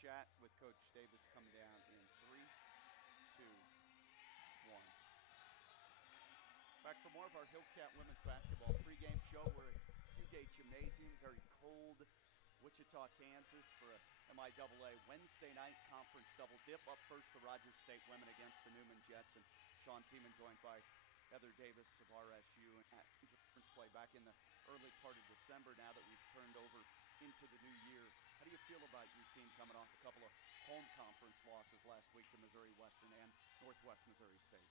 chat with Coach Davis coming down in 3, 2, 1. Back for more of our Hillcat women's basketball pregame show. We're at Fugate Gymnasium, very cold Wichita, Kansas for a MIAA Wednesday night conference double dip. Up first, the Rogers State women against the Newman Jets, and Sean Tiemann joined by Heather Davis of RSU. And at conference play back in the early part of December, now that we've turned over into the new year. How do you feel about your team coming off a couple of home conference losses last week to Missouri Western and Northwest Missouri State?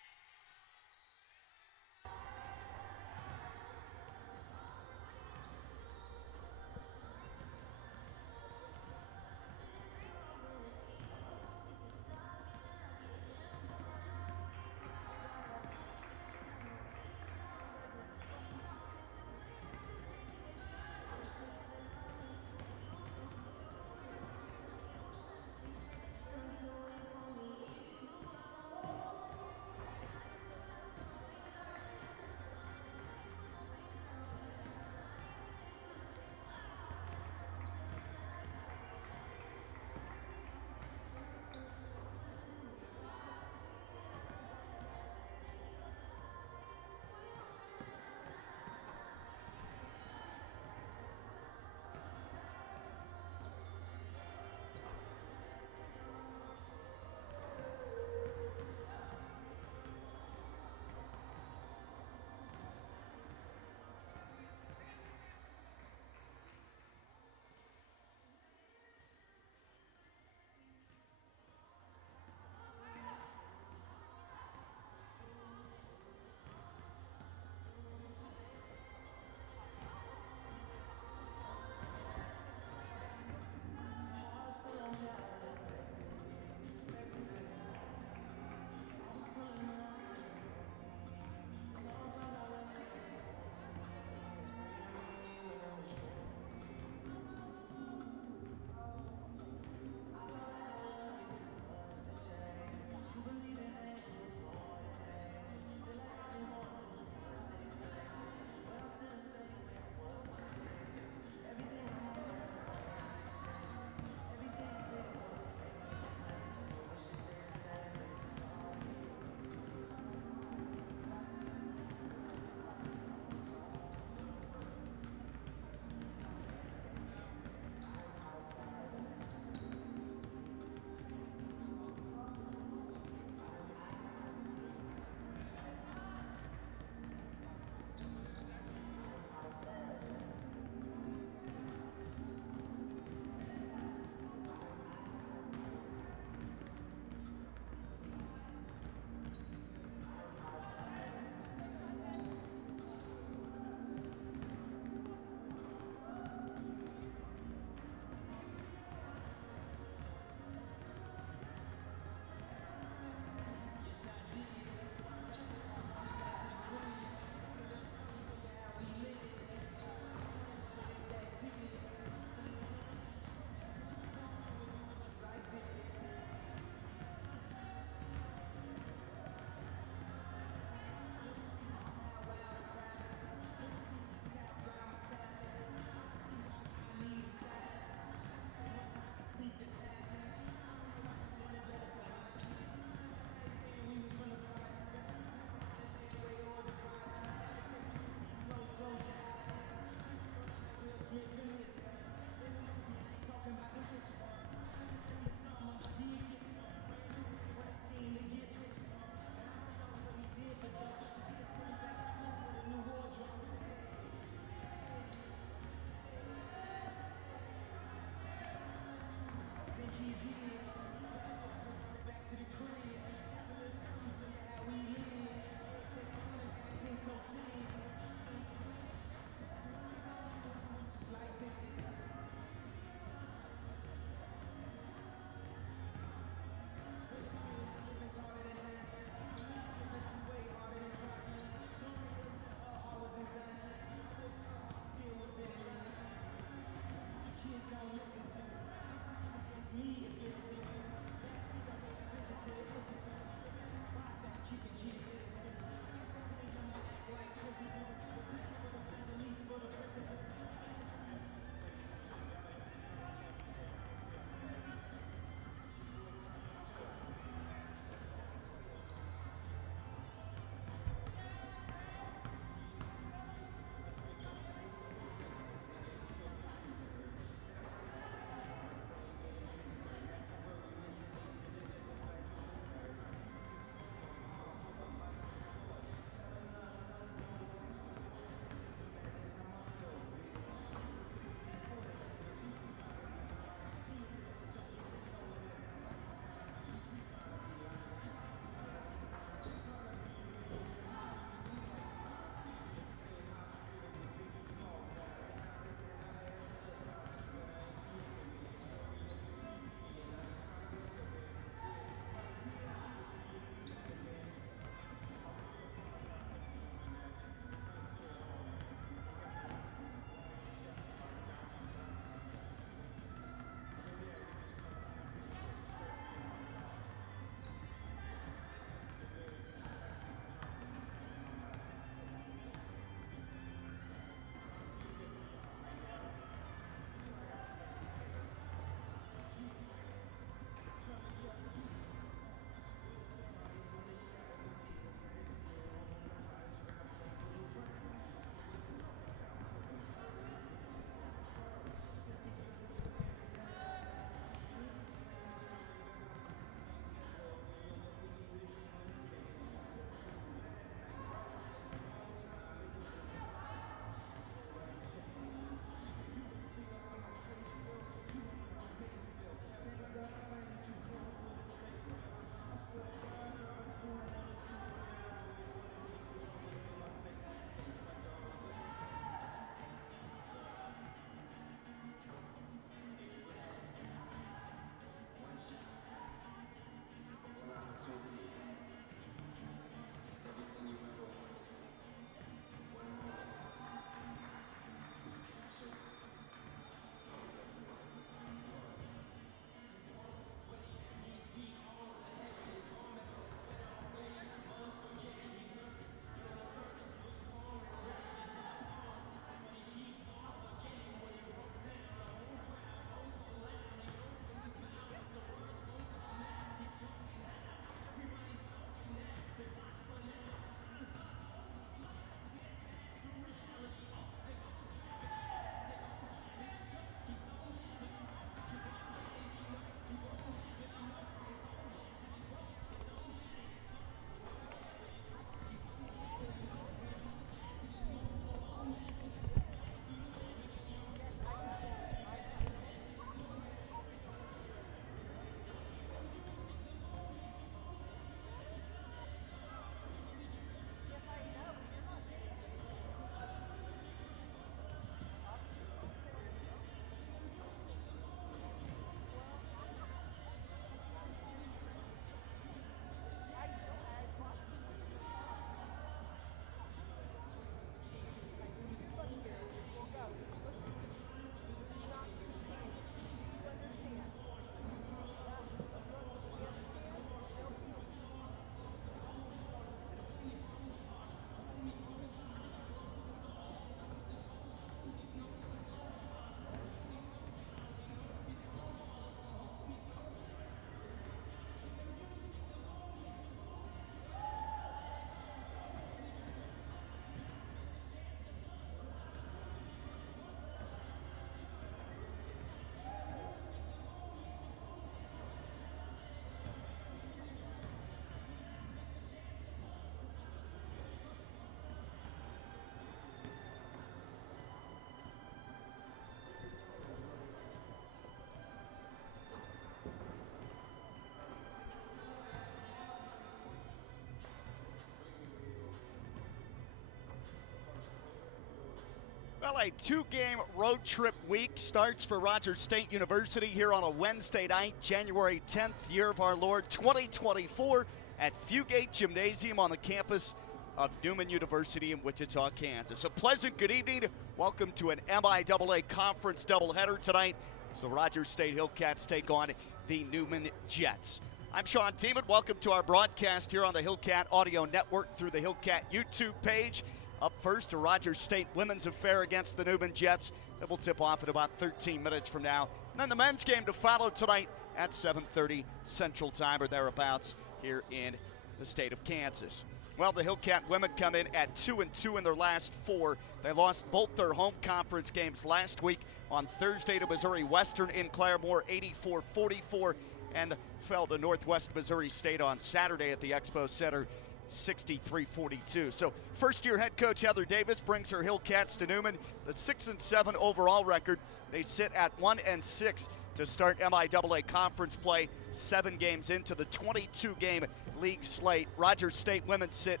Well, a two-game road trip week starts for Rogers State University here on a Wednesday night, January 10th, year of our Lord 2024 at Fugate Gymnasium on the campus of Newman University in Wichita, Kansas. A pleasant good evening. Welcome to an MIAA conference doubleheader tonight as the Rogers State Hillcats take on the Newman Jets. I'm Sean Teeman. Welcome to our broadcast here on the Hillcat Audio Network through the Hillcat YouTube page. Up first, a Rogers State women's affair against the Newman Jets that will tip off in about 13 minutes from now. And then the men's game to follow tonight at 7:30 Central Time or thereabouts here in the state of Kansas. Well, the Hillcat women come in at 2-2 in their last four. They lost both their home conference games last week on Thursday to Missouri Western in Claremore, 84-44, and fell to Northwest Missouri State on Saturday at the Expo Center, 63-42. So first-year head coach Heather Davis brings her Hillcats to Newman. The 6-7 overall record. They sit at 1-6 to start MIAA conference play, 7 games into the 22-game league slate. Rogers State women sit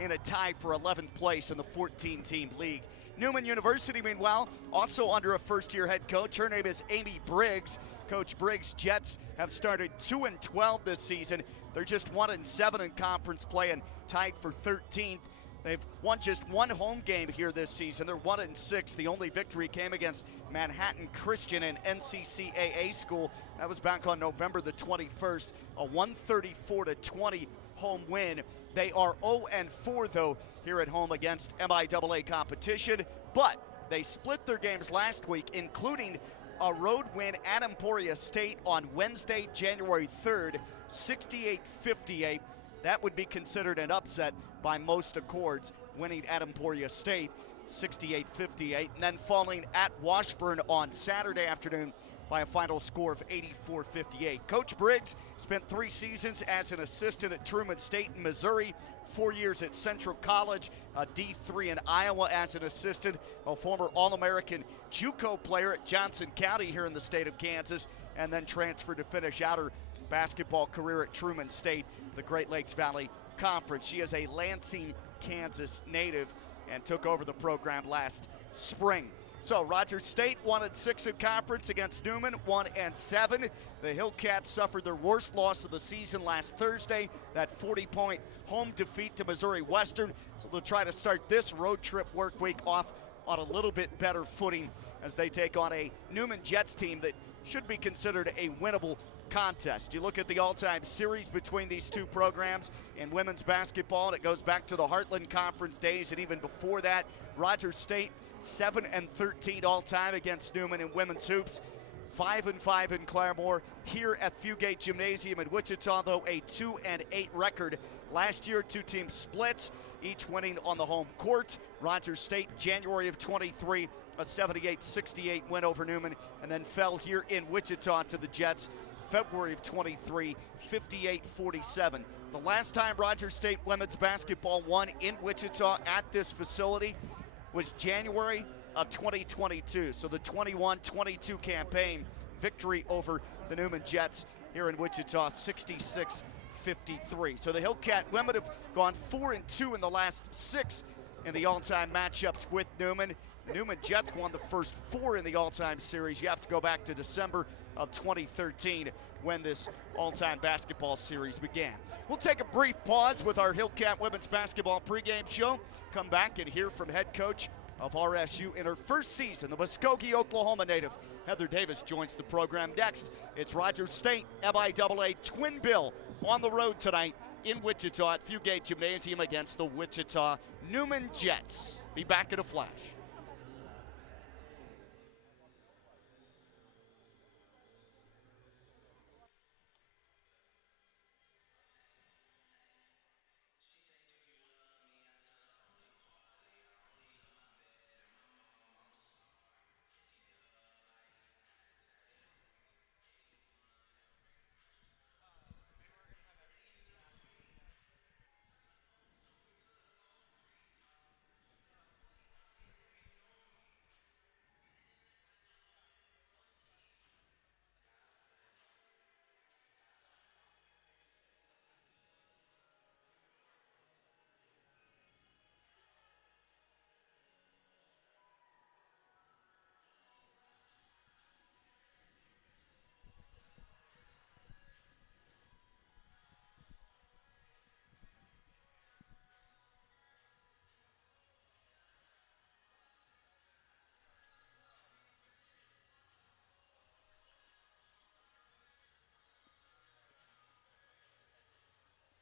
in a tie for 11th place in the 14-team league. Newman University, meanwhile, also under a first-year head coach. Her name is Amy Briggs. Coach Briggs' Jets have started 2-12 this season. They're just 1-7 in conference play and tied for 13th. They've won just one home game here this season. They're 1-6. The only victory came against Manhattan Christian, an NCCAA school. That was back on November the 21st, a 134-20 home win. They are 0-4 though here at home against MIAA competition, but they split their games last week, including a road win at Emporia State on Wednesday, January 3rd, 68-58. That would be considered an upset by most accords, winning at Emporia State 68-58, and then falling at Washburn on Saturday afternoon by a final score of 84-58. Coach Briggs spent 3 seasons as an assistant at Truman State in Missouri, 4 years at Central College, a D3 in Iowa as an assistant, a former All-American JUCO player at Johnson County here in the state of Kansas, and then transferred to finish out her basketball career at Truman State, the Great Lakes Valley Conference. She is a Lansing, Kansas native and took over the program last spring. So Rogers State 1-6 in conference against Newman, 1-7. The Hillcats suffered their worst loss of the season last Thursday, that 40-point home defeat to Missouri Western. So they'll try to start this road trip work week off on a little bit better footing as they take on a Newman Jets team that should be considered a winnable contest. You look at the all-time series between these two programs in women's basketball, and it goes back to the Heartland Conference days, and even before that, Rogers State 7-13 all-time against Newman in women's hoops, 5-5 in Claremore. Here at Fugate Gymnasium in Wichita, though, a 2-8 record. Last year, 2 teams split, each winning on the home court. Rogers State, January of 23, a 78-68 win over Newman, and then fell here in Wichita to the Jets, February of 23, 58-47. The last time Rogers State women's basketball won in Wichita at this facility was January of 2022. So the 21-22 campaign victory over the Newman Jets here in Wichita, 66-53. So the Hillcat women have gone 4-2 in the last 6 in the all-time matchups with Newman. The Newman Jets won the first 4 in the all-time series. You have to go back to December of 2013 when this all-time basketball series began. We'll take a brief pause with our Hillcat women's basketball pregame show. Come back and hear from head coach of RSU in her first season, the Muskogee, Oklahoma native. Heather Davis joins the program next. It's Rogers State MIAA Twin Bill on the road tonight in Wichita at Fugate Gymnasium against the Wichita Newman Jets. Be back in a flash.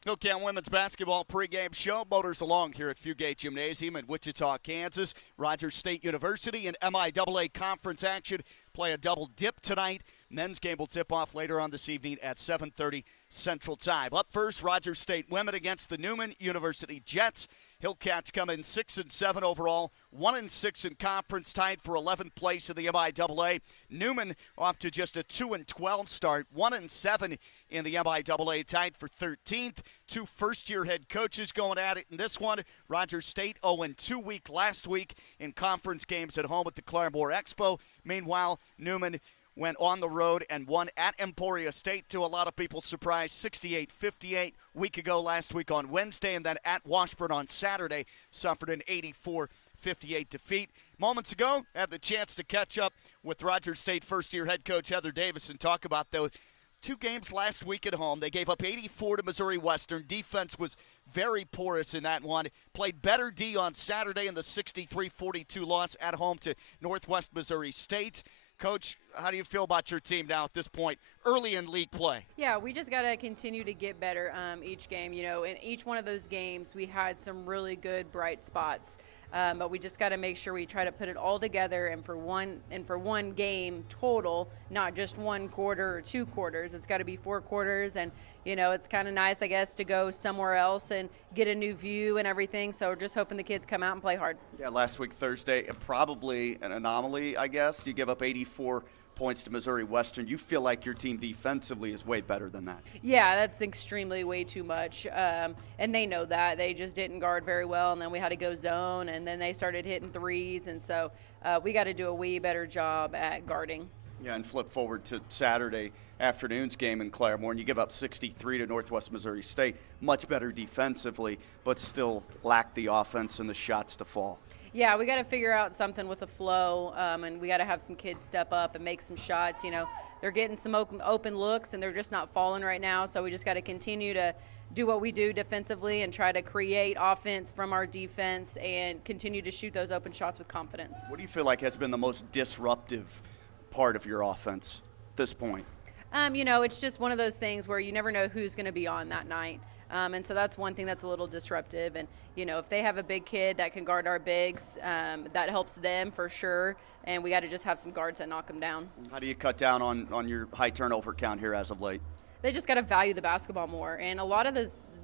Okay, on women's basketball pregame show, motors along here at Fugate Gymnasium in Wichita, Kansas. Rogers State University and MIAA conference action play a double dip tonight. Men's game will tip off later on this evening at 7:30 Central Time. Up first, Rogers State women against the Newman University Jets. Hillcats come in 6-7 overall, 1-6 in conference, tied for 11th place in the MIAA. Newman off to just a 2-12 start, 1-7 in the MIAA, tied for 13th. Two first-year head coaches going at it in this one. Rogers State 0-2 week last week in conference games at home at the Claremore Expo. Meanwhile, Newman went on the road and won at Emporia State, to a lot of people's surprise, 68-58 week ago last week on Wednesday, and then at Washburn on Saturday suffered an 84-58 defeat. Moments ago, had the chance to catch up with Rogers State first-year head coach Heather Davis and talk about those two games last week at home. They gave up 84 to Missouri Western. Defense was very porous in that one. Played better D on Saturday in the 63-42 loss at home to Northwest Missouri State. Coach, how do you feel about your team now at this point, early in league play? Yeah, we just got to continue to get better each game. You know, in each one of those games, we had some really good, bright spots. But we just got to make sure we try to put it all together, and for one game total, not just one quarter or two quarters. It's got to be 4 quarters, and you know, it's kind of nice, I guess, to go somewhere else and get a new view and everything. So we're just hoping the kids come out and play hard. Yeah, last week Thursday, probably an anomaly, I guess. You give up 84 points to Missouri Western. You feel like your team defensively is way better than that. Yeah, that's extremely way too much. And they know that. They just didn't guard very well, and then we had to go zone, and then they started hitting threes. And so we got to do a way better job at guarding. Yeah, and flip forward to Saturday afternoon's game in Claremore, and you give up 63 to Northwest Missouri State. Much better defensively, but still lack the offense and the shots to fall. Yeah, we got to figure out something with the flow, and we got to have some kids step up and make some shots. You know, they're getting some open looks, and they're just not falling right now. So we just got to continue to do what we do defensively and try to create offense from our defense and continue to shoot those open shots with confidence. What do you feel like has been the most disruptive part of your offense at this point? You know, it's just one of those things where you never know who's going to be on that night. And so that's one thing that's a little disruptive. And, you know, if they have a big kid that can guard our bigs, that helps them for sure. And we got to just have some guards that knock them down. How do you cut down on your high turnover count here as of late? They just got to value the basketball more. And a lot of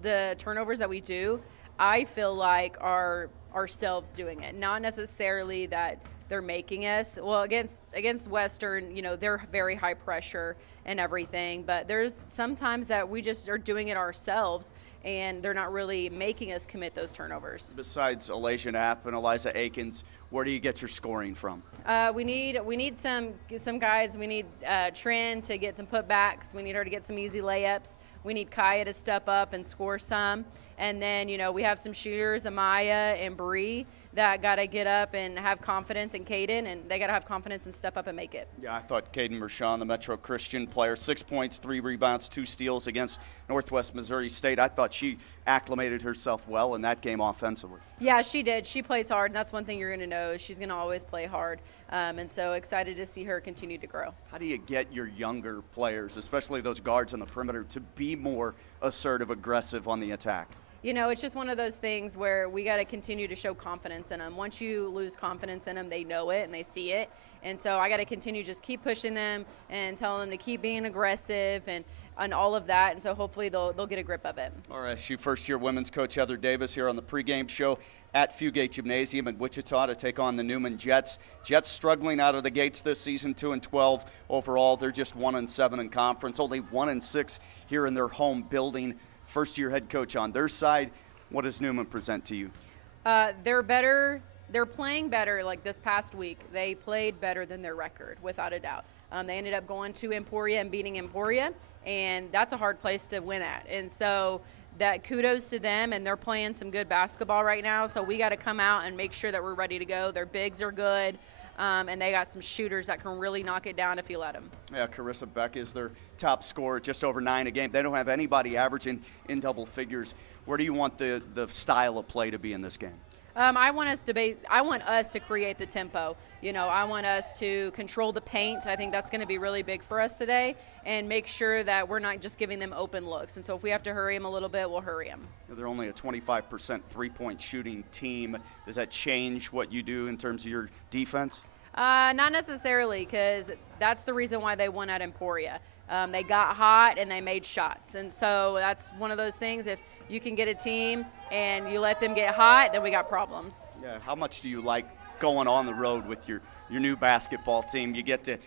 the turnovers that we do, I feel like are ourselves doing it. Not necessarily that they're making us. Well, against Western, you know, they're very high pressure and everything, but there's sometimes that we just are doing it ourselves, and they're not really making us commit those turnovers. Besides Alasia Knapp and Eliza Akins, where do you get your scoring from? We need some guys. We need Trin to get some putbacks. We need her to get some easy layups. We need Kaya to step up and score some. And then, you know, we have some shooters, Amaya and Bree, that got to get up and have confidence in Caden, and they got to have confidence and step up and make it. Yeah, I thought Caden Mershon, the Metro Christian player, 6 points, 3 rebounds, 2 steals against Northwest Missouri State. I thought she acclimated herself well in that game offensively. Yeah, she did. She plays hard, and that's one thing you're going to know is she's going to always play hard. And so excited to see her continue to grow. How do you get your younger players, especially those guards on the perimeter, to be more assertive, aggressive on the attack? You know, it's just one of those things where we got to continue to show confidence in them. Once you lose confidence in them, they know it and they see it. And so I got to continue just keep pushing them and telling them to keep being aggressive and all of that. And so hopefully they'll get a grip of it. All right, first-year women's coach Heather Davis here on the pregame show at Fugate Gymnasium in Wichita to take on the Newman Jets. Jets struggling out of the gates this season, 2-12 overall. They're just 1-7 in conference, only 1-6 here in their home building. First-year head coach on their side. What does Newman present to you? They're better. They're playing better. Like this past week, they played better than their record, without a doubt. They ended up going to Emporia and beating Emporia, and that's a hard place to win at. And so that kudos to them, and they're playing some good basketball right now. So we got to come out and make sure that we're ready to go. Their bigs are good. And they got some shooters that can really knock it down if you let them. Yeah, Carissa Beck is their top scorer, just over 9 a game. They don't have anybody averaging in double figures. Where do you want the style of play to be in this game? I want us to create the tempo. You know, I want us to control the paint. I think that's going to be really big for us today, and make sure that we're not just giving them open looks. And so if we have to hurry them a little bit, we'll hurry them. They're only a 25% three-point shooting team. Does that change what you do in terms of your defense? Not necessarily, because that's the reason why they won at Emporia. They got hot and they made shots. And so that's one of those things. If you can get a team and you let them get hot, then we got problems. Yeah. How much do you like going on the road with your new basketball team? You get to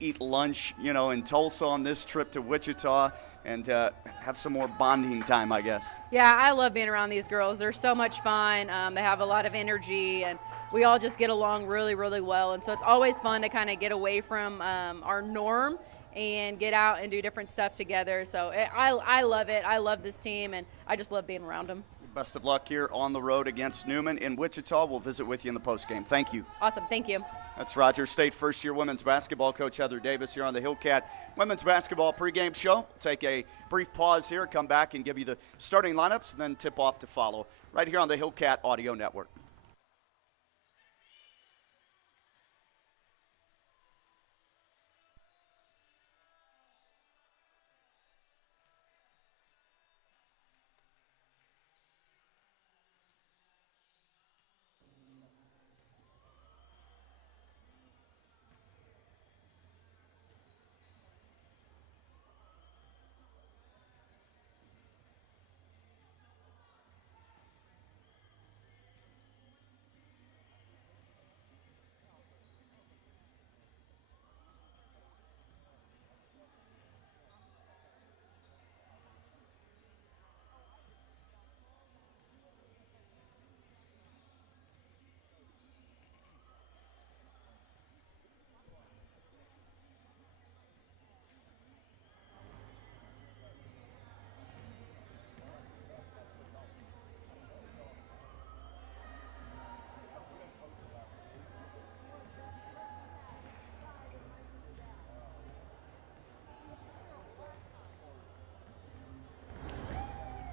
eat lunch, you know, in Tulsa on this trip to Wichita, and have some more bonding time, I guess. Yeah, I love being around these girls. They're so much fun. They have a lot of energy, and we all just get along really, really well. And so it's always fun to kind of get away from our norm and get out and do different stuff together. So I love it. I love this team, and I just love being around them. Best of luck here on the road against Newman in Wichita. We'll visit with you in the postgame. Thank you. Awesome. Thank you. That's Rogers State first-year women's basketball coach Heather Davis here on the Hillcat Women's Basketball pregame show. We'll take a brief pause here, come back and give you the starting lineups, and then tip-off to follow right here on the Hillcat Audio Network.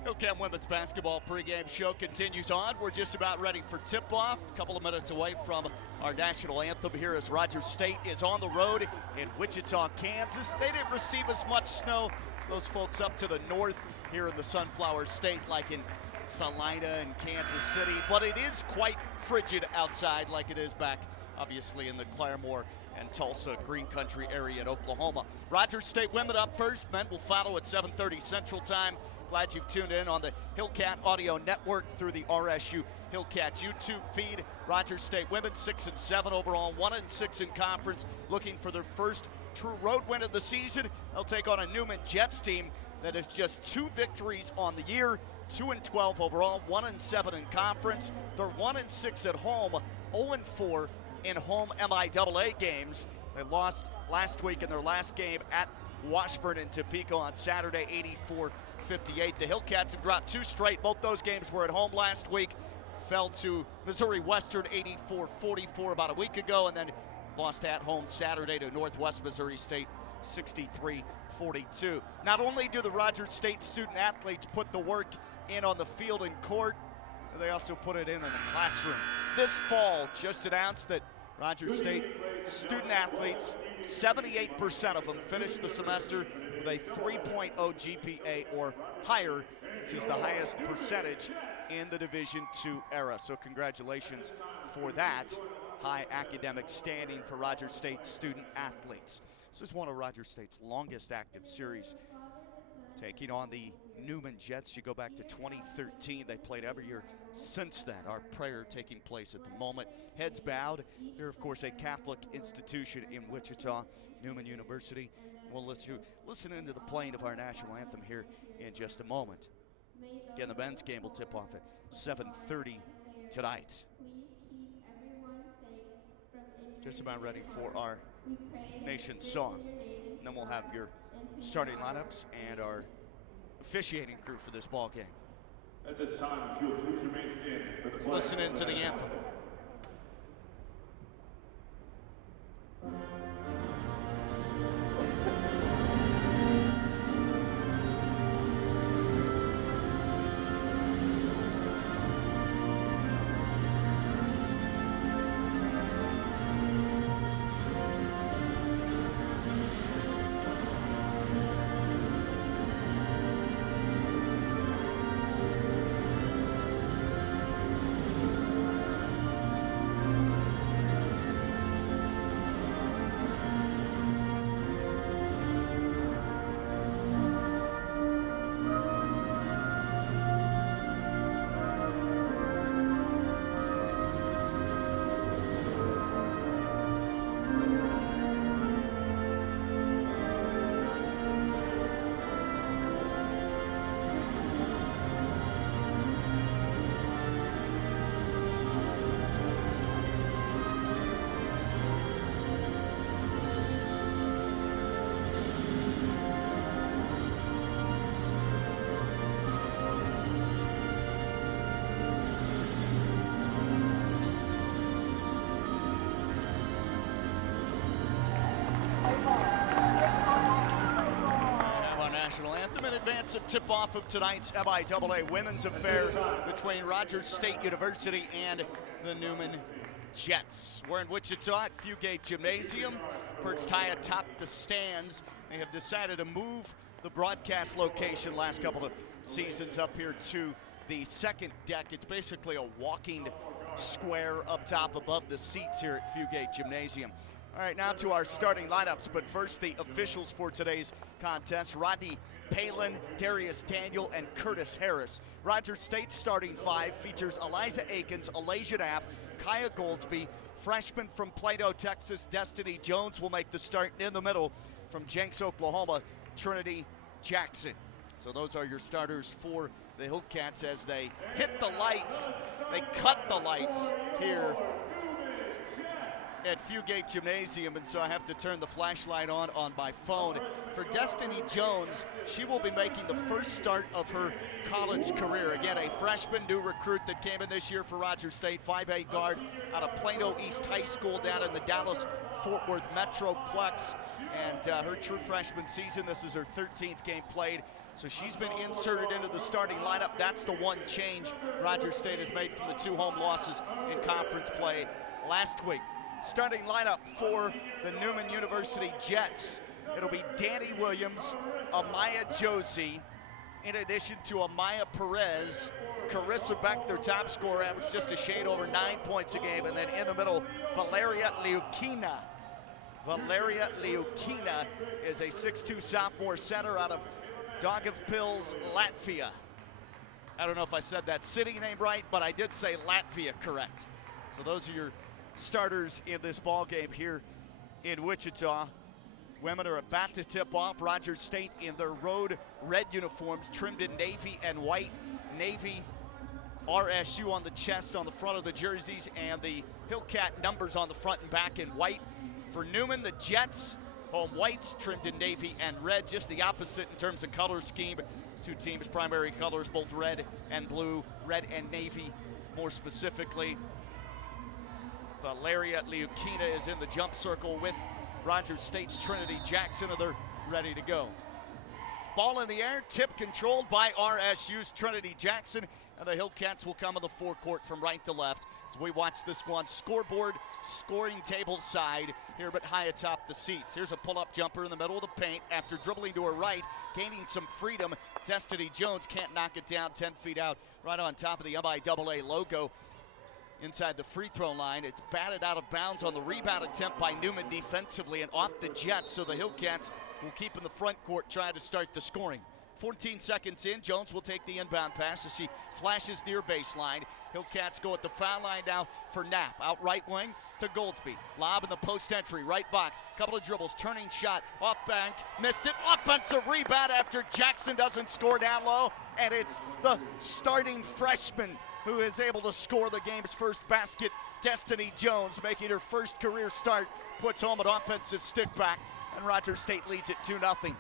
Hillcat Women's Basketball pregame show continues on. We're just about ready for tip-off. A couple of minutes away from our national anthem here as Rogers State is on the road in Wichita, Kansas. They didn't receive as much snow as those folks up to the north here in the Sunflower State, like in Salina and Kansas City. But it is quite frigid outside, like it is back, obviously, in the Claremore and Tulsa Green Country area in Oklahoma. Rogers State women up first. Men will follow at 7:30 Central Time. Glad you've tuned in on the Hillcat Audio Network through the RSU Hillcat YouTube feed. Rogers State women 6-7 overall, 1-6 in conference, looking for their first true road win of the season. They'll take on a Newman Jets team that has just 2 victories on the year, 2-12 overall, 1-7 in conference. They're 1-6 at home, 0-4 in home MIAA games. They lost last week in their last game at Washburn and Topeka on Saturday, 84-58. The Hillcats have dropped 2 straight. Both those games were at home last week. Fell to Missouri Western 84-44 about a week ago, and then lost at home Saturday to Northwest Missouri State 63-42. Not only do the Rogers State student athletes put the work in on the field and court, they also put it in the classroom. This fall, just announced that Rogers State student athletes, 78% of them finished the semester with a 3.0 GPA or higher, which is the highest percentage in the Division II era. So congratulations for that high academic standing for Rogers State student athletes. This is one of Rogers State's longest active series, taking on the Newman Jets. You go back to 2013. They played every year since then. Our prayer taking place at the moment. Heads bowed. They're, of course, a Catholic institution in Wichita, Newman University. We'll listen into the playing of our national anthem here in just a moment. Again, the men's game will tip off at 7:30 tonight. Just about ready for our nation song. And then we'll have your starting lineups and our officiating crew for this ball game. At this time, if you will please remain standing for the Let's listen into the anthem. national anthem in advance of tip-off of tonight's MIAA women's affair between Rogers State University and the Newman Jets. We're in Wichita at Fugate Gymnasium, perched high atop the stands. They have decided to move the broadcast location last couple of seasons up here to the second deck. It's basically a walking square up top above the seats here at Fugate Gymnasium. All right, now to our starting lineups, but first the officials for today's contest. Rodney Palin, Darius Daniel, and Curtis Harris. Rogers State starting five features Eliza Akins, Alasia Knapp, Kaya Goldsby. Freshman from Plato, Texas, Destiny Jones will make the start. In the middle from Jenks, Oklahoma, Trinity Jackson. So those are your starters for the Hillcats as they hit the lights. They cut the lights here at Fugate Gymnasium, and so I have to turn the flashlight on my phone. For Destiny Jones, she will be making the first start of her college career. Again, a freshman new recruit that came in this year for Rogers State, 5'8" guard out of Plano East High School down in the Dallas-Fort Worth Metroplex. And her true freshman season, this is her 13th game played. So she's been inserted into the starting lineup. That's the one change Rogers State has made from the two home losses in conference play last week. Starting lineup for the Newman University Jets. It'll be Danny Williams, Amaya Josie, in addition to Amaya Perez, Carissa Beck, their top scorer, averaged just a shade over 9 points a game. And then in the middle, Valeria Liukina. Valeria Liukina is a 6'2" sophomore center out of Daugavpils, Latvia. I don't know if I said that city name right, but I did say Latvia correct. So those are your starters in this ball game here in Wichita. Women are about to tip off. Rogers State in their road red uniforms trimmed in navy and white. Navy RSU on the chest on the front of the jerseys, and the Hillcat numbers on the front and back in white. For Newman, the Jets, home whites trimmed in navy and red, just the opposite in terms of color scheme. These two teams' primary colors, both red and blue, red and navy more specifically. Valeria Liukina is in the jump circle with Rogers State's Trinity Jackson, and they're ready to go. Ball in the air, tip controlled by RSU's Trinity Jackson, and the Hillcats will come in the forecourt from right to left as we watch this one. Scoreboard, scoring table side here, but high atop the seats. Here's a pull-up jumper in the middle of the paint after dribbling to her right, gaining some freedom. Destiny Jones can't knock it down 10 feet out, right on top of the MIAA logo. Inside the free throw line, it's batted out of bounds on the rebound attempt by Newman defensively and off the Jets, so the Hillcats will keep in the front court trying to start the scoring. 14 seconds in, Jones will take the inbound pass as she flashes near baseline. Hillcats go at the foul line now for Knapp. Out right wing to Goldsby. Lob in the post entry, right box. Couple of dribbles, turning shot, off bank, missed it. Offensive rebound after Jackson doesn't score down low, and it's the starting freshman who is able to score the game's first basket. Destiny Jones, making her first career start, puts home an offensive stick back, and Rogers State leads it 2-0.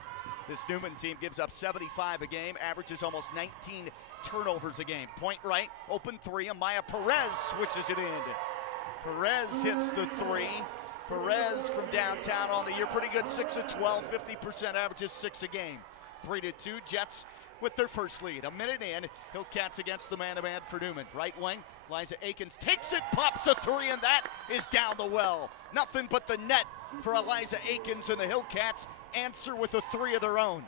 This Newman team gives up 75 a game, averages almost 19 turnovers a game. Point right, open three, Amaya Perez swishes it in. Perez hits the three. Perez from downtown on the year, pretty good, 6 of 12, 50%, averages 6 a game. 3-2, Jets with their first lead. A minute in, Hillcats against the man-to-man for Newman. Right wing, Eliza Akins takes it, pops a three, and that is down the well. Nothing but the net for Eliza Akins, and the Hillcats answer with a three of their own.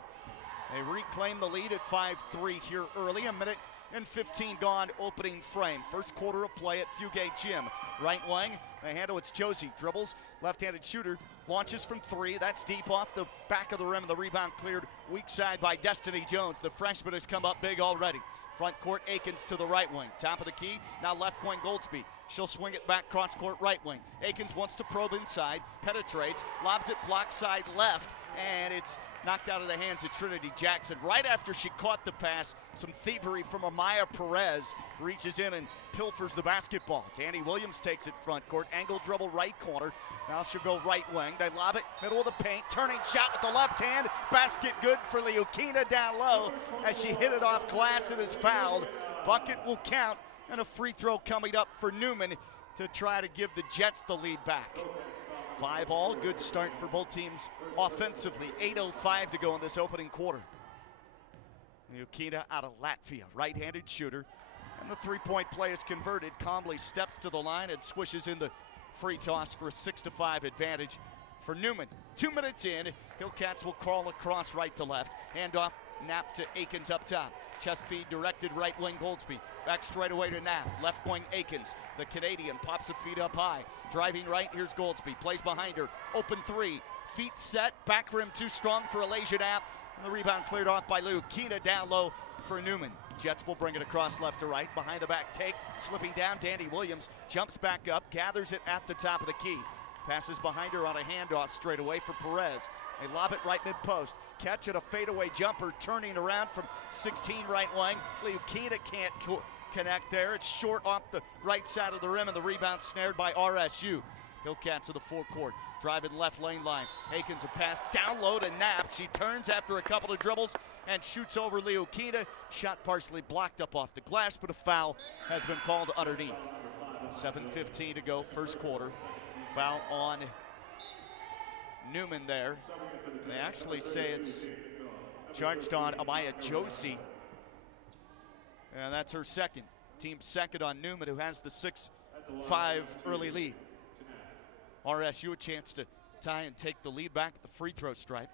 They reclaim the lead at 5-3 here early. A minute and 15 gone opening frame. First quarter of play at Fugate Gym. Right wing, they handle, it's Josie. Dribbles, left-handed shooter, launches from three. That's deep off the back of the rim, and the rebound cleared weak side by Destiny Jones. The freshman has come up big already. Front court, Akins to the right wing. Top of the key, now left wing, Goldsby. She'll swing it back cross court right wing. Akins wants to probe inside, penetrates, lobs it block side left, and it's knocked out of the hands of Trinity Jackson. Right after she caught the pass, some thievery from Amaya Perez, reaches in and pilfers the basketball. Danny Williams takes it front court, angle dribble right corner. Now she'll go right wing. They lob it, middle of the paint, turning shot with the left hand. Basket good for Liukina down low as she hit it off glass and is fouled. Bucket will count, and a free throw coming up for Newman to try to give the Jets the lead back. 5-all, good start for both teams offensively. 8:05 to go in this opening quarter. Leukina out of Latvia, right-handed shooter. And the three-point play is converted. Comley steps to the line and swishes in the free toss for a 6-5 advantage for Newman. 2 minutes in, Hillcats will crawl across right to left. Handoff, Knapp to Akins up top. Chest feed directed right wing Goldsby. Back straight away to Knapp. Left wing Akins. The Canadian pops a feet up high. Driving right, here's Goldsby. Plays behind her. Open three. Feet set. Back rim too strong for Alasia Knapp. And the rebound cleared off by Leukina down low for Newman. Jets will bring it across left to right. Behind the back take. Slipping down, Dandy Williams jumps back up. Gathers it at the top of the key. Passes behind her on a handoff straight away for Perez. They lob it right mid-post. Catch at a fadeaway jumper, turning around from 16 right wing. Leukina can't connect there. It's short off the right side of the rim, and the rebound snared by RSU. Hillcats to the forecourt, driving left lane line. Akins a pass down low to Knapp. She turns after a couple of dribbles and shoots over Leukina. Shot partially blocked up off the glass, but a foul has been called underneath. 7:15 to go, first quarter. Foul on Newman there. They actually say it's charged on Amaya Josie. And that's her second. Team second on Newman, who has the 6-5 early lead. RSU a chance to tie and take the lead back at the free throw stripe.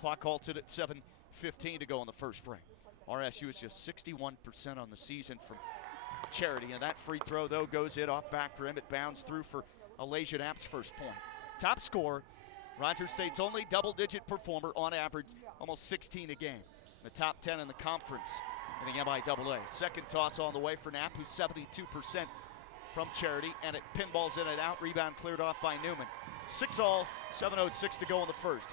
Clock halted at 7:15 to go in the first frame. RSU is just 61% on the season from charity, and that free throw, though, goes in off back rim. It bounds through for Alasia Knapp's first point. Top scorer, Rogers State's only double-digit performer on average, almost 16 a game. The top 10 in the conference in the MIAA. Second toss on the way for Knapp, who's 72% from charity, and it pinballs in and out. Rebound cleared off by Newman. 6-all, 7:06 to go in the first.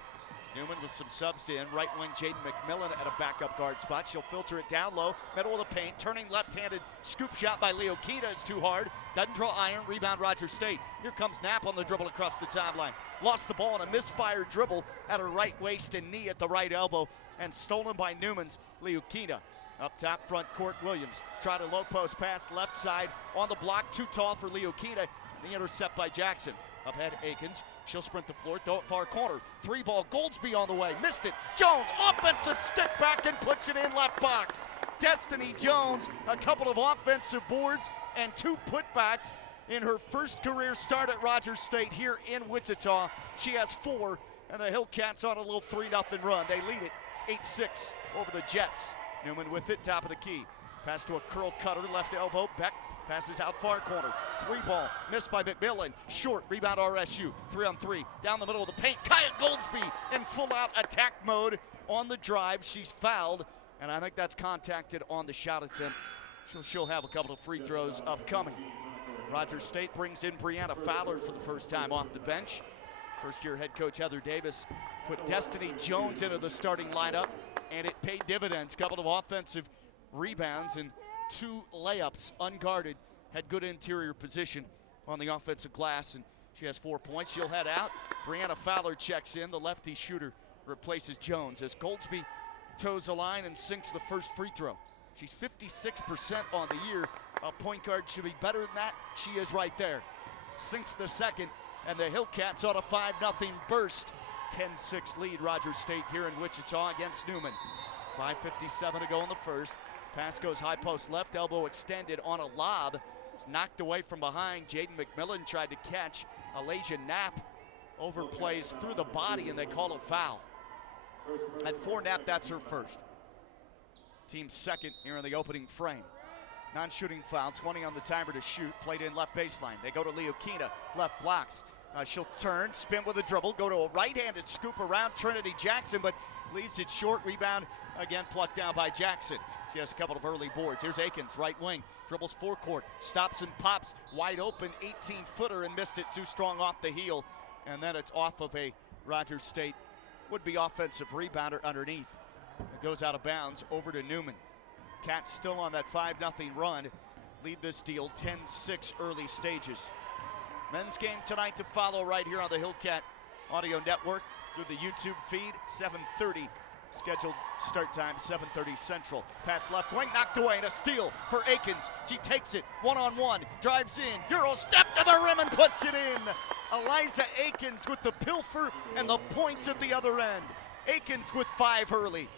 Newman with some subs in. Right wing Jaden McMillan at a backup guard spot. She'll filter it down low, middle of the paint. Turning left-handed scoop shot by Leukina is too hard. Doesn't draw iron. Rebound Rogers State. Here comes Knapp on the dribble across the timeline. Lost the ball on a misfired dribble at her right waist and knee at the right elbow, and stolen by Newman's Leukina. Up top front court, Williams tried a low post pass left side on the block. Too tall for Leukina. The intercept by Jackson. Up ahead, Akins. She'll sprint the floor, throw it far corner. Three ball, Goldsby on the way. Missed it. Jones, offensive step back and puts it in left box. Destiny Jones, a couple of offensive boards and 2 putbacks in her first career start at Rogers State here in Wichita. She has 4, and the Hillcats on a little 3-0 run. They lead it 8-6 over the Jets. Newman with it, top of the key. Pass to a curl cutter, left elbow. Beck passes out far corner. 3 ball, missed by McMillan. Short, rebound RSU. 3-on-3, down the middle of the paint. Kaya Goldsby in full-out attack mode on the drive. She's fouled, and I think that's contacted on the shot attempt. She'll have a couple of free throws upcoming. Rogers State brings in Brianna Fowler for the first time off the bench. First-year head coach Heather Davis put Destiny Jones into the starting lineup, and it paid dividends. Couple of offensive rebounds and 2 layups unguarded. Had good interior position on the offensive glass, and she has 4 points. She'll head out. Brianna Fowler checks in. The lefty shooter replaces Jones as Goldsby toes the line and sinks the first free throw. She's 56% on the year. A point guard should be better than that. She is right there. Sinks the second, and the Hillcats on a 5-0 burst. 10-6 lead Rogers State here in Wichita against Newman. 5:57 to go in the first. Pass goes high post left, elbow extended on a lob. It's knocked away from behind. Jaden McMillan tried to catch. Alasia Knapp overplays through the body, and they call a foul. At 4, Knapp, that's her first. Team's second here in the opening frame. Non-shooting foul, 20 on the timer to shoot. Played in left baseline. They go to Leukina, left blocks. She'll turn, spin with a dribble, go to a right-handed scoop around Trinity Jackson, but leaves it short. Rebound again plucked down by Jackson. She has a couple of early boards. Here's Akins, right wing, dribbles forecourt, stops and pops, wide open 18-footer and missed it too strong off the heel. And then it's off of a Rogers State would-be offensive rebounder underneath. It goes out of bounds over to Newman. Cats still on that 5-0 run. Lead this deal 10-6 early stages. Men's game tonight to follow right here on the Hillcat Audio Network through the YouTube feed. 7:30 scheduled start time, 7:30 Central. Pass left wing, knocked away, and a steal for Akins. She takes it one-on-one, drives in, Euro step to the rim and puts it in. Eliza Akins with the pilfer and the points at the other end. Akins with 5 early.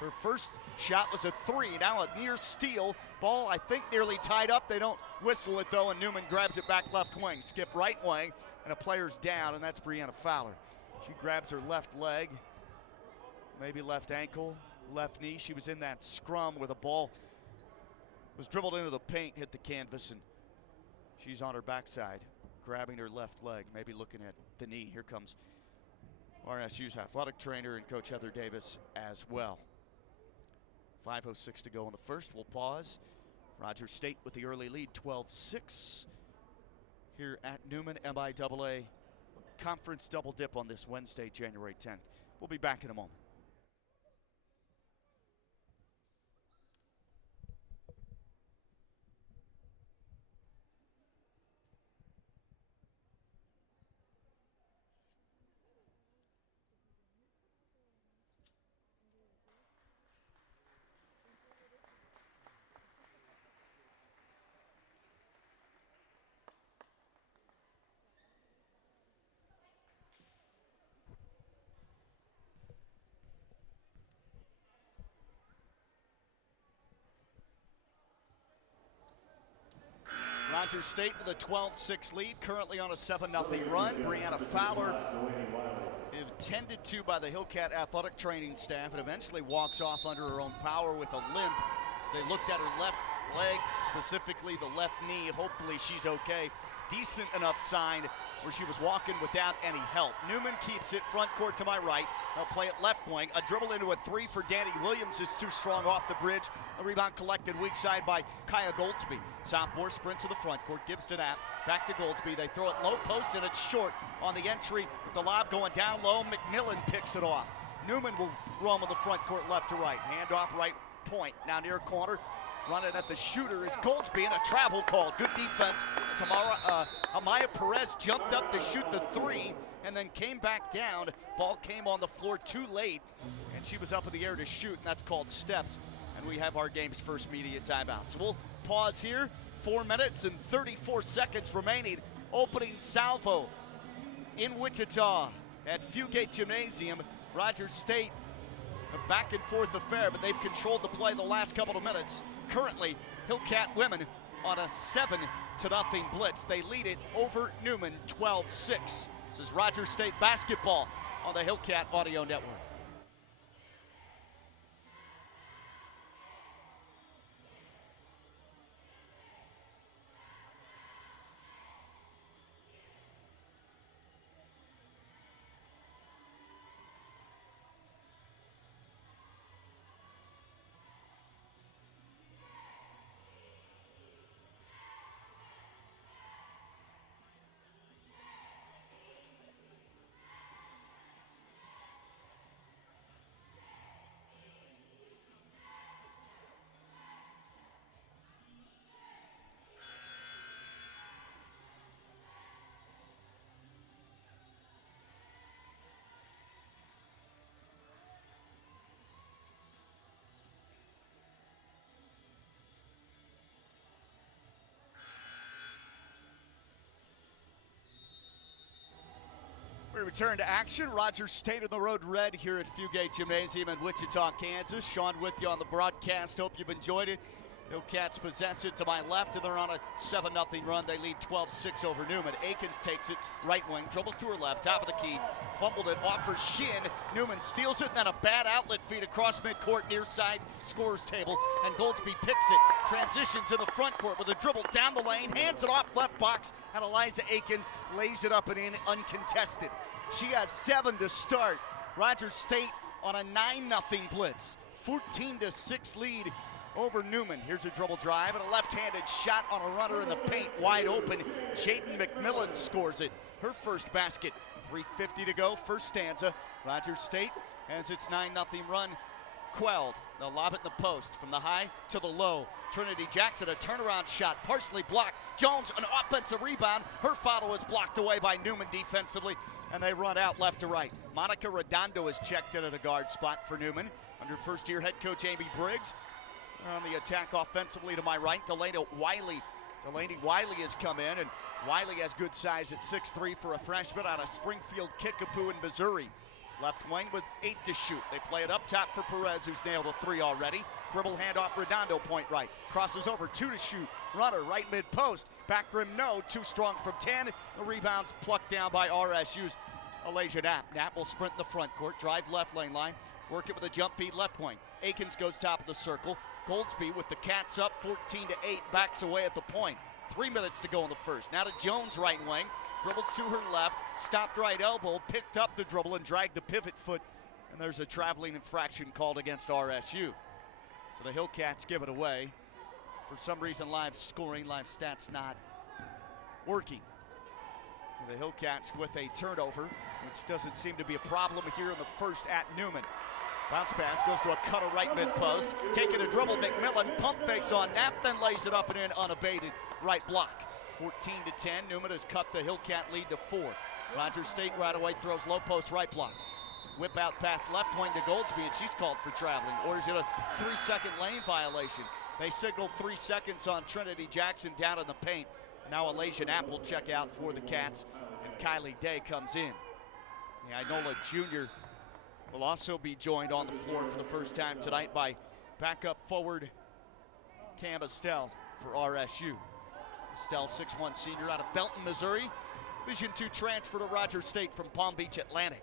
Her first shot was a 3. Now a near steal. Ball, I think, nearly tied up. They don't whistle it, though, and Newman grabs it back left wing. Skip right wing, and a player's down, and that's Brianna Fowler. She grabs her left leg, maybe left ankle, left knee. She was in that scrum where the ball was dribbled into the paint, hit the canvas, and she's on her backside, grabbing her left leg, maybe looking at the knee. Here comes RSU's athletic trainer and Coach Heather Davis as well. 5:06 to go in the first. We'll pause. Rogers State with the early lead, 12-6 here at Newman. MIAA Conference double dip on this Wednesday, January 10th. We'll be back in a moment. Rogers State with a 12-6 lead, currently on a 7-0 run. Brianna Fowler, tended to by the Hillcat athletic training staff, and eventually walks off under her own power with a limp. So they looked at her left leg, specifically the left knee. Hopefully she's okay. Decent enough sign where she was walking without any help. Newman keeps it front court to my right. They'll play it left wing. A dribble into a 3 for Danny Williams is too strong off the bridge. The rebound collected weak side by Kaya Goldsby. Sophomore sprints to the front court, gives to Knapp. Back to Goldsby. They throw it low post, and it's short on the entry with the lob going down low. McMillan picks it off. Newman will roam on the front court left to right. Hand off right point. Now near corner. Running at the shooter is Goldsby, and a travel called. Good defense. Amaya Perez jumped up to shoot the 3 and then came back down. Ball came on the floor too late, and she was up in the air to shoot, and that's called steps. And we have our game's first media timeout. So we'll pause here. 4 minutes and 34 seconds remaining. Opening salvo in Wichita at Fugate Gymnasium. Rogers State, a back and forth affair, but they've controlled the play the last couple of minutes. Currently, Hillcat women on a 7-0 blitz. They lead it over Newman, 12-6. This is Rogers State basketball on the Hillcat Audio Network. We return to action. Rogers State on the road red here at Fugate Gymnasium in Wichita, Kansas. Sean with you on the broadcast. Hope you've enjoyed it. Hillcats possess it to my left, and they're on a 7-0 run. They lead 12-6 over Newman. Akins takes it right wing, dribbles to her left, top of the key, fumbled it off her shin. Newman steals it, and then a bad outlet feed across midcourt, near side scorer's table, and Goldsby picks it. Transitions in the front court with a dribble down the lane, hands it off left box, and Eliza Akins lays it up and in uncontested. She has 7 to start. Rogers State on a 9-0 blitz, 14-6 lead over Newman. Here's a dribble drive and a left-handed shot on a runner in the paint, wide open. Jaden McMillan scores it. Her first basket. 3:50 to go, first stanza. Rogers State has its 9-0 run quelled. They'll lob it in the post from the high to the low. Trinity Jackson, a turnaround shot, partially blocked. Jones, an offensive rebound. Her follow is blocked away by Newman defensively, and they run out left to right. Monica Redondo is checked in at a guard spot for Newman under first-year head coach Amy Briggs. On the attack offensively to my right, Delaney Wiley has come in, and Wiley has good size at 6'3" for a freshman out of Springfield Kickapoo in Missouri. Left wing with 8 to shoot. They play it up top for Perez, who's nailed a 3 already. Dribble handoff, Redondo, point right. Crosses over, 2 to shoot. Runner, right mid-post. Back rim, no. Too strong from 10. The rebound's plucked down by RSU's Elijah Knapp. Knapp will sprint in the front court, drive left lane line. Work it with a jump feed left wing. Akins goes top of the circle. Goldsby with the Cats up 14-8, backs away at the point. 3 minutes to go in the first. Now to Jones, right wing. Dribbled to her left, stopped right elbow, picked up the dribble and dragged the pivot foot. And there's a traveling infraction called against RSU. So the Hillcats give it away. For some reason, live scoring, live stats not working. The Hillcats with a turnover, which doesn't seem to be a problem here in the first at Newman. Bounce pass goes to a cutter right mid-post. Taking a dribble, McMillan pump fakes on Knapp, then lays it up and in unabated. Right block. 14-10. Newman has cut the Hillcat lead to 4. Rogers State right away throws low post right block. Whip out pass left wing to Goldsby, and she's called for traveling. Orders it a 3-second lane violation. They signal 3 seconds on Trinity Jackson down in the paint. Now Elijah Knapp will check out for the Cats, and Kylie Day comes in. Inola Jr. will also be joined on the floor for the first time tonight by backup forward Cam Estelle for RSU. Estelle, 6'1" senior out of Belton, Missouri. Division II transfer to Rogers State from Palm Beach Atlantic.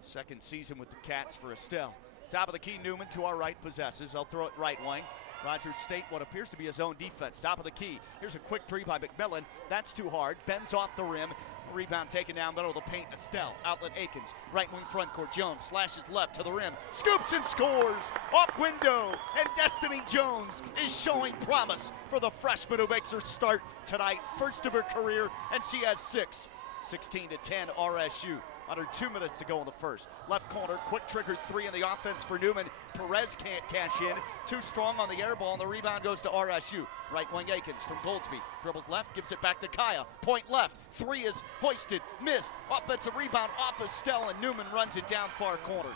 Second season with the Cats for Estelle. Top of the key, Newman to our right possesses. They'll throw it right wing. Rogers State, what appears to be his own defense. Top of the key. Here's a quick three by McMillan. That's too hard. Bends off the rim. Rebound taken down middle of the paint. Estelle. Outlet Akins. Right wing front court. Jones slashes left to the rim. Scoops and scores. Off window. And Destiny Jones is showing promise for the freshman who makes her start tonight. First of her career, and she has 6. 16-10 RSU. Under 2 minutes to go in the first. Left corner, quick trigger 3 in the offense for Newman. Perez can't cash in. Too strong on the air ball, and the rebound goes to RSU. Right wing Akins from Goldsby. Dribbles left, gives it back to Kaya. Point left, 3 is hoisted, missed. Offensive rebound off Estelle, and Newman runs it down far corner.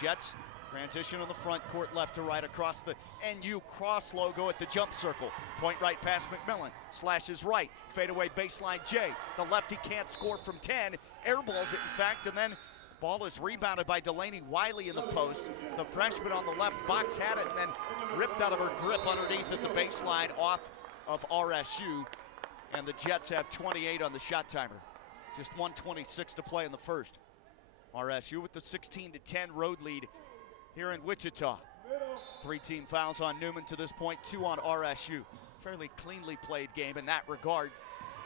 Jets transition on the front court, left to right across the NU cross logo at the jump circle. Point right past McMillan, slashes right, fadeaway baseline J. The lefty can't score from 10, airballs it in fact, and then ball is rebounded by Delaney Wiley in the post. The freshman on the left box had it and then ripped out of her grip underneath at the baseline off of RSU. And the Jets have 28 on the shot timer. Just 1:26 to play in the first. RSU with the 16-10 road lead here in Wichita. 3 team fouls on Newman to this point, 2 on RSU. Fairly cleanly played game in that regard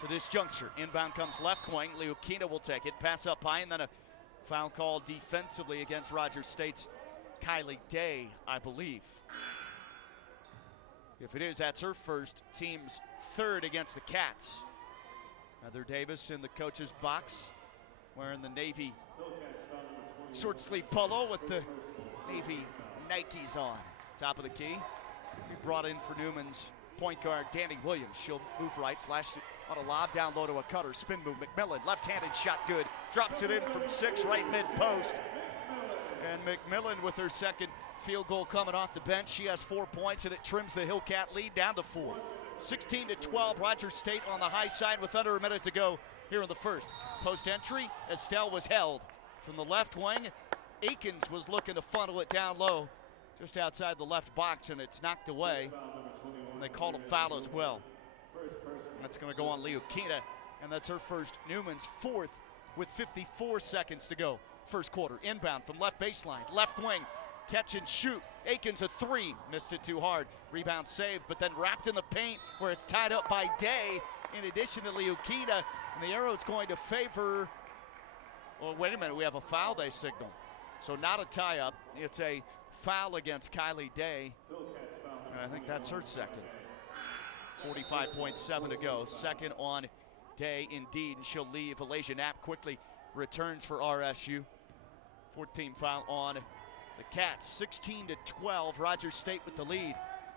to this juncture. Inbound comes left wing. Leukina will take it. Pass up high, and then a foul call defensively against Rogers State's Kylie Day, I believe. If it is, that's her first, team's third against the Cats. Heather Davis in the coach's box, wearing the Navy short sleeve polo with the Navy Nikes on. Top of the key. We brought in for Newman's point guard, Danny Williams. She'll move right, flash on a lob down low to a cutter. Spin move, McMillan, left-handed shot good. Drops it in from 6, right mid-post. And McMillan with her second field goal coming off the bench. She has 4 points, and it trims the Hillcat lead down to 4. 16-12, Rogers State on the high side with under a minute to go here in the first. Post entry, Estelle was held. From the left wing, Akins was looking to funnel it down low just outside the left box, and it's knocked away. And they called a foul as well. That's going to go on Leukina, and that's her first. Newman's 4th with 54 seconds to go. First quarter, inbound from left baseline, left wing, catch and shoot. Akins a 3, missed it too hard. Rebound saved, but then wrapped in the paint where it's tied up by Day. In addition to Leukina, and the arrow's going to favor, well, wait a minute, we have a foul they signal. So not a tie-up, it's a foul against Kylie Day, and I think that's her second. 45.7 to go, second on Day indeed, and she'll leave. Elijah Knapp quickly returns for RSU. 14 foul on the Cats. 16-12, Rogers State with the lead.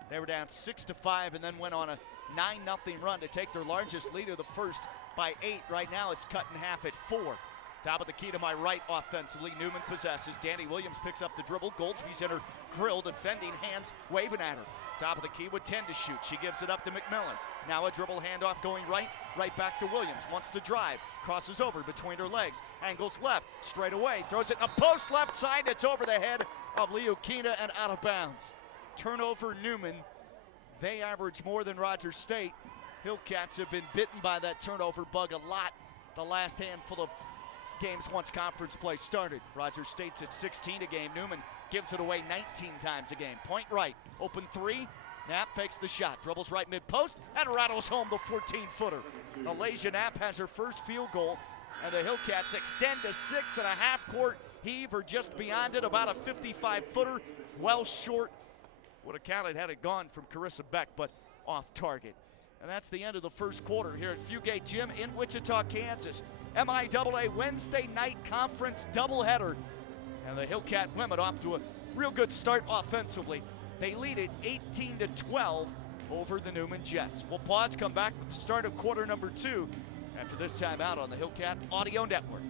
They were down 6-5 and then went on a 9-0 run to take their largest lead of the first by 8. Right now it's cut in half at 4. Top of the key to my right offensively. Newman possesses. Danny Williams picks up the dribble. Goldsby's in her grill, defending, hands waving at her. Top of the key with 10 to shoot. She gives it up to McMillan. Now a dribble handoff going right back to Williams. Wants to drive, crosses over between her legs, angles left, straight away, throws it in the post left side. It's over the head of Leukina and out of bounds. Turnover Newman. They average more than Rogers State. Hillcats have been bitten by that turnover bug a lot the last handful of games once conference play started. Rogers State's at 16 a game. Newman gives it away 19 times a game. Point right, open three. Knapp fakes the shot, dribbles right mid-post, and rattles home the 14-footer. Alasia Knapp has her first field goal, and the Hillcats extend to 6.5 court heave, or just beyond it, about a 55-footer, well short. Would have counted had it gone from Carissa Beck, but off target. And that's the end of the first quarter here at Fugate Gym in Wichita, Kansas. MIAA Wednesday night conference doubleheader. And the Hillcat women off to a real good start offensively. They lead it 18-12 over the Newman Jets. We'll pause, come back with the start of quarter number 2 after this timeout on the Hillcat Audio Network.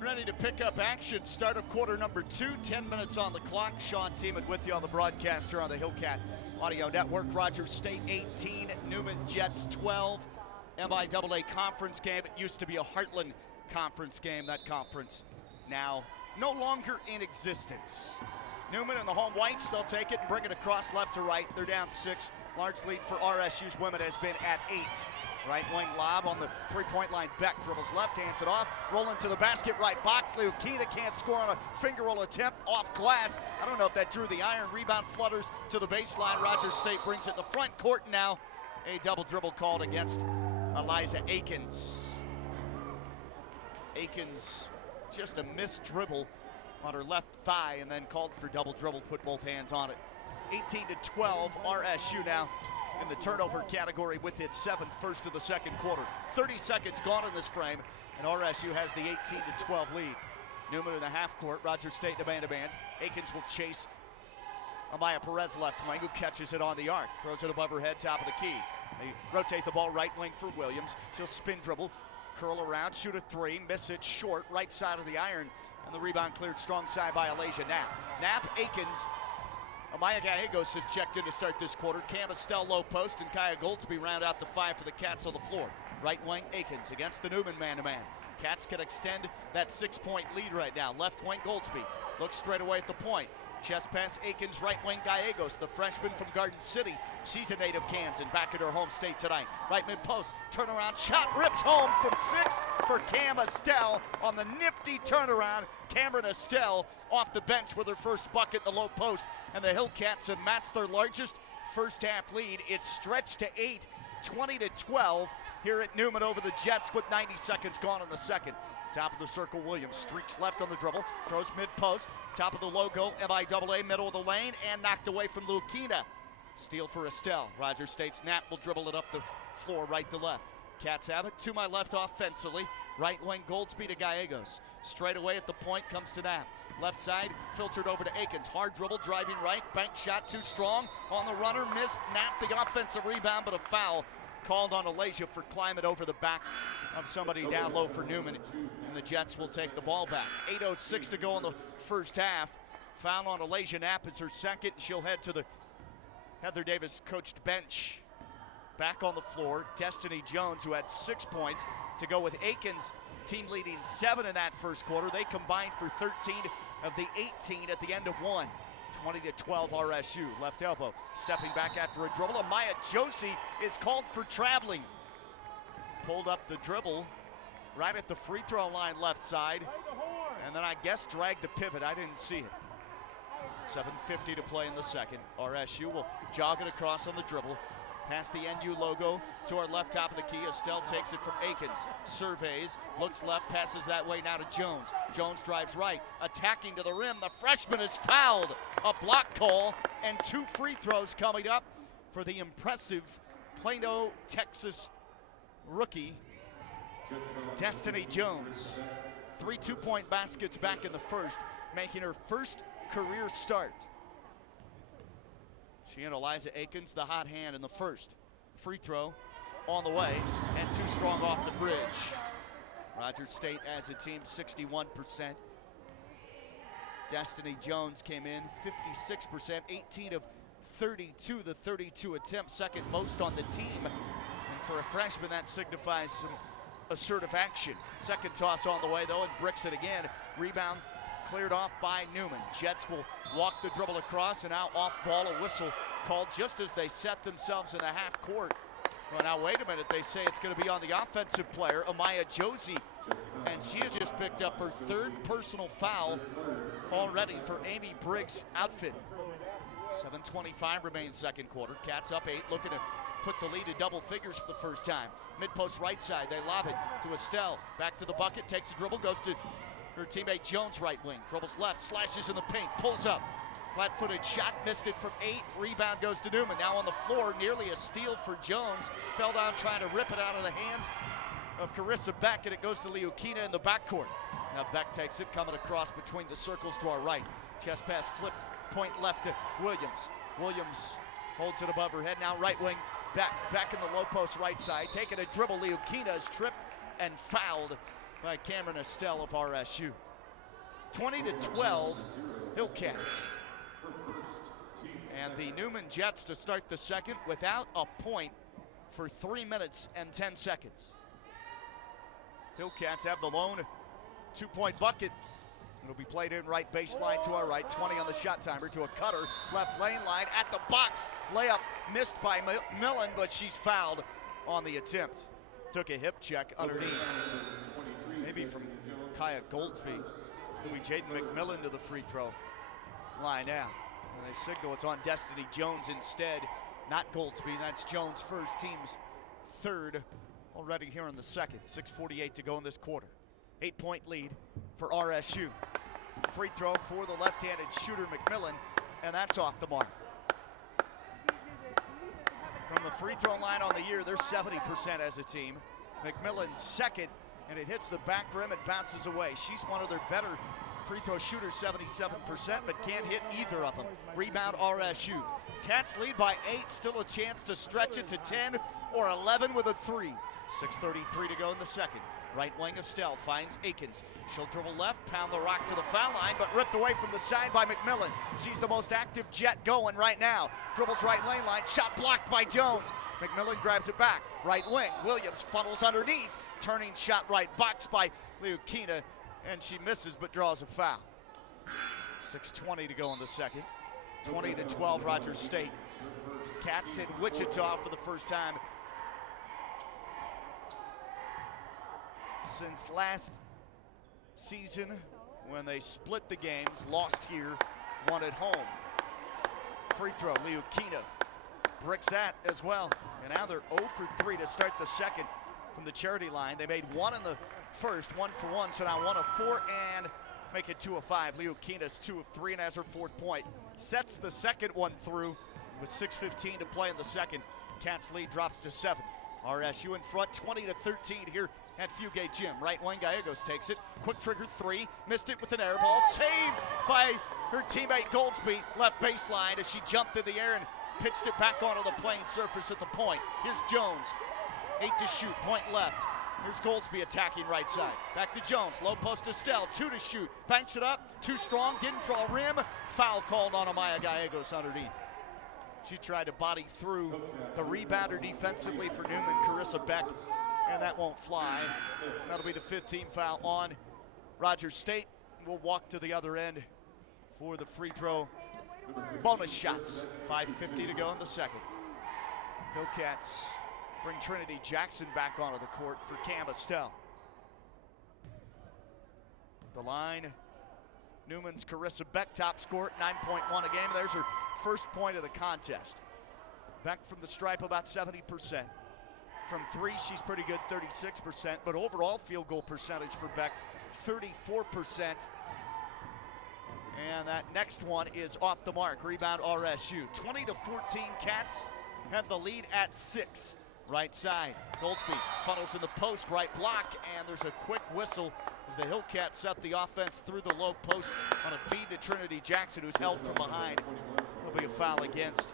Ready to pick up action. Start of quarter number 2. 10 minutes on the clock. Sean Tiemann with you on the broadcaster on the Hillcat Audio Network. Rogers State 18, Newman Jets 12. MIAA conference game. It used to be a Heartland conference game. That conference now no longer in existence. Newman and the home whites, they'll take it and bring it across left to right. They're down 6. Large lead for RSU's women has been at 8. Right wing lob on the three-point line. Beck dribbles left, hands it off, rolling to the basket, right box. Leukina can't score on a finger roll attempt off glass. I don't know if that drew the iron. Rebound flutters to the baseline. Rogers State brings it to the front court now. A double dribble called against Eliza Akins. Akins just a missed dribble on her left thigh and then called for double dribble, put both hands on it. 18-12, RSU now in the turnover category with its 7th, first of the second quarter. 30 seconds gone in this frame, and RSU has the 18-12 lead. Newman in the half court, Rogers State to man-to-man. Akins will chase Amaya Perez left wing, who catches it on the arc. Throws it above her head, top of the key. They rotate the ball right wing for Williams. She'll spin dribble, curl around, shoot a 3, miss it short, right side of the iron, and the rebound cleared strong side by Alasia Knapp. Knapp, Akins, Amaya Gallegos has checked in to start this quarter. Cam Estelle low post, and Kaya Goldsby round out the 5 for the Cats on the floor. Right wing Akins against the Newman man-to-man. Cats can extend that 6-point lead right now. Left wing Goldsby looks straight away at the point. Chest pass Akins, right wing Gallegos, the freshman from Garden City. She's a native Kansan, back at her home state tonight. Right mid-post, turnaround shot, rips home from 6 for Cam Estelle on the nifty turnaround. Cameron Estelle off the bench with her first bucket in the low post, and the Hillcats have matched their largest first half lead. It's stretched to 8, 20-12 here at Newman over the Jets with 90 seconds gone in the second. Top of the circle, Williams streaks left on the dribble, throws mid-post, top of the logo, MIAA, middle of the lane, and knocked away from Leukina. Steal for Estelle. Rogers State's Knapp will dribble it up the floor, right to left. Cats have it, to my left offensively. Right wing Goldsby to Gallegos. Straight away at the point comes to Knapp. Left side, filtered over to Akins. Hard dribble, driving right, bank shot too strong. On the runner, missed. Knapp the offensive rebound, but a foul called on Alasia for climbing over the back of somebody down low for Newman, and the Jets will take the ball back. 8:06 to go in the first half. Foul on Alasia Knapp is her second. She'll head to the Heather Davis coached bench. Back on the floor, Destiny Jones, who had 6 points, to go with Akins, team leading 7 in that first quarter. They combined for 13 of the 18 at the end of one. 20-12 RSU. Left elbow, stepping back after a dribble. Amaya Josie is called for traveling. Pulled up the dribble right at the free throw line left side. And then I guess dragged the pivot. I didn't see it. 7:50 to play in the second. RSU will jog it across on the dribble. Past the NU logo to our left top of the key. Estelle takes it from Akins. Surveys, looks left, passes that way now to Jones. Jones drives right, attacking to the rim. The freshman is fouled. A block call and 2 free throws coming up for the impressive Plano, Texas rookie, Destiny Jones. 3 two-point baskets back in the first, making her first career start. She and Eliza Akins, the hot hand in the first. Free throw on the way, and 2 strong off the bridge. Rogers State as a team, 61%. Destiny Jones came in 56%, 18 of 32, the 32 attempts, second most on the team. And for a freshman, that signifies some assertive action. Second toss on the way though, and bricks it again. Rebound cleared off by Newman. Jets will walk the dribble across, and now off ball, a whistle called just as they set themselves in the half court. Well, now wait a minute, they say it's going to be on the offensive player, Amaya Josie, and she has just picked up her 3rd personal foul already for Amy Briggs' outfit. 7:25 remains second quarter. Cats up 8, looking to put the lead to double figures for the first time. Mid-post right side, they lob it to Estelle. Back to the bucket, takes the dribble, goes to her teammate Jones, right wing. Dribbles left, slashes in the paint, pulls up. Flat-footed shot, missed it from 8. Rebound goes to Newman. Now on the floor, nearly a steal for Jones. Fell down trying to rip it out of the hands of Carissa Beck, and it goes to Leukina in the backcourt. Now Beck takes it, coming across between the circles to our right. Chest pass flipped, point left to Williams. Williams holds it above her head. Now right wing, back in the low post right side. Taking a dribble, Leukina is tripped and fouled by Cameron Estelle of RSU. 20-12, Hillcats. And the Newman Jets to start the second without a point for 3 minutes and 10 seconds. Hillcats have the lone 2-point bucket. It'll be played in right baseline to our right. 20 on the shot timer to a cutter. Left lane line at the box. Layup missed by Millen, but she's fouled on the attempt. Took a hip check underneath. Maybe from Kaya Goldsby. It'll be Jaden McMillan to the free throw line now. And they signal it's on Destiny Jones instead, not Goldsby. That's Jones' first, team's 3rd already here in the second. 6:48 to go in this quarter. 8-point lead for RSU. Free throw for the left-handed shooter McMillan, and that's off the mark. From the free throw line on the year, they're 70% as a team. McMillan's second, and it hits the back rim and bounces away. She's one of their better free throw shooters, 77%, but can't hit either of them. Rebound RSU. Cats lead by 8, still a chance to stretch it to 10 or 11 with a 3. 6:33 to go in the second. Right wing Estelle finds Akins. She'll dribble left, pound the rock to the foul line, but ripped away from the side by McMillan. She's the most active Jet going right now. Dribbles right lane line, shot blocked by Jones. McMillan grabs it back. Right wing, Williams funnels underneath. Turning shot right, box by Leukina, and she misses but draws a foul. 6:20 to go in the second. 20-12 Rogers State. Cats in Wichita for the first time since last season when they split the games, lost here, won at home. Free throw, Leukina bricks that as well. And now they're 0 for 3 to start the second from the charity line. They made 1 in the first, 1 for 1, so now 1 of 4 and make it 2 of 5. Leukina's 2 of 3 and has her 4th point. Sets the second one through with 6:15 to play in the second. Cats lead drops to 7. RSU in front, 20-13 here at Fugate Gym. Right wing, Gallegos takes it. Quick trigger 3, missed it with an air ball. Saved by her teammate Goldsby. Left baseline as she jumped in the air and pitched it back onto the playing surface at the point. Here's Jones, 8 to shoot, point left. Here's Goldsby attacking right side. Back to Jones, low post Estelle, 2 to shoot. Banks it up, too strong, didn't draw rim. Foul called on Amaya Gallegos underneath. She tried to body through the rebounder defensively for Newman, Carissa Beck, and that won't fly. That'll be the 15th foul on Rogers State. will walk to the other end for the free throw bonus shots. 5:50 to go in the second. Hillcats bring Trinity Jackson back onto the court for Cam Estelle. The line, Newman's Carissa Beck, top scorer at 9.1 a game. There's her first point of the contest. Beck from the stripe about 70%. From three, she's pretty good, 36%. But overall field goal percentage for Beck, 34%. And that next one is off the mark. Rebound RSU. 20-14 Cats have the lead at 6. Right side, Goldsby funnels in the post, right block, and there's a quick whistle as the Hillcats set the offense through the low post on a feed to Trinity Jackson, who's held from behind. There'll be a foul against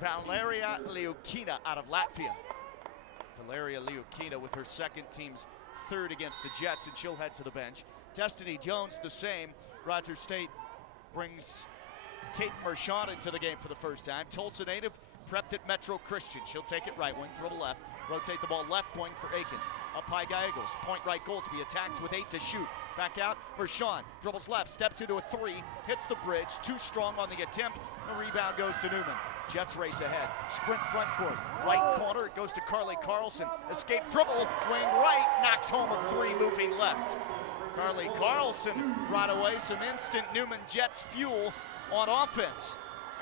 Valeria Liukina out of Latvia. Valeria Liukina with her second, team's third against the Jets, and she'll head to the bench. Destiny Jones the same. Rogers State brings Kate Mershon into the game for the first time. Tulsa native, prepped at Metro Christian. She'll take it right wing, dribble left, rotate the ball left wing for Akins. Up high Gallegos, point right Goldsby, attacks with 8 to shoot. Back out, Mershon dribbles left, steps into a 3, hits the bridge, too strong on the attempt. The rebound goes to Newman. Jets race ahead, sprint front court, right corner, it goes to Carly Carlson. Escape dribble, wing right, knocks home a 3 moving left. Carly Carlson brought away some instant Newman Jets fuel on offense.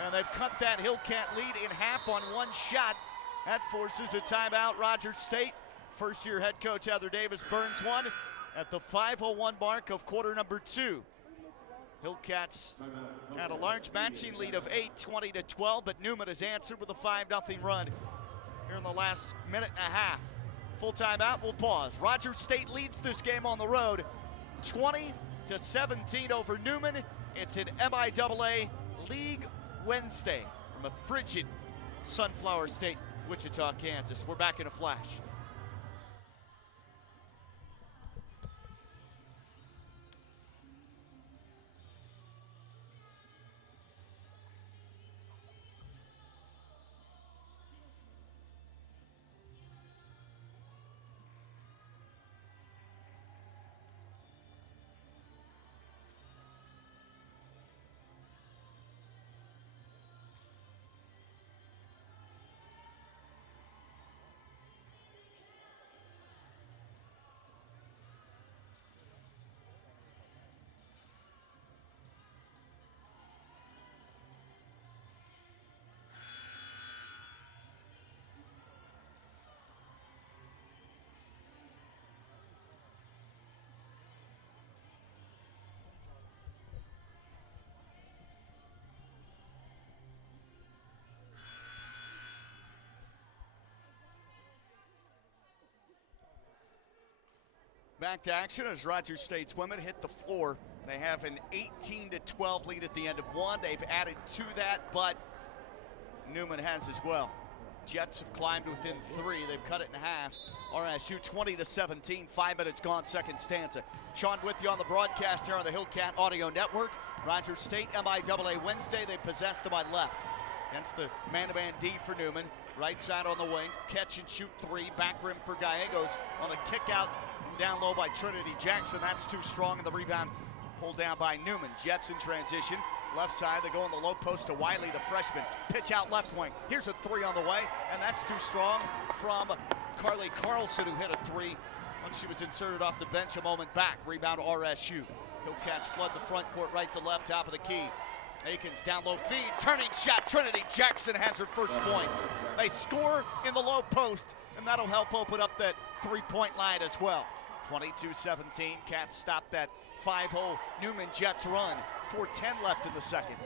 And they've cut that Hillcat lead in half on one shot. That forces a timeout. Rogers State, first-year head coach Heather Davis burns one at the 5:01 mark of quarter number 2. Hillcats had a large matching lead of 8, 20-12, but Newman has answered with a 5-0 run here in the last minute and a half. Full timeout, we'll pause. Rogers State leads this game on the road, 20-17 over Newman. It's an MIAA League Wednesday from a frigid Sunflower State, Wichita, Kansas. We're back in a flash. Back to action as Rogers State's women hit the floor. They have an 18-12 lead at the end of one. They've added to that, but Newman has as well. Jets have climbed within 3. They've cut it in half. RSU 20-17, 5 minutes gone, second stanza. Sean with you on the broadcast here on the Hillcat Audio Network. Rogers State, MIAA Wednesday. They possessed to my left. Against the man-to-man D for Newman. Right side on the wing. Catch and shoot 3. Back rim for Gallegos on a kick out down low by Trinity Jackson. That's too strong, and the rebound pulled down by Newman. Jets in transition. Left side, they go in the low post to Wiley, the freshman. Pitch out left wing. Here's a 3 on the way, and that's too strong from Carly Carlson, who hit a 3 when she was inserted off the bench a moment back. Rebound RSU. Hillcats flood the front court right to left, top of the key. Akins down low feed, turning shot. Trinity Jackson has her first points. They score in the low post, and that'll help open up that 3-point line as well. 22-17, Cats stop that 5-0 Newman Jets run. 4:10 left in the second.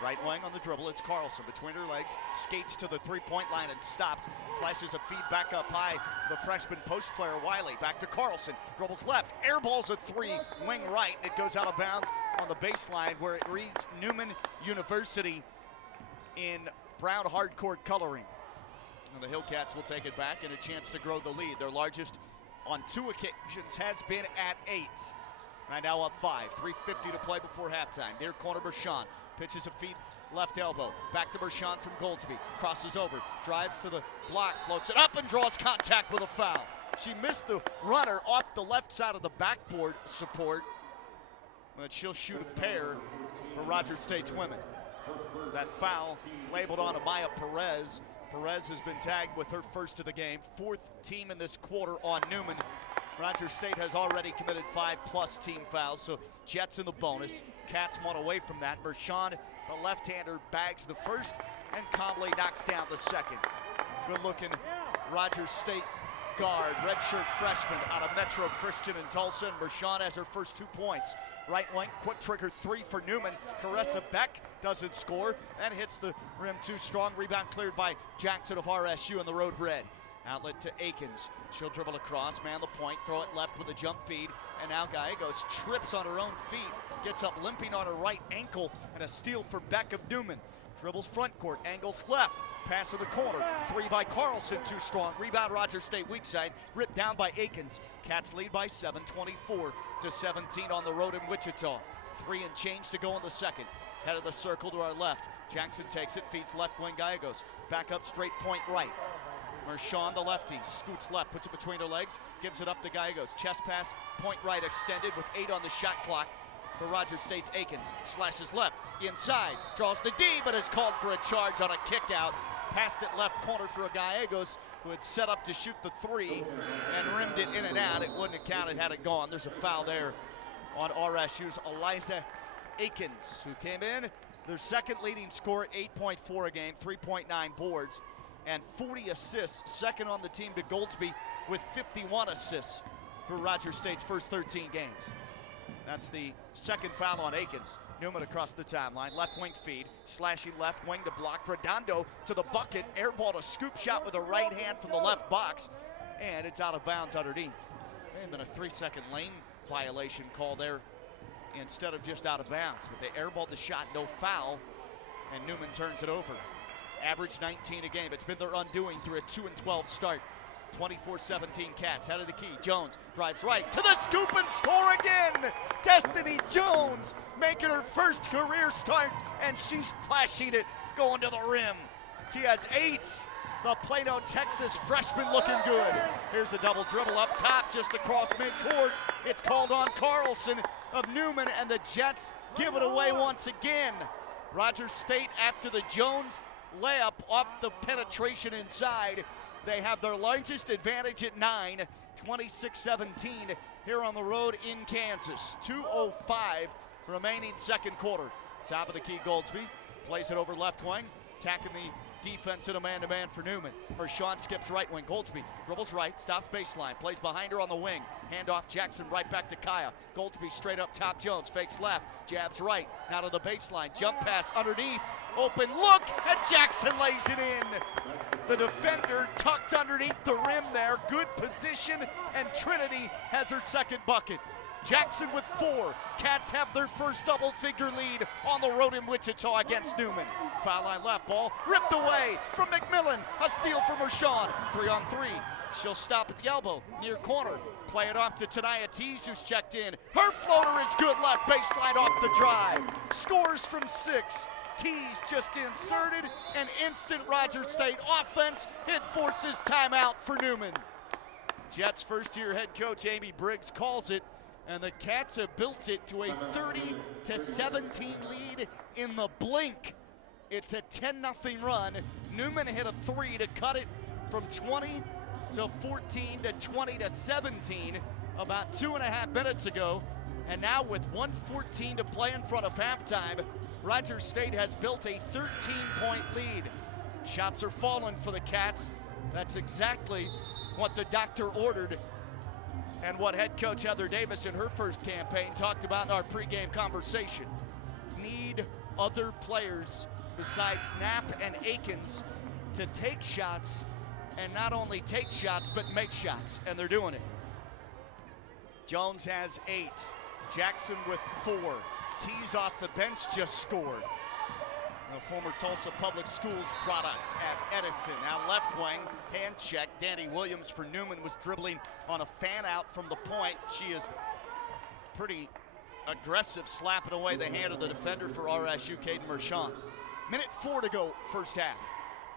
Right wing on the dribble, it's Carlson between her legs, skates to the 3-point line and stops. Flashes a feed back up high to the freshman post player Wiley. Back to Carlson, dribbles left, airballs a 3, wing right, and it goes out of bounds on the baseline where it reads Newman University in brown hardcourt coloring. And the Hillcats will take it back and a chance to grow the lead. Their largest on 2 occasions has been at 8. Right now up 5, 3:50 to play before halftime. Near corner, Mershon pitches a feed left elbow. Back to Mershon from Goldsby. Crosses over, drives to the block, floats it up and draws contact with a foul. She missed the runner off the left side of the backboard support. but she'll shoot a pair for Rogers State's women. That foul labeled on Amaya Perez. Perez has been tagged with her first of the game. 4th team in this quarter on Newman. Rogers State has already committed 5+ team fouls, so Jets in the bonus. Cats one away from that. Mershon, the left-hander, bags the first, and Cobley knocks down the second. Good-looking Rogers State guard, redshirt freshman out of Metro Christian in Tulsa, and Mershon has her first 2 points. Right wing, quick trigger 3 for Newman. Caressa Beck doesn't score and hits the rim too strong. Rebound cleared by Jackson of RSU in the road red. Outlet to Akins. She'll dribble across, man the point, throw it left with a jump feed, and now Gallegos trips on her own feet, gets up limping on her right ankle, and a steal for Beck of Newman. Dribbles front court, angles left, pass in the corner, 3 by Carlson, too strong. Rebound Rogers State weak side, ripped down by Akins. Cats lead by 7, 24-17 on the road in Wichita. 3 and change to go in the second. Head of the circle to our left. Jackson takes it, feeds left wing Gallegos. Back up straight point right. Mershon, the lefty, scoots left, puts it between her legs, gives it up to Gallegos. Chest pass, point right extended with 8 on the shot clock for Rogers State's Akins. Slashes left, inside, draws the D, but is called for a charge on a kick out. Passed it left corner for a Gallegos who had set up to shoot the 3 and rimmed it in and out. It wouldn't have counted had it gone. There's a foul there on RSU's Eliza Akins, who came in their second leading scorer, 8.4 a game, 3.9 boards, and 40 assists, second on the team to Goldsby with 51 assists for Rogers State's first 13 games. That's the second foul on Akins. Newman across the timeline, left wing feed, slashing left wing to block. Redondo to the bucket, airballed a scoop shot with a right hand from the left box, and it's out of bounds underneath. May have been a 3-second lane violation call there instead of just out of bounds, but they airballed the shot, no foul, and Newman turns it over. Average 19 a game. It's been their undoing through a 2-12 start. 24-17 Cats, head of the key. Jones drives right to the scoop and score again. Destiny Jones making her first career start, and she's flashing it going to the rim. She has 8. The Plano, Texas freshman looking good. Here's a double dribble up top just across midcourt. It's called on Carlson of Newman, and the Jets give it away once again. Rogers State, after the Jones layup off the penetration inside, they have their largest advantage at 9, 26-17 here on the road in Kansas. 2:05 remaining second quarter. Top of the key, Goldsby plays it over left wing, attacking the defense in a man-to-man for Newman. Mershon skips right wing. Goldsby dribbles right, stops baseline, plays behind her on the wing. Handoff Jackson right back to Kaya. Goldsby straight up top. Jones fakes left, jabs right, now to the baseline. Jump pass underneath, open look, and Jackson lays it in. The defender tucked underneath the rim there. Good position, and Trinity has her second bucket. Jackson with 4. Cats have their first double-figure lead on the road in Wichita against Newman. Foul line left, ball ripped away from McMillan. A steal for Mershon. 3-on-3. She'll stop at the elbow, near corner. Play it off to Tanaya Tees, who's checked in. Her floater is good, left baseline off the drive. Scores from 6. Tees just inserted, an instant Rogers State offense. It forces timeout for Newman. Jets first-year head coach Amy Briggs calls it, and the Cats have built it to a 30-17 lead in the blink. It's a 10-0 run. Newman hit a 3 to cut it from 20 to 14 to 20 to 17 about 2.5 minutes ago. And now with 1:14 to play in front of halftime, Rogers State has built a 13-point lead. Shots are falling for the Cats. That's exactly what the doctor ordered and what head coach Heather Davis in her first campaign talked about in our pregame conversation. Need other players besides Knapp and Akins to take shots, and not only take shots, but make shots, and they're doing it. Jones has 8. Jackson with 4. Tees off the bench just scored. The former Tulsa Public Schools product at Edison. Now left wing, hand check. Danny Williams for Newman was dribbling on a fan out from the point. She is pretty aggressive, slapping away the hand of the defender for RSU, Caden Mershon. Minute 4 to go, first half.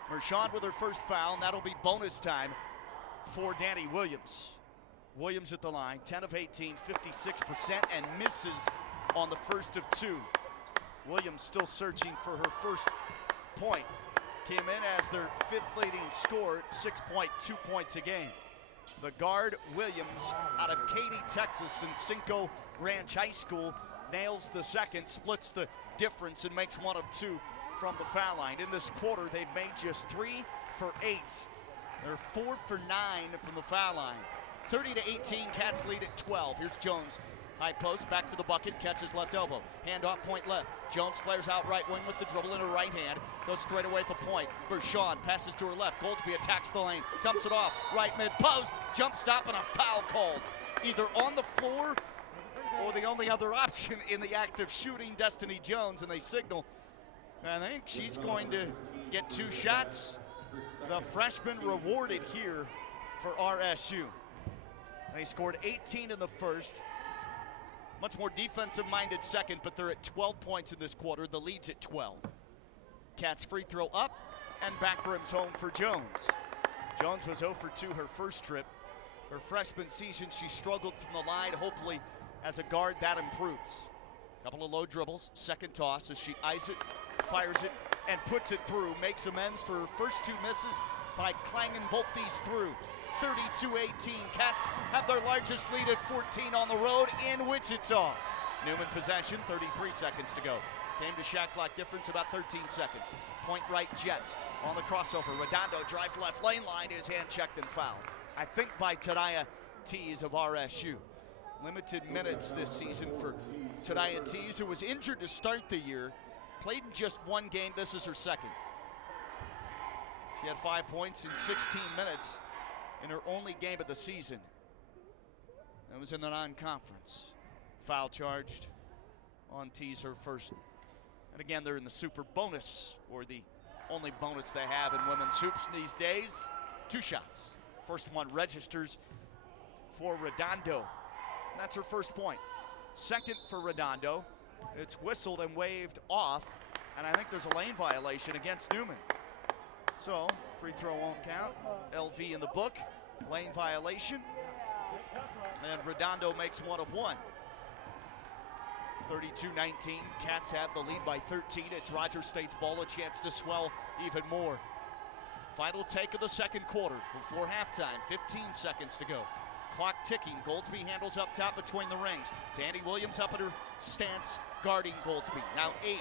Mershon with her first foul, and that'll be bonus time for Danny Williams. Williams at the line, 10 of 18, 56%, and misses on the first of two. Williams still searching for her first point. Came in as their fifth leading scorer at 6.2 points a game. The guard, Williams, out of Katy, Texas, and Cinco Ranch High School, nails the second, splits the difference, and makes one of two from the foul line. In this quarter, they've made just 3 for 8. They're 4 for 9 from the foul line. 30-18, Cats lead at 12. Here's Jones. High post, back to the bucket, catches left elbow. Hand off, point left. Jones flares out right wing with the dribble in her right hand. Goes straight away at the point. Bershon passes to her left. Goldsby attacks the lane, dumps it off. Right mid post, jump stop, and a foul called. Either on the floor or the only other option in the act of shooting, Destiny Jones, and they signal. I think she's going to get 2 shots. The freshman rewarded here for RSU. They scored 18 in the first. Much more defensive-minded second, but they're at 12 points in this quarter. The lead's at 12. Cats free throw up and back rims home for Jones. Jones was 0 for 2 her first trip. Her freshman season, she struggled from the line. Hopefully, as a guard, that improves. Couple of low dribbles, second toss as she eyes it, fires it, and puts it through. Makes amends for her first 2 misses by clanging both these through. 32-18, Cats have their largest lead at 14 on the road in Wichita. Newman possession, 33 seconds to go. Came to shot clock difference, about 13 seconds. Point right Jets on the crossover. Redondo drives left lane line, his hand checked and fouled. I think by Tadaya Tees of RSU. Limited minutes this season for Tadaya Tees, who was injured to start the year. Played in just 1 game, this is her second. She had 5 points in 16 minutes in her only game of the season. That was in the non-conference. Foul charged on Tees, her first. And again, they're in the super bonus, or the only bonus they have in women's hoops these days. 2 shots. First one registers for Redondo. And that's her first point. Second for Redondo. It's whistled and waved off, and I think there's a lane violation against Newman. So, free throw won't count. LV in the book, lane violation. And Redondo makes 1 of 1. 32-19, Cats have the lead by 13. It's Rogers State's ball, a chance to swell even more. Final take of the second quarter before halftime, 15 seconds to go. Clock ticking, Goldsby handles up top between the rings. Danny Williams up at her stance, guarding Goldsby. Now 8.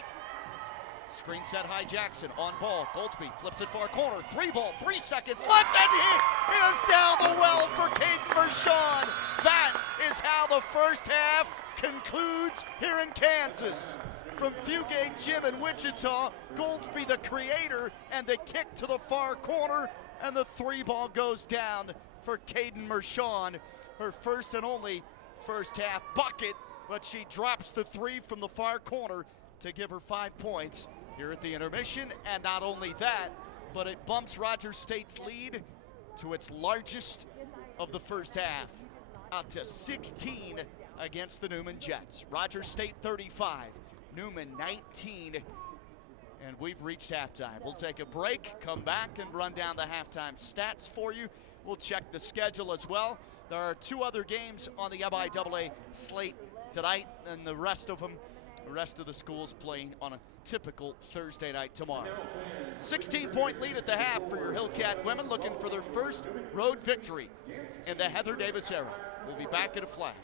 Screen set high, Jackson on ball. Goldsby flips it far corner. 3 ball, 3 seconds left, and he is down the well for Caden Mershon. That is how the first half concludes here in Kansas. From Fugate Gym in Wichita, Goldsby the creator, and the kick to the far corner, and the 3 ball goes down for Caden Mershon. Her first and only first half bucket, but she drops the 3 from the far corner to give her 5 points here at the intermission. And not only that, but it bumps Rogers State's lead to its largest of the first half, out to 16 against the Newman Jets. Rogers State 35, Newman 19, and we've reached halftime. We'll take a break, come back, and run down the halftime stats for you. We'll check the schedule as well. There are 2 other games on the MIAA slate tonight, and the rest of the schools playing on a typical Thursday night tomorrow. 16-point lead at the half for your Hillcat women, looking for their first road victory in the Heather Davis era. We'll be back in a flash.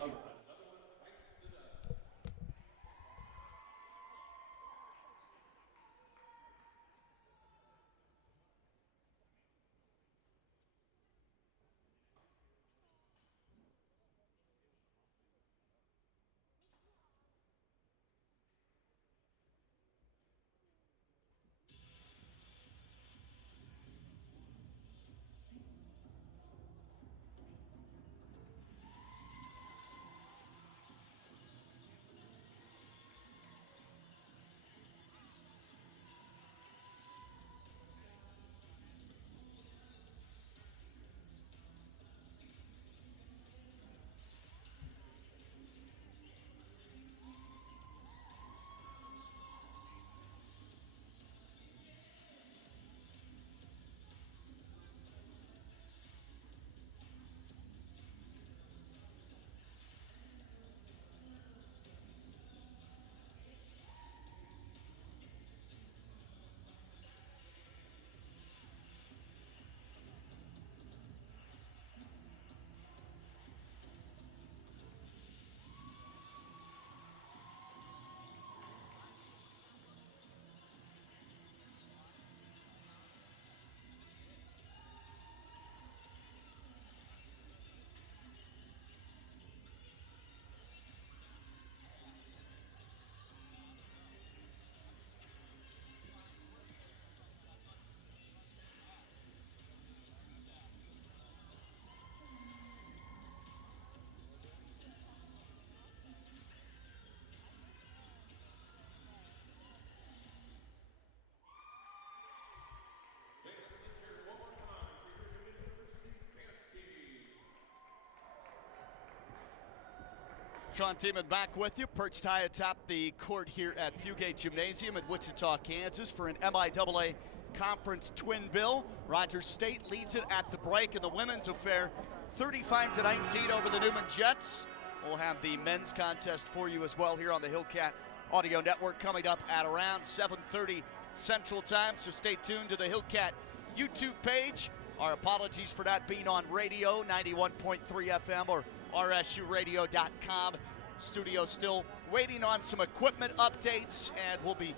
Sean Tiemann back with you, perched high atop the court here at Fugate Gymnasium in Wichita, Kansas for an MIAA Conference twin bill. Rogers State leads it at the break in the women's affair, 35-19 over the Newman Jets. We'll have the men's contest for you as well here on the Hillcat Audio Network coming up at around 7:30 Central Time, so stay tuned to the Hillcat YouTube page. Our apologies for that being on radio, 91.3 FM or rsuradio.com. Studio still waiting on some equipment updates, and we'll be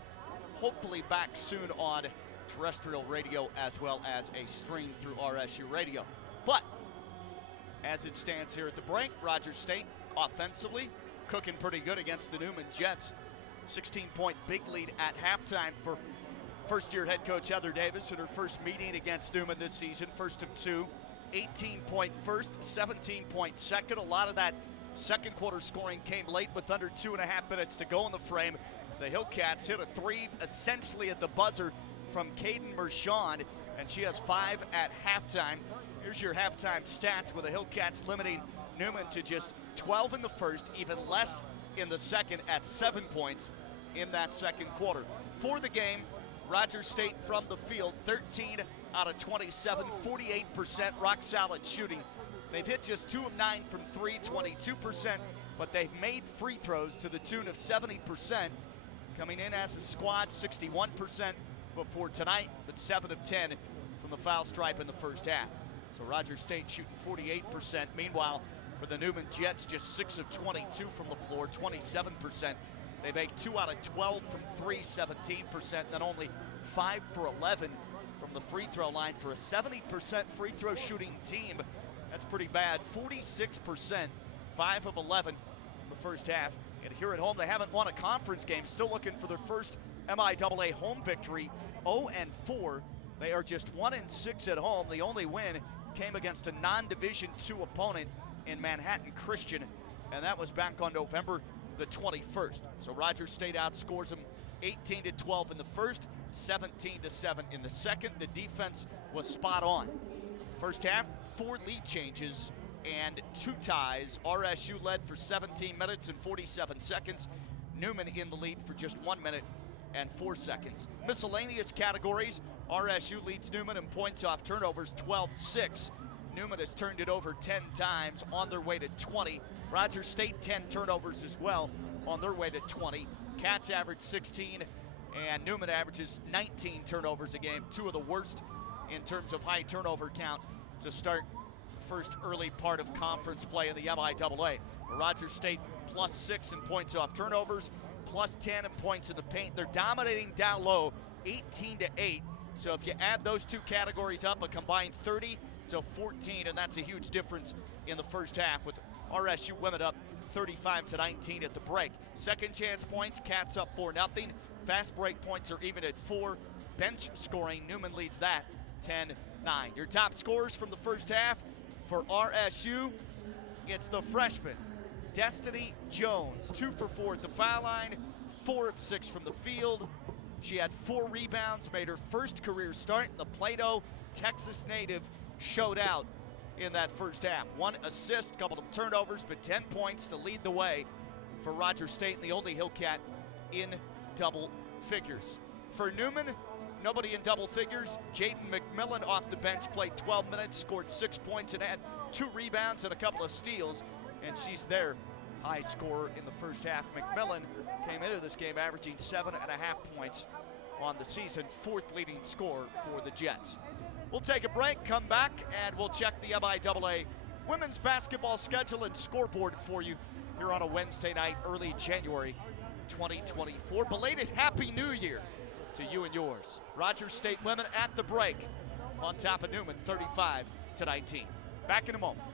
hopefully back soon on terrestrial radio as well as a stream through RSU Radio. But as it stands here at the break, Rogers State offensively cooking pretty good against the Newman Jets. 16-point big lead at halftime for first-year head coach Heather Davis in her first meeting against Newman this season, first of two. 18-point first, 17-point second. A lot of that second quarter scoring came late with under 2.5 minutes to go in the frame. The Hillcats hit a three essentially at the buzzer from Caden Mershon, and she has 5 at halftime. Here's your halftime stats with the Hillcats limiting Newman to just 12 in the first, even less in the second at 7 points in that second quarter. For the game, Rogers State from the field, 13 out of 27, 48% rock solid shooting. They've hit just 2 of 9 from 3, 22%, but they've made free throws to the tune of 70%, coming in as a squad 61% before tonight, but 7 of 10 from the foul stripe in the first half. So Rogers State shooting 48%. Meanwhile, for the Newman Jets, just 6 of 22 from the floor, 27%. They make 2 out of 12 from 3, 17%, then only 5 for 11 from the free throw line for a 70% free throw shooting team. That's pretty bad. 46%, 5 of 11 in the first half. And here at home, they haven't won a conference game. Still looking for their first MIAA home victory, 0-4. They are just 1-6 at home. The only win came against a non-Division II opponent in Manhattan Christian, and that was back on November the 21st. So Rogers State outscores them 18-12 in the first, 17-7 in the second. The defense was spot on. First half, 4 lead changes and 2 ties. RSU led for 17 minutes and 47 seconds. Newman in the lead for just 1 minute and 4 seconds. Miscellaneous categories, RSU leads Newman in points off turnovers, 12-6. Newman has turned it over 10 times, on their way to 20. Rogers State 10 turnovers as well, on their way to 20. Cats average 16, and Newman averages 19 turnovers a game, 2 of the worst in terms of high turnover count to start first early part of conference play in the MIAA. Rogers State +6 in points off turnovers, +10 in points in the paint. They're dominating down low, 18-8. So if you add those 2 categories up, a combined 30-14, and that's a huge difference in the first half, with RSU women up 35-19 at the break. Second chance points, Cats up 4-0. Fast break points are even at 4. Bench scoring, Newman leads that 10-9. Your top scorers from the first half for RSU, it's the freshman, Destiny Jones, 2 for 4 at the foul line, 4 of 6 from the field. She had 4 rebounds, made her first career start. The Plato, Texas native, showed out in that first half. 1 assist, couple of turnovers, but 10 points to lead the way for Rogers State, and the only Hillcat in double figures. For Newman, nobody in double figures. Jaden McMillan off the bench, played 12 minutes, scored 6 points, and had 2 rebounds and a couple of steals, and she's their high scorer in the first half. McMillan came into this game averaging 7.5 points on the season, 4th leading scorer for the Jets. We'll take a break, come back, and we'll check the MIAA women's basketball schedule and scoreboard for you here on a Wednesday night, early January 2024. Belated Happy New Year to you and yours. Rogers State women at the break on top of Newman, 35-19. Back in a moment.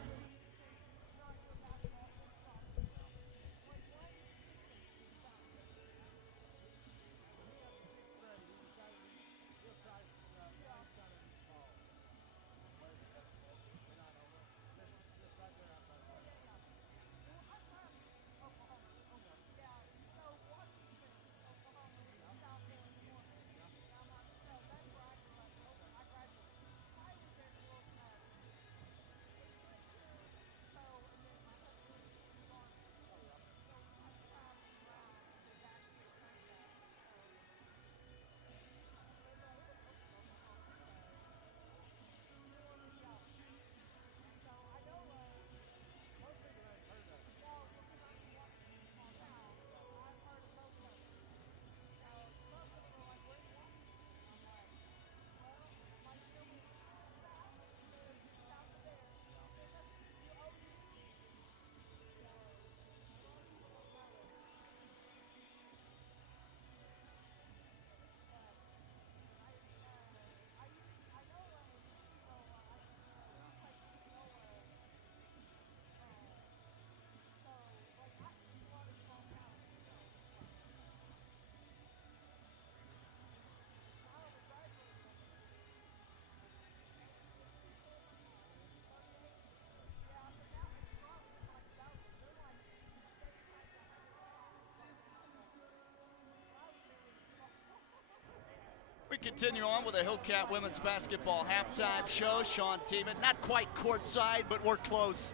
We continue on with the Hillcat women's basketball halftime show. Sean Tiemann, not quite courtside, but we're close.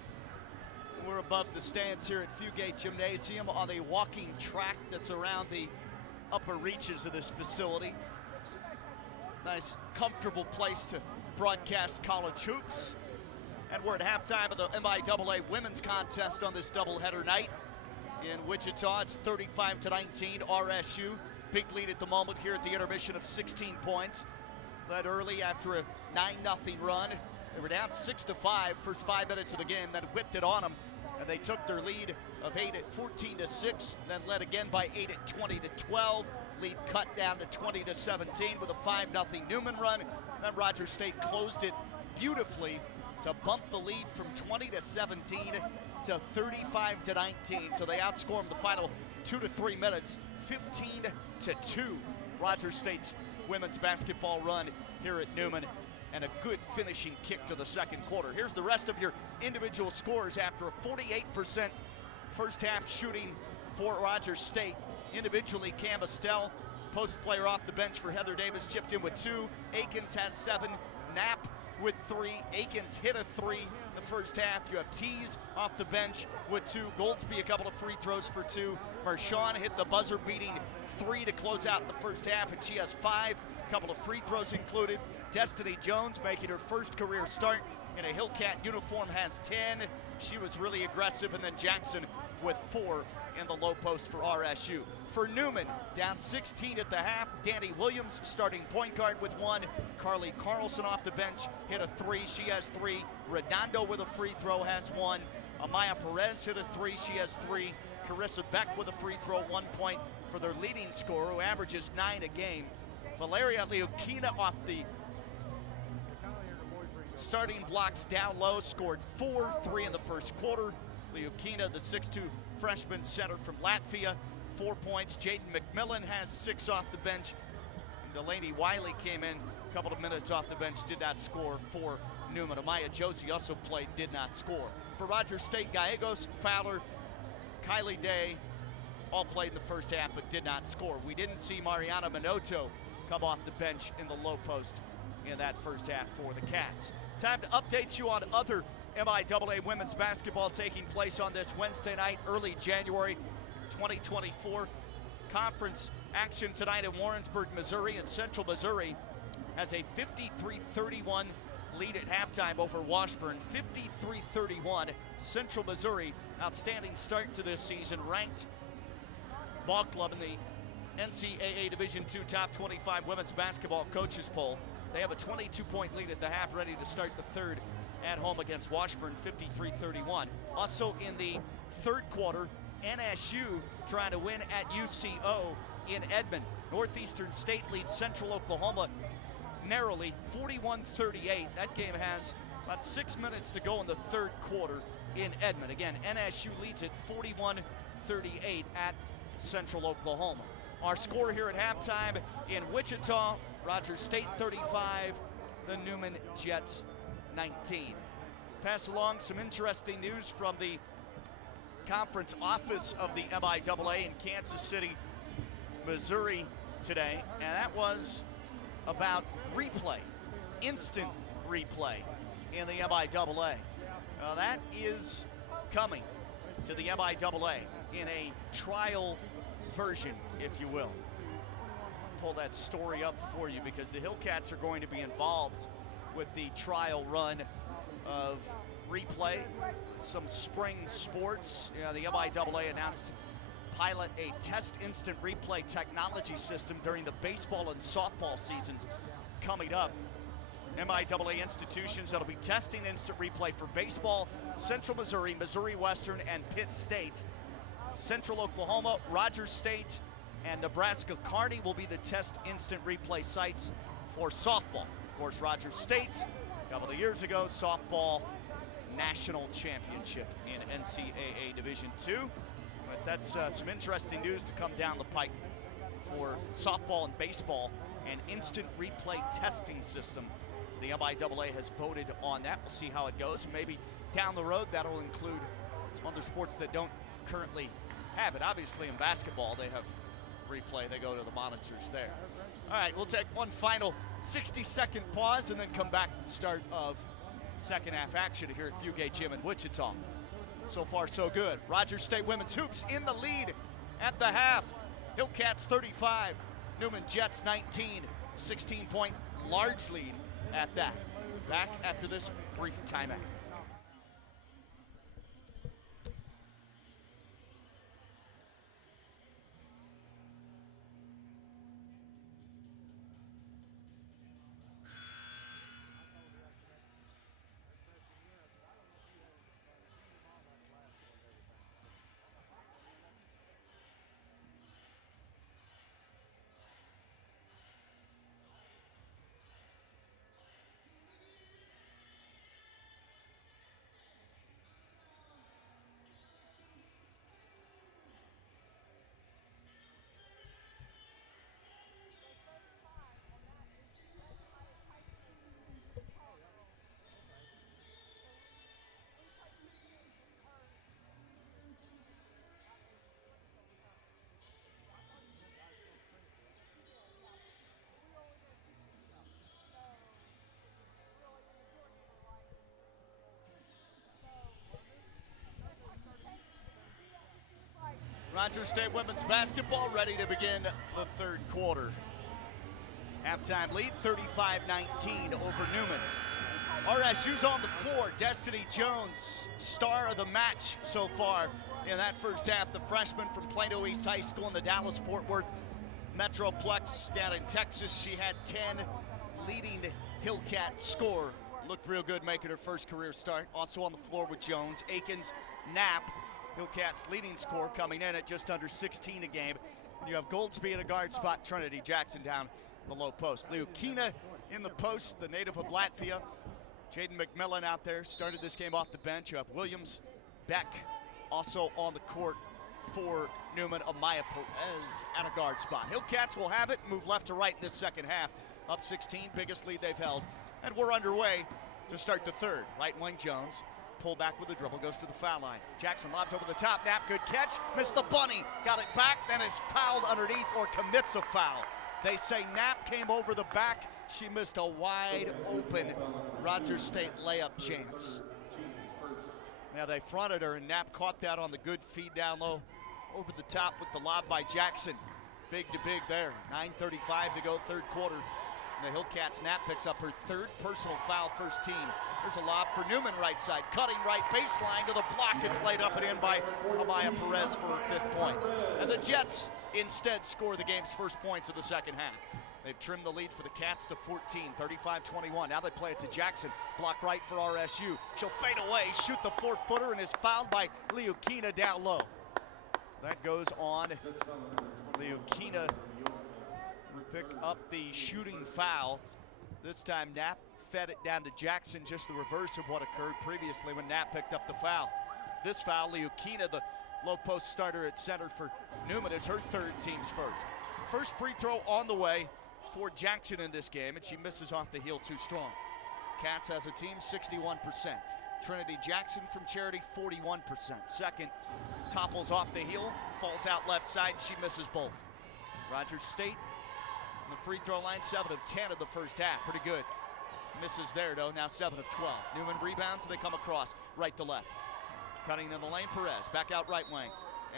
We're above the stands here at Fugate Gymnasium on a walking track that's around the upper reaches of this facility. Nice, comfortable place to broadcast college hoops. And we're at halftime of the MIAA women's contest on this doubleheader night. In Wichita, it's 35-19, RSU. Big lead at the moment here at the intermission of 16 points. Led early after a 9-0 run. They were down 6-5 first 5 minutes of the game, then whipped it on them. And they took their lead of 8 at 14-6, then led again by 8 at 20-12. Lead cut down to 20-17 with a 5-0 Newman run. Then Rogers State closed it beautifully to bump the lead from 20-17 to 35-19. So they outscored them the final 2 to 3 minutes, 15-2. Rogers State's women's basketball run here at Newman, and a good finishing kick to the second quarter. Here's the rest of your individual scores after a 48% first half shooting for Rogers State. Individually, Cam Estelle, post player off the bench for Heather Davis, chipped in with 2. Akins has 7. Knapp with 3. Akins hit a 3 the first half. You have Tees off the bench with 2. Goldsby a couple of free throws for 2. Marshawn hit the buzzer beating 3 to close out the first half, and she has 5. A couple of free throws included. Destiny Jones making her first career start in a Hillcat uniform has 10. She was really aggressive. And then Jackson with 4 in the low post for RSU. For Newman, down 16 at the half. Danny Williams starting point guard with 1. Carly Carlson off the bench hit a 3. She has 3. Redondo with a free throw has 1. Amaya Perez hit a 3. She has 3. Carissa Beck with a free throw, 1 point for their leading scorer, who averages 9 a game. Valeria Leukina off the starting blocks down low, scored 4-3 in the first quarter. Leukina, the 6'2 freshman center from Latvia, 4 points. Jaden McMillan has 6 off the bench. Delaney Wiley came in a couple of minutes off the bench, did not score for Newman. Amaya Josie also played, did not score. For Rogers State, Gallegos, Fowler, Kylie Day all played in the first half but did not score. We didn't see Mariana Minotto come off the bench in the low post in that first half for the Cats. Time to update you on other MIAA women's basketball taking place on this Wednesday night, early January 2024. Conference action tonight in Warrensburg, Missouri, and Central Missouri has a 53-31 lead at halftime over Washburn. 53-31. Central Missouri, outstanding start to this season, ranked ball club in the NCAA Division II Top 25 Women's Basketball Coaches Poll. They have a 22-point lead at the half, ready to start the third at home against Washburn, 53-31. Also in the third quarter, NSU trying to win at UCO in Edmond. Northeastern State leads Central Oklahoma narrowly, 41-38. That game has about 6 minutes to go in the third quarter in Edmond. Again, NSU leads at 41-38 at Central Oklahoma. Our score here at halftime in Wichita, Rogers State 35, the Newman Jets 19. Pass along some interesting news from the conference office of the MIAA in Kansas City, Missouri today, and that was about replay, instant replay in the MIAA. That is coming to the MIAA in a trial version, if you will. Pull that story up for you because the Hillcats are going to be involved with the trial run of replay, some spring sports. The MIAA announced pilot a test instant replay technology system during the baseball and softball seasons coming up. MIAA institutions that'll be testing instant replay for baseball: Central Missouri, Missouri Western, and Pitt State. Central Oklahoma, Rogers State, and Nebraska Kearney will be the test instant replay sites for softball. Of course, Rogers State, a couple of years ago, softball national championship in NCAA Division II. But that's some interesting news to come down the pike for softball and baseball, an instant replay testing system. The MIAA has voted on that. We'll see how it goes. Maybe down the road that'll include some other sports that don't currently have it. Obviously in basketball they have replay. They go to the monitors there. All right, we'll take one final 60-second pause and then come back to the start of second half action here at Fugate Gym in Wichita. So far, so good. Rogers State women's hoops in the lead at the half. Hillcats 35, Newman Jets 19, 16-point large lead at that. Back after this brief timeout. Rogers State women's basketball ready to begin the third quarter. Halftime lead, 35-19 over Newman. RSU's on the floor. Destiny Jones, star of the match so far in that first half. The freshman from Plano East High School in the Dallas-Fort Worth Metroplex down in Texas. She had 10 leading Hillcat score. Looked real good making her first career start. Also on the floor with Jones. Akins, Knapp, Hillcats leading score coming in at just under 16 a game. And you have Goldsby at a guard spot, Trinity Jackson down the low post. Leukina in the post, the native of Latvia. Jaden McMillan out there, started this game off the bench. You have Williams, Beck also on the court for Newman. Amaya Perez at a guard spot. Hillcats will have it, move left to right in this second half. Up 16, biggest lead they've held. And we're underway to start the third. Right wing Jones. Pull back with the dribble, goes to the foul line. Jackson lobs over the top, Knapp, good catch, missed the bunny, got it back, then is fouled underneath or commits a foul. They say Knapp came over the back, she missed a wide open Rogers State layup chance. Now they fronted her and Knapp caught that on the good feed down low over the top with the lob by Jackson. Big to big there, 9:35 to go third quarter. The Hillcats, Knapp picks up her third personal foul, first team. There's a lob for Newman right side, cutting right baseline to the block. It's laid up and in by Amaya Perez for her fifth point. And the Jets instead score the game's first points of the second half. They've trimmed the lead for the Cats to 14, 35-21. Now they play it to Jackson, block right for RSU. She'll fade away, shoot the 4-footer, and is fouled by Leukina down low. That goes on Leukina. Pick up the shooting foul. This time Knapp fed it down to Jackson, just the reverse of what occurred previously when Knapp picked up the foul. This foul, Leukina, the low post starter at center for Newman, is her third, team's first. First free throw on the way for Jackson in this game, and she misses off the heel too strong. Cats as a team, 61%. Trinity Jackson from Charity, 41%. Second, topples off the heel, falls out left side, she misses both. Rogers State on the free throw line, 7 of 10 of the first half, pretty good. Misses there though, now 7 of 12. Newman rebounds, and they come across right to left. Cutting in the lane, Perez, back out right wing.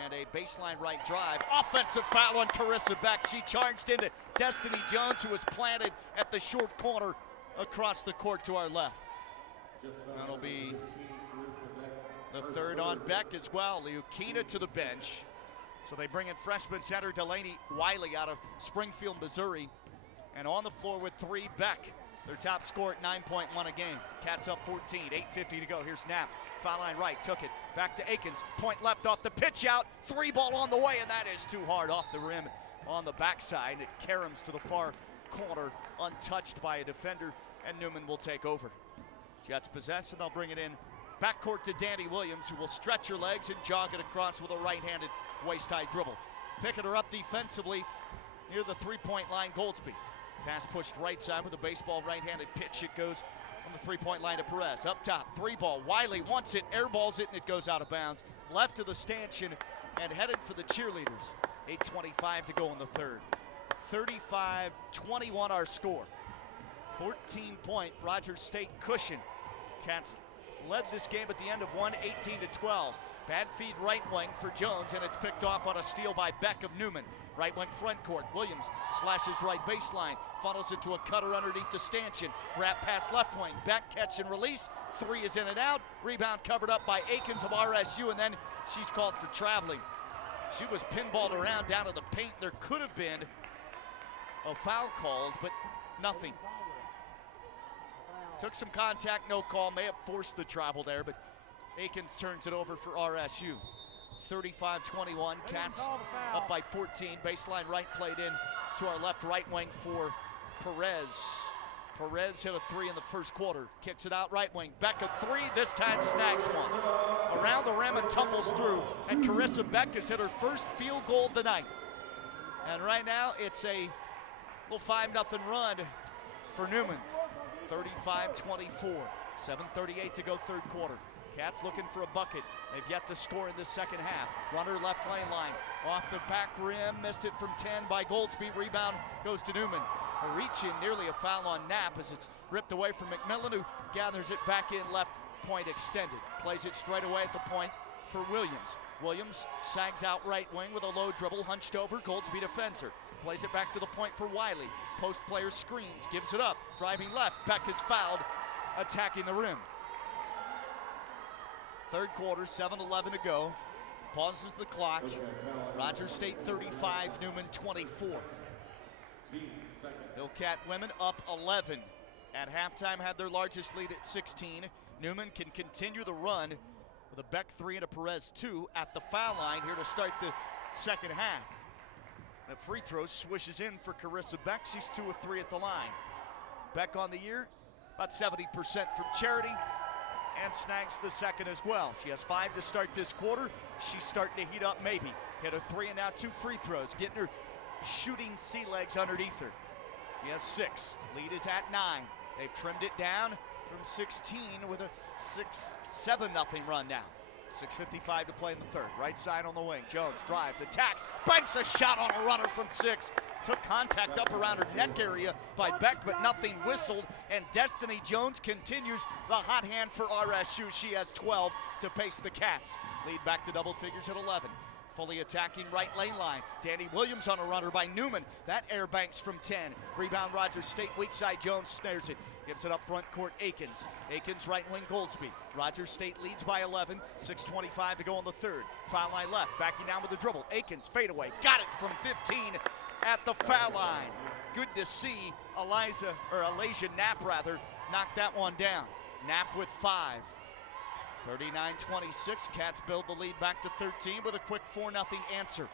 And a baseline right drive. Offensive foul on Carissa Beck. She charged into Destiny Jones, who was planted at the short corner across the court to our left. That'll be the third on Beck as well. Leukina to the bench. So they bring in freshman center Delaney Wiley out of Springfield, Missouri. And on the floor with 3, Beck. Their top score at 9.1 a game. Cats up 14, 8:50 to go. Here's Knapp, foul line right, took it. Back to Akins, point left off the pitch out. 3 ball on the way, and that is too hard off the rim on the backside. It caroms to the far corner, untouched by a defender, and Newman will take over. Jets possess, and they'll bring it in backcourt to Danny Williams, who will stretch her legs and jog it across with a right-handed waist-high dribble. Picking her up defensively near the three-point line, Goldsby. Pass pushed right side with a baseball right-handed pitch. It goes on the three-point line to Perez. Up top, 3 ball. Wiley wants it, airballs it, and it goes out of bounds. Left of the stanchion and headed for the cheerleaders. 8:25 to go in the third. 35-21 our score. 14-point Rogers State cushion. Cats led this game at the end of one, 18-12. Bad feed right wing for Jones, and it's picked off on a steal by Beck of Newman. Right wing front court. Williams slashes right baseline, funnels into a cutter underneath the stanchion. Wrap pass left wing. Beck catch and release. Three is in and out. Rebound covered up by Akins of RSU, and then she's called for traveling. She was pinballed around down to the paint. There could have been a foul called, but nothing. Took some contact, no call. May have forced the travel there, but Akins turns it over for RSU. 35-21, Cats up by 14. Baseline right played in to our left right wing for Perez. Perez hit a three in the first quarter. Kicks it out right wing. Beck a three, this time snags one. Around the rim and tumbles through. And Carissa Beck has hit her first field goal of the night. And right now it's a little 5-0 run for Newman. 35-24. 7:38 to go third quarter. Cats looking for a bucket. They've yet to score in the second half. Runner left lane line. Off the back rim. Missed it from 10 by Goldsby. Rebound goes to Newman. A reach in, nearly a foul on Knapp as it's ripped away from McMillan, who gathers it back in left point extended. Plays it straight away at the point for Williams. Williams sags out right wing with a low dribble, hunched over. Goldsby defends her. Plays it back to the point for Wiley. Post player screens, gives it up. Driving left. Beck is fouled, attacking the rim. Third quarter, 7:11 to go. Pauses the clock. Rogers State 35, Newman 24. Hillcat women up 11. At halftime had their largest lead at 16. Newman can continue the run with a Beck 3 and a Perez 2 at the foul line here to start the second half. The free throw swishes in for Carissa Beck. She's 2 of 3 at the line. Beck on the year, about 70% from charity, and snags the second as well. She has 5 to start this quarter. She's starting to heat up maybe. Hit a 3 and now 2 free throws, getting her shooting sea legs underneath her. She has 6. Lead is at 9. They've trimmed it down from 16 with a 7-0 run now. 6:55 to play in the third. Right side on the wing. Jones drives, attacks, banks a shot on a runner from 6. Took contact up around her neck area by Beck, but nothing whistled. And Destiny Jones continues the hot hand for RSU. She has 12 to pace the Cats. Lead back to double figures at 11. Fully attacking right lane line. Danny Williams on a runner by Newman. That air banks from 10. Rebound Rogers State. Weak side Jones snares it. Gives it up front court Akins. Akins right wing Goldsby. Rogers State leads by 11. 6:25 to go on the third. Foul line left. Backing down with the dribble. Akins fadeaway. Got it from 15 at the foul line. Good to see Elijah Knapp knock that one down. Knapp with 5. 39-26, Cats build the lead back to 13 with a quick 4-0 answer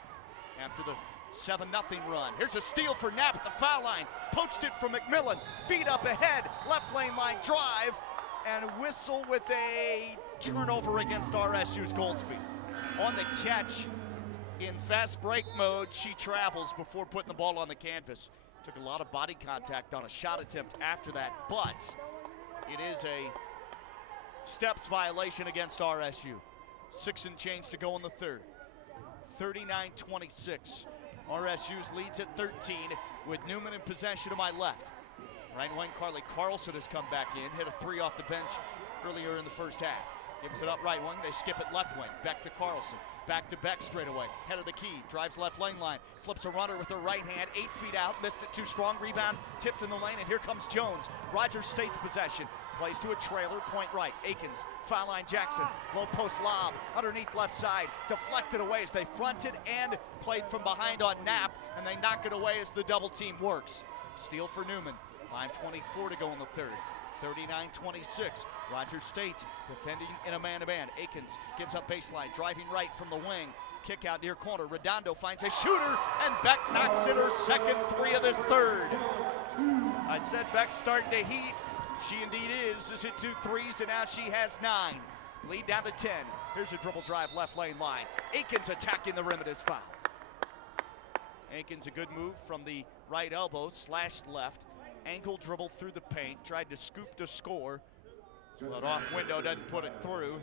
after the 7-0 run. Here's a steal for Knapp at the foul line. Poached it from McMillan. Feet up ahead. Left lane line drive. And whistle with a turnover against RSU's Goldsby. On the catch, in fast break mode, she travels before putting the ball on the canvas. Took a lot of body contact on a shot attempt after that, but it is a steps violation against RSU. 6 and change to go in the third. 39-26. RSU's leads at 13 with Newman in possession to my left. Right wing Carly Carlson has come back in, hit a 3 off the bench earlier in the first half. Gives it up right wing, they skip it left wing. Back to Carlson, back to Beck straight away. Head of the key, drives left lane line. Flips a runner with her right hand, 8 feet out, missed it too strong. Rebound, tipped in the lane, and here comes Jones. Rogers State's possession. Plays to a trailer, point right. Akins, foul line Jackson, low post lob, underneath left side, deflected away as they fronted and played from behind on Knapp, and they knock it away as the double team works. Steal for Newman, 5:24 to go in the third. 39-26, Rogers State defending in a man-to-man. Akins gives up baseline, driving right from the wing. Kick out near corner, Redondo finds a shooter, and Beck knocks in her second 3 of this third. I said Beck's starting to heat. She indeed is. Has hit 2 threes, and now she has 9. Lead down to 10. Here's a dribble drive left lane line. Akins attacking the rim at his foul. Akins a good move from the right elbow, slashed left. Ankle dribble through the paint, tried to scoop to score, but off window, doesn't put it through.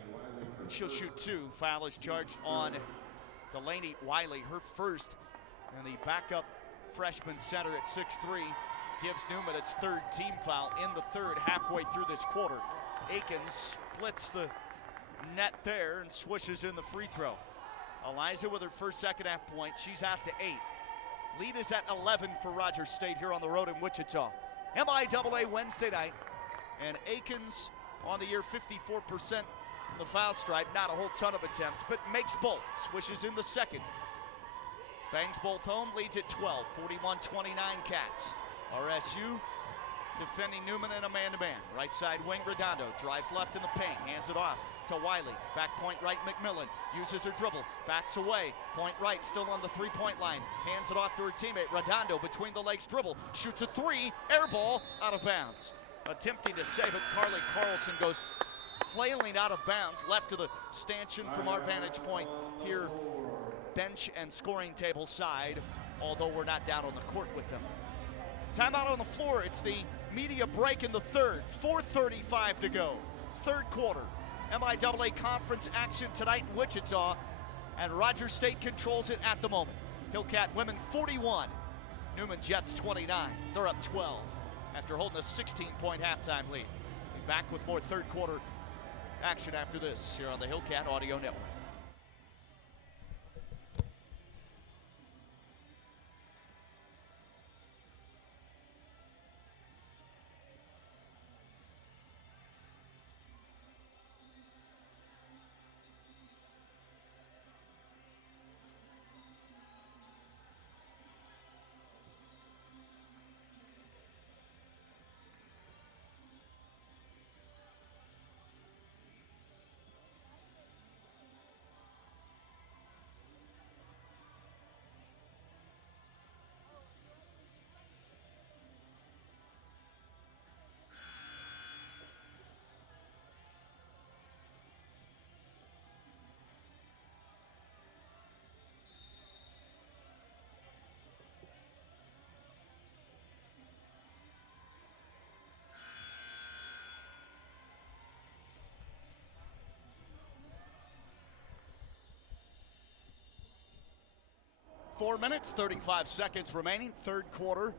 She'll shoot 2. Foul is charged on Delaney Wiley, her first And the backup freshman center at 6'3" gives Newman its third team foul in the third, halfway through this quarter. Akins splits the net there and swishes in the free throw. Eliza with her first second half point. She's out to 8. Lead is at 11 for Rogers State here on the road in Wichita. MIAA Wednesday night, and Akins on the year 54% from the foul stripe. Not a whole ton of attempts, but makes both. Swishes in the second. Bangs both home, leads at 12, 41-29 Cats. RSU defending Newman in a man-to-man. Right side wing, Redondo drives left in the paint, hands it off to Wiley. Back point right, McMillan uses her dribble, backs away. Point right, still on the three-point line. Hands it off to her teammate. Redondo between the legs dribble, shoots a three, air ball, out of bounds. Attempting to save it, Carly Carlson goes flailing out of bounds, left to the stanchion from our vantage point here, bench and scoring table side, although we're not down on the court with them. Timeout on the floor. It's the media break in the third. 4:35 to go. Third quarter. MIAA conference action tonight in Wichita, and Rogers State controls it at the moment. Hillcat women 41, Newman Jets 29. They're up 12 after holding a 16-point halftime lead. We'll be back with more third quarter action after this here on the Hillcat Audio Network. Four minutes, 35 seconds remaining, third quarter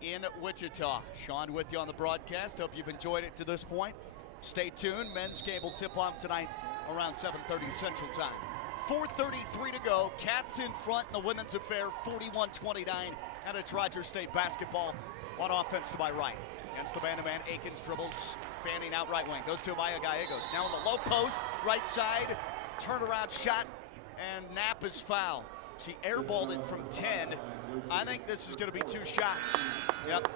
in Wichita. Sean with you on the broadcast. Hope you've enjoyed it to this point. Stay tuned. Men's game will tip off tonight around 7:30 Central Time. 4:33 to go. Cats in front in the women's affair, 41-29, and it's Rogers State basketball on offense to my right. Against the man-to-man, Akins dribbles, fanning out right wing. Goes to Amaya Gallegos. Now on the low post, right side, turnaround shot, and Knapp is fouled. She airballed it from 10. I think this is going to be 2 shots. Yep.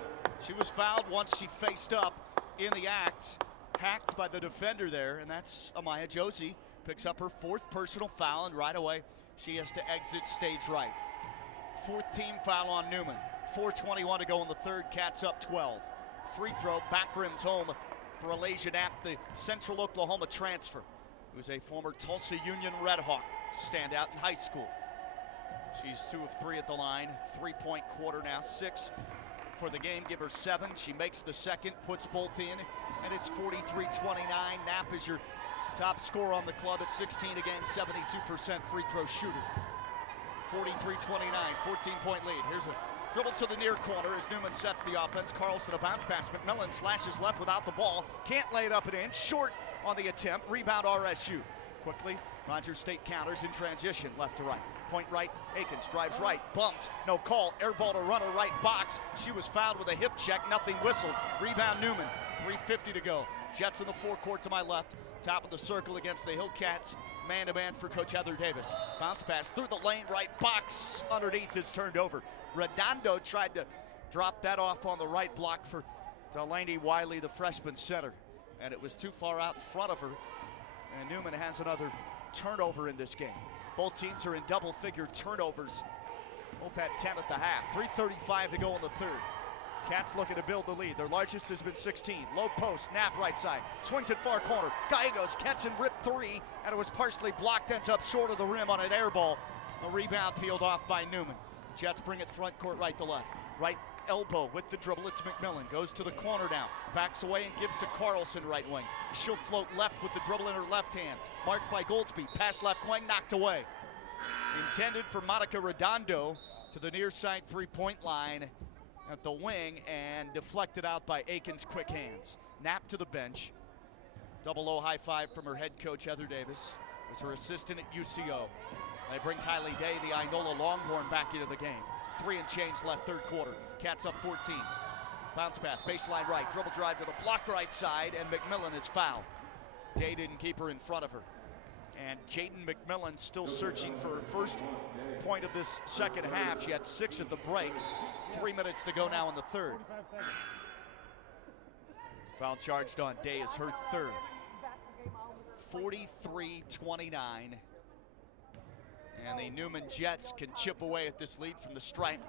She was fouled once she faced up in the act. Hacked by the defender there, and that's Amaya Josie. Picks up her 4th personal foul, and right away she has to exit stage right. 4th team foul on Newman. 4:21 to go in the third. Cats up 12. Free throw, back rims home for Alasia Knapp, the Central Oklahoma transfer, who's a former Tulsa Union Red Hawk standout in high school. She's 2 of 3 at the line. 3-point quarter now. 6 for the game. Give her 7. She makes the second, puts both in, and it's 43-29. Knapp is your top scorer on the club at 16 a game, 72% free throw shooter. 43-29, 14-point lead. Here's a dribble to the near corner as Newman sets the offense. Carlson a bounce pass. McMillan slashes left without the ball. Can't lay it up and in. Short on the attempt. Rebound RSU. Quickly, Rogers State counters in transition, left to right. Point right, Akins drives right, bumped, no call. Air ball to runner right box. She was fouled with a hip check, nothing whistled. Rebound Newman, 3:50 to go. Jets in the forecourt to my left. Top of the circle against the Hillcats. Man-to-man for Coach Heather Davis. Bounce pass through the lane, right box. Underneath is turned over. Redondo tried to drop that off on the right block for Delaney Wiley, the freshman center. And it was too far out in front of her. And Newman has another turnover in this game. Both teams are in double-figure turnovers. Both had 10 at the half. 3:35 to go in the third. Cats looking to build the lead. Their largest has been 16. Low post, Knapp right side. Swings it far corner. Gallegos catch and rip 3, and it was partially blocked. Ends up short of the rim on an air ball. A rebound peeled off by Newman. Jets bring it front court right to left. Right elbow with the dribble. It's McMillan. Goes to the corner now. Backs away and gives to Carlson right wing. She'll float left with the dribble in her left hand. Marked by Goldsby. Pass left wing, knocked away. Intended for Monica Redondo. to the near side three-point line at the wing and deflected out by Aiken's quick hands. Knapp to the bench. Double O high five from her head coach, Heather Davis, was her assistant at UCO. They bring Kylie Day, the Inola Longhorn, back into the game. 3 and change left, third quarter. Cats up 14. Bounce pass, baseline right, dribble drive to the block right side, and McMillan is fouled. Day didn't keep her in front of her. And Jaden McMillan still searching for her first point of this second half. She had 6 at the break. 3 minutes to go now in the third. Foul charged on Day is her third. 43-29. And the Newman Jets can chip away at this lead from the stripe.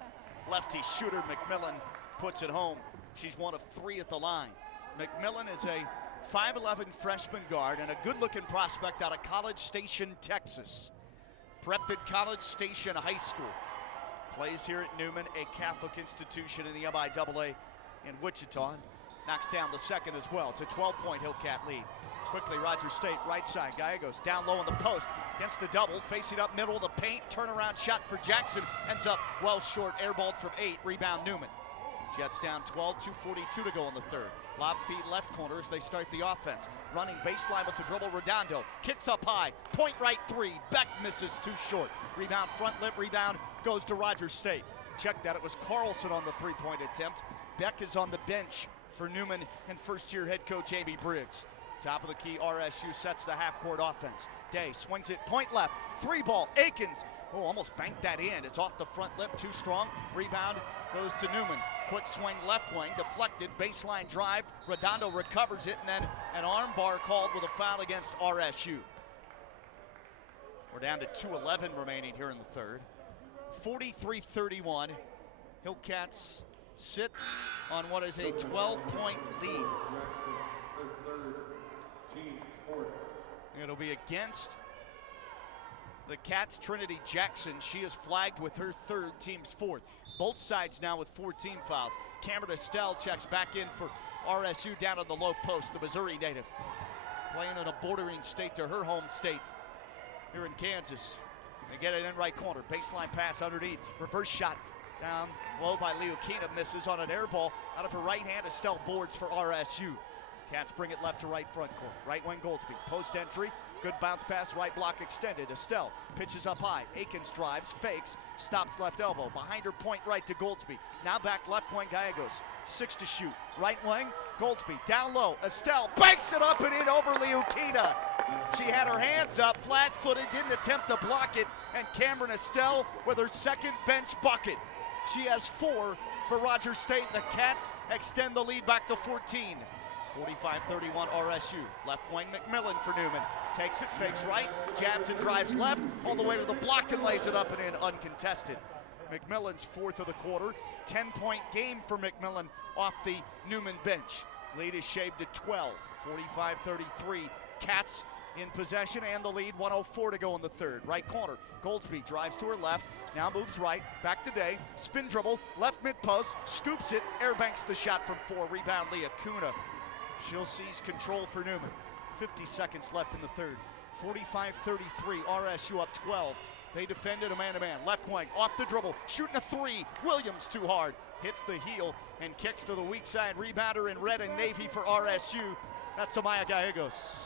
Lefty shooter McMillan puts it home. She's 1 of 3 at the line. McMillan is a 5'11" freshman guard and a good-looking prospect out of College Station, Texas. Prepped at College Station High School. Plays here at Newman, a Catholic institution in the MIAA in Wichita. Knocks down the second as well. It's a 12-point Hillcat lead. Quickly, Rogers State, right side. Gallegos down low on the post. Against a double, facing up middle of the paint. Turnaround shot for Jackson. Ends up well short, airballed from 8. Rebound Newman. Jets down 12, 2:42 to go in the third. Lob feed left corner as they start the offense. Running baseline with the dribble, Redondo. Kicks up high, point right 3. Beck misses too short. Rebound front lip, rebound goes to Rogers State. Check that, it was Carlson on the three-point attempt. Beck is on the bench for Newman and first-year head coach Amy Briggs. Top of the key, RSU sets the half-court offense. Day swings it, point left, 3 ball, Aikens. Oh, almost banked that in. It's off the front lip, too strong. Rebound goes to Newman. Quick swing left wing, deflected, baseline drive. Redondo recovers it, and then an arm bar called with a foul against RSU. We're down to 2:11 remaining here in the third. 43-31. Hillcats sit on what is a 12-point lead. It'll be against the Cats' Trinity Jackson. She is flagged with her third, team's fourth. Both sides now with 14 fouls. Cameron Estelle checks back in for RSU down on the low post, the Missouri native. Playing in a bordering state to her home state here in Kansas. They get it in right corner. Baseline pass underneath. Reverse shot down low by Leukina. Misses on an air ball out of her right hand. Estelle boards for RSU. Cats bring it left to right front court. Right wing Goldsby. Post entry. Good bounce pass. Right block extended. Estelle pitches up high. Aikens drives. Fakes. Stops left elbow. Behind her point right to Goldsby. Now back left wing Gallegos. 6 to shoot. Right wing Goldsby. Down low. Estelle banks it up and in over Leukina. She had her hands up. Flat footed. Didn't attempt to block it. And Cameron Estelle with her second bench bucket. She has 4 for Rogers State. The Cats extend the lead back to 14. 45-31 RSU. Left wing McMillan for Newman. Takes it, fakes right, jabs and drives left, all the way to the block and lays it up and in uncontested. McMillan's 4th of the quarter. 10-point game for McMillan off the Newman bench. Lead is shaved to 12. 45-33. Cats in possession and the lead. 1:04 to go in the third. Right corner. Goldsby drives to her left. Now moves right. Back to Day. Spin dribble. Left mid post. Scoops it. Airbanks the shot from 4. Rebound Leah Kuna. She'll seize control for Newman. 50 seconds left in the third. 45-33, RSU up 12. They defended a man-to-man. Left wing, off the dribble, shooting a 3. Williams too hard. Hits the heel and kicks to the weak side. Rebounder in red and navy for RSU. That's Amaya Gallegos.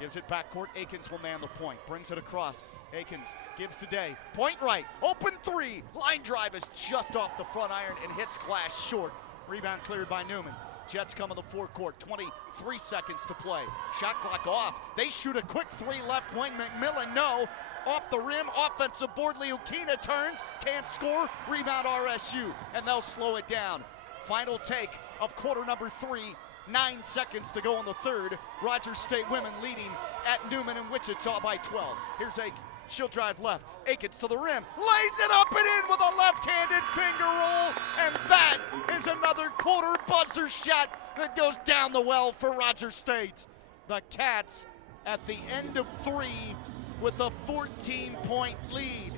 Gives it backcourt. Aikens will man the point. Brings it across. Aikens gives to Day. Point right, open 3. Line drive is just off the front iron and hits glass short. Rebound cleared by Newman. Jets come in the forecourt, 23 seconds to play. Shot clock off. They shoot a quick 3 left wing. McMillan, no. Off the rim, offensive board. Leukina turns, can't score. Rebound RSU, and they'll slow it down. Final take of quarter number 3. 9 seconds to go in the third. Rogers State women leading at Newman and Wichita by 12. Here's Aikens. She'll drive left. Aikens to the rim. Lays it up and in with a left-handed finger roll. And that is another quarter buzzer shot that goes down the well for Rogers State. The Cats at the end of 3 with a 14-point lead.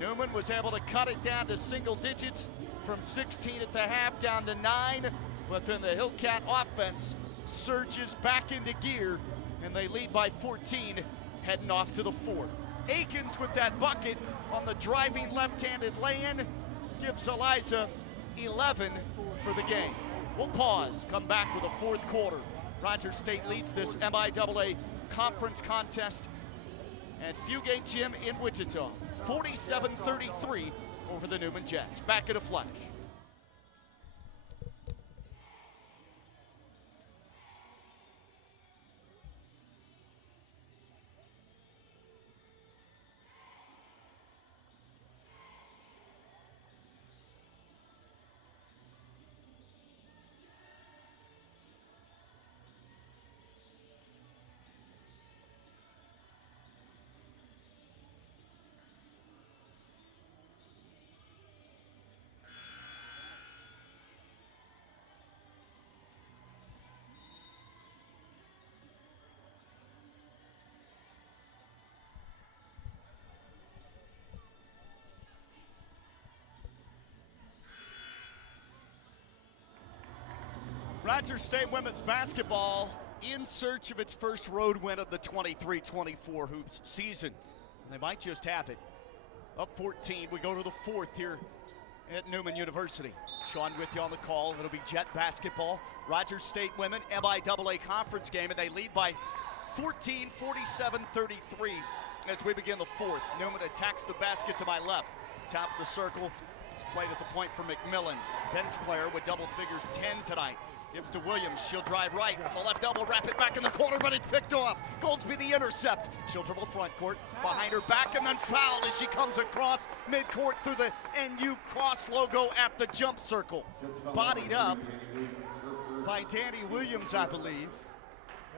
Newman was able to cut it down to single digits from 16 at the half down to 9. But then the Hillcat offense surges back into gear and they lead by 14 heading off to the fourth. Akins with that bucket on the driving left-handed lay-in gives Eliza 11 for the game. We'll pause, come back with a fourth quarter. Rogers State leads this MIAA conference contest at Fugate Gym in Wichita, 47-33 over the Newman Jets. Back in a flash. Rogers State women's basketball in search of its first road win of the 23-24 hoops season. They might just have it. Up 14, we go to the fourth here at Newman University. Sean with you on the call. It'll be Jet basketball. Rogers State women MIAA conference game, and they lead by 14, 47-33 as we begin the fourth. Newman attacks the basket to my left. Top of the circle is played at the point for McMillan. Bench player with double figures 10 tonight. Gives to Williams, she'll drive right from the left elbow, wrap it back in the corner, but it's picked off. Goldsby the intercept. She'll dribble front court, behind her back, and then fouled as she comes across midcourt through the NU cross logo at the jump circle. Bodied up by Danny Williams, I believe,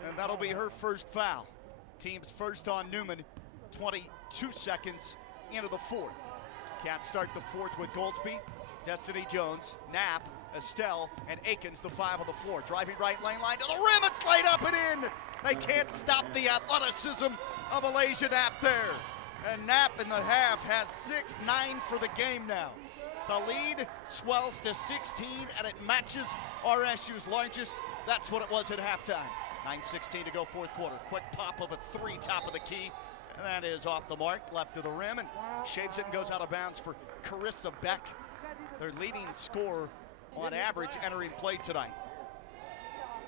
and that'll be her first foul. Team's first on Newman, 22 seconds into the fourth. Cats start the fourth with Goldsby, Destiny Jones, Knapp, Estelle, and Akins, the five on the floor. Driving right lane line to the rim, it's laid up and in. They can't stop the athleticism of Alasia Knapp there. And Knapp in the half has 6-9 for the game now. The lead swells to 16, and it matches RSU's largest. That's what it was at halftime. 9:16 to go, fourth quarter. Quick pop of a three, top of the key. And that is off the mark, left of the rim, and shaves it and goes out of bounds for Carissa Beck, their leading scorer on average entering play tonight.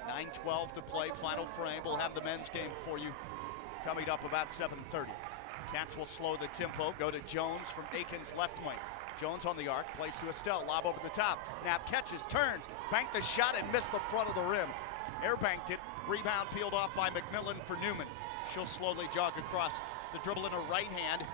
9:12 to play, final frame. We'll have the men's game for you coming up about 7:30. Cats will slow the tempo, go to Jones from Akins left wing. Jones on the arc, plays to Estelle, lob over the top. Knapp catches, turns, banked the shot and missed the front of the rim. Air banked it, rebound peeled off by McMillan for Newman. She'll slowly jog across the dribble in her right hand,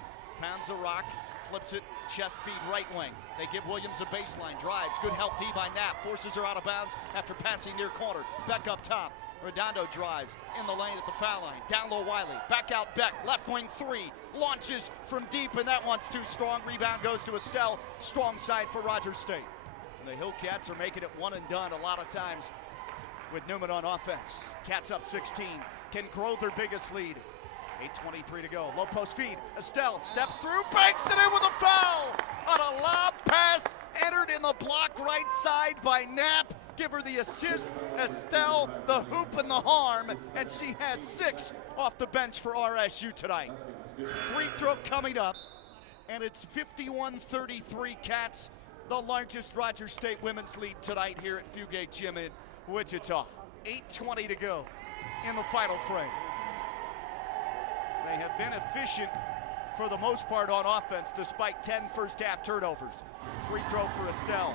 pounds the rock, flips it, chest feed right wing. They give Williams a baseline, drives, good help D by Knapp, forces her out of bounds after passing near corner. Beck up top, Redondo drives, in the lane at the foul line, down low Wiley, back out Beck, left wing three, launches from deep and that one's too strong. Rebound goes to Estelle, strong side for Rogers State. And the Hillcats are making it one and done a lot of times with Newman on offense. Cats up 16, can grow their biggest lead. 8:23 to go, low post feed, Estelle steps through, banks it in with a foul! On a lob pass, entered in the block right side by Knapp. Give her the assist, Estelle, the hoop and the harm, and she has 6 off the bench for RSU tonight. Free throw coming up, and it's 51-33 Cats, the largest Rogers State women's lead tonight here at Fugate Gym in Wichita. 8:20 to go in the final frame. They have been efficient for the most part on offense despite 10 first half turnovers. Free throw for Estelle.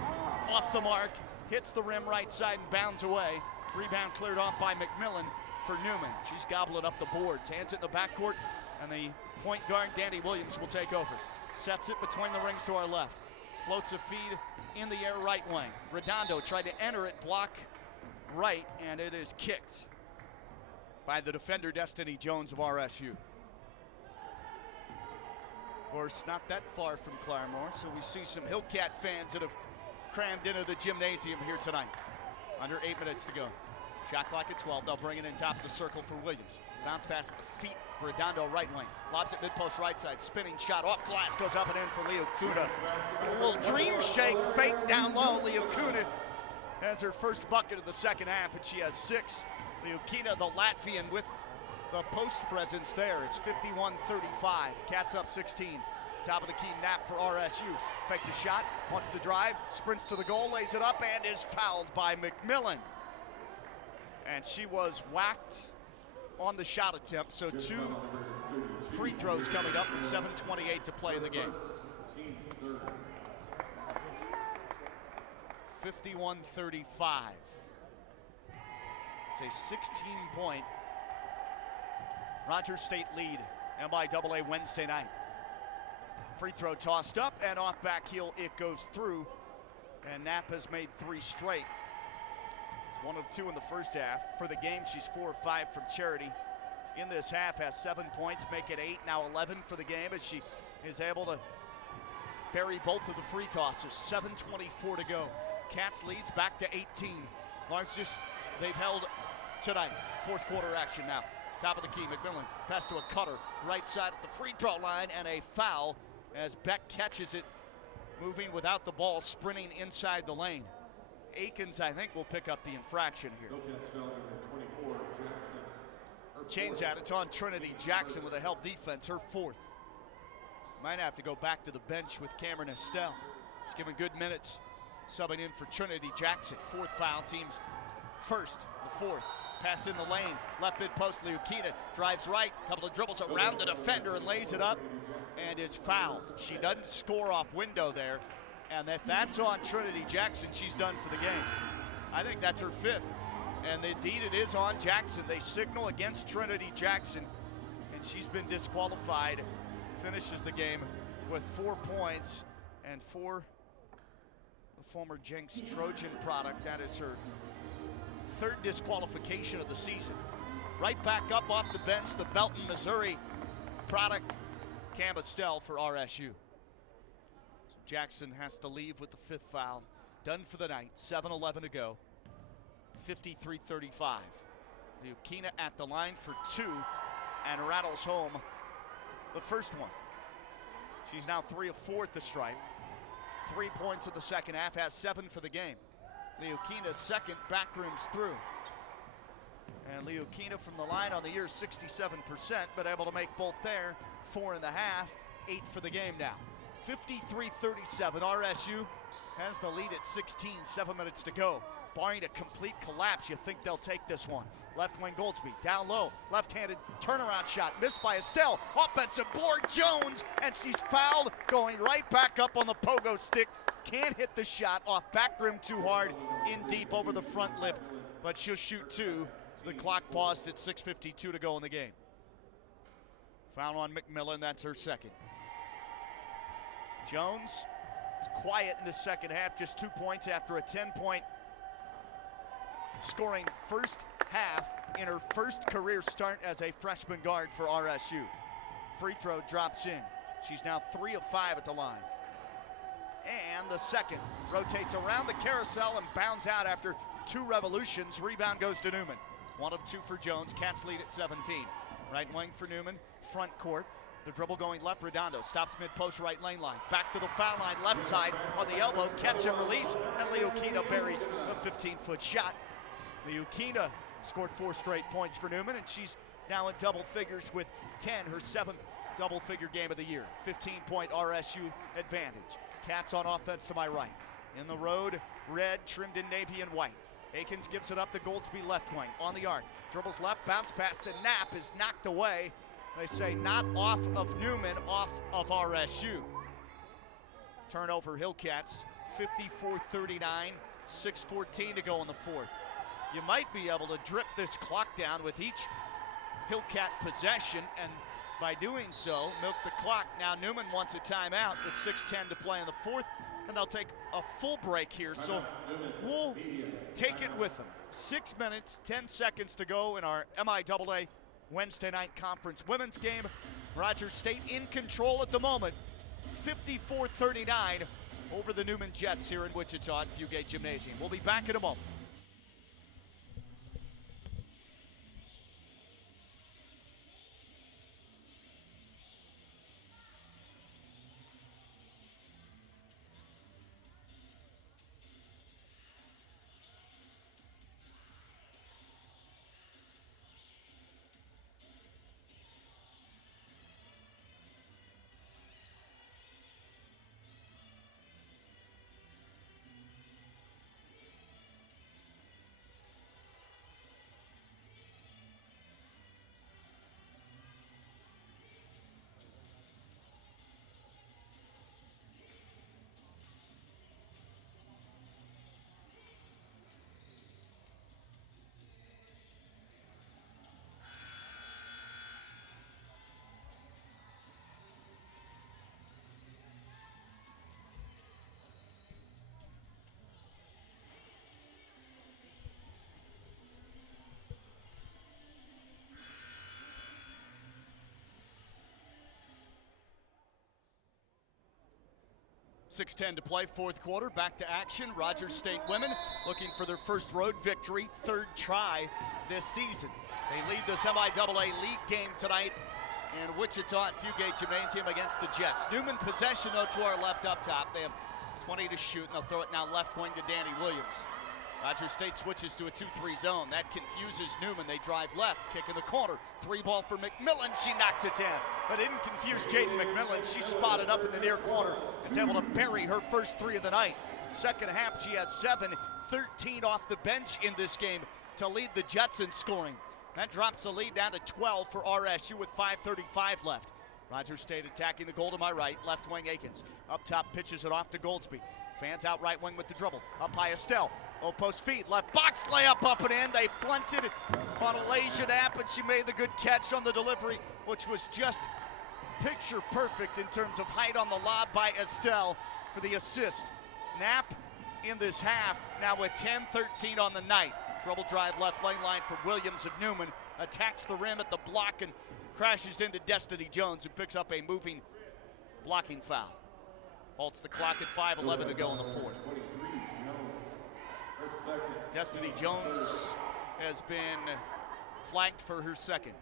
Off the mark, hits the rim right side and bounds away. Rebound cleared off by McMillan for Newman. She's gobbling up the boards, hands it in the backcourt, and the point guard, Danny Williams, will take over. Sets it between the rings to our left. Floats a feed in the air right wing. Redondo tried to enter it, block right, and it is kicked by the defender, Destiny Jones of RSU. Of course, not that far from Claremore, so we see some Hillcat fans that have crammed into the gymnasium here tonight. Under 8 minutes to go. Shot clock at 12. They'll bring it in top of the circle for Williams. Bounce pass at the feet for Redondo right wing. Lobs it mid-post right side. Spinning shot off glass. Goes up and in for Leo Kuna. A little dream shake fake down low. Leo Kuna has her first bucket of the second half, and she has 6. Leo Kuna, the Latvian, with the post presence there. It's 51-35. Cats up 16. Top of the key, Knapp for RSU. Fakes a shot, wants to drive, sprints to the goal, lays it up, and is fouled by McMillan. And she was whacked on the shot attempt, so 2 free throws coming up with 7:28 to play in the game. 51-35. It's a 16-point Rogers State lead, MIAA Wednesday night. Free throw tossed up and off back heel, it goes through. And Knapp has made 3 straight. It's 1 of 2 in the first half. For the game, she's 4 of 5 from Charity. In this half, has 7 points, make it 8, now 11 for the game as she is able to bury both of the free tosses. 7:24 to go. Cats leads back to 18. Largest they've held tonight. Fourth quarter action now. Top of the key, McMillan pass to a cutter. Right side at the free throw line, and a foul as Beck catches it, moving without the ball, sprinting inside the lane. Akins, I think, will pick up the infraction here. Change that, it's on Trinity Jackson with a help defense, her 4th. Might have to go back to the bench with Cameron Estelle. She's given good minutes, subbing in for Trinity Jackson. 4th foul, team's first, the 4th. Pass in the lane, left mid post, Leukina drives right, couple of dribbles around the defender and lays it up and is fouled. She doesn't score off window there, and if that's on Trinity Jackson, she's done for the game. I think that's her 5th, and indeed it is on Jackson. They signal against Trinity Jackson, and she's been disqualified. Finishes the game with 4 points, and for the former Jenks Trojan product, that is her 3rd disqualification of the season. Right back up off the bench, the Belton, Missouri product, Cam Estelle for RSU. So Jackson has to leave with the 5th foul. Done for the night, 7:11 to go. 53-35. Leukina at the line for 2 and rattles home the first one. She's now 3 of 4 at the stripe. 3 points in the second half, has 7 for the game. Leukina's second, backrooms through. And Leukina from the line on the year, 67%, but able to make both there. 4.5, 8 for the game now. 53-37, RSU has the lead at 16, 7 minutes to go. Barring a complete collapse, you think they'll take this one. Left wing Goldsby, down low, left-handed turnaround shot, missed by Estelle. Offensive board, Jones, and she's fouled, going right back up on the pogo stick. Can't hit the shot, off back rim too hard, in deep over the front lip, but she'll shoot 2. The clock paused at 6:52 to go in the game. Foul on McMillan, that's her 2nd. Jones is quiet in the second half, just 2 points after a 10-point scoring first half in her first career start as a freshman guard for RSU. Free throw drops in. She's now 3 of 5 at the line. And the second rotates around the carousel and bounds out after 2 revolutions. Rebound goes to Newman. 1 of 2 for Jones. Cats lead at 17. Right wing for Newman, front court. The dribble going left, Redondo stops mid-post right lane line. Back to the foul line, left side on the elbow, catch and release, and Leukina buries a 15-foot shot. Leukina scored 4 straight points for Newman, and she's now in double figures with 10, her 7th double-figure game of the year. 15-point RSU advantage. Cats on offense to my right. In the road, red, trimmed in navy and white. Akins gives it up to Goldsby left wing on the arc. Dribbles left, bounce pass to Knapp, is knocked away. They say not off of Newman, off of RSU. Turnover, Hillcats, 54-39, 6:14 to go in the 4th. You might be able to drip this clock down with each Hillcat possession, and by doing so, milk the clock. Now Newman wants a timeout with 6:10 to play in the 4th, and they'll take a full break here, so we'll take it with them. 6 minutes, 10 seconds to go in our MIAA Wednesday night conference women's game. Rogers State in control at the moment, 54-39 over the Newman Jets here in Wichita at Fugate Gymnasium. We'll be back in a moment. 6:10 to play, fourth quarter. Back to action. Rogers State women looking for their first road victory, third try this season. They lead this MIAA league game tonight in Wichita at Fugate Gymnasium against the Jets. Newman possession, though, to our left up top. They have 20 to shoot, and they'll throw it now left wing to Danny Williams. Rogers State switches to a 2-3 zone. That confuses Newman. They drive left, kick in the corner. 3 ball for McMillan. She knocks it down. But didn't confuse Jaden McMillan. She spotted up in the near corner and is able to bury her first 3 of the night. Second half, she has 7, 13 off the bench in this game to lead the Jets in scoring. That drops the lead down to 12 for RSU with 5:35 left. Rogers State attacking the goal to my right. Left wing Akins. Up top, pitches it off to Goldsby. Fans out right wing with the dribble. Up high, Estelle. Low post feed, left box layup up and in. They flinted on Alasia Knapp, and she made the good catch on the delivery, which was just picture perfect in terms of height on the lob by Estelle for the assist. Knapp in this half now with 10-13 on the night. Dribble drive left lane line for Williams of Newman. Attacks the rim at the block and crashes into Destiny Jones, who picks up a moving blocking foul. Halts the clock at 5:11 to go in the fourth. Destiny Jones has been flagged for her second.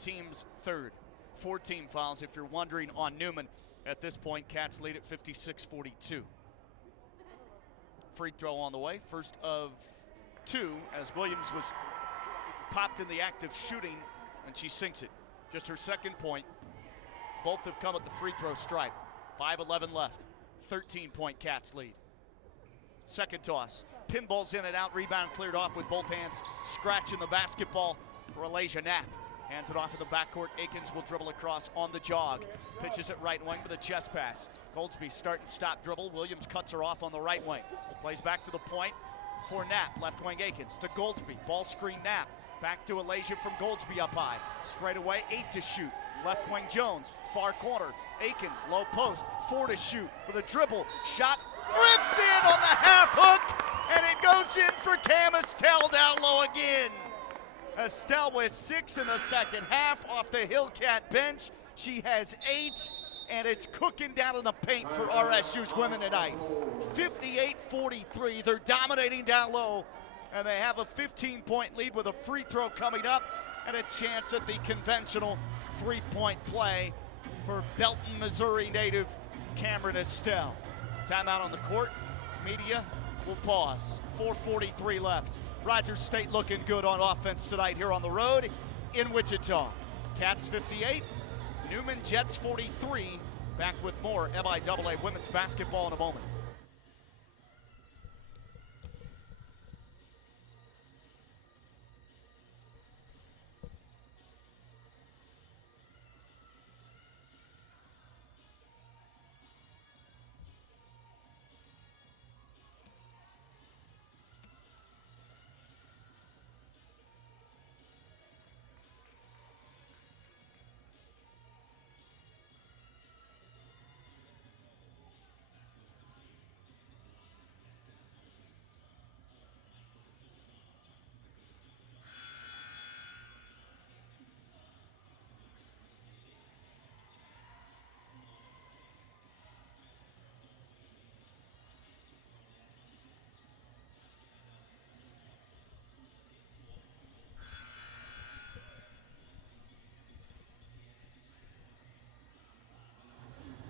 Team's third. 14 fouls, if you're wondering, on Newman. At this point, Cats lead at 56-42. Free throw on the way, first of 2, as Williams was popped in the act of shooting, and she sinks it. Just her second point. Both have come at the free throw stripe. 5:11 left. 13-point Cats lead. Second toss. Pinballs in and out. Rebound cleared off with both hands. Scratching the basketball for Alasia Knapp. Hands it off in the backcourt. Akins will dribble across on the jog. Pitches it right wing with a chest pass. Goldsby start and stop dribble. Williams cuts her off on the right wing. Plays back to the point for Knapp. Left wing Akins to Goldsby. Ball screen Knapp. Back to Alasia from Goldsby up high. Straight away, 8 to shoot. Left wing Jones. Far corner. Akins, low post. 4 to shoot with a dribble. Shot rips in on the half hook. And it goes in for Cam Estelle down low again. Estelle with 6 in the second half off the Hillcat bench. She has 8, and it's cooking down in the paint for RSU's women tonight. 58-43, they're dominating down low, and they have a 15-point lead with a free throw coming up and a chance at the conventional 3-point play for Belton, Missouri native Cameron Estelle. Timeout on the court. Media will pause. 4:43 left. Rogers State looking good on offense tonight here on the road in Wichita. Cats 58, Newman Jets 43. Back with more MIAA women's basketball in a moment.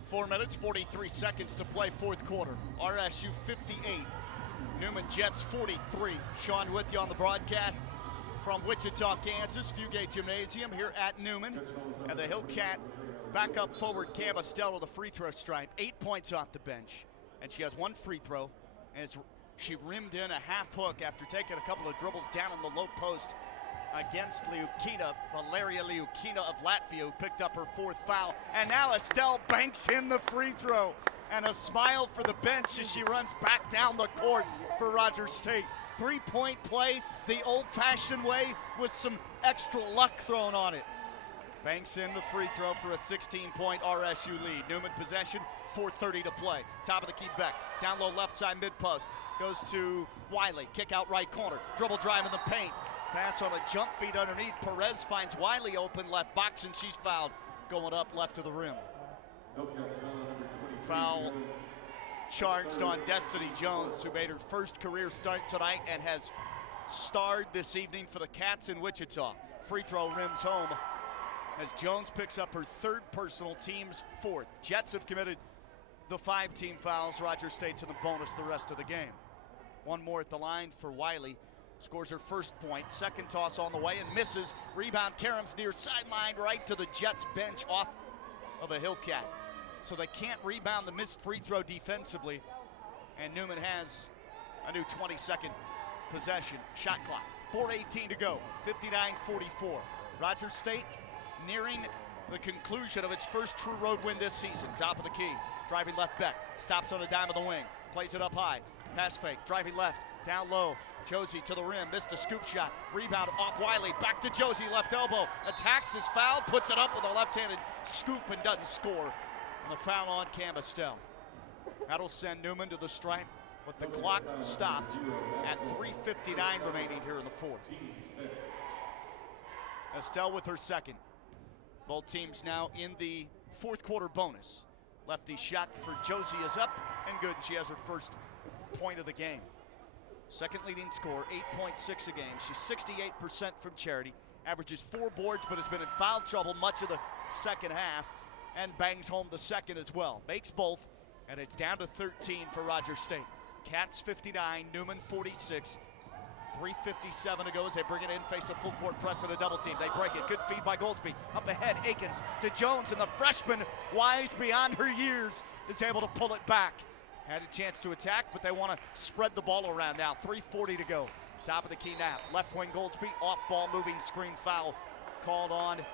Four minutes, 43 seconds to play fourth quarter. RSU 58, Newman Jets 43. Sean with you on the broadcast from Wichita, Kansas, Fugate Gymnasium here at Newman. And the Hillcat backup forward Cam Estelle with a free throw stripe. 8 points off the bench. And she has 1 free throw as she rimmed in a half hook after taking a couple of dribbles down in the low post against Liukina, Valeria Liukina of Latvia, who picked up her 4th foul. And now Estelle banks in the free throw. And a smile for the bench as she runs back down the court for Rogers State. 3-point play the old-fashioned way with some extra luck thrown on it. Banks in the free throw for a 16-point RSU lead. Newman possession, 4:30 to play. Top of the key, Beck. Down low left side mid-post. Goes to Wiley. Kick out right corner. Dribble drive in the paint. Pass on a jump feed underneath. Perez finds Wiley open left box, and she's fouled going up left of the rim. Foul charged on Destiny Jones, who made her first career start tonight and has starred this evening for the Cats in Wichita. Free throw rims home as Jones picks up her third personal, team's fourth. Jets have committed the 5 team fouls. Rogers State's in the bonus the rest of the game. One more at the line for Wiley. Scores her first point. Second toss on the way and misses. Rebound, Karam's near sideline, right to the Jets bench off of a Hillcat. So they can't rebound the missed free throw defensively. And Newman has a new 22nd possession. Shot clock, 4:18 to go, 59-44. Rogers State nearing the conclusion of its first true road win this season. Top of the key, driving left back, stops on a dime of the wing, plays it up high, pass fake, driving left, down low. Josie to the rim, missed a scoop shot, rebound off Wiley, back to Josie, left elbow, attacks his foul, puts it up with a left-handed scoop and doesn't score. And the foul on Cam Estelle. That'll send Newman to the stripe, but the clock stopped at 3:59 remaining here in the fourth. Estelle with her second. Both teams now in the fourth quarter bonus. Lefty shot for Josie is up and good. She has her first point of the game. Second leading scorer, 8.6 a game. She's 68% from charity. Averages 4 boards, but has been in foul trouble much of the second half and bangs home the second as well. Makes both, and it's down to 13 for Rogers State. Cats 59, Newman 46. 3:57 to go as they bring it in, face a full court press and a double team. They break it, good feed by Goldsby. Up ahead, Akins to Jones, and the freshman, wise beyond her years, is able to pull it back. Had a chance to attack, but they want to spread the ball around now. 3:40 to go. Top of the key now. Left wing Goldsby, off ball moving screen foul called on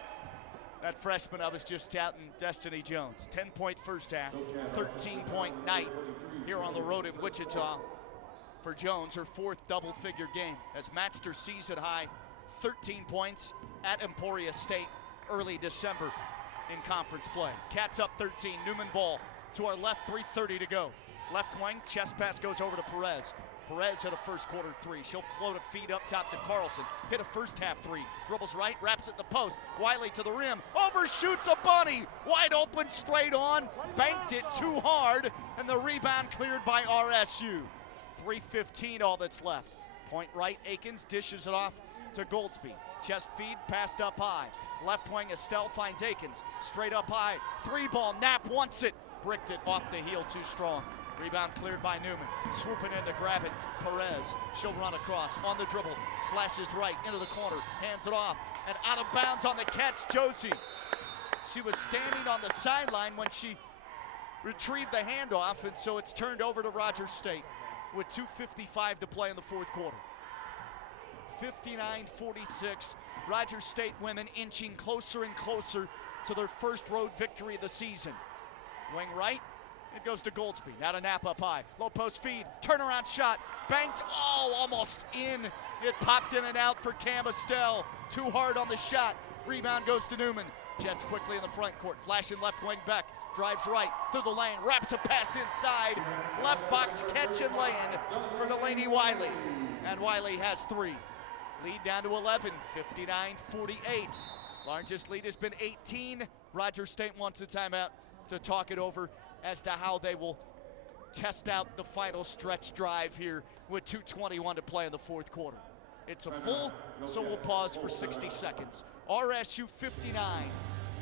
that freshman I was just touting, Destiny Jones. 10-point first half, 13-point night here on the road in Wichita for Jones. Her fourth double-figure game has matched her season high 13 points at Emporia State early December in conference play. Cats up 13, Newman ball to our left, 3:30 to go. Left wing, chest pass goes over to Perez. Perez hit a first quarter 3. She'll float a feed up top to Carlson. Hit a first half 3. Dribbles right, wraps it in the post. Wiley to the rim, overshoots a bunny. Wide open, straight on. Banked it too hard, and the rebound cleared by RSU. 3:15 all that's left. Point right, Akins dishes it off to Goldsby. Chest feed, passed up high. Left wing, Estelle finds Akins. Straight up high, 3 ball, Knapp wants it. Bricked it off the heel, too strong. Rebound cleared by Newman. Swooping in to grab it, Perez. She'll run across on the dribble. Slashes right into the corner, hands it off. And out of bounds on the catch, Josie. She was standing on the sideline when she retrieved the handoff, and so it's turned over to Rogers State with 2:55 to play in the fourth quarter. 59-46. Rogers State women inching closer and closer to their first road victory of the season. Wing right, it goes to Goldsby. Now to Knapp up high. Low post feed, turnaround shot, banked, almost in. It popped in and out for Cam Estelle. Too hard on the shot. Rebound goes to Newman. Jets quickly in the front court, flashing left wing back. Drives right, through the lane, wraps a pass inside. Left box catch and lay-in for Delaney Wiley. And Wiley has 3. Lead down to 11, 59-48. Largest lead has been 18. Rogers State wants a timeout to talk it over as to how they will test out the final stretch drive here with 2:21 to play in the fourth quarter. It's a full, so we'll pause for 60 seconds. RSU 59,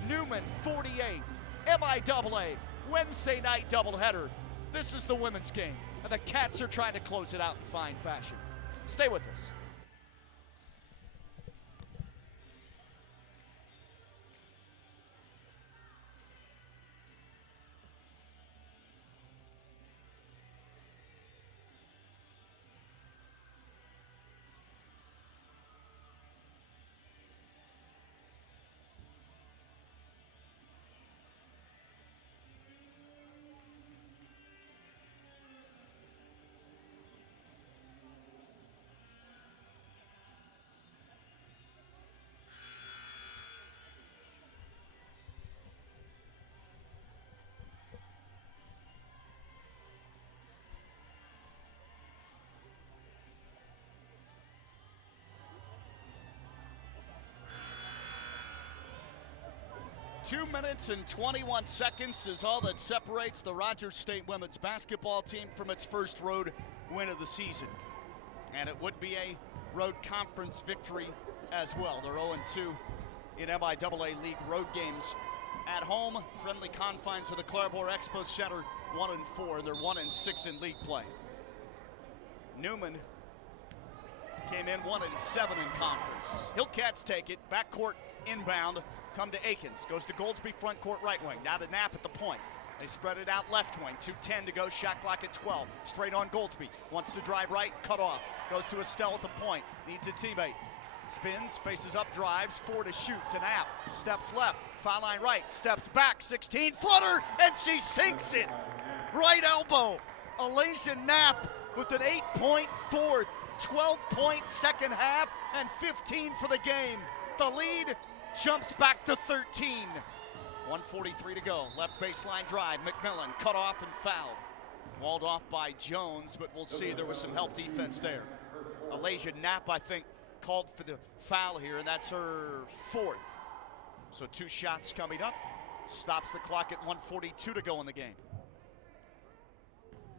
Newman 48, MIAA, Wednesday night doubleheader. This is the women's game, and the Cats are trying to close it out in fine fashion. Stay with us. 2 minutes and 21 seconds is all that separates the Rogers State women's basketball team from its first road win of the season. And it would be a road conference victory as well. They're 0-2 in MIAA League road games. At home, friendly confines of the Claremore Expo Center, 1-4. They're 1-6 in league play. Newman came in 1-7 in conference. Hillcats take it, backcourt inbound, come to Akins. Goes to Goldsby, front court right wing. Now to Knapp at the point. They spread it out left wing, 2:10 to go, shot clock at 12. Straight on Goldsby, wants to drive right, cut off. Goes to Estelle at the point, needs a teammate. Spins, faces up, drives, 4 to shoot to Knapp. Steps left, foul line right, steps back, 16, footer, and she sinks it. Right elbow, Alasia Knapp with an 8-point fourth, 12-point second half, and 15 for the game. The lead jumps back to 13. 1:43 to go, left baseline drive, McMillan cut off and fouled. Walled off by Jones, but we'll see, there was some help defense there. Alasia Knapp, I think, called for the foul here, and that's her fourth. So 2 shots coming up, stops the clock at 1:42 to go in the game.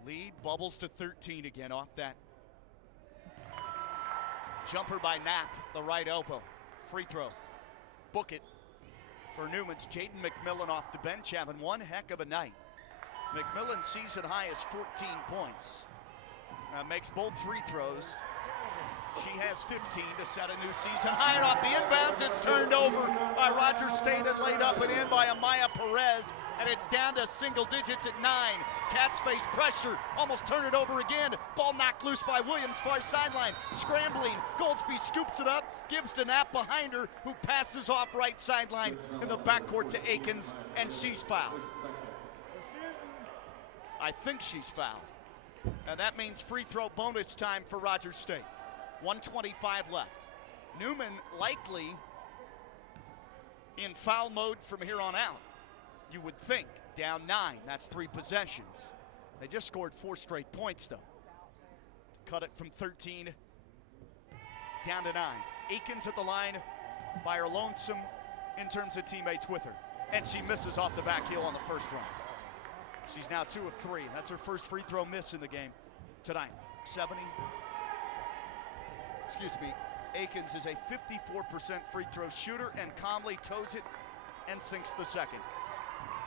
Lead bubbles to 13 again off that jumper by Knapp, the right elbow. Free throw, book it for Newman's Jaden McMillan off the bench, having one heck of a night. McMillan's season high is 14 points. Makes both free throws. She has 15 to set a new season high, and off the inbounds, it's turned over by Rogers State and laid up and in by Amaya Perez, and it's down to single digits at 9. Cats face pressure, almost turn it over again. Ball knocked loose by Williams, far sideline, scrambling. Goldsby scoops it up, gives to Knapp behind her, who passes off right sideline in the backcourt to Akins, and she's fouled. I think she's fouled. And that means free throw bonus time for Rogers State. 1:25 left. Newman likely in foul mode from here on out. You would think, down 9, that's 3 possessions. They just scored 4 straight points though. Cut it from 13 down to 9. Akins at the line by her lonesome in terms of teammates with her. And she misses off the back heel on the first run. She's now 2 of 3. That's her first free throw miss in the game tonight. Akins is a 54% free throw shooter and calmly toes it and sinks the second.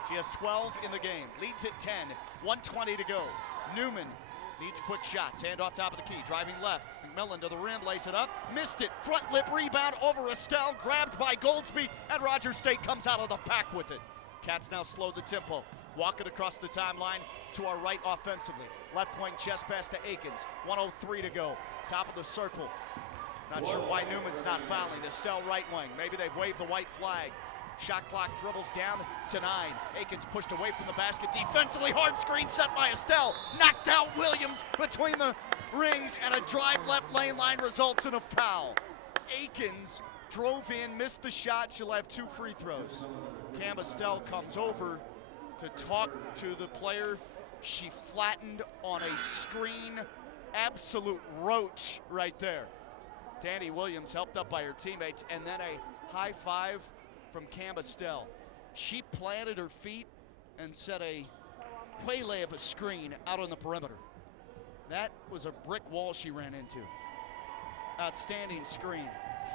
She has 12 in the game, leads at 10, 1:20 to go. Newman needs quick shots, hand off top of the key, driving left. McMillan to the rim, lays it up, missed it. Front lip rebound over Estelle, grabbed by Goldsby, and Rogers State comes out of the pack with it. Cats now slow the tempo. Walk it across the timeline to our right offensively. Left wing chest pass to Akins. 1:03 to go. Top of the circle. Not sure why Newman's not fouling. Estelle right wing. Maybe they've waved the white flag. Shot clock dribbles down to 9. Akins pushed away from the basket. Defensively hard screen set by Estelle. Knocked out Williams between the rings, and a drive left lane line results in a foul. Akins drove in, missed the shot. She'll have 2 free throws. Cam Estelle comes over to talk to the player. She flattened on a screen. Absolute roach right there. Danny Williams helped up by her teammates, and then a high five from Cam Estelle. She planted her feet and set a waylay of a screen out on the perimeter. That was a brick wall she ran into. Outstanding screen.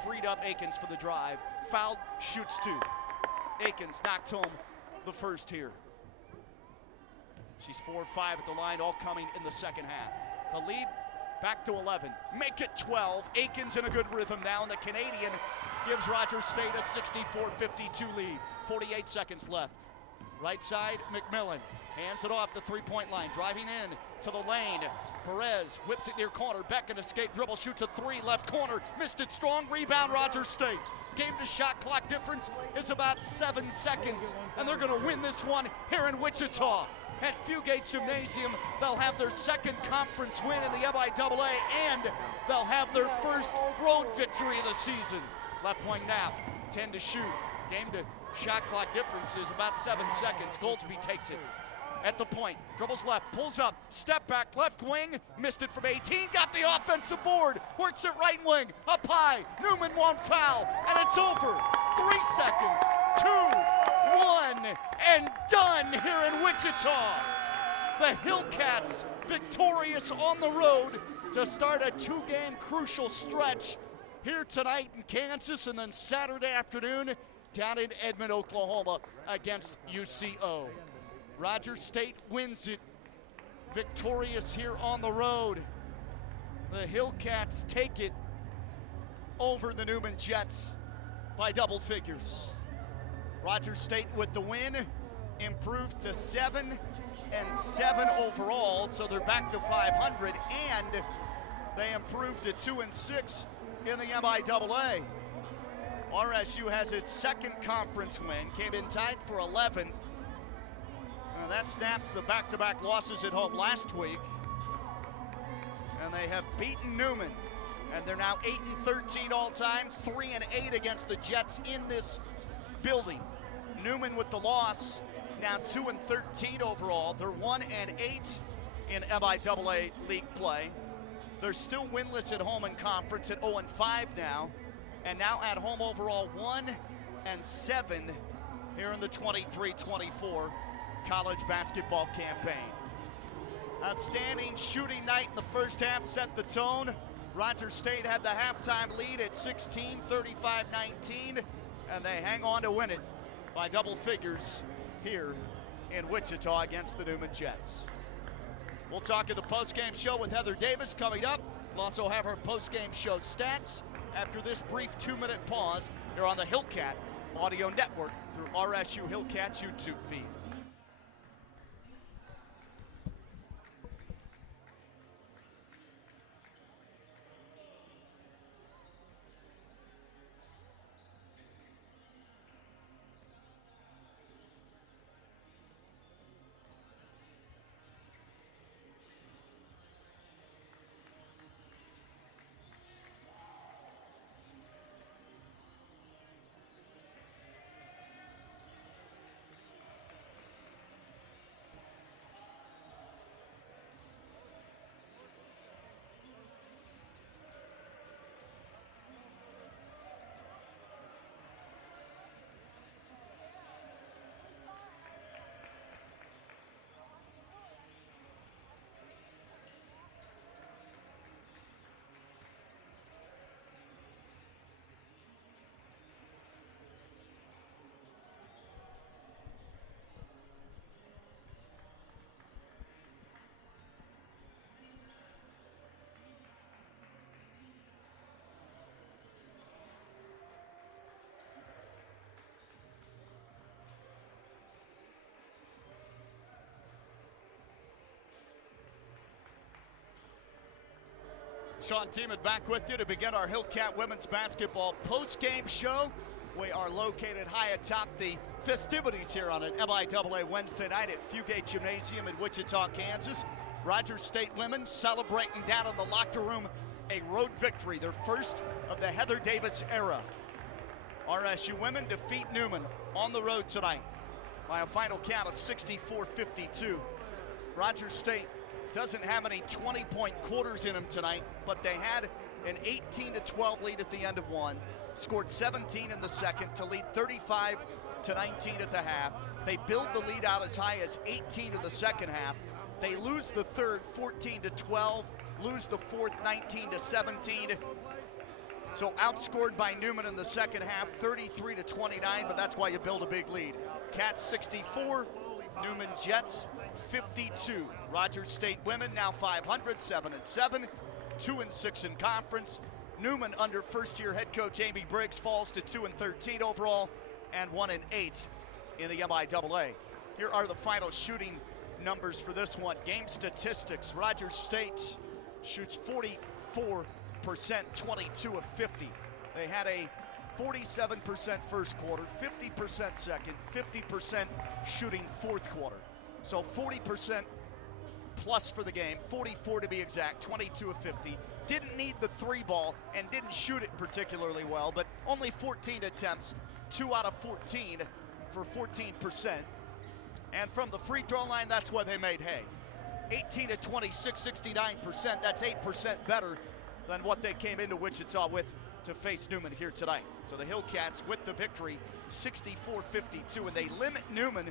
Freed up Akins for the drive. Fouled, shoots 2. Akins knocked home the first here. She's 4 of 5 at the line, all coming in the second half. The lead back to 11. Make it 12. Akins in a good rhythm now, and the Canadian gives Rogers State a 64-52 lead. 48 seconds left. Right side, McMillan hands it off the 3-point line, driving in to the lane. Perez whips it near corner. Beck, an escape dribble, shoots a 3, left corner. Missed it strong, rebound Rogers State. Game to shot clock difference is about 7 seconds, and they're gonna win this one here in Wichita. At Fugate Gymnasium, they'll have their second conference win in the MIAA, and they'll have their first road victory of the season. Left wing Knapp, 10 to shoot. Game to shot clock difference is about 7 seconds. Goldsby takes it at the point, dribbles left, pulls up, step back, left wing, missed it from 18, got the offensive board, works it right wing, up high, Newman won't foul, and it's over. 3 seconds, 2, 1. and done here in Wichita. The Hillcats victorious on the road to start a two-game crucial stretch here tonight in Kansas, and then Saturday afternoon down in Edmond, Oklahoma against UCO. Rogers State wins it, victorious here on the road. The Hillcats take it over the Newman Jets by double figures. Rogers State with the win, improved to 7-7 overall, so they're back to 500, and they improved to 2-6 in the MIAA. RSU has its second conference win, came in tied for 11th. Now that snaps the back-to-back losses at home last week. And they have beaten Newman, and they're now 8-13 all time, 3-8 against the Jets in this building. Newman with the loss, now 2-13 overall. They're 1-8 in MIAA league play. They're still winless at home in conference at 0-5 now, and now at home overall 1-7 here in the 23-24 college basketball campaign. Outstanding shooting night in the first half set the tone. Rogers State had the halftime lead at 16, 35-19, and they hang on to win it by double figures here in Wichita against the Newman Jets. We'll talk in the postgame show with Heather Davis coming up. We'll also have our postgame show stats after this brief 2-minute pause here on the Hillcat Audio Network through RSU Hillcat's YouTube feed. Sean Tiemann back with you to begin our Hillcat women's basketball post-game show. We are located high atop the festivities here on an MIAA Wednesday night at Fugate Gymnasium in Wichita, Kansas. Rogers State women celebrating down in the locker room a road victory, their first of the Heather Davis era. RSU women defeat Newman on the road tonight by a final count of 64-52. Rogers State doesn't have any 20-point quarters in them tonight, but they had an 18-12 lead at the end of one, scored 17 in the second to lead 35-19 at the half. They build the lead out as high as 18 in the second half. They lose the third 14-12, lose the fourth 19-17. So outscored by Newman in the second half, 33-29, but that's why you build a big lead. Cats 64, Newman Jets 52. Rogers State women now 500, 7-7, 2-6 in conference. Newman under first-year head coach Amy Briggs falls to 2-13 overall and 1-8 in the MIAA. Here are the final shooting numbers for this one. Game statistics: Rogers State shoots 44%, 22 of 50. They had a 47% first quarter, 50% second, 50% shooting fourth quarter. So 40% plus for the game, 44 to be exact, 22 of 50. Didn't need the three ball and didn't shoot it particularly well, but only 14 attempts, 2 out of 14 for 14%. And from the free throw line, that's where they made hay. 18 to 26, 69%. That's 8% better than what they came into Wichita with to face Newman here tonight. So the Hillcats with the victory, 64-52, and they limit Newman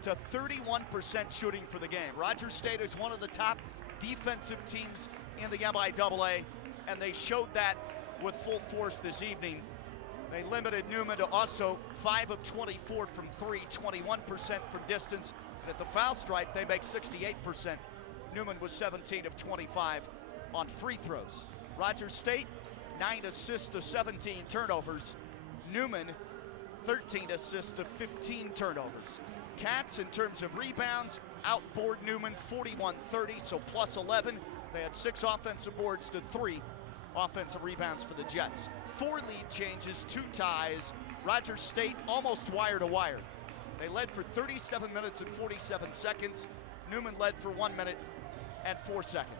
to 31% shooting for the game. Rogers State is one of the top defensive teams in the MIAA, and they showed that with full force this evening. They limited Newman to also 5 of 24 from 3, 21% from distance. And at the foul stripe, they make 68%. Newman was 17 of 25 on free throws. Rogers State, 9 assists to 17 turnovers. Newman, 13 assists to 15 turnovers. Cats, in terms of rebounds, outboard Newman 41-30, so plus 11. They had 6 offensive boards to 3 offensive rebounds for the Jets. 4 lead changes, 2 ties. Rogers State almost wire to wire. They led for 37 minutes and 47 seconds. Newman led for 1 minute and 4 seconds.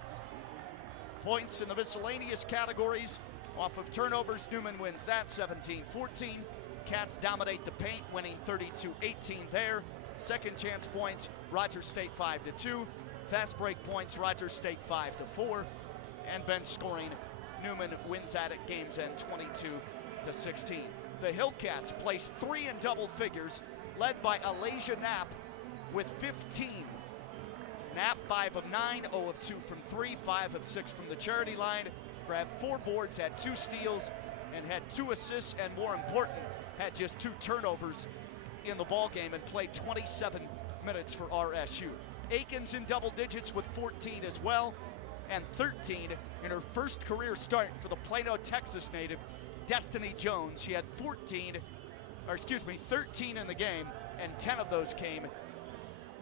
Points in the miscellaneous categories. Off of turnovers, Newman wins that 17-14. Cats dominate the paint, winning 32-18 there. Second chance points, Rogers State 5-2. Fast break points, Rogers State 5-4. And bench scoring, Newman wins at game's end 22-16. The Hillcats placed 3 in double figures, led by Alasia Knapp with 15. Knapp 5 of 9, 0 of 2 from 3, 5 of 6 from the charity line. Grabbed 4 boards, had 2 steals, and had 2 assists, and more important, had just 2 turnovers in the ball game and played 27 minutes for RSU. Aikens in double digits with 14 as well, and 13 in her first career start for the Plano, Texas native, Destiny Jones. She had 13 in the game, and 10 of those came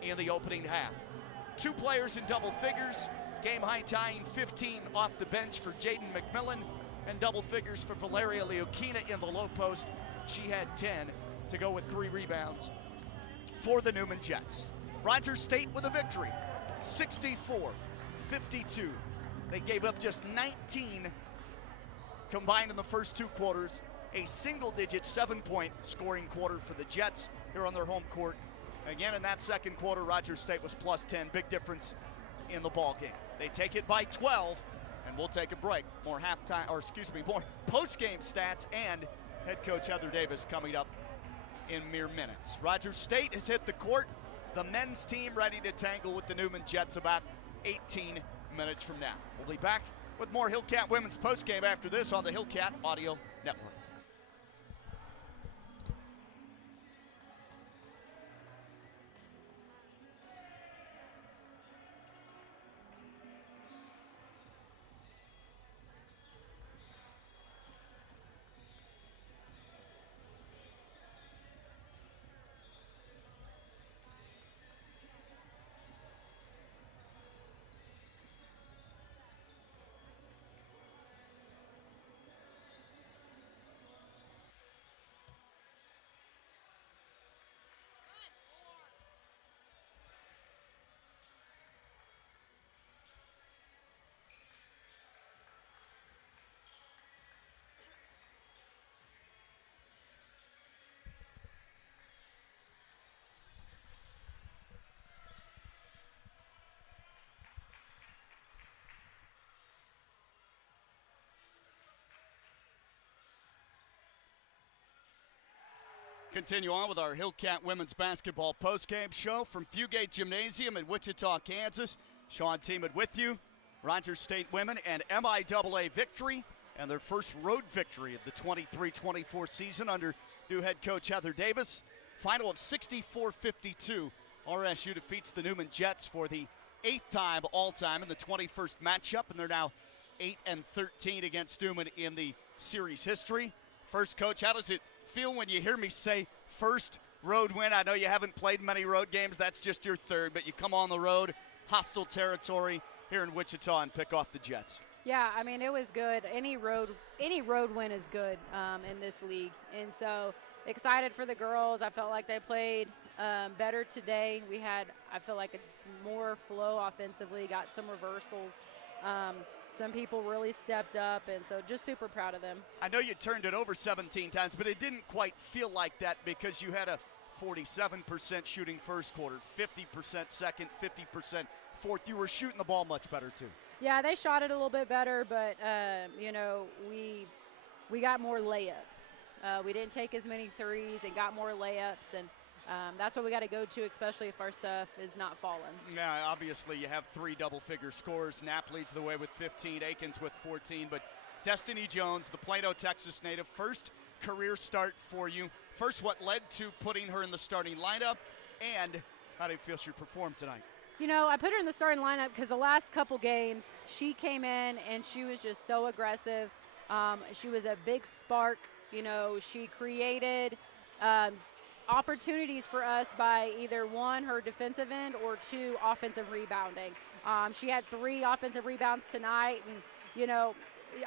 in the opening half. 2 players in double figures, game high tying 15 off the bench for Jaden McMillan, and double figures for Valeria Leokina in the low post. She had 10 to go with 3 rebounds for the Newman Jets. Rogers State with a victory, 64-52. They gave up just 19 combined in the first 2 quarters. A single-digit 7-point scoring quarter for the Jets here on their home court. Again, in that second quarter, Rogers State was plus 10. Big difference in the ball game. They take it by 12, and we'll take a break. More post-game stats and head coach Heather Davis coming up in mere minutes. Rogers State has hit the court. The men's team ready to tangle with the Newman Jets about 18 minutes from now. We'll be back with more Hillcat women's postgame after this on the Hillcat Audio Network. Continue on with our Hillcat women's basketball postgame show from Fugate Gymnasium in Wichita, Kansas. Sean Teeman with you. Rogers State women and MIAA victory and their first road victory of the 23-24 season under new head coach Heather Davis. Final of 64-52. RSU defeats the Newman Jets for the 8th time all-time in the 21st matchup, and they're now 8-13 against Newman in the series history. First, coach, how does it feel when you hear me say first road win? I know you haven't played many road games. That's just your 3rd, but you come on the road, hostile territory here in Wichita, and pick off the Jets. Yeah, I mean, it was good. Any road win is good in this league. And so excited for the girls. I felt like they played better today. We had, I feel like, a more flow offensively, got some reversals. Some people really stepped up, and so just super proud of them. I know you turned it over 17 times, but it didn't quite feel like that because you had a 47% shooting first quarter, 50% second, 50% fourth. You were shooting the ball much better, too. Yeah, they shot it a little bit better, but, we got more layups. We didn't take as many threes and got more layups, and that's what we got to go to, especially if our stuff is not falling. Yeah, obviously you have 3 double-figure scores. Knapp leads the way with 15, Akins with 14, but Destiny Jones, the Plano, Texas native, first career start for you. First, what led to putting her in the starting lineup, and how do you feel she performed tonight? You know, I put her in the starting lineup because the last couple games, she came in and she was just so aggressive. She was a big spark. You know, she created opportunities for us by either 1, her defensive end, or 2, offensive rebounding. She had 3 offensive rebounds tonight, and, you know,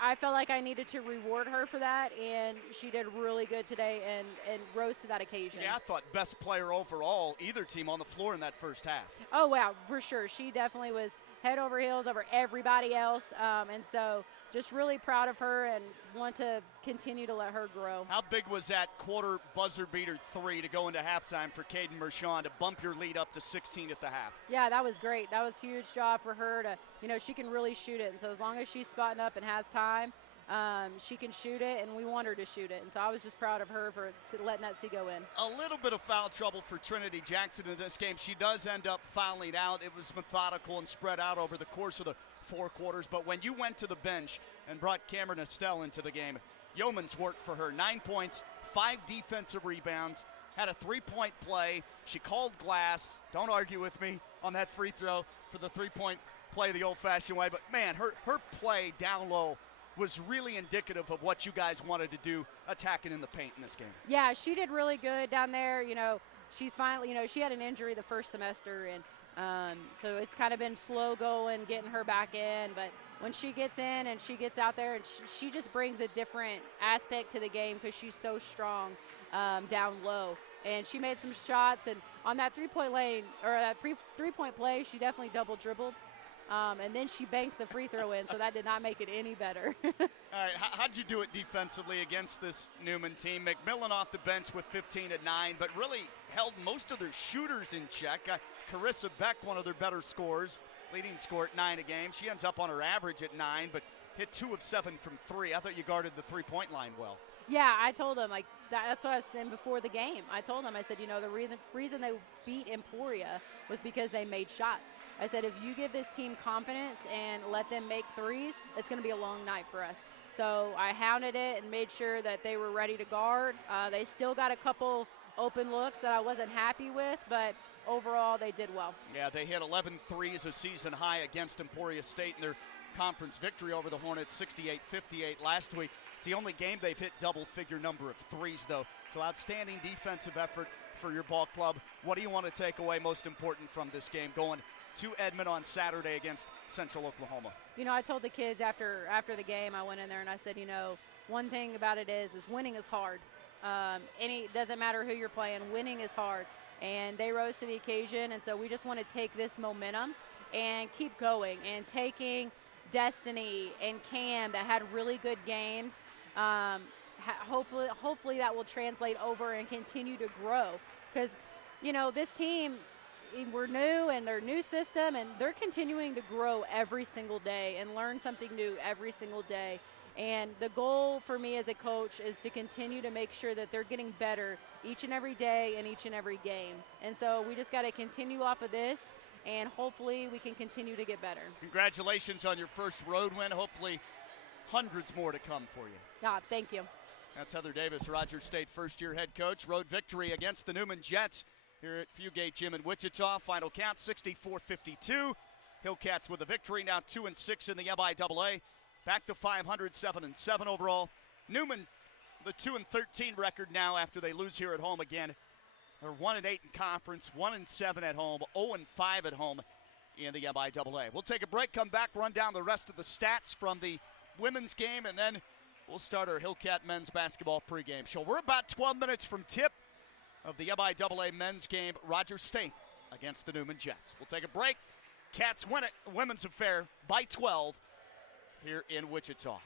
I felt like I needed to reward her for that, and she did really good today and rose to that occasion. Yeah, I thought best player overall, either team on the floor in that first half. Oh, wow, for sure. She definitely was head over heels over everybody else, and so just really proud of her and want to continue to let her grow. How big was that quarter buzzer beater 3 to go into halftime for Caden Mershon to bump your lead up to 16 at the half? Yeah, that was great. That was a huge job for her to, you know, she can really shoot it. And so as long as she's spotting up and has time, she can shoot it, and we want her to shoot it. And so I was just proud of her for letting that C go in. A little bit of foul trouble for Trinity Jackson in this game. She does end up fouling out. It was methodical and spread out over the course of the 4 quarters. But when you went to the bench and brought Cameron Estelle into the game, yeoman's work for her. 9 points, 5 defensive rebounds, had a 3-point play. She called glass. Don't argue with me on that free throw for the 3-point play the old-fashioned way. But, man, her play down low was really indicative of what you guys wanted to do attacking in the paint in this game. Yeah, she did really good down there. You know, she's finally, you know, she had an injury the first semester, and so it's kind of been slow going, getting her back in. But when she gets in and she gets out there, and she just brings a different aspect to the game because she's so strong down low. And she made some shots, and on that three-point lane, or that three-point play, she definitely double dribbled. And then she banked the free throw in, so that did not make it any better. All right, how'd you do it defensively against this Newman team? McMillan off the bench with 15 at 9, but really held most of their shooters in check. Carissa Beck, one of their better scorers, leading scorer at 9 a game. She ends up on her average at 9, but hit 2 of 7 from 3. I thought you guarded the three-point line well. Yeah, I told them, like, that's what I was saying before the game. I told them, I said, you know, the reason they beat Emporia was because they made shots. I said, if you give this team confidence and let them make threes, it's going to be a long night for us. So I hounded it and made sure that they were ready to guard. They still got a couple open looks that I wasn't happy with, but overall they did well. Yeah, they hit 11 threes, a season high against Emporia State in their conference victory over the Hornets, 68-58 last week. It's the only game they've hit double-figure number of threes, though. So outstanding defensive effort for your ball club. What do you want to take away most important from this game going to Edmond on Saturday against Central Oklahoma? You know, I told the kids after the game, I went in there and I said, you know, one thing about it is winning is hard. Doesn't matter who you're playing, winning is hard. And they rose to the occasion, and so we just want to take this momentum and keep going. And taking Destiny and Cam that had really good games, hopefully that will translate over and continue to grow. Because, you know, this team, we're new and their new system, and they're continuing to grow every single day and learn something new every single day. And the goal for me as a coach is to continue to make sure that they're getting better each and every day and each and every game. And so we just got to continue off of this, and hopefully we can continue to get better. Congratulations on your first road win. Hopefully hundreds more to come for you. Yeah, thank you. That's Heather Davis, Rogers State first-year head coach. Road victory against the Newman Jets here at Fugate Gym in Wichita. Final count 64-52. Hillcats with a victory, now 2-6 in the MIAA. Back to 500, 7-7 overall. Newman, the 2-13 record now after they lose here at home again. They're 1-8 in conference, 1-7 at home, 0-5 at home in the MIAA. We'll take a break, come back, run down the rest of the stats from the women's game, and then we'll start our Hillcat men's basketball pregame show. We're about 12 minutes from tip of the MIAA men's game, Rogers State against the Newman Jets. We'll take a break. Cats win it, women's affair, by 12 here in Wichita.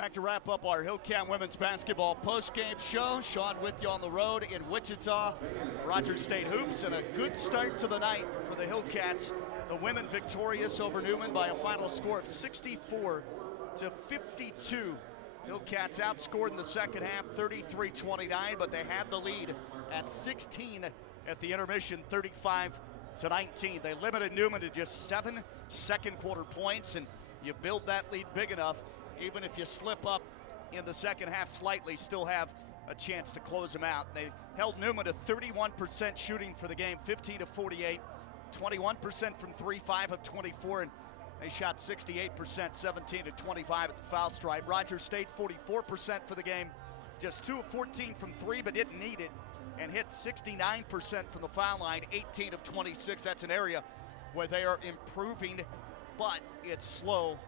Back to wrap up our Hillcat women's basketball post-game show. Sean with you on the road in Wichita. Rogers State Hoops, and a good start to the night for the Hillcats. The women victorious over Newman by a final score of 64-52. Hillcats outscored in the second half 33-29, but they had the lead at 16 at the intermission, 35-19. They limited Newman to just 7 second quarter points, and you build that lead big enough, even if you slip up in the second half slightly, still have a chance to close them out. They held Newman to 31% shooting for the game, 15-48, 21% from 3, 5 of 24, and they shot 68%, 17-25 at the foul stripe. Rogers State 44% for the game, just 2 of 14 from 3, but didn't need it, and hit 69% from the foul line, 18 of 26. That's an area where they are improving, but it's slow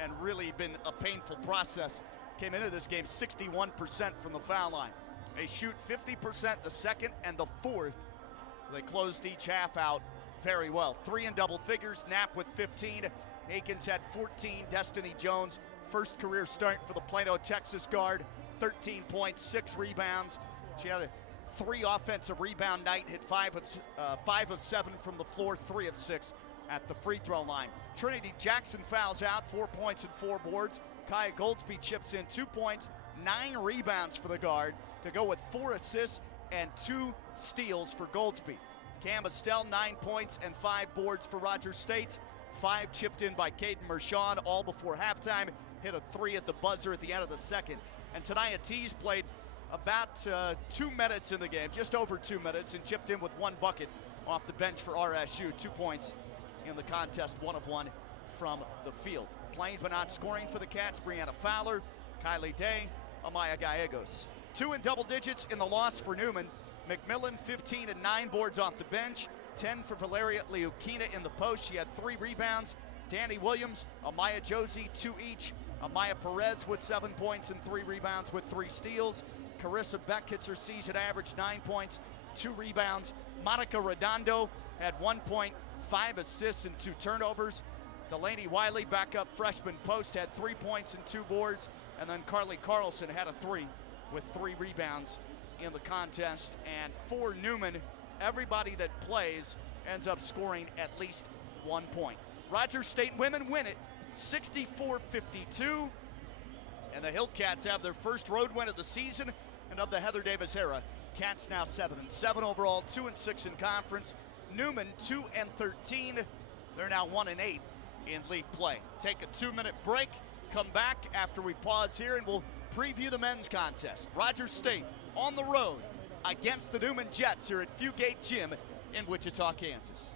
and really been a painful process. Came into this game 61% from the foul line. They shoot 50% the second and the fourth, so they closed each half out very well. 3 in double figures, Knapp with 15. Akins had 14. Destiny Jones, first career start for the Plano, Texas guard, 13 points, 6 rebounds. She had a 3 offensive rebound night, hit 5 of 7 from the floor, 3 of 6 at the free throw line. Trinity Jackson fouls out, 4 points and 4 boards. Kaya Goldsby chips in 2 points, 9 rebounds for the guard to go with 4 assists and 2 steals for Goldsby. Cam Estelle, 9 points and 5 boards for Rogers State. 5 chipped in by Caden Mershon, all before halftime. Hit a 3 at the buzzer at the end of the second. And Tanaya Tees played about 2 minutes in the game, just over 2 minutes, and chipped in with 1 bucket off the bench for RSU. 2 points in the contest, 1 of 1 from the field. Playing but not scoring for the Cats, Brianna Fowler, Kylie Day, Amaya Gallegos. 2 in double digits in the loss for Newman. McMillan, 15 and 9 boards off the bench, 10 for Valeria Liukina in the post. She had 3 rebounds. Danny Williams, Amaya Josie, 2 each. Amaya Perez with 7 points and 3 rebounds with 3 steals. Carissa Beck hits her season average, 9 points, 2 rebounds. Monica Redondo had 1 point, 5 assists and 2 turnovers. Delaney Wiley, backup freshman post, had 3 points and 2 boards. And then Carly Carlson had a 3 with 3 rebounds in the contest. And for Newman, everybody that plays ends up scoring at least 1 point. Rogers State women win it 64-52. And the Hillcats have their first road win of the season and of the Heather Davis era. Cats now 7-7 overall, 2-6 in conference. Newman 2-13. They're now 1-8 in league play. Take a 2-minute break, come back after we pause here, and we'll preview the men's contest. Rogers State on the road against the Newman Jets here at Fugate Gym in Wichita, Kansas.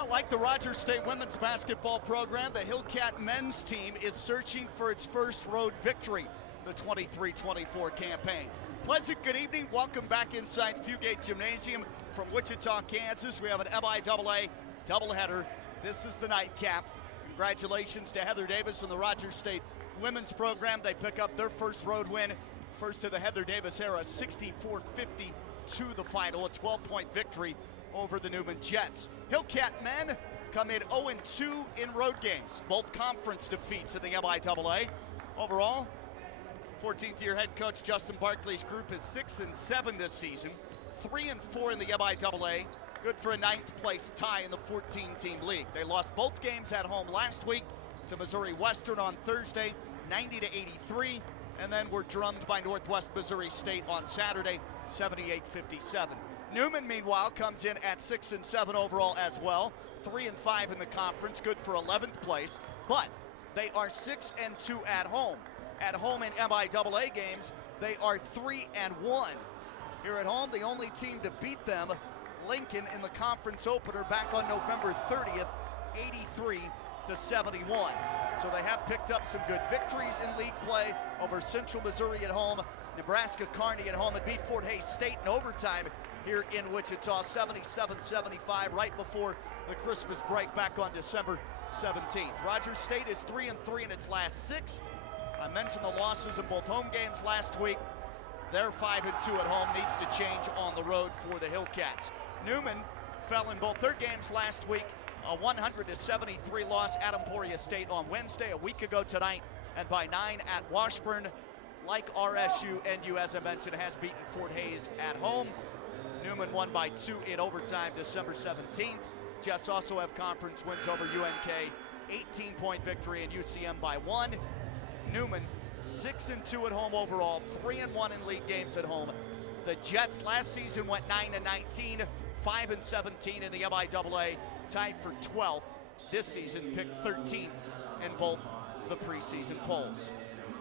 Well, like the Rogers State women's basketball program, the Hillcat men's team is searching for its first road victory in the 23-24 campaign. Pleasant good evening. Welcome back inside Fugate Gymnasium from Wichita, Kansas. We have an MIAA doubleheader. This is the nightcap. Congratulations to Heather Davis and the Rogers State women's program. They pick up their first road win, first of the Heather Davis era, 64-50 to the final, a 12-point victory over the Newman Jets. Hillcat men come in 0-2 in road games, both conference defeats in the MIAA. Overall, 14th year head coach Justin Barkley's group is 6-7 this season, 3-4 in the MIAA, good for a 9th place tie in the 14-team league. They lost both games at home last week to Missouri Western on Thursday, 90-83, and then were drummed by Northwest Missouri State on Saturday, 78-57. Newman, meanwhile, comes in at 6-7 overall as well, 3-5 in the conference, good for 11th place, but they are 6-2 at home. At home in MIAA games, they are 3-1. Here at home, the only team to beat them, Lincoln, in the conference opener back on November 30th, 83-71. So they have picked up some good victories in league play over Central Missouri at home, Nebraska Kearney at home, and beat Fort Hays State in overtime here in Wichita, 77-75, right before the Christmas break back on December 17th. Rogers State is 3-3 in its last 6. I mentioned the losses in both home games last week. They're 5-2 at home, needs to change on the road for the Hillcats. Newman fell in both their games last week, a 100-73 loss at Emporia State on Wednesday, a week ago tonight, and by 9 at Washburn. Like RSU, NU, as I mentioned, has beaten Fort Hays at home. Newman won by 2 in overtime December 17th. Jets also have conference wins over UNK, 18-point victory, and UCM by 1. Newman 6-2 at home overall, 3-1 in league games at home. The Jets last season went 9-19, 5-17 in the MIAA, tied for 12th. This season picked 13th in both the preseason polls.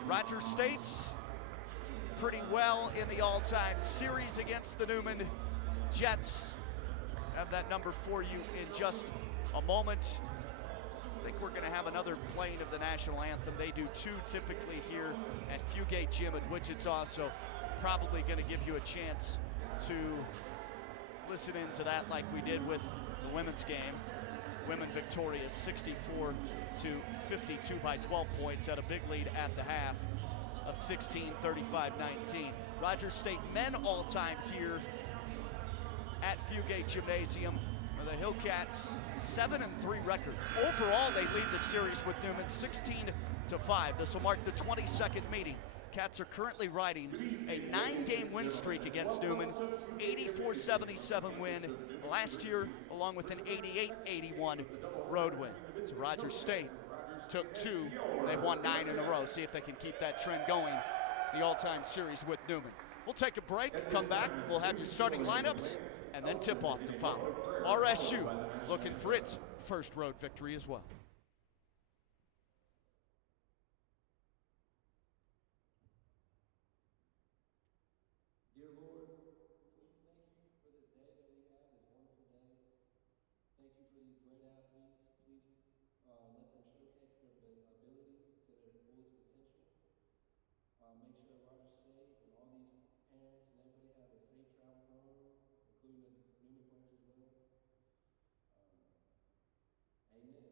Rogers State's pretty well in the all-time series against the Newman Jets. Have that number for you in just a moment. I think we're going to have another playing of the national anthem. They do 2 typically here at Fugate Gym at Wichita, so probably going to give you a chance to listen into that like we did with the women's game. Women victorious 64-52 by 12 points, at a big lead at the half of 16-35-19. Rogers State men all-time here at Fugate Gymnasium. The Hillcats 7-3 record. Overall, they lead the series with Newman 16-5. This will mark the 22nd meeting. Cats are currently riding a 9-game win streak against Newman, 84-77 win last year, along with an 88-81 road win. So Rogers State took 2. They've won 9 in a row. See if they can keep that trend going, the all-time series with Newman. We'll take a break, come back, we'll have your starting lineups, and then tip-off to follow. RSU looking for its first road victory as well. Dear Lord, please thank you for this day that we have, this wonderful day. Thank you for these great athletes. Please let them showcase their ability to their fullest potential. Make sure Rogers State and all these parents and everybody have a safe travel home, including the Newman players as well. Amen.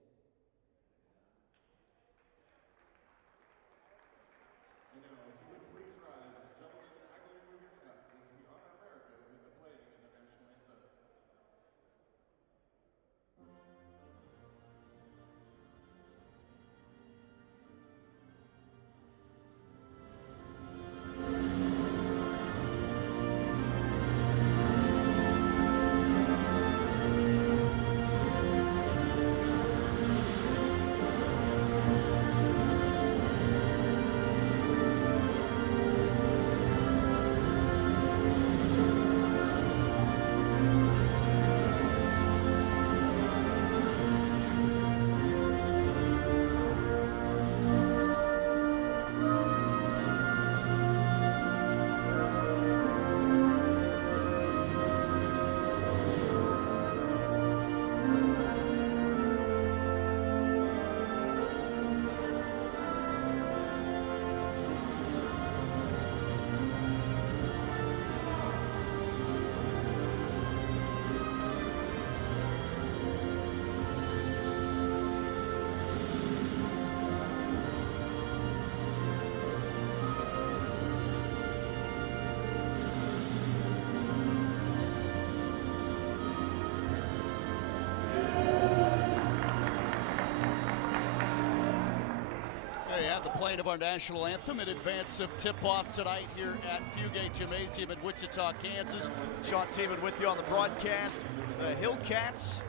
playing of our national anthem in advance of tip-off tonight here at Fugate Gymnasium in Wichita, Kansas. Sean Tiemann with you on the broadcast. The Hillcats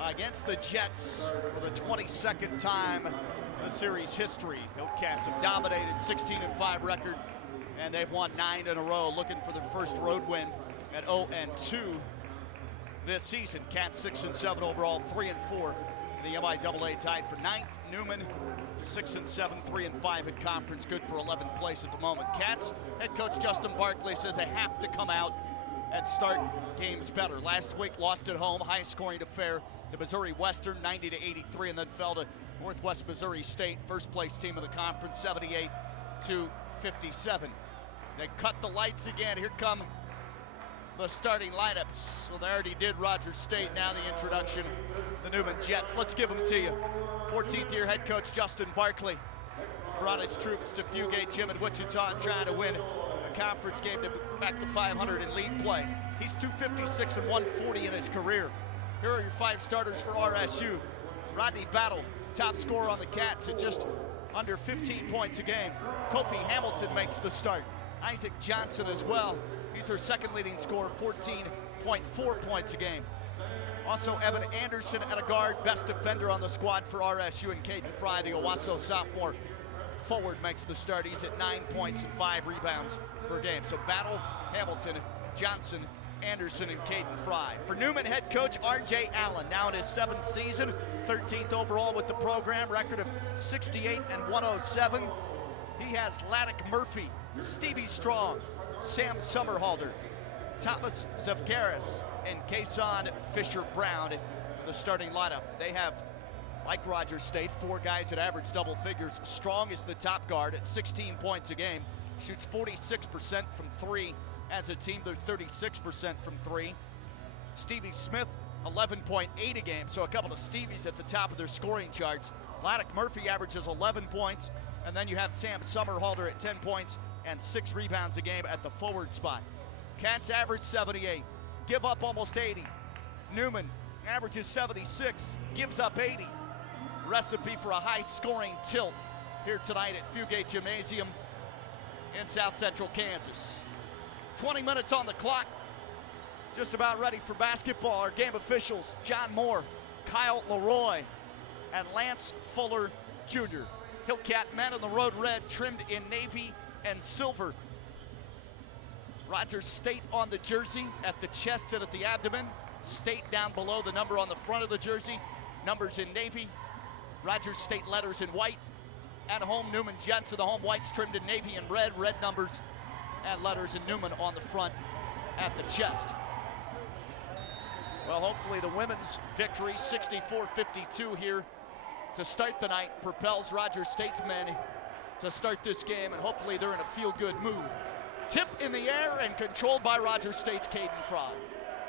against the Jets for the 22nd time in the series history. Hillcats have dominated, 16-5 record, and they've won 9 in a row, looking for their first road win at 0-2 this season. Cats 6-7 overall, 3-4. The MIAA tied for 9th. Newman 6-7, 3-5 in conference, good for 11th place at the moment. Cats head coach Justin Barkley says they have to come out and start games better. Last week lost at home, high scoring affair to Missouri Western 90-83, and then fell to Northwest Missouri State, first place team of the conference, 78-57. They cut the lights again. Here come the starting lineups. Well, they already did Rogers State. Now the introduction, the Newman Jets. Let's give them to you. 14th year head coach Justin Barkley brought his troops to Fugate Gym in Wichita and trying to win a conference game to back to 500 in league play. He's 256 and 140 in his career. Here are your 5 starters for RSU. Rodney Battle, top scorer on the Cats at just under 15 points a game. Kofi Hamilton makes the start. Isaac Johnson as well. He's their second leading scorer, 14.4 points a game. Also, Evan Anderson at a guard, best defender on the squad for RSU, and Caden Fry, the Owasso sophomore forward, makes the start. He's at 9 points and 5 rebounds per game. So Battle, Hamilton, Johnson, Anderson, and Caden Fry. For Newman head coach R.J. Allen, now in his 7th season, 13th overall with the program, record of 68 and 107. He has Laddick Murphy, Stevie Strong, Sam Summerhalder, Thomas Zavgaris, and Kason Fisher-Brown in the starting lineup. They have, like Rogers State, 4 guys that average double figures. Strong is the top guard at 16 points a game, shoots 46% from 3. As a team, they're 36% from 3. Stevie Smith, 11.8 a game, so a couple of Stevies at the top of their scoring charts. Laddick Murphy averages 11 points, and then you have Sam Summerhalder at 10 points and 6 rebounds a game at the forward spot. Cats average 78, give up almost 80. Newman averages 76, gives up 80. Recipe for a high-scoring tilt here tonight at Fugate Gymnasium in South Central Kansas. 20 minutes on the clock, just about ready for basketball. Our game officials, John Moore, Kyle Leroy, and Lance Fuller Jr. Hillcat men in the road red, trimmed in navy and silver. Rogers State on the jersey, at the chest and at the abdomen. State down below the number on the front of the jersey. Numbers in navy. Rogers State letters in white. At home, Newman Jets, the home whites trimmed in navy and red. Red numbers and letters in Newman on the front at the chest. Well, hopefully the women's victory, 64-52 here to start the night, propels Rogers State's men to start this game, and hopefully they're in a feel-good mood. Tip in the air and controlled by Rogers State's Caden Fry.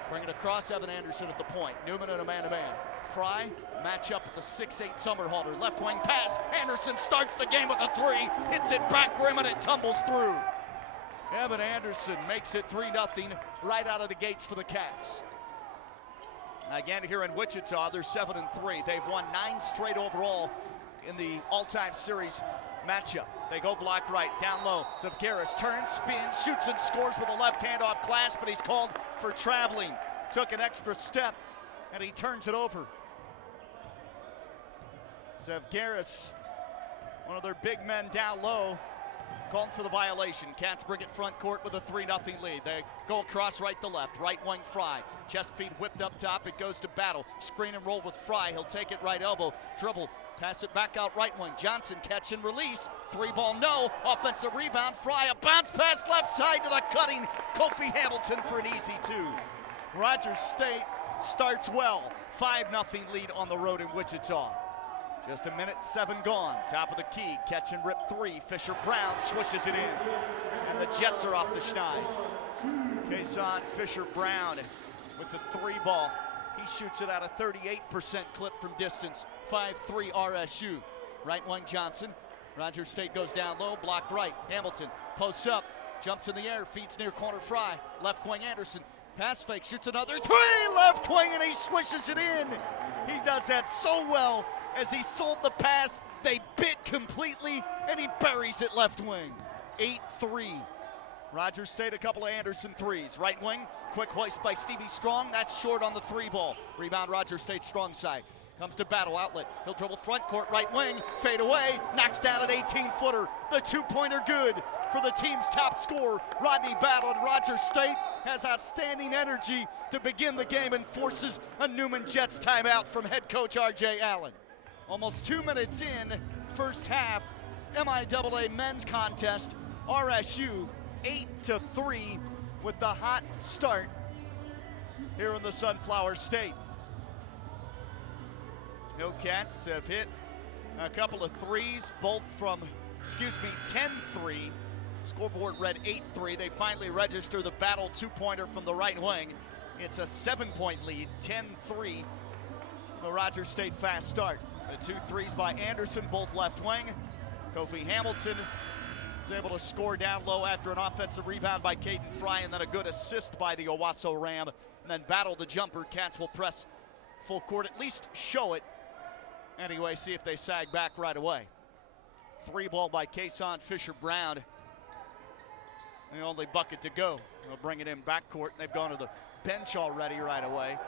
Bring it across, Evan Anderson at the point. Newman in a man-to-man. Fry, match up with the 6'8 Summerhalder. Left wing pass. Anderson starts the game with a 3. Hits it back rim and it tumbles through. Evan Anderson makes it 3-0 right out of the gates for the Cats. Again, here in Wichita, they're 7-3. They've won 9 straight overall in the all-time series matchup. They go blocked right, down low. Zavgaris turns, spins, shoots and scores with a left hand off glass, but he's called for traveling. Took an extra step, and he turns it over. Zavgaris, one of their big men down low, called for the violation. Cats bring it front court with a 3-0 lead. They go across right to left. Right wing Fry. Chest feed whipped up top. It goes to Battle. Screen and roll with Fry. He'll take it right elbow. Dribble. Pass it back out right wing. Johnson catch and release. 3-ball no. Offensive rebound. Fry a bounce pass left side to the cutting Kofi Hamilton for an easy 2. Rogers State starts well. 5-0 lead on the road in Wichita. Just a minute, 7 gone. Top of the key, catch and rip 3. Fisher-Brown swishes it in. And the Jets are off the schneid. Kason Fisher-Brown with the 3-ball. He shoots it at a 38% clip from distance. 5-3 RSU. Right wing Johnson. Rogers State goes down low, blocked right. Hamilton posts up, jumps in the air, feeds near corner Fry. Left wing Anderson. Pass fake, shoots another 3. Left wing, and he swishes it in. He does that so well. As he sold the pass, they bit completely, and he buries it left wing. 8-3. Rogers State a couple of Anderson threes. Right wing, quick hoist by Stevie Strong. That's short on the three ball. Rebound Rogers State strong side. Comes to Battle outlet. He'll dribble front court, right wing, fade away, knocks down an 18-footer. The two-pointer good for the team's top scorer, Rodney Battle. And Rogers State has outstanding energy to begin the game and forces a Newman Jets timeout from head coach R.J. Allen. Almost 2 minutes in, first half, MIAA men's contest, RSU 8-3 with the hot start here in the Sunflower State. Hillcats have hit a couple of threes, both from, 10-3. Scoreboard read 8-3. They finally register the Battle two-pointer from the right wing. It's a 7-point lead, 10-3. The Rogers State fast start. The 2 threes by Anderson, both left wing. Kofi Hamilton is able to score down low after an offensive rebound by Caden Fry, and then a good assist by the Owasso Ram. And then Battle the jumper. Cats will press full court, at least show it. Anyway, see if they sag back right away. 3 ball by Kason Fisher-Brown. The only bucket to go. They'll bring it in backcourt. They've gone to the bench already right away.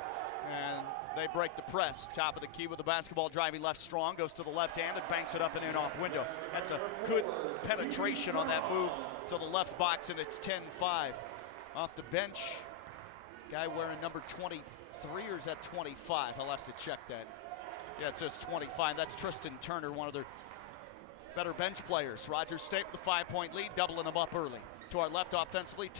And they break the press. Top of the key with the basketball, driving left strong. Goes to the left hand and banks it up and in off window. That's a good penetration on that move to the left box, and it's 10-5. Off the bench, guy wearing number 23, or is that 25? I'll have to check that. Yeah, it says 25. That's Tristan Turner, one of their better bench players. Rogers State with a 5-point lead, doubling them up early. To our left offensively,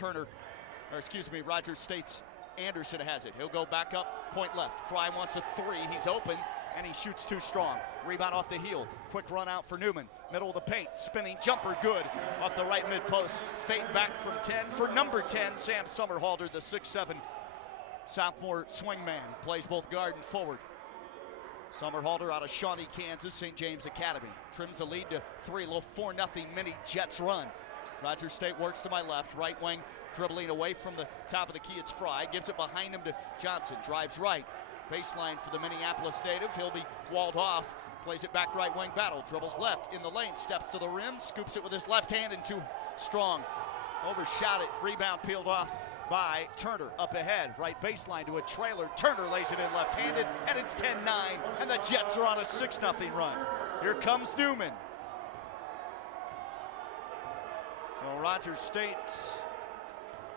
Rogers State's Anderson has it. He'll go back up, point left. Fry wants a 3. He's open, and he shoots too strong. Rebound off the heel. Quick run out for Newman. Middle of the paint. Spinning jumper good off the right mid post. Fade back from 10 for number 10, Sam Summerhalder, the 6'7" sophomore swingman. He plays both guard and forward. Summerhalder out of Shawnee, Kansas, St. James Academy. Trims the lead to 3, little 4-0 mini Jets run. Rogers State works to my left, right wing, dribbling away from the top of the key. It's Fry, gives it behind him to Johnson, drives right. Baseline for the Minneapolis native. He'll be walled off, plays it back right wing. Battle, dribbles left in the lane, steps to the rim, scoops it with his left hand and too strong. Overshot it, rebound peeled off by Turner. Up ahead, right baseline to a trailer. Turner lays it in left-handed, and it's 10-9, and the Jets are on a 6-0 run. Here comes Newman. Well, Rogers State's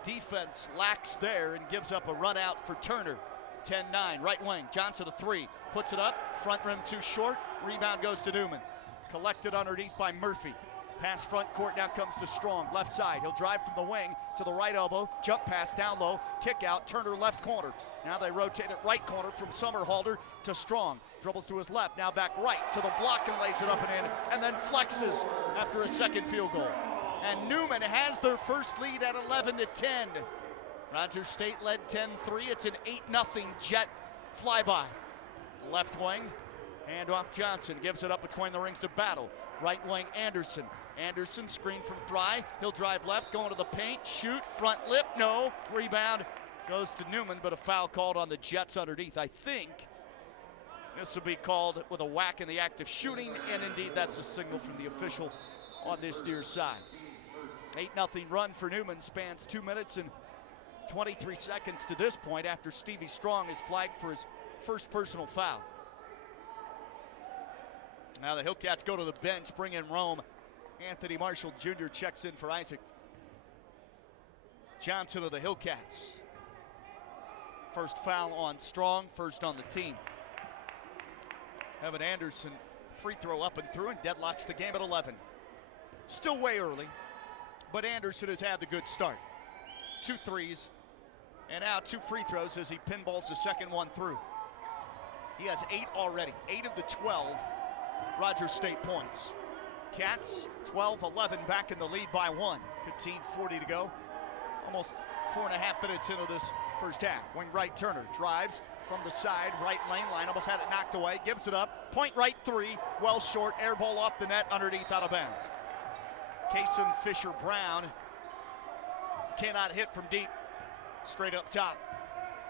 defense lacks there and gives up a run out for Turner. 10-9, right wing, Johnson a 3, puts it up, front rim too short, rebound goes to Newman. Collected underneath by Murphy. Pass front court, now comes to Strong, left side. He'll drive from the wing to the right elbow, jump pass down low, kick out, Turner left corner. Now they rotate it right corner from Summerhalder to Strong. Dribbles to his left, now back right to the block and lays it up and in, and then flexes after a second field goal. And Newman has their first lead at 11-10. Rogers State led 10-3. It's an 8-0 Jet flyby. Left wing, handoff Johnson, gives it up between the rings to Battle. Right wing Anderson. Anderson screen from Fry. He'll drive left, going to the paint, shoot, front lip, no. Rebound goes to Newman, but a foul called on the Jets underneath. I think this will be called with a whack in the act of shooting, and indeed that's a signal from the official on this near side. 8-0 run for Newman spans 2 minutes and 23 seconds to this point after Stevie Strong is flagged for his first personal foul. Now the Hillcats go to the bench, bring in Rome. Anthony Marshall Jr. checks in for Isaac Johnson of the Hillcats. First foul on Strong, first on the team. Evan Anderson, free throw up and through, and deadlocks the game at 11. Still way early, but Anderson has had the good start. 2 threes, and now 2 free throws as he pinballs the second one through. He has 8 already, 8 of the 12 Rogers State points. Cats 12-11 back in the lead by 1. 15:40 to go. Almost 4.5 minutes into this first half. Wing right Turner drives from the side, right lane line, almost had it knocked away, gives it up. Point right 3, well short, air ball off the net, underneath, out of bounds. Kason Fisher-Brown cannot hit from deep, straight up top.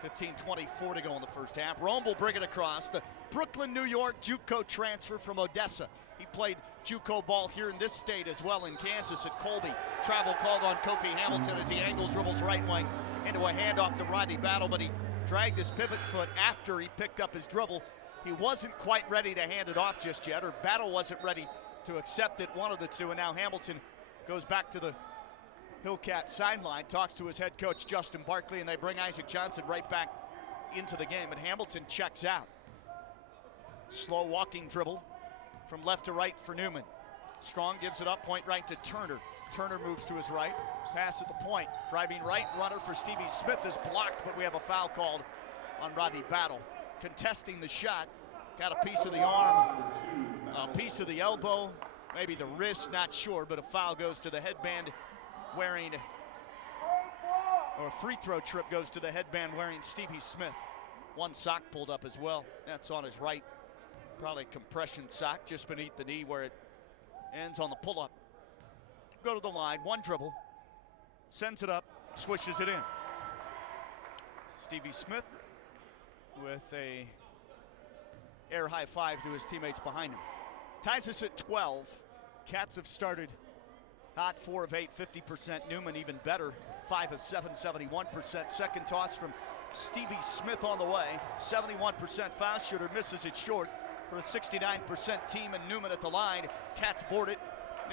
15:24 to go in the first half. Rome will bring it across. The Brooklyn, New York JUCO transfer from Odessa. He played JUCO ball here in this state as well in Kansas at Colby. Travel called on Kofi Hamilton as he angle dribbles right wing into a handoff to Rodney Battle, but he dragged his pivot foot after he picked up his dribble. He wasn't quite ready to hand it off just yet, or Battle wasn't ready to accept it, one of the two, and now Hamilton goes back to the Hillcat sideline, talks to his head coach Justin Barkley, and they bring Isaac Johnson right back into the game, and Hamilton checks out. Slow walking dribble from left to right for Newman. Strong gives it up, point right to Turner. Turner moves to his right, pass at the point. Driving right, runner for Stevie Smith is blocked, but we have a foul called on Rodney Battle. Contesting the shot, got a piece of the arm, a piece of the elbow, maybe the wrist, not sure, but a foul goes to the headband wearing, or a free throw trip goes to the headband wearing Stevie Smith. One sock pulled up as well. That's on his right. Probably a compression sock just beneath the knee where it ends on the pull-up. Go to the line, one dribble, sends it up, swishes it in. Stevie Smith with a air high five to his teammates behind him. Ties us at 12. Cats have started hot, 4 of 8, 50%. Newman even better, 5 of 7, 71%. Second toss from Stevie Smith on the way. 71% foul shooter, misses it short for a 69% team, and Newman at the line. Cats board it.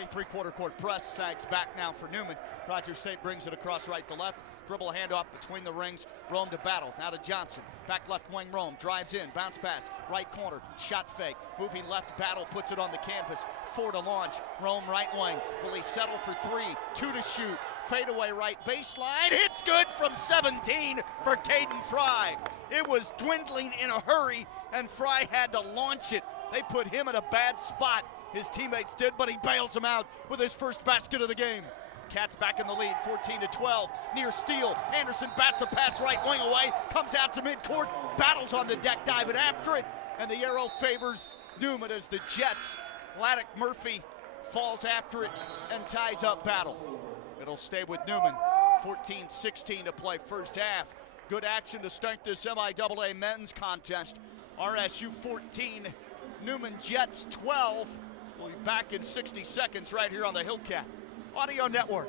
A three-quarter court press, sags back now for Newman. Rogers State brings it across right to left. Dribble handoff between the rings. Rome to Battle, now to Johnson. Back left wing Rome, drives in, bounce pass, right corner, shot fake. Moving left, Battle puts it on the canvas. 4 to launch, Rome right wing. Will he settle for 3? 2 to shoot. Fadeaway right baseline, hits good from 17 for Caden Fry. It was dwindling in a hurry, and Fry had to launch it. They put him in a bad spot. His teammates did, but he bails him out with his first basket of the game. Cats back in the lead, 14-12. Near steal, Anderson bats a pass right wing away, comes out to midcourt, Battles on the deck, diving after it, and the arrow favors Newman as the Jets. Laddick Murphy falls after it and ties up Battle. It'll stay with Newman. 14-16 to play first half. Good action to start this MIAA men's contest. RSU 14, Newman Jets 12. We'll be back in 60 seconds right here on the Hillcat Audio Network.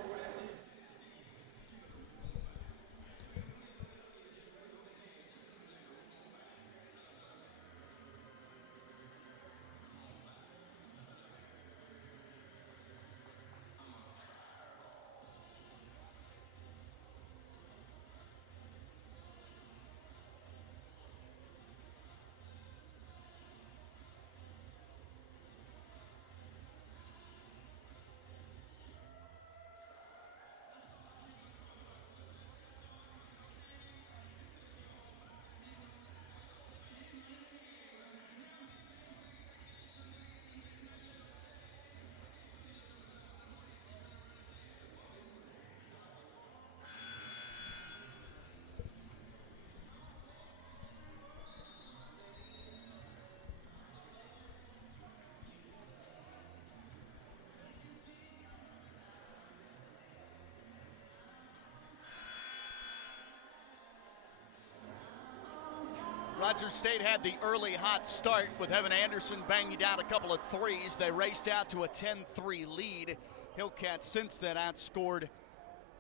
Rogers State had the early hot start with Evan Anderson banging down a couple of threes. They raced out to a 10-3 lead. Hillcat since then outscored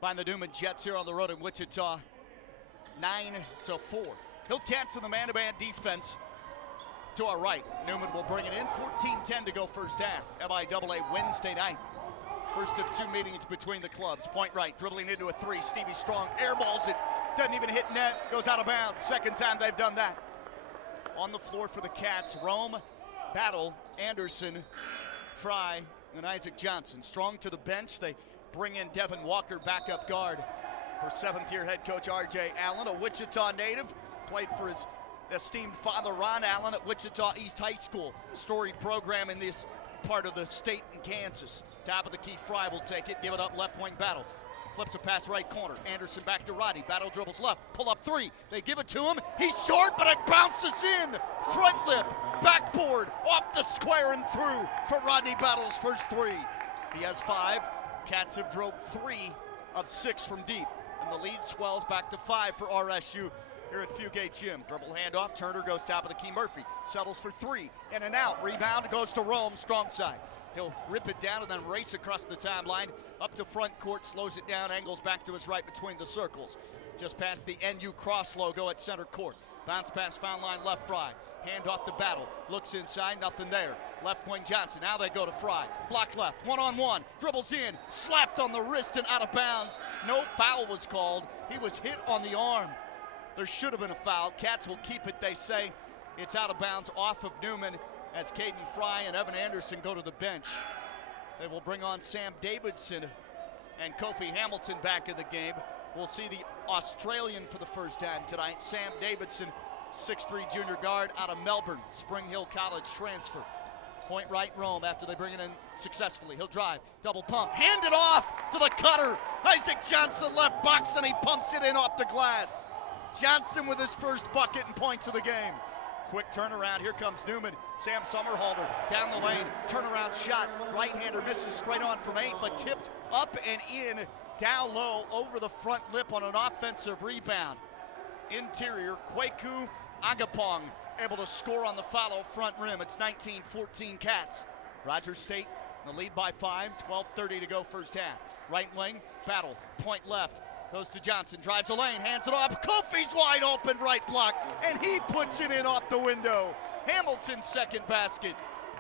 by the Newman Jets here on the road in Wichita, 9-4. Hillcats in the man-to-man defense to our right. Newman will bring it in. 14-10 to go first half. MIAA Wednesday night. First of 2 meetings between the clubs. Point right, dribbling into a 3. Stevie Strong airballs it. Doesn't even hit net. Goes out of bounds. Second time they've done that. On the floor for the Cats, Rome, Battle, Anderson, Fry, and Isaac Johnson. Strong to the bench. They bring in Devin Walker, backup guard for 7th-year head coach R.J. Allen, a Wichita native. Played for his esteemed father, Ron Allen, at Wichita East High School. Storied program in this part of the state in Kansas. Top of the key, Fry will take it, give it up, left wing Battle. Flips a pass right corner. Anderson back to Roddy. Battle dribbles left. Pull up 3. They give it to him. He's short, but it bounces in. Front lip, backboard, off the square and through for Rodney Battle's first 3. He has 5. Cats have drilled 3 of 6 from deep. And the lead swells back to 5 for RSU here here at Fugate Gym. Dribble handoff, Turner goes top of the key. Murphy settles for three, in and out. Rebound goes to Rome, strong side. He'll rip it down and then race across the timeline, up to front court, slows it down, angles back to his right between the circles. Just past the NU cross logo at center court. Bounce pass, foul line left, Fry. Hand off to Battle, looks inside, nothing there. Left wing Johnson, now they go to Fry. Block left, one-on-one, dribbles in, slapped on the wrist and out of bounds. No foul was called, he was hit on the arm. There should have been a foul. Cats will keep it, they say. It's out of bounds off of Newman as Caden Fry and Evan Anderson go to the bench. They will bring on Sam Davidson and Kofi Hamilton back in the game. We'll see the Australian for the first time tonight. Sam Davidson, 6'3" junior guard out of Melbourne, Spring Hill College transfer. Point right Rome after they bring it in successfully. He'll drive, double pump, hand it off to the cutter. Isaac Johnson left box and he pumps it in off the glass. Johnson with his first bucket and points of the game. Quick turnaround, here comes Newman. Sam Summerhalder down the lane, turnaround shot. Right-hander misses straight on from 8, but tipped up and in, down low over the front lip on an offensive rebound. Interior, Kwaku Agapong able to score on the follow front rim. It's 19-14 Cats. Rogers State in the lead by 5, 12:30 to go first half. Right wing, Battle, point left. Goes to Johnson, drives the lane, hands it off. Kofi's wide open, right block, and he puts it in off the window. Hamilton's second basket.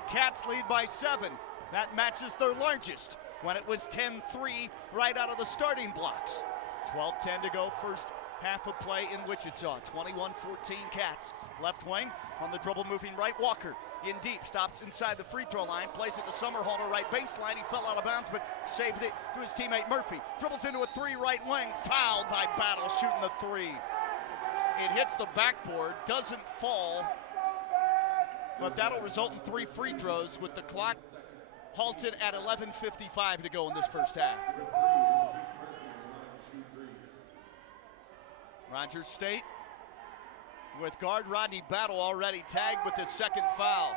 Cats lead by 7. That matches their largest when it was 10-3 right out of the starting blocks. 12:10 to go first half of play in Wichita. 21-14 Cats. Left wing on the dribble moving right. Walker in deep, stops inside the free throw line, plays it to Summerhalder right baseline. He fell out of bounds but saved it to his teammate Murphy. Dribbles into a 3 right wing, fouled by Battle shooting the 3. It hits the backboard, doesn't fall, but that'll result in 3 free throws with the clock halted at 11:55 to go in this first half. Rogers State with guard Rodney Battle already tagged with his second foul.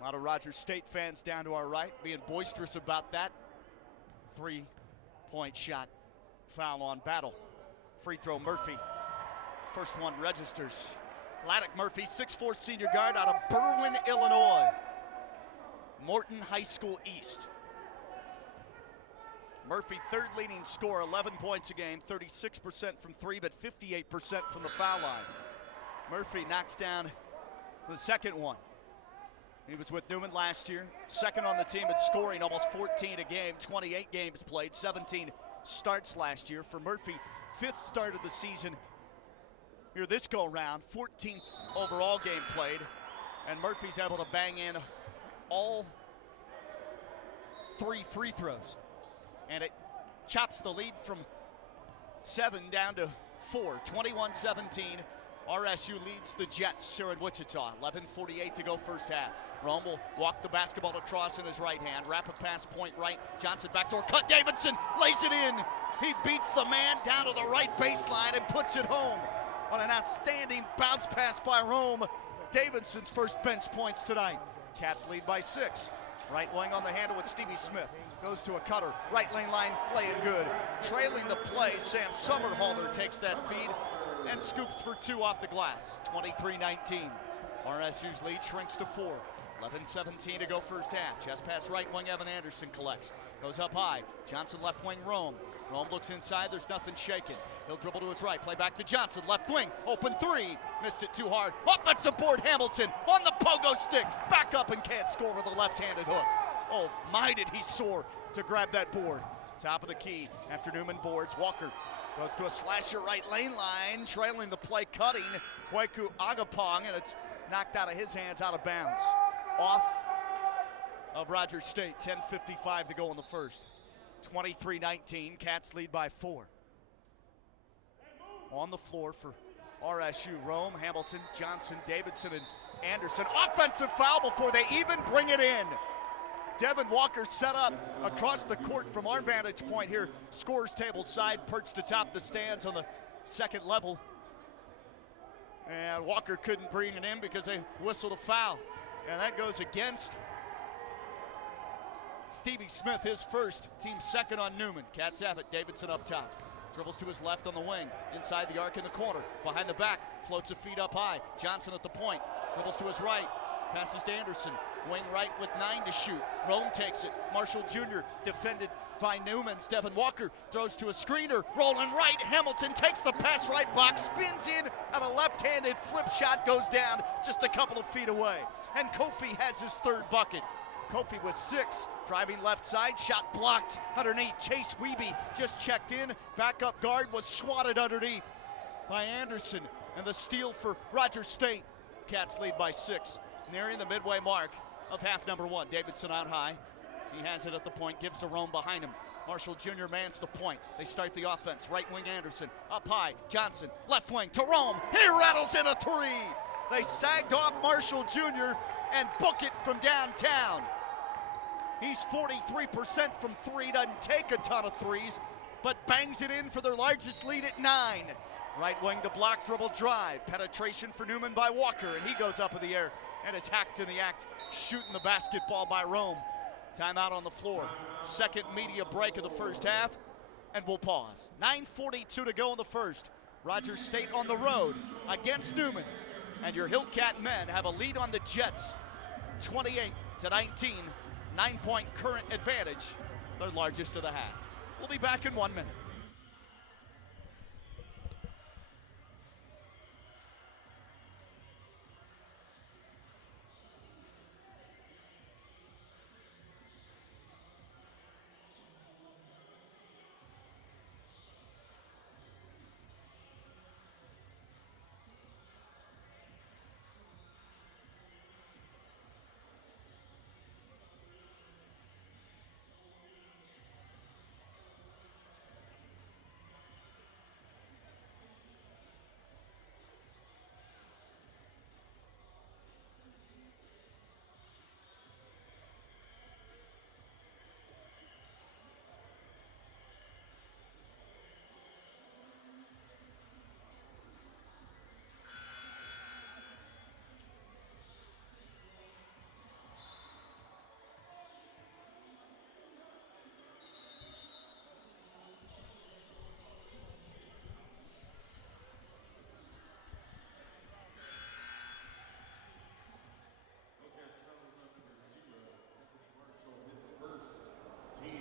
A lot of Rogers State fans down to our right being boisterous about that. 3-point shot, foul on Battle. Free throw Murphy, first one registers. Laddick Murphy, 6'4" senior guard out of Berwyn, Illinois. Morton High School East. Murphy, third leading scorer, 11 points a game, 36% from 3, but 58% from the foul line. Murphy knocks down the second one. He was with Newman last year, second on the team at scoring, almost 14 a game, 28 games played, 17 starts last year. For Murphy, 5th start of the season here this go-round, 14th overall game played, and Murphy's able to bang in all 3 free throws. And it chops the lead from 7 down to 4, 21-17. RSU leads the Jets here in Wichita. 11:48 to go first half. Rome will walk the basketball across in his right hand. Rapid pass, point right. Johnson backdoor cut. Davidson lays it in. He beats the man down to the right baseline and puts it home on an outstanding bounce pass by Rome. Davidson's first bench points tonight. Cats lead by 6. Right wing on the handle with Stevie Smith. Goes to a cutter. Right lane line playing good. Trailing the play, Sam Summerhalder takes that feed and scoops for 2 off the glass. 23-19. RSU's lead shrinks to 4. 11:17 to go first half. Chest pass right wing, Evan Anderson collects. Goes up high. Johnson left wing, Rome. Rome looks inside, there's nothing shaking. He'll dribble to his right, play back to Johnson. Left wing, open 3. Missed it too hard. Offensive board, Hamilton on the pogo stick. Back up and can't score with a left-handed hook. Oh, my did he soar to grab that board. Top of the key after Newman boards. Walker goes to a slasher right lane line, trailing the play, cutting Kwaku Agapong, and it's knocked out of his hands, out of bounds. Off of Rogers State, 10:55 to go in the first. 23-19, Cats lead by 4. On the floor for RSU, Rome, Hamilton, Johnson, Davidson, and Anderson. Offensive foul before they even bring it in. Devin Walker set up across the court from our vantage point here. Scorers table side, perched atop the stands on the second level. And Walker couldn't bring it in because they whistled a foul. And that goes against Stevie Smith, his first, team second on Newman. Cats have it, Davidson up top. Dribbles to his left on the wing. Inside the arc in the corner. Behind the back. Floats a feet up high. Johnson at the point. Dribbles to his right. Passes to Anderson. Wing right with 9 to shoot. Rome takes it. Marshall Jr. defended by Newman. Devin Walker throws to a screener. Rolling right. Hamilton takes the pass right box. Spins in. And a left-handed flip shot goes down just a couple of feet away. And Kofi has his 3rd bucket. Kofi with 6, driving left side, shot blocked underneath. Chase Wiebe just checked in. Backup guard was swatted underneath by Anderson. And the steal for Rogers State. Cats lead by 6, nearing the midway mark of half number 1. Davidson out high. He has it at the point, gives to Rome behind him. Marshall Jr. mans the point. They start the offense. Right wing Anderson, up high. Johnson, left wing to Rome. He rattles in a 3. They sagged off Marshall Jr. and book it from downtown. He's 43% from 3, doesn't take a ton of threes, but bangs it in for their largest lead at 9. Right wing to block, dribble, drive. Penetration for Newman by Walker, and he goes up in the air and is hacked in the act, shooting the basketball by Rome. Timeout on the floor. Second media break of the first half, and we'll pause. 9:42 to go in the first. Rogers State on the road against Newman, and your Hillcat men have a lead on the Jets, 28-19. 9-point current advantage. It's their largest of the half. We'll be back in 1 minute.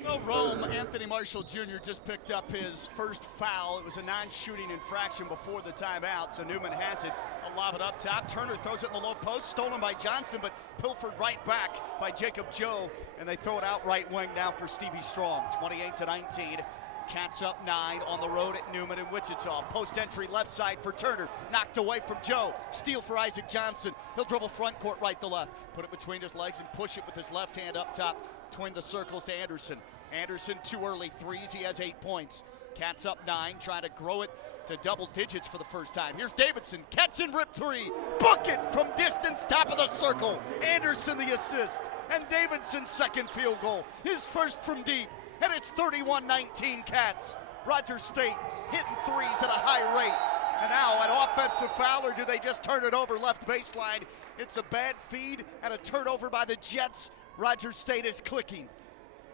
Well, Rome, Anthony Marshall Jr. just picked up his first foul. It was a non-shooting infraction before the timeout, so Newman has it. A lob it up top. Turner throws it in the low post, stolen by Johnson, but pilfered right back by Jacob Joe, and they throw it out right wing now for Stevie Strong. 28-19. Cats up 9 on the road at Newman in Wichita. Post entry left side for Turner. Knocked away from Joe. Steal for Isaac Johnson. He'll dribble front court right to left. Put it between his legs and push it with his left hand up top between the circles to Anderson. Anderson, 2 early threes. He has 8 points. Cats up 9, trying to grow it to double digits for the first time. Here's Davidson. Catch and rip 3. Bucket from distance, top of the circle. Anderson the assist. And Davidson's second field goal. His first from deep. And it's 31-19 Cats. Rogers State hitting threes at a high rate. And now an offensive foul, or do they just turn it over left baseline? It's a bad feed and a turnover by the Jets. Rogers State is clicking.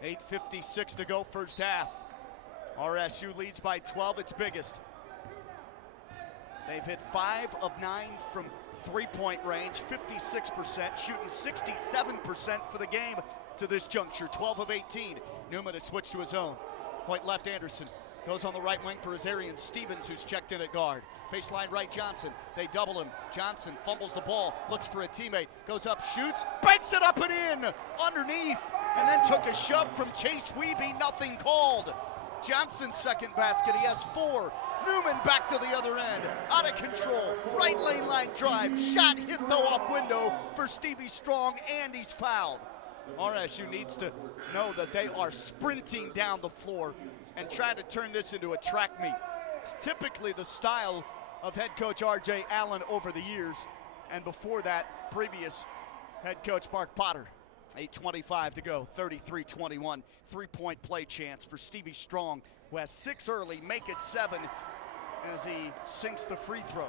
8:56 to go first half. RSU leads by 12, its biggest. They've hit 5 of 9 from three-point range, 56%, shooting 67% for the game to this juncture, 12 of 18. Newman has switched to his own. Point left, Anderson. Goes on the right wing for Azarian Stevens, who's checked in at guard. Baseline right, Johnson. They double him. Johnson fumbles the ball, looks for a teammate, goes up, shoots, banks it up and in, underneath, and then took a shove from Chase Wiebe, nothing called. Johnson's second basket, he has 4. Newman back to the other end, out of control, right lane line drive, shot hit though off window for Stevie Strong, and he's fouled. RSU needs to know that they are sprinting down the floor and trying to turn this into a track meet. It's typically the style of head coach R.J. Allen over the years, and before that, previous head coach Mark Potter. 8:25 to go, 33-21. 3-point play chance for Stevie Strong, who has 6 early, make it 7 as he sinks the free throw.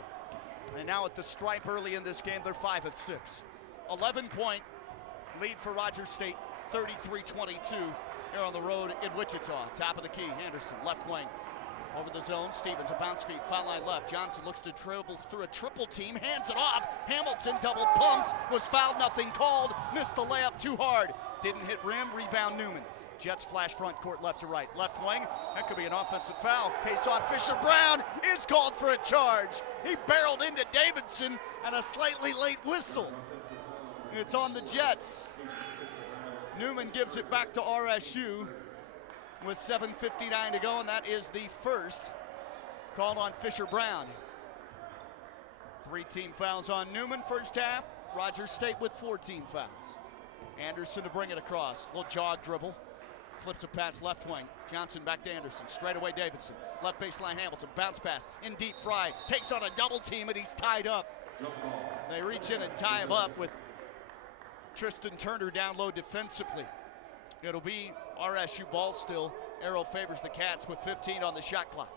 And now at the stripe early in this game, they're 5 of 6. 11-point lead for Rogers State, 33-22 here on the road in Wichita. Top of the key, Anderson, left wing. Over the zone, Stevens, a bounce feed, foul line left. Johnson looks to dribble through a triple team, hands it off. Hamilton double pumps, was fouled, nothing called. Missed the layup too hard. Didn't hit rim, rebound Newman. Jets flash front court left to right. Left wing, that could be an offensive foul. Case on Fisher Brown is called for a charge. He barreled into Davidson and a slightly late whistle. It's on the Jets. Newman gives it back to RSU with 7:59 to go, and that is the first called on Fisher Brown. 3 team fouls on Newman first half. Rogers State with 14 fouls. Anderson to bring it across. Little jog dribble. Flips a pass left wing. Johnson back to Anderson. Straight away Davidson. Left baseline Hamilton. Bounce pass in deep. Fry takes on a double team and he's tied up. They reach in and tie him up with Tristan Turner down low defensively. It'll be RSU ball still. Arrow favors the Cats with 15 on the shot clock.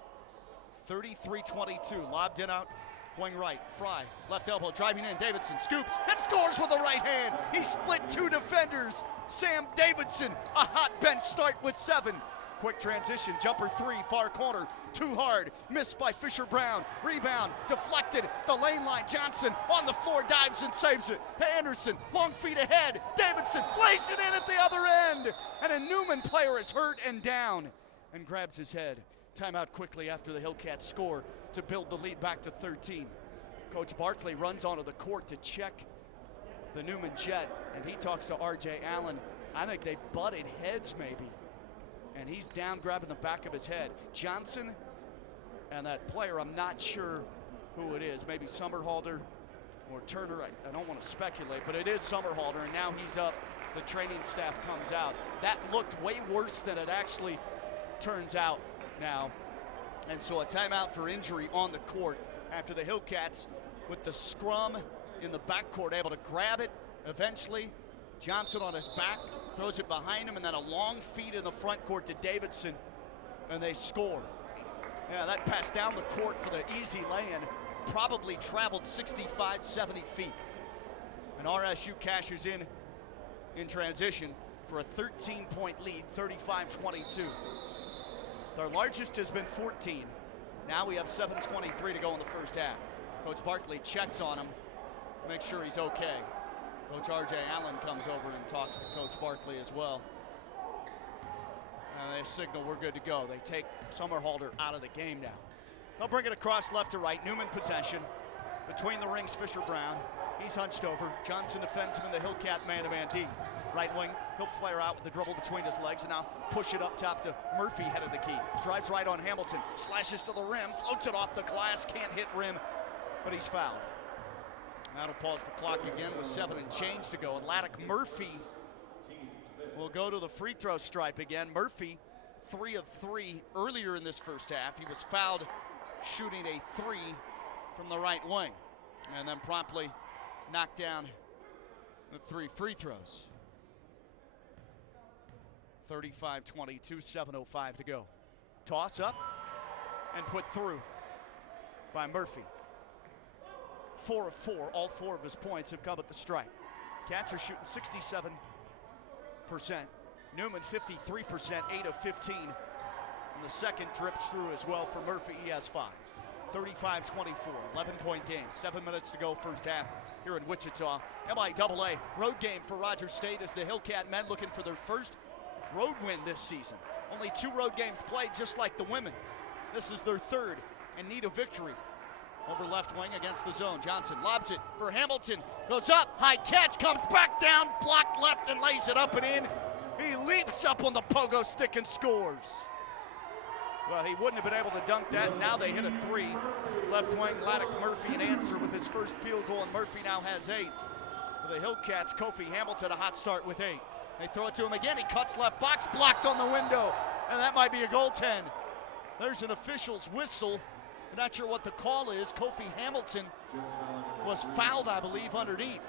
33-22. Lobbed in out. Wing right. Fry. Left elbow. Driving in. Davidson scoops and scores with the right hand. He split 2 defenders. Sam Davidson. A hot bench start with 7. Quick transition. Jumper 3. Far corner. Too hard. Missed by Fisher Brown. Rebound. Deflected. The lane line. Johnson on the floor. Dives and saves it. To Anderson. Long feet ahead. Davidson lays it in at the other end. And a Newman player is hurt and down. And grabs his head. Timeout quickly after the Hillcats score to build the lead back to 13. Coach Barkley runs onto the court to check the Newman Jet, and he talks to R.J. Allen. I think they butted heads maybe, and he's down grabbing the back of his head. Johnson and that player, I'm not sure who it is, maybe Summerhalder or Turner. I don't want to speculate, but it is Summerhalder, and now he's up. The training staff comes out. That looked way worse than it actually turns out now. And so a timeout for injury on the court after the Hillcats with the scrum in the backcourt able to grab it eventually. Johnson on his back, throws it behind him, and then a long feed in the front court to Davidson, and they score. Yeah, that pass down the court for the easy lay-in probably traveled 65, 70 feet. And RSU cashes in transition for a 13-point lead, 35-22. Their largest has been 14. Now we have 7:23 to go in the first half. Coach Barkley checks on him, make sure he's okay. Coach R.J. Allen comes over and talks to Coach Barkley as well. And they signal we're good to go. They take Summerhalder out of the game now. They'll bring it across left to right. Newman possession. Between the rings, Fisher Brown. He's hunched over. Johnson defends him in the Hillcat man-to-man D. Right wing, he'll flare out with the dribble between his legs and now push it up top to Murphy, head of the key. Drives right on Hamilton, slashes to the rim, floats it off the glass, can't hit rim, but he's fouled. That'll pause the clock again with 7 and change to go. And Laddick Murphy will go to the free throw stripe again. Murphy, 3 of 3 earlier in this first half. He was fouled shooting a 3 from the right wing, and then promptly knocked down with 3 free throws. 35-22, 7:05 to go. Toss up and put through by Murphy. 4 of 4, all 4 of his points have come at the stripe. Cats are shooting 67%. Newman 53%, 8 of 15. And the second drips through as well for Murphy, he has 5. 35-24, 11-point game, 7 minutes to go first half here in Wichita. MIAA road game for Rogers State as the Hillcat men looking for their first road win this season. Only 2 road games played, just like the women. This is their 3rd and need a victory. Over left wing against the zone. Johnson lobs it for Hamilton. Goes up, high catch, comes back down, blocked left and lays it up and in. He leaps up on the pogo stick and scores. Well, he wouldn't have been able to dunk that, and now they hit a 3. Left wing, Laddick Murphy an answer with his first field goal, and Murphy now has 8. For the Hillcats, Kofi Hamilton a hot start with 8. They throw it to him again, he cuts left box, blocked on the window, and that might be a goaltend. There's an official's whistle. I'm not sure what the call is. Kofi Hamilton was fouled, I believe, underneath.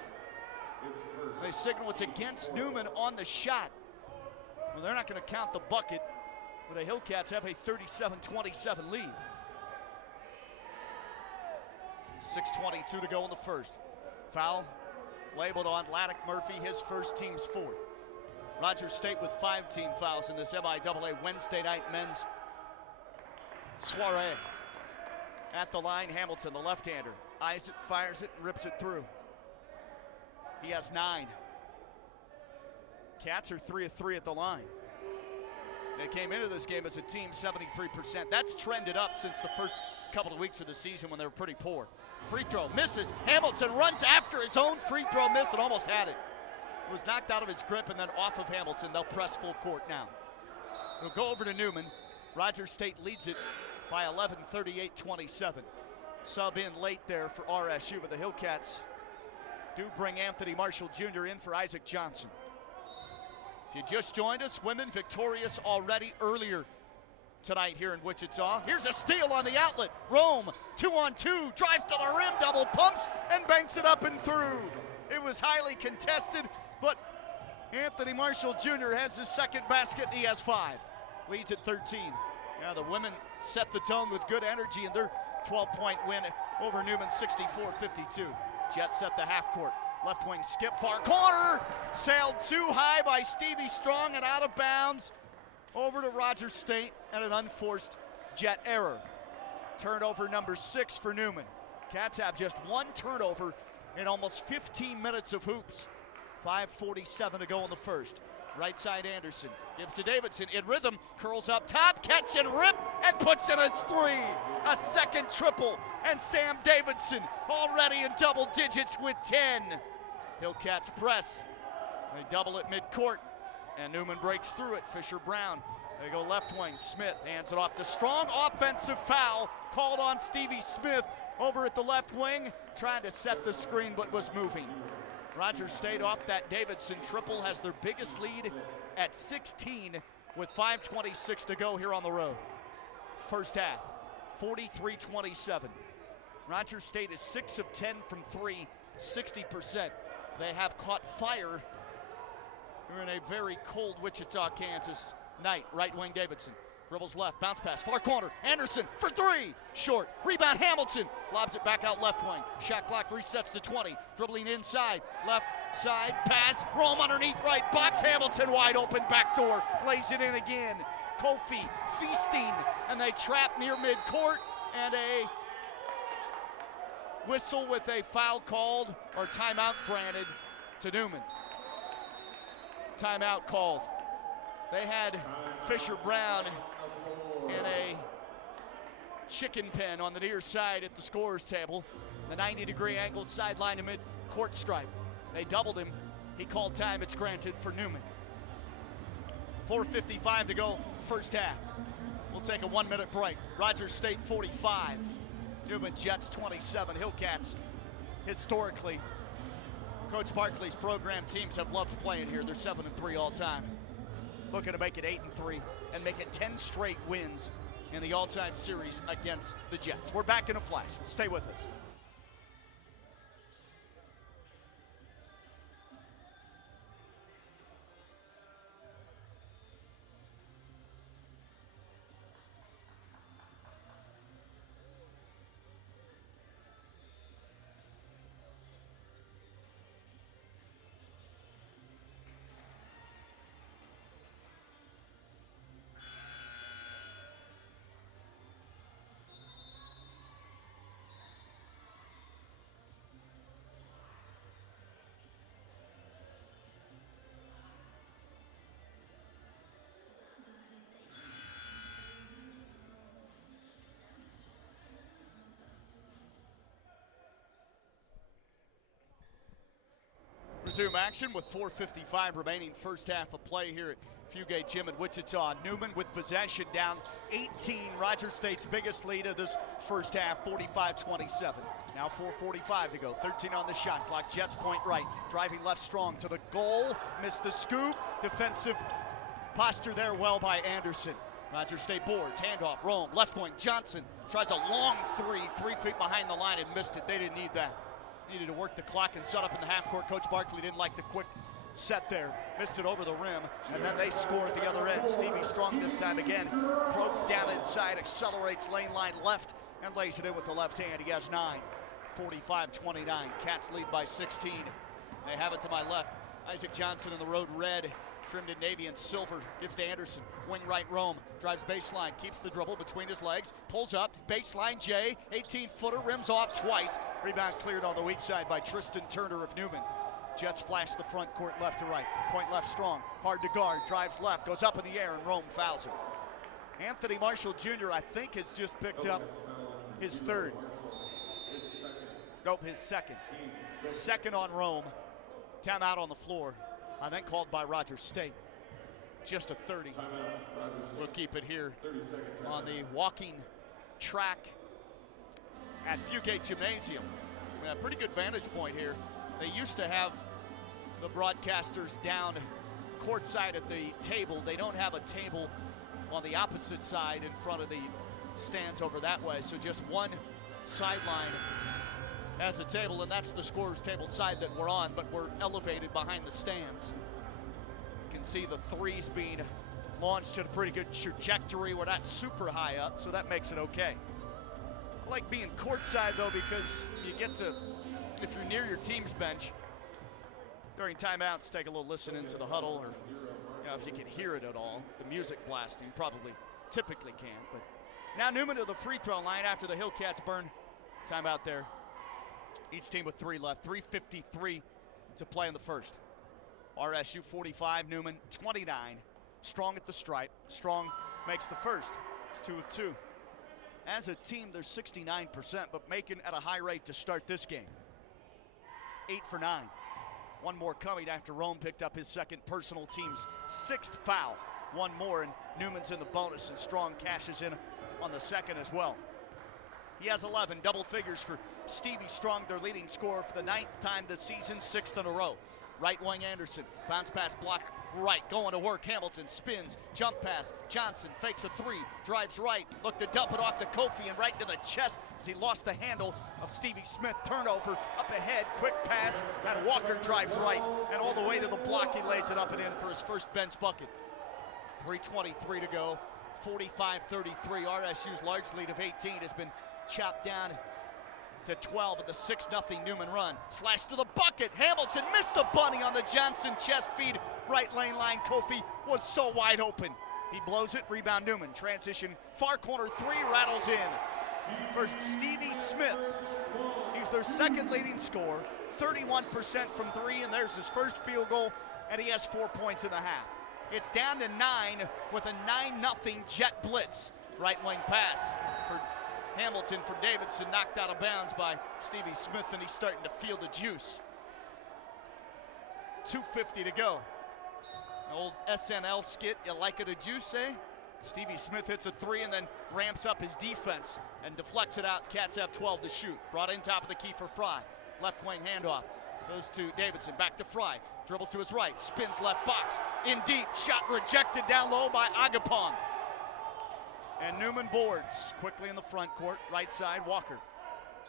They signal it's against Newman on the shot. Well, they're not going to count the bucket, but the Hillcats have a 37-27 lead. 6:22 to go in the first. Foul labeled on Laddick Murphy, his first, team's 4th. Rogers State with 5 team fouls in this MIAA Wednesday night men's Soiree at the line. Hamilton, the left-hander, eyes it, fires it, and rips it through. He has 9. Cats are 3 of 3 at the line. They came into this game as a team 73%. That's trended up since the first couple of weeks of the season when they were pretty poor. Free throw misses. Hamilton runs after his own free throw miss and almost had it. It was knocked out of his grip and then off of Hamilton. They'll press full court now. They'll go over to Newman. Rogers State leads it by 11, 38-27. Sub in late there for RSU, but the Hillcats do bring Anthony Marshall Jr. in for Isaac Johnson. If you just joined us, women victorious already earlier tonight here in Wichita. Here's a steal on the outlet. Rome, 2-on-2, drives to the rim, double pumps, and banks it up and through. It was highly contested, but Anthony Marshall Jr. has his second basket, and he has 5. Leads at 13. Now the women set the tone with good energy in their 12-point win over Newman, 64-52. Jets set the half court. Left wing skip, far corner, sailed too high by Stevie Strong and out of bounds over to Rogers State and an unforced Jet error. Turnover number 6 for Newman. Cats have just 1 turnover in almost 15 minutes of hoops. 5:47 to go in the first. Right side Anderson gives to Davidson in rhythm, curls up top, catch and rip, and puts in a 3. A second triple, and Sam Davidson already in double digits with 10. Hillcats press. They double it midcourt, and Newman breaks through it. Fisher Brown. They go left wing. Smith hands it off to Strong. Offensive foul called on Stevie Smith over at the left wing, trying to set the screen but was moving. Rogers State off that Davidson triple has their biggest lead at 16 with 5:26 to go here on the road. First half, 43-27. Rogers State is 6 of 10 from 3, 60%. They have caught fire in a very cold Wichita, Kansas night. Right wing Davidson. Dribbles left, bounce pass, far corner. Anderson for 3, short. Rebound Hamilton, lobs it back out left wing. Shot clock resets to 20. Dribbling inside, left side, pass, Rome underneath right box. Hamilton wide open, backdoor, lays it in again. Kofi feasting, and they trap near midcourt, and a whistle with a foul called, or timeout granted to Newman. Timeout called. They had Fisher Brown in a chicken pen on the near side at the scorer's table. The 90-degree angle sideline to mid-court stripe. They doubled him. He called time. It's granted for Newman. 4:55 to go, first half. We'll take a 1-minute break. Rogers State 45. Newman Jets 27. Hillcats, historically, Coach Barkley's program teams have loved playing here. They're 7-3 all time. Looking to make it 8-3 and make it 10 straight wins in the all-time series against the Jets. We're back in a flash. Stay with us. Resume action with 4:55 remaining first half of play here at Fugate Gym in Wichita. Newman with possession down 18. Rogers State's biggest lead of this first half, 45-27. Now 4:45 to go, 13 on the shot clock. Jets point right, driving left Strong to the goal. Missed the scoop. Defensive posture there well by Anderson. Rogers State boards, handoff, Rome, left wing, Johnson tries a long 3 feet behind the line and missed it. They didn't need that. Needed to work the clock and set up in the half court. Coach Barkley didn't like the quick set there. Missed it over the rim, and then they score at the other end. Stevie Strong this time again. Probes down inside, accelerates lane line left, and lays it in with the left hand. He has 9. 45-29. Cats lead by 16. They have it to my left. Isaac Johnson in the road red. trimmed in navy and silver, gives to Anderson. Wing right Rome, drives baseline, keeps the dribble between his legs, pulls up, baseline Jay, 18-footer, rims off twice. Rebound cleared on the weak side by Tristan Turner of Newman. Jets flash the front court left to right. Point left strong, hard to guard, drives left, goes up in the air, and Rome fouls him. Anthony Marshall Jr., I think, has just picked up his third. Nope, his second. Second on Rome. Timeout on the floor. I think called by Rogers State. Just a 30. We'll keep it here on the walking track at Fugate Gymnasium. A pretty good vantage point here. They used to have the broadcasters down courtside at the table. They don't have a table on the opposite side in front of the stands over that way. So just one sideline as a table, and that's the scorer's table side that we're on, but we're elevated behind the stands. You can see the threes being launched at a pretty good trajectory. We're not super high up, so that makes it okay. I like being courtside though, because you get to, if you're near your team's bench, during timeouts, take a little listen into the huddle, or if you can hear it at all. The music blasting, probably, typically can't. But now Newman to the free throw line after the Hillcats burn. Timeout there. Each team with 3 left. 3:53 to play in the first. RSU 45, Newman 29. Strong at the stripe. Strong makes the first. It's 2 of 2. As a team, they're 69%, but making at a high rate to start this game. 8 for 9. One more coming after Rome picked up his second personal team's 6th foul. One more, and Newman's in the bonus, and Strong cashes in on the second as well. He has 11, double figures for Stevie Strong, their leading scorer for the 9th time this season, 6th in a row. Right wing Anderson, bounce pass blocked right, going to work, Hamilton spins, jump pass, Johnson fakes a 3, drives right, looked to dump it off to Kofi and right into the chest as he lost the handle of Stevie Smith. Turnover, up ahead, quick pass, and Walker drives right, and all the way to the block, he lays it up and in for his first bench bucket. 3:23 to go, 45-33, RSU's large lead of 18 has been chopped down to 12 at the 6-0 Newman run. Slash to the bucket. Hamilton missed a bunny on the Johnson chest feed. Right lane line. Kofi was so wide open. He blows it. Rebound Newman. Transition. Far corner 3. Rattles in for Stevie Smith. He's their second leading scorer. 31% from 3, and there's his first field goal, and he has 4 points in the half. It's down to 9 with a 9-0 Jet blitz. Right wing pass for Hamilton from Davidson, knocked out of bounds by Stevie Smith, and he's starting to feel the juice. 2:50 to go. An old SNL skit, you like it a juice, eh? Stevie Smith hits a 3 and then ramps up his defense and deflects it out. Cats have 12 to shoot. Brought in top of the key for Fry. Left wing handoff. Goes to Davidson, back to Fry. Dribbles to his right, spins left box. In deep, shot rejected down low by Agapong. And Newman boards quickly in the front court, right side, Walker.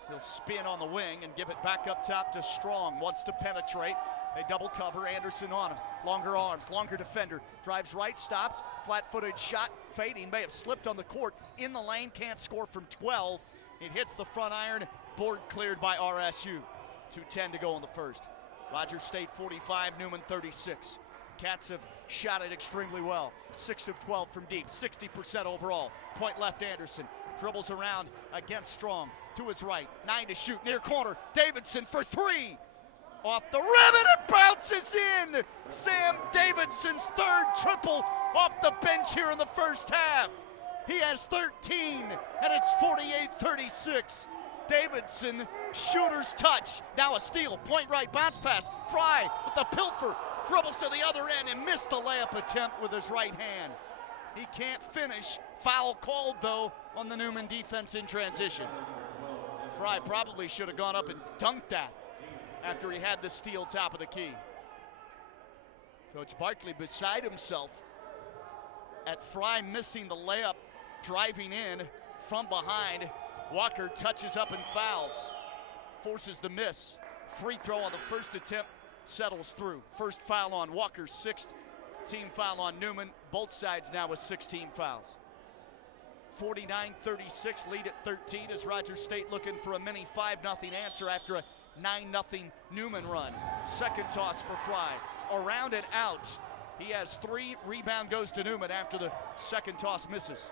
He'll spin on the wing and give it back up top to Strong. Wants to penetrate. They double cover, Anderson on him. Longer arms, longer defender. Drives right, stops, flat-footed shot, fading. May have slipped on the court. In the lane, can't score from 12. It hits the front iron, board cleared by RSU. 2:10 to go in the first. Rogers State 45, Newman 36. Cats have shot it extremely well. 6 of 12 from deep, 60% overall. Point left Anderson, dribbles around against Strong, to his right, 9 to shoot, near corner, Davidson for 3. Off the rim and it bounces in! Sam Davidson's third triple off the bench here in the first half. He has 13, and it's 48-36. Davidson, shooter's touch, now a steal, point right, bounce pass, Fry with the pilfer, dribbles to the other end and missed the layup attempt with his right hand. He can't finish. Foul called, though, on the Newman defense in transition. Fry probably should have gone up and dunked that after he had the steal top of the key. Coach Barkley beside himself at Fry missing the layup, driving in from behind. Walker touches up and fouls, forces the miss. Free throw on the first attempt, settles through. First foul on Walker, 6th team foul on Newman. Both sides now with 16 fouls. 49-36, lead at 13 as Rogers State looking for a mini 5-0 answer after a 9-0 Newman run. Second toss for Fry, around and out. He has 3. Rebound goes to Newman after the second toss misses.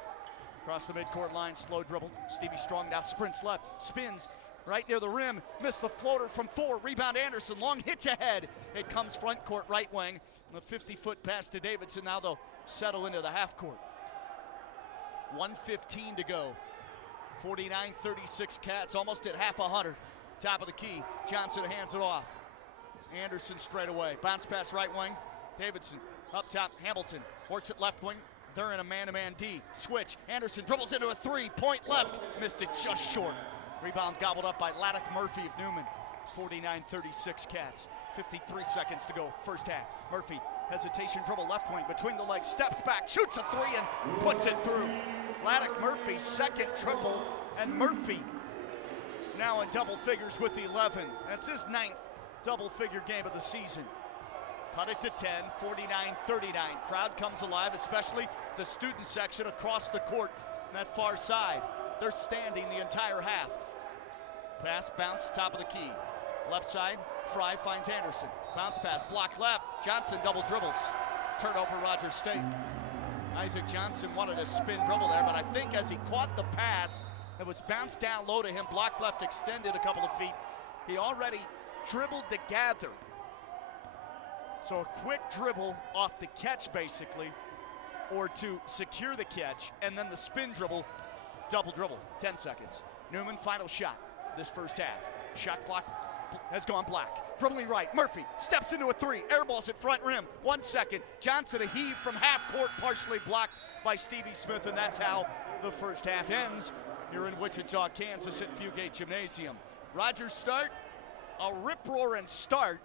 Across the midcourt line, slow dribble. Stevie Strong now sprints left, spins right near the rim, missed the floater from 4. Rebound Anderson, long hitch ahead. It comes front court right wing. The 50-foot pass to Davidson. Now they'll settle into the half court. 1:15 to go. 49-36 Cats, almost at half 100. Top of the key, Johnson hands it off. Anderson straight away. Bounce pass right wing. Davidson up top. Hamilton works it left wing. They're in a man-to-man D. Switch. Anderson dribbles into a 3-point left. Missed it just short. Rebound gobbled up by Laddick Murphy of Newman. 49-36 Cats. 53 seconds to go. First half. Murphy, hesitation dribble left wing between the legs. Steps back, shoots a 3 and puts it through. Laddick Murphy's second triple, and Murphy now in double figures with 11. That's his 9th double-figure game of the season. Cut it to 10, 49-39. Crowd comes alive, especially the student section across the court on that far side. They're standing the entire half. Pass, bounce, top of the key. Left side, Fry finds Anderson. Bounce pass, block left. Johnson double dribbles. Turnover, Rogers State. Isaac Johnson wanted a spin dribble there, but I think as he caught the pass, it was bounced down low to him, block left extended a couple of feet. He already dribbled to gather. So a quick dribble off the catch basically, or to secure the catch, and then the spin dribble, double dribble, 10 seconds. Newman, final shot this first half. Shot clock has gone black. Dribbling right, Murphy steps into a 3, airballs at front rim, 1 second. Johnson a heave from half court, partially blocked by Stevie Smith, and that's how the first half ends here in Wichita, Kansas at Fugate Gymnasium. Rogers start, a rip-roaring start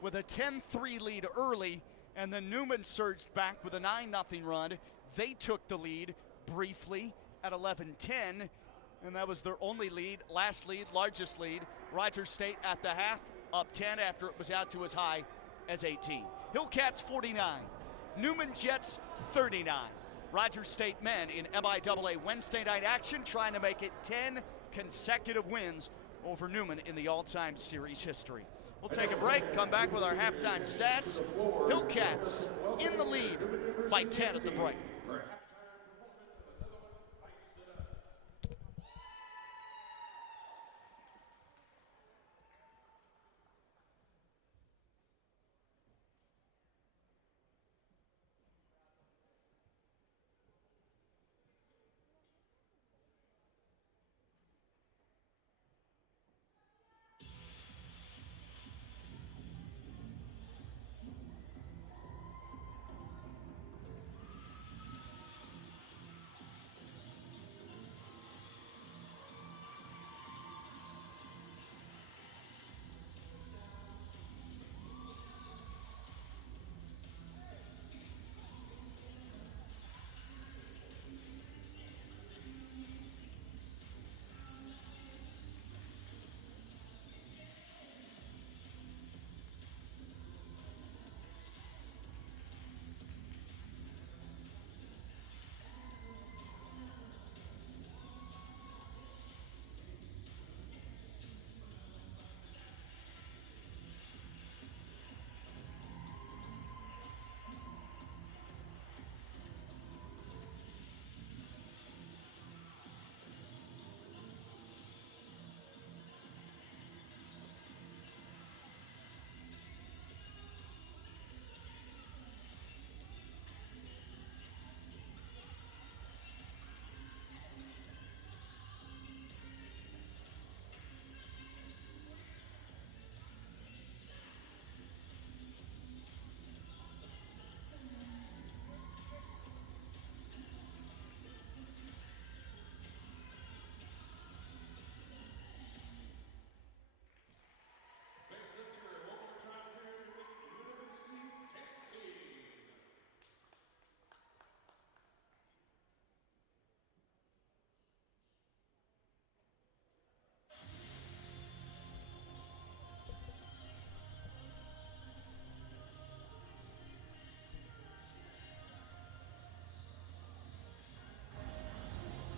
with a 10-3 lead early, and then Newman surged back with a 9-0 run. They took the lead briefly at 11-10, and that was their only lead, last lead, largest lead. Rogers State at the half, up 10 after it was out to as high as 18. Hillcats 49, Newman Jets 39. Rogers State men in MIAA Wednesday night action, trying to make it 10 consecutive wins over Newman in the all-time series history. We'll take a break, come back with our halftime stats. Hillcats in the lead by 10 at the break.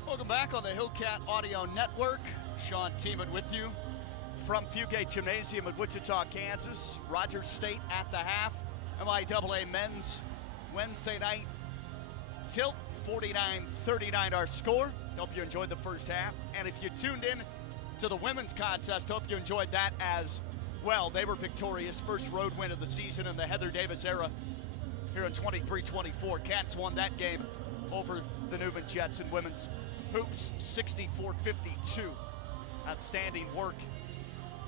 Welcome back on the Hillcat Audio Network. Sean Teeman with you from Fugate Gymnasium at Wichita, Kansas. Rogers State at the half. MIAA men's Wednesday night tilt, 49-39 our score. Hope you enjoyed the first half. And if you tuned in to the women's contest, hope you enjoyed that as well. They were victorious, first road win of the season in the Heather Davis era here in 23-24. Cats won that game over the Newman Jets in women's hoops, 64-52. Outstanding work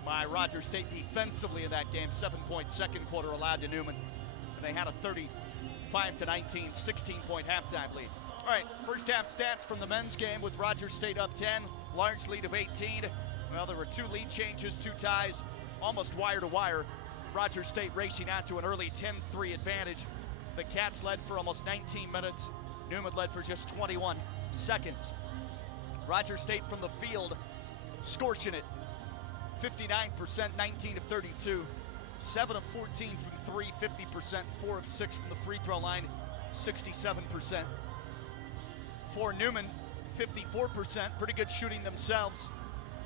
by Rogers State defensively in that game. 7-point second quarter allowed to Newman. And they had a 35-19, 16-point halftime lead. All right, first half stats from the men's game with Rogers State up 10, large lead of 18. Well, there were 2 lead changes, 2 ties, almost wire to wire. Rogers State racing out to an early 10-3 advantage. The Cats led for almost 19 minutes. Newman led for just 21 seconds. Rogers State from the field, scorching it. 59%, 19 of 32. 7 of 14 from 3, 50%. 4 of 6 from the free throw line, 67%. For Newman, 54%, pretty good shooting themselves.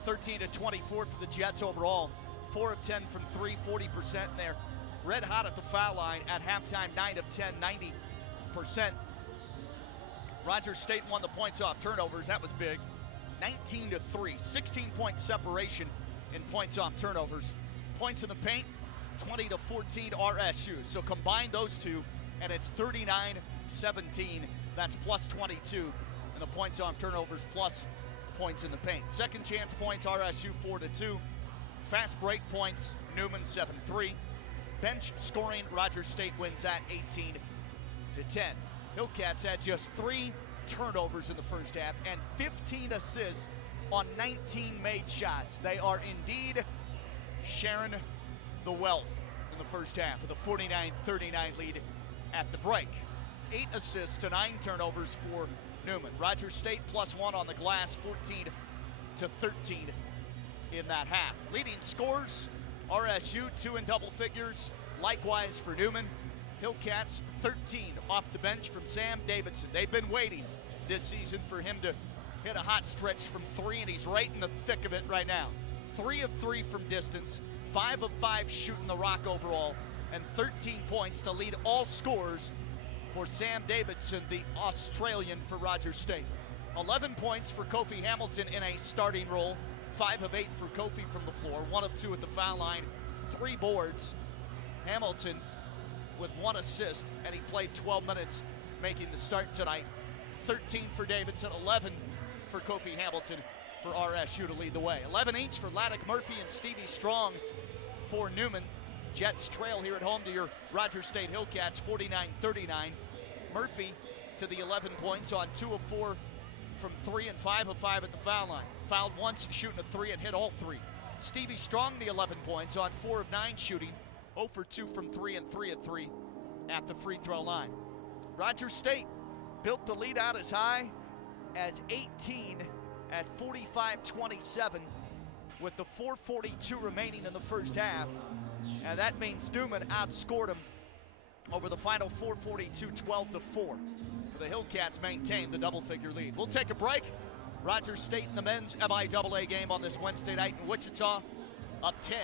13 to 24 for the Jets overall. 4 of 10 from 3, 40%. They're red hot at the foul line at halftime, 9 of 10, 90%. Rogers State won the points off turnovers, that was big. 19 to 3, 16-point separation in points off turnovers. Points in the paint, 20 to 14 RSU. So combine those two, and it's 39-17. That's plus 22. And the points off turnovers plus points in the paint. Second chance points, RSU 4 to 2. Fast break points, Newman 7-3. Bench scoring, Rogers State wins at 18 to 10. Hillcats had just 3 turnovers in the first half and 15 assists on 19 made shots. They are indeed sharing the wealth in the first half with a 49-39 lead at the break. 8 assists to 9 turnovers for Newman. Rogers State +1 on the glass, 14 to 13 in that half. Leading scorers, RSU 2 in double figures, likewise for Newman. Hillcats 13 off the bench from Sam Davidson. They've been waiting this season for him to hit a hot stretch from 3, and he's right in the thick of it right now. 3 of 3 from distance, 5 of 5 shooting the rock overall, and 13 points to lead all scorers for Sam Davidson, the Australian for Rogers State. 11 points for Kofi Hamilton in a starting role, 5 of 8 for Kofi from the floor, 1 of 2 at the foul line, 3 boards. Hamilton with 1 assist, and he played 12 minutes making the start tonight. 13 for Davidson, 11 for Kofi Hamilton for RSU to lead the way. 11 each for Laddick Murphy and Stevie Strong for Newman. Jets trail here at home to your Rogers State Hillcats, 49-39. Murphy to the 11 points on 2 of 4 from 3 and 5 of 5 at the foul line. Fouled once, shooting a 3 and hit all 3. Stevie Strong the 11 points on 4 of 9 shooting, 0 for 2 from 3 and 3 of 3 at the free throw line. Rogers State built the lead out as high as 18 at 45-27 with the 4:42 remaining in the first half. And that means Newman outscored them over the final 4:42, 12-4. The Hillcats maintain the double-figure lead. We'll take a break. Rogers State in the men's MIAA game on this Wednesday night in Wichita, up 10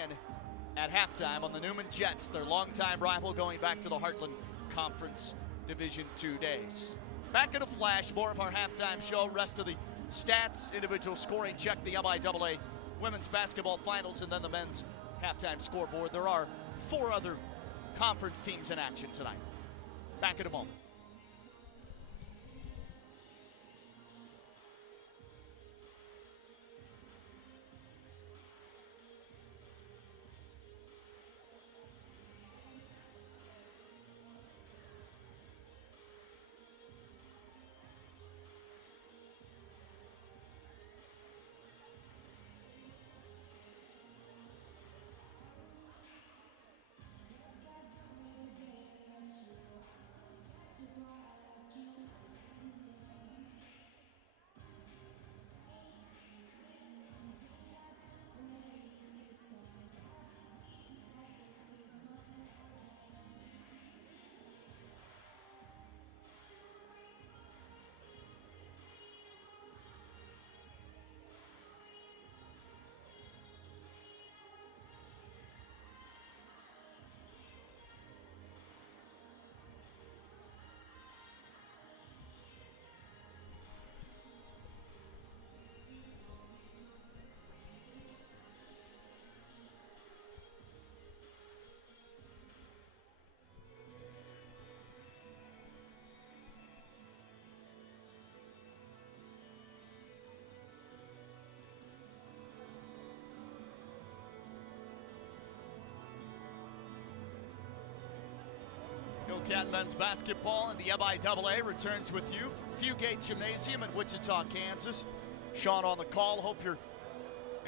at halftime on the Newman Jets, their longtime rival going back to the Heartland Conference Division II days. Back in a flash, more of our halftime show, rest of the stats, individual scoring, check the MIAA women's basketball finals, and then the men's halftime scoreboard. There are 4 other conference teams in action tonight. Back in a moment. Hillcat men's basketball and the MIAA returns with you from Fugate Gymnasium in Wichita, Kansas. Sean on the call. Hope you're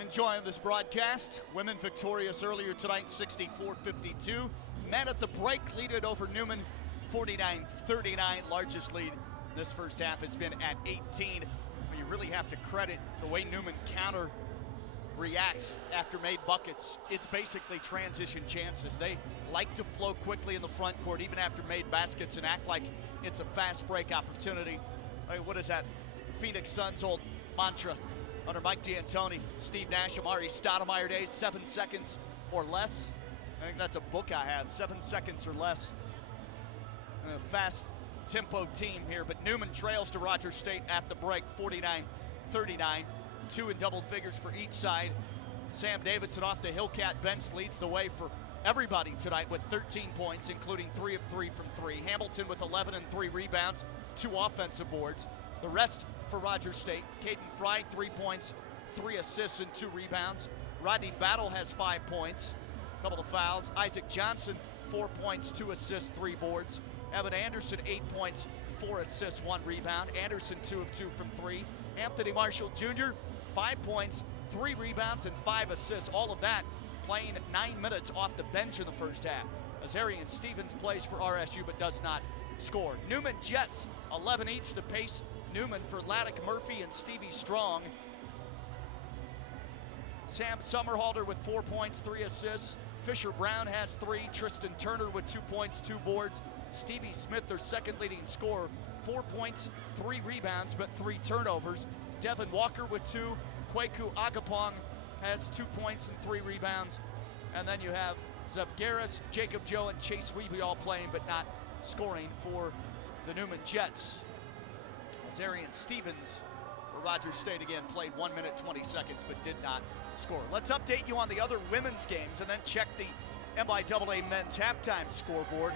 enjoying this broadcast. Women victorious earlier tonight, 64-52. Men at the break lead it over Newman, 49-39. Largest lead this first half has been at 18. But you really have to credit the way Newman reacts after made buckets. It's basically transition chances. They like to flow quickly in the front court even after made baskets and act like it's a fast break opportunity. What is that? Phoenix Suns' old mantra under Mike D'Antoni, Steve Nash, Amari Stoudemire days, 7 seconds or less. I think that's a book I have, 7 seconds or less. A fast tempo team here, but Newman trails to Rogers State at the break, 49-39. 2 in double figures for each side. Sam Davidson off the Hillcat bench leads the way for everybody tonight with 13 points, including 3 of 3 from 3. Hamilton with 11 and 3 rebounds, 2 offensive boards. The rest for Rogers State: Caden Fry, 3 points, 3 assists and 2 rebounds. Rodney Battle has 5 points, a couple of fouls. Isaac Johnson, 4 points, 2 assists, 3 boards. Evan Anderson, 8 points, 4 assists, 1 rebound. Anderson, 2 of 2 from 3. Anthony Marshall Jr., 5 points, 3 rebounds, and 5 assists. All of that playing 9 minutes off the bench in the first half. Azarian Stevens plays for RSU but does not score. Newman Jets, 11 each to pace Newman for Laddick Murphy and Stevie Strong. Sam Summerhalder with 4 points, 3 assists. Fisher Brown has 3. Tristan Turner with 2 points, 2 boards. Stevie Smith, their second leading scorer, 4 points, 3 rebounds, but 3 turnovers. Devin Walker with 2. Kwaku Agapong has 2 points and 3 rebounds. And then you have Zev Garris, Jacob Joe, and Chase Weeby all playing but not scoring for the Newman Jets. Azarian Stevens for Rogers State again played 1 minute 20 seconds but did not score. Let's update you on the other women's games and then check the MIAA men's halftime scoreboard.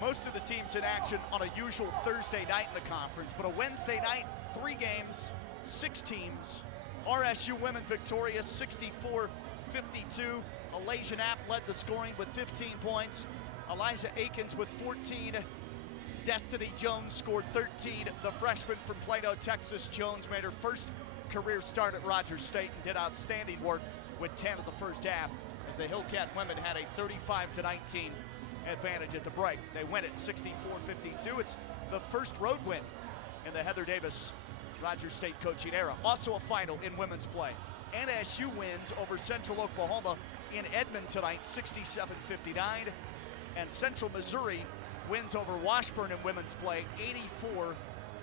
Most of the teams in action on a usual Thursday night in the conference, but a Wednesday night, 3 games, 6 teams. RSU women victorious, 64-52. Alasia Knapp led the scoring with 15 points. Eliza Akins with 14. Destiny Jones scored 13. The freshman from Plano, Texas, Jones, made her first career start at Rogers State and did outstanding work with 10 of the first half as the Hillcat women had a 35-19 advantage at the break. They win it 64-52. It's the first road win in the Heather Davis Rogers State coaching era. Also a final in women's play. NSU wins over Central Oklahoma in Edmond tonight, 67-59. And Central Missouri wins over Washburn in women's play,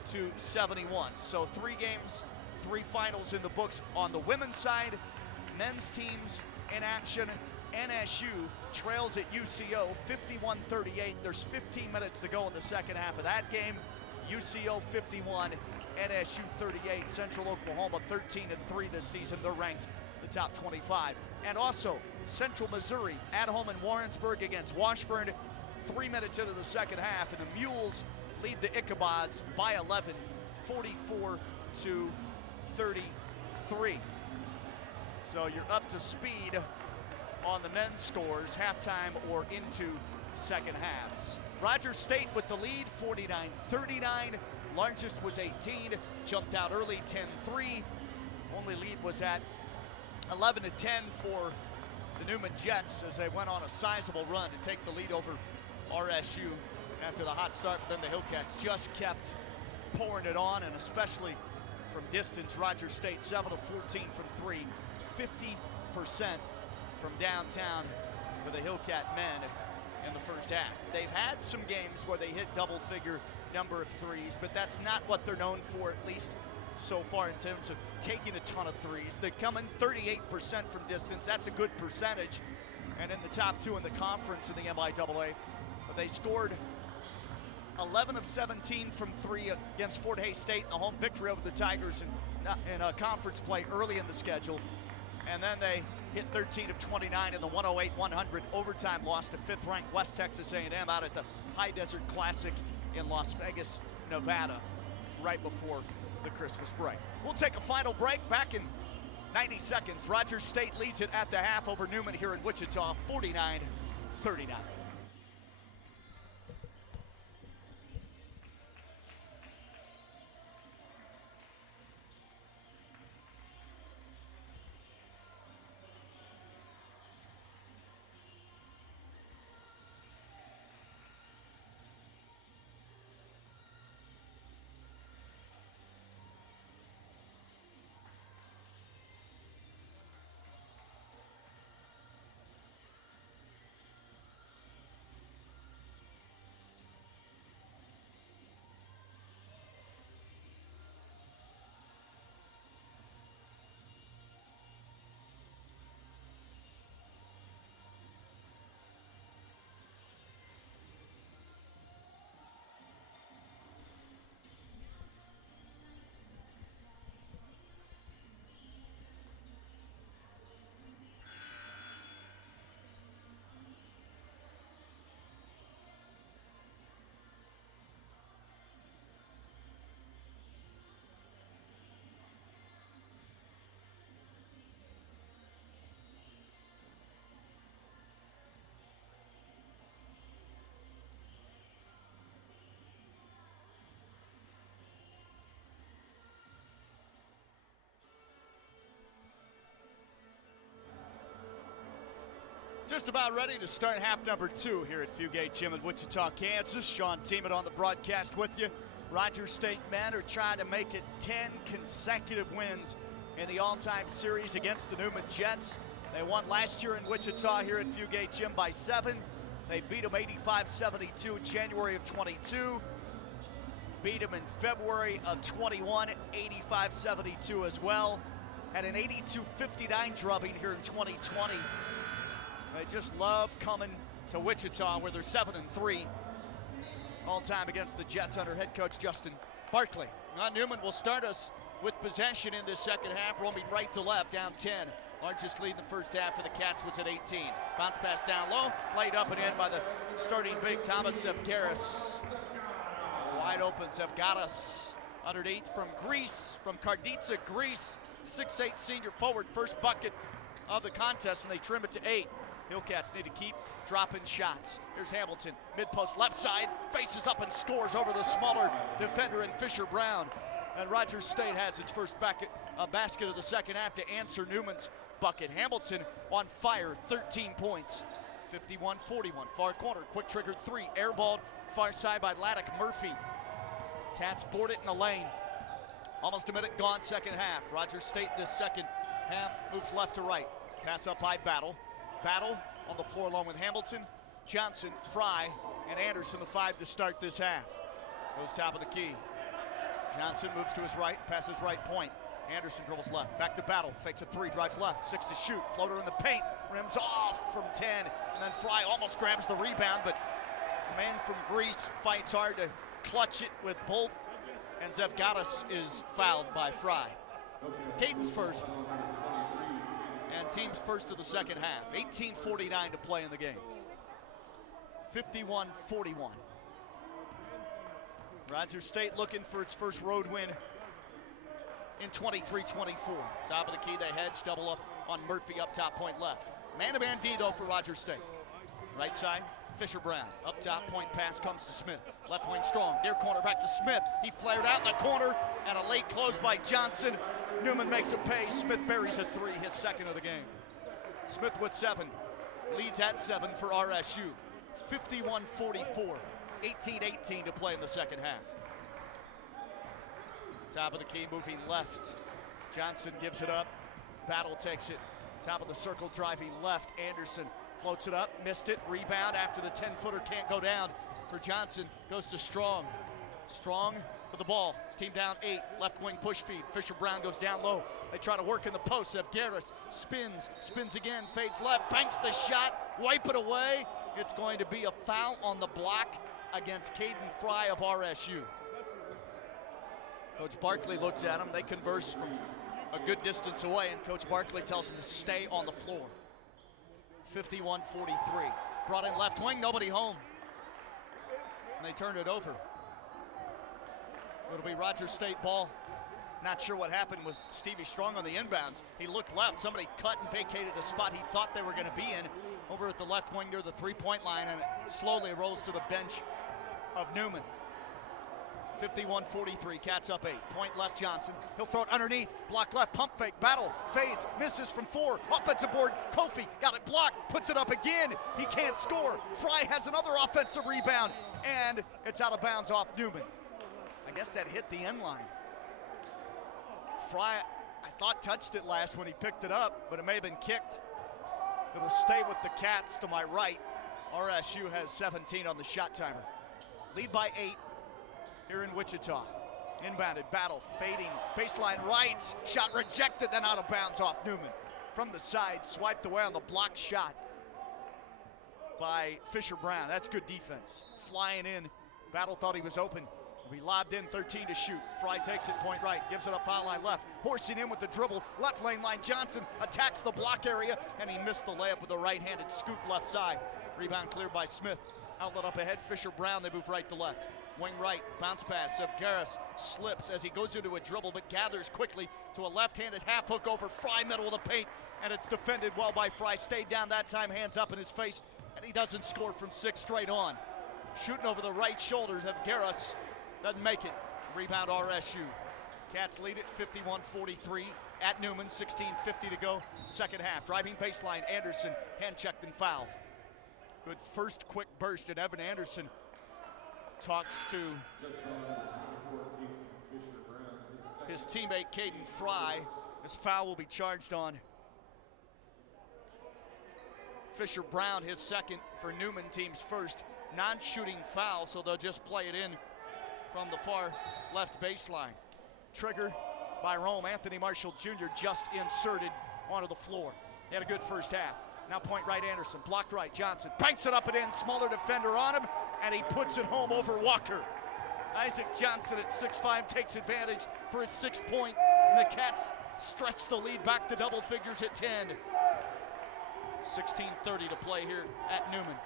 84-71. So 3 games, 3 finals in the books on the women's side. Men's teams in action. NSU trails at UCO 51-38. There's 15 minutes to go in the second half of that game. UCO 51, NSU 38. Central Oklahoma 13-3 this season. They're ranked the top 25. And also Central Missouri at home in Warrensburg against Washburn. 3 minutes into the second half, and the Mules lead the Ichabods by 11, 44-33. So you're up to speed on the men's scores, halftime or into second halves. Rogers State with the lead, 49-39. Largest was 18, jumped out early, 10-3. Only lead was at 11-10 for the Newman Jets as they went on a sizable run to take the lead over RSU after the hot start, but then the Hillcats just kept pouring it on, and especially from distance. Rogers State 7 of 14 from 3, 50% from downtown for the Hillcat men in the first half. They've had some games where they hit double-figure number of threes, but that's not what they're known for, at least so far, in terms of taking a ton of threes. They're coming 38% from distance. That's a good percentage, and in the top 2 in the conference in the MIAA. But they scored 11 of 17 from 3 against Fort Hays State in the home victory over the Tigers in a conference play early in the schedule. And then they hit 13 of 29 in the 108-100 overtime loss to 5th-ranked West Texas A&M out at the High Desert Classic in Las Vegas, Nevada, right before the Christmas break. We'll take a final break. Back in 90 seconds. Rogers State leads it at the half over Newman here in Wichita, 49-39. Just about ready to start half number 2 here at Fugate Gym in Wichita, Kansas. Sean Teeman on the broadcast with you. Rogers State men are trying to make it 10 consecutive wins in the all-time series against the Newman Jets. They won last year in Wichita here at Fugate Gym by 7. They beat them 85-72 January of 22. Beat them in February of 21, 85-72 as well. Had an 82-59 drubbing here in 2020. They just love coming to Wichita where they're 7-3 all time against the Jets under head coach Justin Barkley. Now Newman will start us with possession in this second half, roaming right to left, down 10. Largest lead in the first half for the Cats was at 18. Bounce pass down low, laid up and in by the starting big Thomas Zevgaris. Wide open Zevgaris underneath from Greece, from Karditsa, Greece. 6'8" senior forward, first bucket of the contest, and they trim it to 8. Hillcats need to keep dropping shots. Here's Hamilton, mid-post left side, faces up and scores over the smaller defender in Fisher Brown. And Rogers State has its first basket of the second half to answer Newman's bucket. Hamilton on fire, 13 points. 51-41, far corner, quick trigger 3, airballed far side by Laddick Murphy. Cats board it in the lane. Almost a minute gone, second half. Rogers State this second half moves left to right. Pass up by Battle. Battle on the floor along with Hamilton, Johnson, Fry, and Anderson, the 5 to start this half. Goes top of the key. Johnson moves to his right, passes right point. Anderson dribbles left, back to Battle, fakes a 3, drives left, 6 to shoot, floater in the paint, rims off from 10, and then Fry almost grabs the rebound, but the man from Greece fights hard to clutch it with both, and Zevgaris is fouled by Fry. Caden's first. And team's first of the second half. 18:49 to play in the game. 51-41. Rogers State looking for its first road win in 23-24. Top of the key, they hedge, double up on Murphy up top, point left. Man-to-man D though for Rogers State. Right side, Fisher Brown. Up top, point pass comes to Smith. Left wing strong, near corner back to Smith. He flared out in the corner, and a late close by Johnson. Newman makes a pay. Smith buries a 3, his second of the game. Smith with 7, leads at 7 for RSU. 51-44, 18-18 to play in the second half. Top of the key, moving left. Johnson gives it up. Battle takes it. Top of the circle, driving left. Anderson floats it up, missed it. Rebound after the 10-footer can't go down for Johnson. Goes to Strong. Strong with the ball. Team down 8. Left wing push feed. Fisher Brown goes down low. They try to work in the post. Zevgaris spins again, fades left, banks the shot, wipe it away. It's going to be a foul on the block against Caden Fry of RSU. Coach Barkley looks at him. They converse from a good distance away, and Coach Barkley tells him to stay on the floor. 51-43. Brought in left wing, nobody home. And they turn it over. It'll be Rogers State ball. Not sure what happened with Stevie Strong on the inbounds. He looked left, somebody cut and vacated a spot he thought they were gonna be in over at the left wing near the 3-point line, and it slowly rolls to the bench of Newman. 51-43, Cats up 8. Point left, Johnson. He'll throw it underneath, block left, pump fake, Battle, fades, misses from 4. Offensive board, Kofi got it blocked, puts it up again. He can't score. Fry has another offensive rebound, and it's out of bounds off Newman. I guess that hit the end line. Fry, I thought, touched it last when he picked it up, but it may have been kicked. It'll stay with the Cats to my right. RSU has 17 on the shot timer. Lead by 8 here in Wichita. Inbounded, Battle, fading, baseline right, shot rejected, then out of bounds off Newman. From the side, swiped away on the blocked shot by Fisher Brown. That's good defense. Flying in, Battle thought he was open. He lobbed in, 13 to shoot. Fry takes it, point right, gives it up foul line left. Horsing in with the dribble, left lane line. Johnson attacks the block area, and he missed the layup with a right-handed scoop left side. Rebound cleared by Smith. Outlet up ahead, Fisher Brown, they move right to left. Wing right, bounce pass. Zevgaris slips as he goes into a dribble, but gathers quickly to a left-handed half hook over Fry, middle of the paint, and it's defended well by Fry. Stayed down that time, hands up in his face, and he doesn't score from 6 straight on. Shooting over the right shoulder, Zevgaris doesn't make it. Rebound RSU. Cats lead it 51-43. at Newman, 16:50 to go, second half. Driving baseline, Anderson, hand checked and fouled. Good first quick burst, and Evan Anderson talks to his teammate Caden Fry. This foul will be charged on Fisher Brown, his second for Newman, team's first. Non-shooting foul, so they'll just play it in from the far left baseline. Trigger by Rome. Anthony Marshall Jr. just inserted onto the floor. He had a good first half. Now point right Anderson, blocked right Johnson, banks it up and in, smaller defender on him, and he puts it home over Walker. Isaac Johnson at 6'5" takes advantage for his 6th point, and the Cats stretch the lead back to double figures at 10. 16:30 to play here at Newman.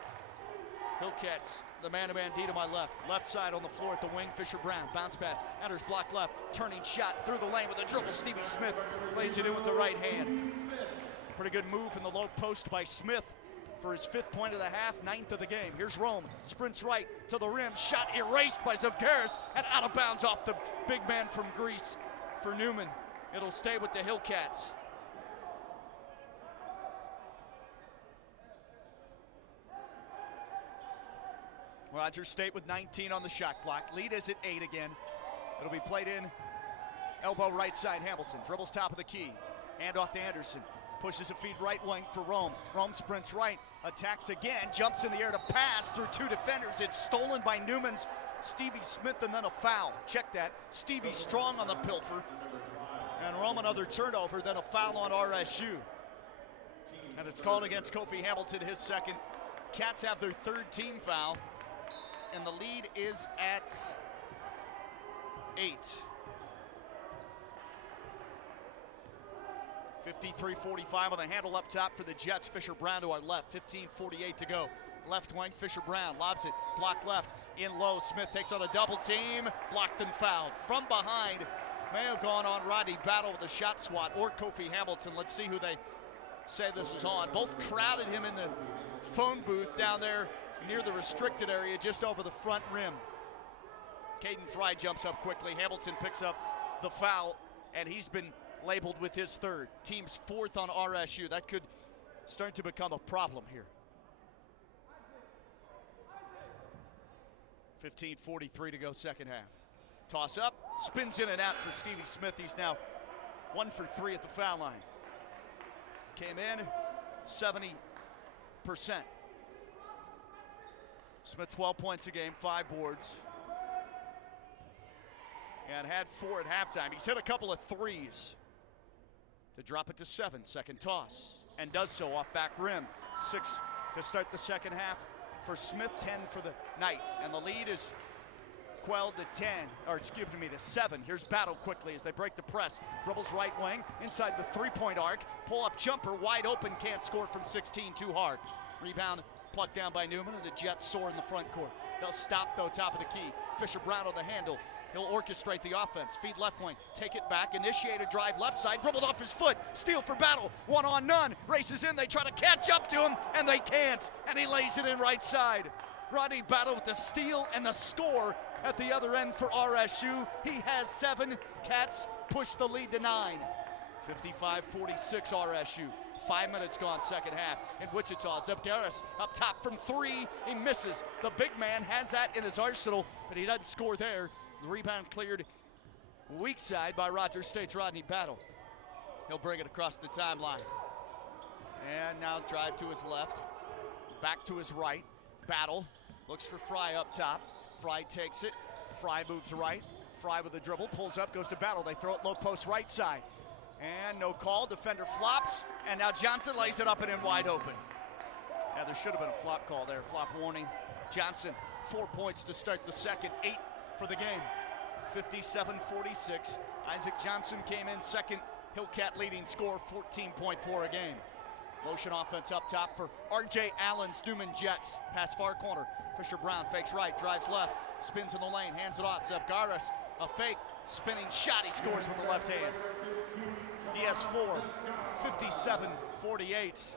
Hillcats, the man-to-man D to my left. Left side on the floor at the wing, Fisher Brown. Bounce pass, enters block left. Turning shot through the lane with a dribble. Stevie Smith lays it in with the right hand. Pretty good move in the low post by Smith for his 5th point of the half, 9th of the game. Here's Rome, sprints right to the rim. Shot erased by Zavgaris and out of bounds off the big man from Greece for Newman. It'll stay with the Hillcats. Rogers State with 19 on the shot clock. Lead is at 8 again. It'll be played in. Elbow right side, Hamilton. Dribbles top of the key. Hand off to Anderson. Pushes a feed right wing for Rome. Rome sprints right. Attacks again. Jumps in the air to pass through 2 defenders. It's stolen by Newman's Stevie Smith and then a foul. Check that. Stevie strong on the pilfer. And Rome another turnover, then a foul on RSU. And it's called against Kofi Hamilton, his second. Cats have their 3rd team foul. And the lead is at 8. 53-45 on the handle up top for the Jets. Fisher Brown to our left, 15:48 to go. Left wing, Fisher Brown lobs it, block left, in low. Smith takes on a double team, blocked and fouled. From behind, may have gone on Rodney Battle with a shot swat, or Kofi Hamilton. Let's see who they say this is on. Both crowded him in the phone booth down there near the restricted area, just over the front rim. Caden Fry jumps up quickly. Hamilton picks up the foul, and he's been labeled with his 3rd. Team's 4th on RSU. That could start to become a problem here. 15:43 to go, second half. Toss up, spins in and out for Stevie Smith. He's now 1 for 3 at the foul line. Came in 70%. Smith 12 points a game, 5 boards. And had 4 at halftime. He's hit a couple of threes to drop it to 7. Second toss, and does so off back rim. 6 to start the second half for Smith, 10 for the night. And the lead is quelled to 10, or excuse me, to 7. Here's Battle quickly as they break the press. Dribbles right wing, inside the 3-point arc. Pull-up jumper, wide open, can't score from 16, too hard. Rebound plucked down by Newman, and the Jets soar in the front court. They'll stop, though, top of the key. Fisher Brown on the handle. He'll orchestrate the offense. Feed left wing, take it back, initiate a drive left side, dribbled off his foot, steal for Battle, 1 on none, races in, they try to catch up to him, and they can't, and he lays it in right side. Rodney Battle with the steal and the score at the other end for RSU. He has 7, Cats push the lead to 9. 55-46 RSU. 5 minutes gone, second half in Wichita. Zavgaris up top from 3, he misses. The big man has that in his arsenal, but he doesn't score there. The rebound cleared weak side by Rogers State's Rodney Battle. He'll bring it across the timeline. And now drive to his left, back to his right. Battle looks for Fry up top. Fry takes it, Fry moves right. Fry with the dribble, pulls up, goes to Battle. They throw it low post right side. And no call, defender flops, and now Johnson lays it up and in wide open. Yeah, there should have been a flop call there, flop warning. Johnson, 4 points to start the second, 8 for the game. 57-46. Isaac Johnson came in second, Hillcat leading score, 14.4 a game. Motion offense up top for R.J. Allen's Newman Jets. Pass far corner, Fisher Brown fakes right, drives left, spins in the lane, hands it off. Zavgaris, a fake, spinning shot, he scores with the left hand. He has 4, 57-48.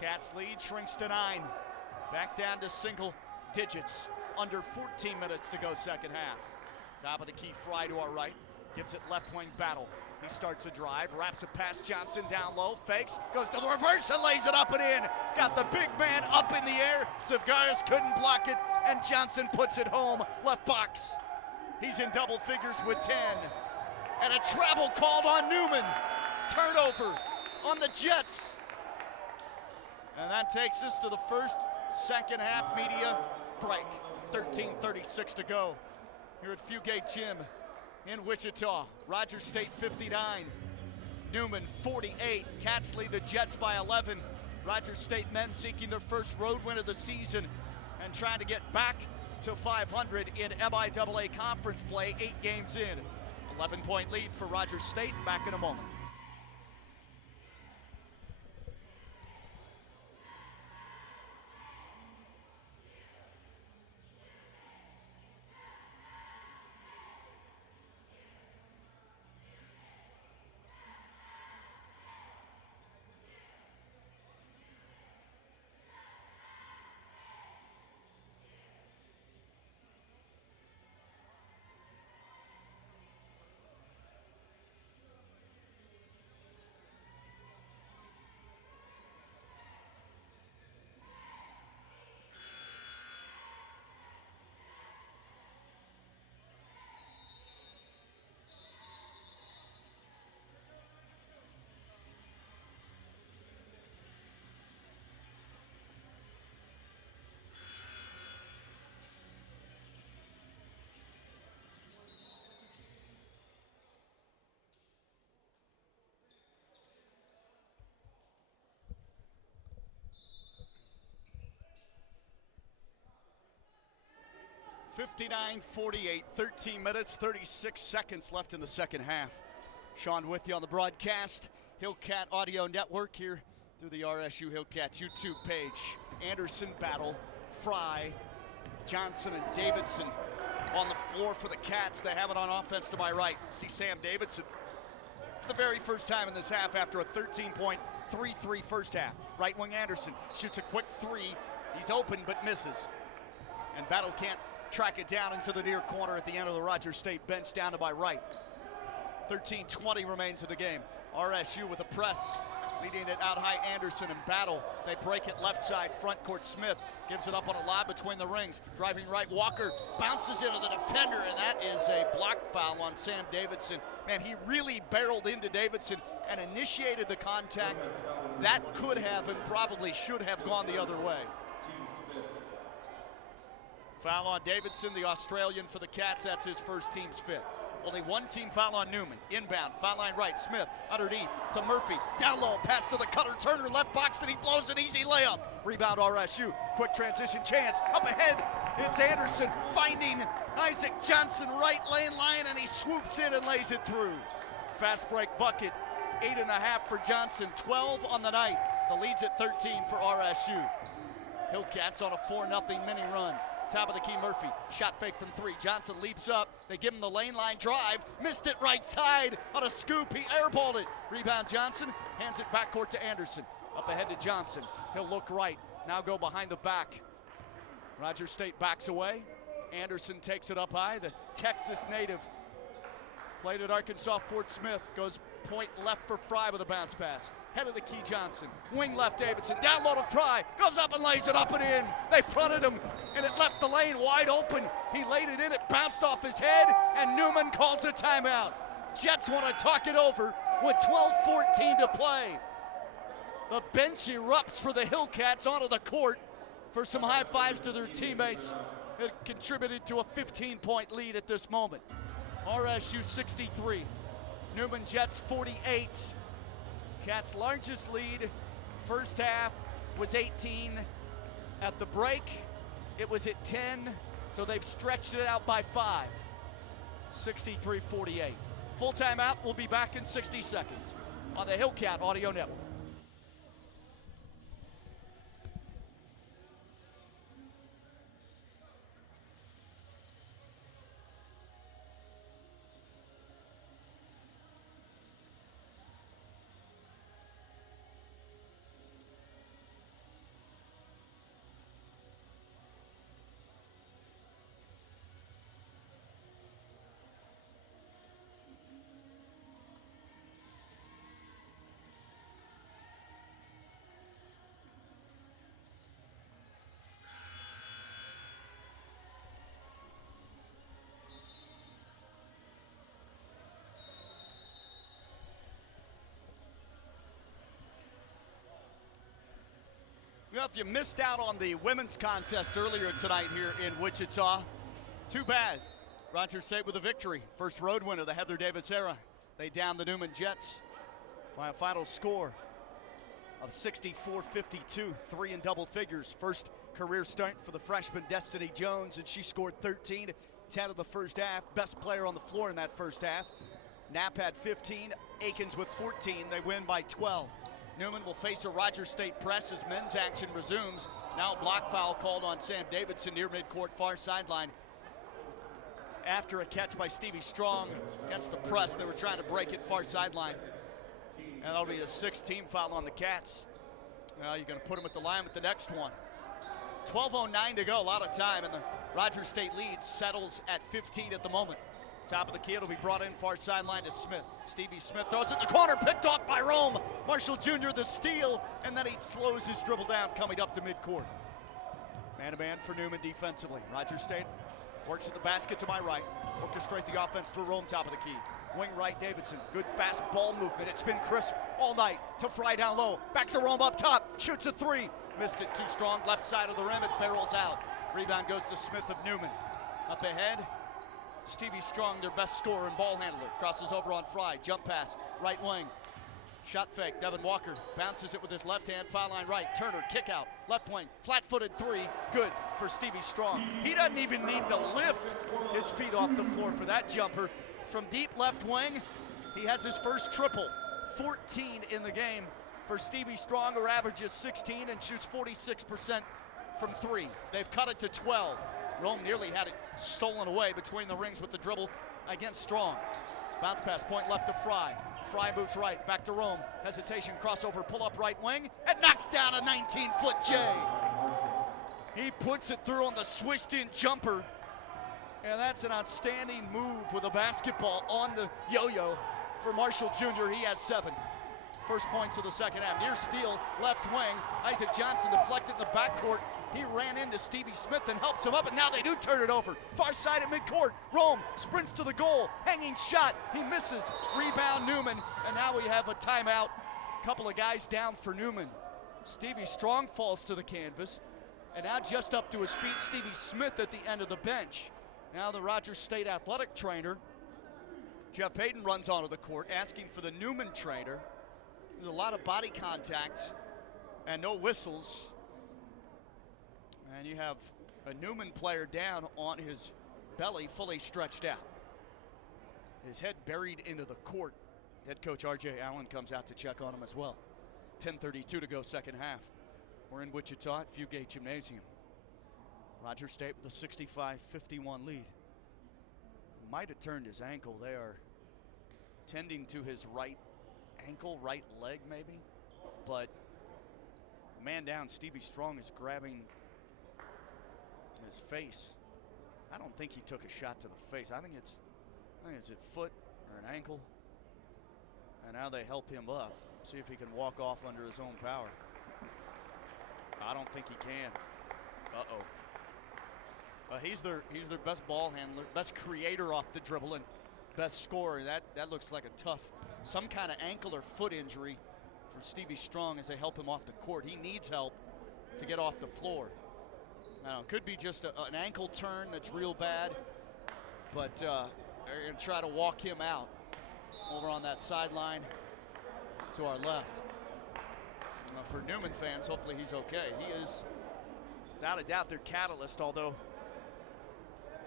Cats lead shrinks to 9. Back down to single digits. Under 14 minutes to go second half. Top of the key, Fry to our right. Gives it left wing Battle. He starts a drive, wraps it past Johnson down low, fakes, goes to the reverse and lays it up and in. Got the big man up in the air. Zavgaris couldn't block it, and Johnson puts it home, left box. He's in double figures with 10. And a travel called on Newman. Turnover on the Jets. And that takes us to the first second half media break. 13:36 to go here at Fugate Gym in Wichita. Rogers State 59, Newman 48. Cats lead the Jets by 11. Rogers State men seeking their first road win of the season and trying to get back to 500 in MIAA conference play, 8 games in. 11-point lead for Rogers State. Back in a moment. (59-48), 13 minutes, 36 seconds left in the second half. Sean with you on the broadcast. Hillcat Audio Network here through the RSU Hillcats YouTube page. Anderson battle, Fry, Johnson and Davidson on the floor for the Cats. They have it on offense to my right. See Sam Davidson for the very first time in this half after a 13.33 first half. Right wing Anderson shoots a quick three. He's open but misses. And Battle can't track it down into the near corner at the end of the Rogers State bench down to my right. 13:20 remains of the game. RSU with a press, leading it out high Anderson and Battle. They break it left side, front court Smith gives it up on a lob between the rings. Driving right, Walker bounces into the defender, and that is a block foul on Sam Davidson. Man, he really barreled into Davidson and initiated the contact. That could have and probably should have gone the other way. Foul on Davidson, the Australian for the Cats. That's his first, team's 5th. Only one team foul on Newman. Inbound, foul line right. Smith underneath to Murphy. Down low, pass to the cutter. Turner left box, and he blows an easy layup. Rebound RSU. Quick transition chance. Up ahead, it's Anderson finding Isaac Johnson, right lane line, and he swoops in and lays it through. Fast break bucket. 8.5 for Johnson. 12 on the night. The lead's at 13 for RSU. Hillcats on a 4-0 mini run. Top of the key, Murphy. Shot fake from 3. Johnson leaps up. They give him the lane line drive. Missed it right side on a scoop. He airballed it. Rebound Johnson. Hands it backcourt to Anderson. Up ahead to Johnson. He'll look right. Now go behind the back. Rogers State backs away. Anderson takes it up high. The Texas native played at Arkansas Fort Smith. Goes point left for Fry with a bounce pass. Head of the key Johnson. Wing left Davidson. Down low to Fry. Goes up and lays it up and in. They fronted him and it left the lane wide open. He laid it in. It bounced off his head and Newman calls a timeout. Jets want to talk it over with 12:14 to play. The bench erupts for the Hillcats onto the court for some high fives to their teammates. It contributed to a 15-point lead at this moment. RSU 63. Newman Jets 48. Cats' largest lead first half was 18. At the break, it was at 10, so they've stretched it out by 5. 63-48. Full timeout. We'll be back in 60 seconds on the Hillcat Audio Network. Well, if you missed out on the women's contest earlier tonight here in Wichita, too bad. Rogers State with a victory. First road win of the Heather Davis era. They down the Newman Jets by a final score of 64-52, 3 in double figures. First career start for the freshman Destiny Jones, and she scored 13, 10 of the first half. Best player on the floor in that first half. Knapp had 15, Akins with 14. They win by 12. Newman will face a Rogers State press as men's action resumes. Now a block foul called on Sam Davidson near midcourt far sideline. After a catch by Stevie Strong against the press, they were trying to break it far sideline. And that'll be a 6th team foul on the Cats. Well, you're going to put them at the line with the next one. 12:09 to go, a lot of time, and the Rogers State lead settles at 15 at the moment. Top of the key, it'll be brought in far sideline to Smith. Stevie Smith throws it in the corner, picked off by Rome. Marshall Jr. the steal, and then he slows his dribble down coming up to midcourt. Man-to-man for Newman defensively. Rogers State works at the basket to my right. Orchestrate the offense through Rome, top of the key. Wing right, Davidson. Good fast ball movement. It's been crisp all night to Fry down low. Back to Rome up top. Shoots a 3. Missed it too strong. Left side of the rim. It barrels out. Rebound goes to Smith of Newman. Up ahead, Stevie Strong, their best scorer and ball handler. Crosses over on Fry. Jump pass. Right wing. Shot fake. Devin Walker bounces it with his left hand. Foul line right. Turner kick out. Left wing. Flat-footed 3. Good for Stevie Strong. He doesn't even need to lift his feet off the floor for that jumper. From deep left wing, he has his first triple. 14 in the game for Stevie Strong, who averages 16 and shoots 46% from 3. They've cut it to 12. Rome nearly had it stolen away between the rings with the dribble against Strong. Bounce pass, point left to Fry. Fry moves right, back to Rome. Hesitation, crossover, pull up right wing, and knocks down a 19-foot J. He puts it through on the swished-in jumper, and that's an outstanding move with a basketball on the yo-yo for Marshall Jr. He has 7. First points of the second half. Near steal, left wing. Isaac Johnson deflected in the backcourt. He ran into Stevie Smith and helps him up, and now they do turn it over. Far side at midcourt. Rome sprints to the goal. Hanging shot. He misses. Rebound Newman, and now we have a timeout. Couple of guys down for Newman. Stevie Strong falls to the canvas, and now just up to his feet, Stevie Smith at the end of the bench. Now the Rogers State athletic trainer, Jeff Payton, runs onto the court asking for the Newman trainer. There's a lot of body contact and no whistles. And you have a Newman player down on his belly, fully stretched out. His head buried into the court. Head coach R.J. Allen comes out to check on him as well. 10:32 to go second half. We're in Wichita at Fugate Gymnasium. Rogers State with a 65-51 lead. Might have turned his ankle. They are tending to his right ankle, right leg maybe. But man down, Stevie Strong is grabbing his face. I don't think he took a shot to the face. I think it's a foot or an ankle. And now they help him up. See if he can walk off under his own power. I don't think he can. Uh-oh. He's their best ball handler, best creator off the dribble, and best scorer. That looks like a tough, some kind of ankle or foot injury for Stevie Strong as they help him off the court. He needs help to get off the floor. Now, it could be just an ankle turn that's real bad, but they're going to try to walk him out over on that sideline to our left. For Newman fans, hopefully he's okay. He is, without a doubt, their catalyst, although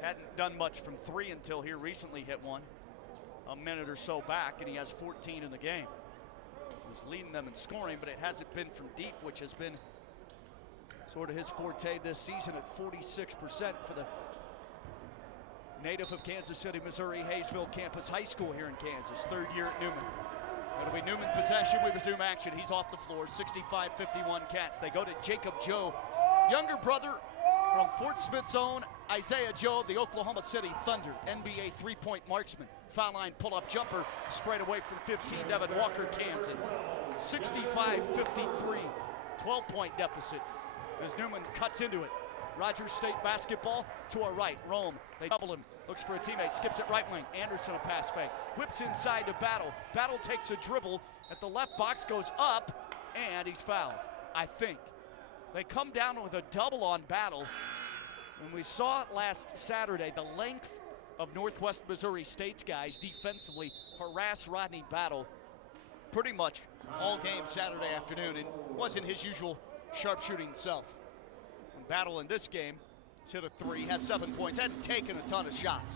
hadn't done much from 3 until here recently hit one a minute or so back, and he has 14 in the game. He's leading them in scoring, but it hasn't been from deep, which has been sort of his forte this season at 46% for the native of Kansas City, Missouri, Hayesville Campus High School here in Kansas. 3rd year at Newman. It'll be Newman possession. We resume action. He's off the floor. 65-51 Cats. They go to Jacob Joe, younger brother from Fort Smith's own Isaiah Joe of the Oklahoma City Thunder, NBA three-point marksman. Foul line pull-up jumper, straight away from 15. Devin Walker cans it. 65-53, 12-point deficit as Newman cuts into it. Rogers State basketball to our right. Rome, they double him, looks for a teammate, skips it right wing. Anderson a pass fake, whips inside to Battle. Battle takes a dribble at the left box, goes up, and he's fouled, I think. They come down with a double on Battle. And we saw it last Saturday, the length of Northwest Missouri State's guys defensively harass Rodney Battle pretty much all game Saturday afternoon, and wasn't his usual sharpshooting self. And Battle in this game has hit a 3, has 7 points, hadn't taken a ton of shots.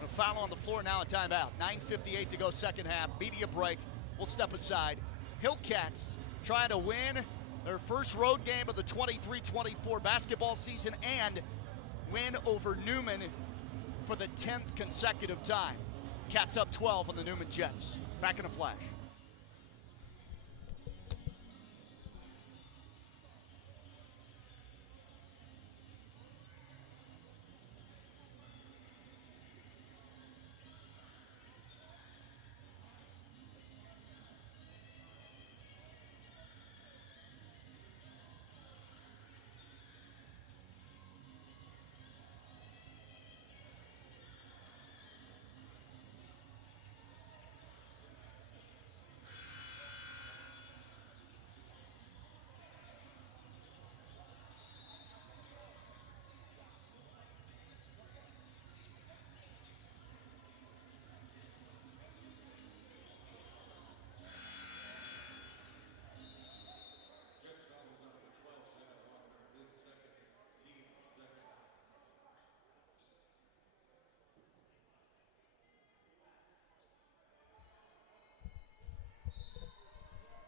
And a foul on the floor, now a timeout. 9:58 to go second half, media break. We'll step aside. Hillcats trying to win their first road game of the 23-24 basketball season and win over Newman for the 10th consecutive time. Cats up 12 on the Newman Jets. Back in a flash.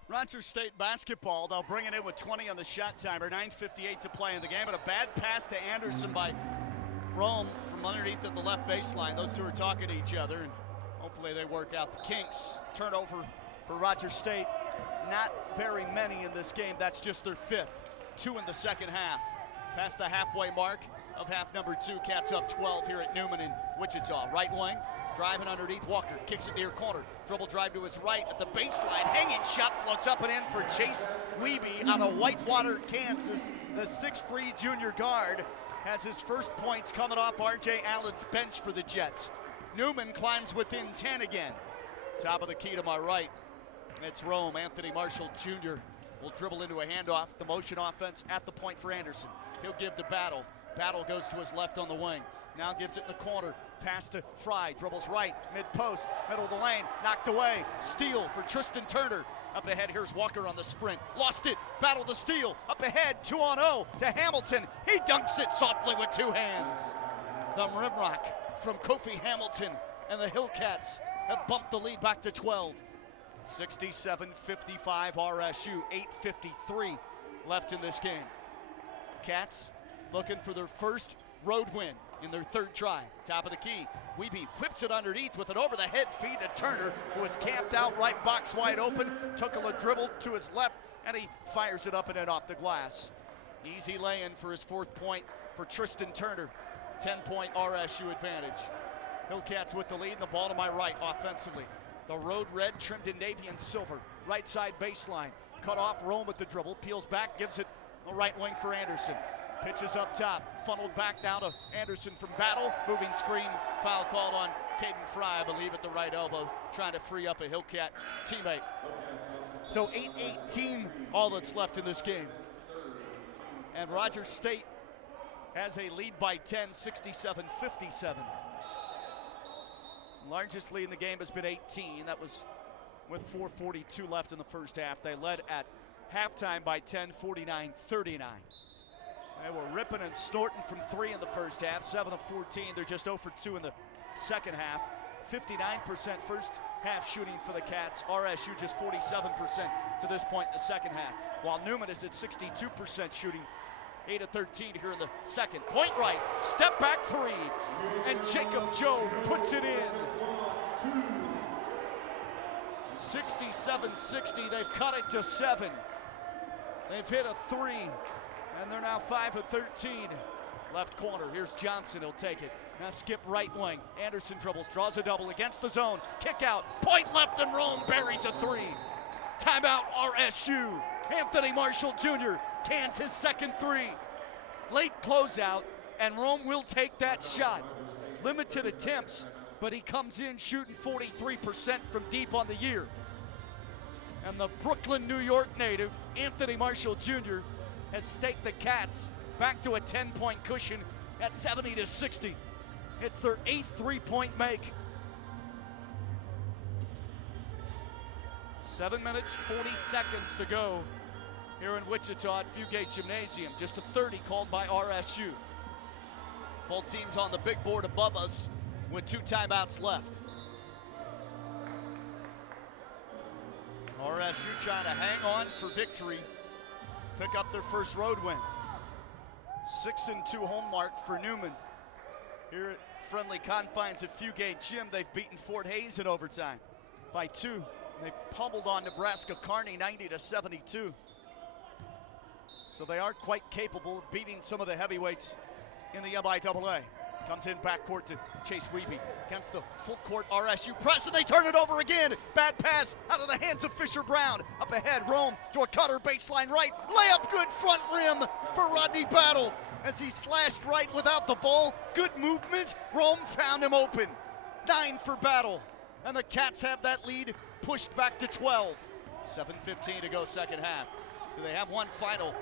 Rogers State basketball, they'll bring it in with 20 on the shot timer, 9:58 to play in the game, but a bad pass to Anderson by Rome from underneath at the left baseline. Those two are talking to each other, and hopefully they work out the kinks. Turnover for Rogers State, not very many in this game. That's just their 5th, 2 in the second half. Past the halfway mark of half number 2, Cats up 12 here at Newman in Wichita. Right wing, driving underneath, Walker kicks it near corner. Dribble drive to his right at the baseline. Hanging shot floats up and in for Chase Wiebe out of Whitewater, Kansas. The 6'3" junior guard has his first points coming off R.J. Allen's bench for the Jets. Newman climbs within 10 again. Top of the key to my right. It's Rome. Anthony Marshall Jr. will dribble into a handoff. The motion offense at the point for Anderson. He'll give to Battle. Battle goes to his left on the wing. Now gives it in the corner. Pass to Fry. Dribbles right. Mid-post. Middle of the lane. Knocked away. Steal for Tristan Turner. Up ahead, here's Walker on the sprint. Lost it. Battle the steal. Up ahead, 2-on-0 to Hamilton. He dunks it softly with 2 hands. The Rimrock from Kofi Hamilton and the Hillcats have bumped the lead back to 12. 67-55 RSU. 8:53 left in this game. Cats looking for their first road win in their 3rd try. Top of the key. Wiebe whips it underneath with an over-the-head feed to Turner, who was camped out right box wide open. Took a dribble to his left, and he fires it up and in off the glass. Easy lay-in for his 4th point for Tristan Turner. 10-point RSU advantage. Hillcats with the lead, and the ball to my right offensively. The road red trimmed in navy and silver. Right side baseline. Cut off, Rome with the dribble. Peels back, gives it the right wing for Anderson. Pitches up top, funneled back down to Anderson from Battle. Moving screen, foul called on Caden Fry, I believe, at the right elbow, trying to free up a Hillcat teammate. So 8:18 all that's left in this game. And Rogers State has a lead by 10, 67-57. Largest lead in the game has been 18. That was with 4:42 left in the first half. They led at halftime by 10, 49-39. They were ripping and snorting from 3 in the first half, 7 of 14. They're just 0 for 2 in the second half. 59% first half shooting for the Cats. RSU just 47% to this point in the second half. While Newman is at 62% shooting, 8 of 13 here in the second. Point right, step back 3, and Jacob Joe puts it in. 67-60, they've cut it to 7. They've hit a 3. And they're now 5 of 13. Left corner, here's Johnson, he'll take it. Now skip right wing. Anderson dribbles, draws a double against the zone. Kick out, point left, and Rome buries a 3. Timeout RSU. Anthony Marshall Jr. cans his second 3. Late closeout, and Rome will take that shot. Limited attempts, but he comes in shooting 43% from deep on the year. And the Brooklyn, New York native, Anthony Marshall Jr., has staked the Cats back to a 10-point cushion at 70-60. It's their 8th three-point make. 7 minutes, 40 seconds to go here in Wichita at Fugate Gymnasium. Just a 30 called by RSU. Both teams on the big board above us with 2 timeouts left. RSU trying to hang on for victory, pick up their first road win. 6-2 home mark for Newman. Here at friendly confines of Fugate Gym, they've beaten Fort Hays in overtime by 2. They pummeled on Nebraska Kearney 90-72. So they are quite capable of beating some of the heavyweights in the MIAA. Comes in backcourt to Chase Wiebe against the full court RSU press, and they turn it over again. Bad pass out of the hands of Fisher Brown. Up ahead, Rome to a cutter, baseline right. Layup good, front rim for Rodney Battle as he slashed right without the ball. Good movement. Rome found him open. 9 for Battle, and the Cats have that lead pushed back to 12. 7:15 to go second half. Do they have one final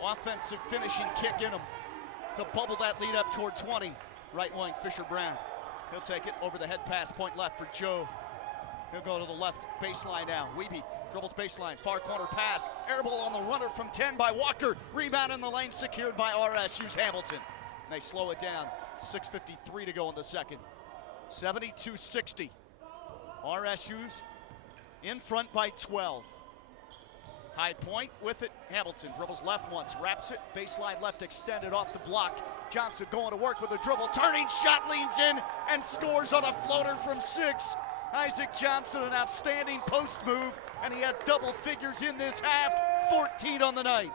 offensive finishing kick in them to bubble that lead up toward 20? Right wing, Fisher Brown. He'll take it over the head pass, point left for Joe. He'll go to the left baseline now. Wiebe dribbles baseline, far corner pass. Air ball on the runner from 10 by Walker. Rebound in the lane secured by RSU's Hamilton. And they slow it down. 6:53 to go in the second. 72-60. RSU's in front by 12. High point with it. Hamilton dribbles left once, wraps it. Baseline left extended off the block. Johnson going to work with a dribble. Turning shot, leans in and scores on a floater from 6. Isaac Johnson, an outstanding post move, and he has double figures in this half. 14 on the night.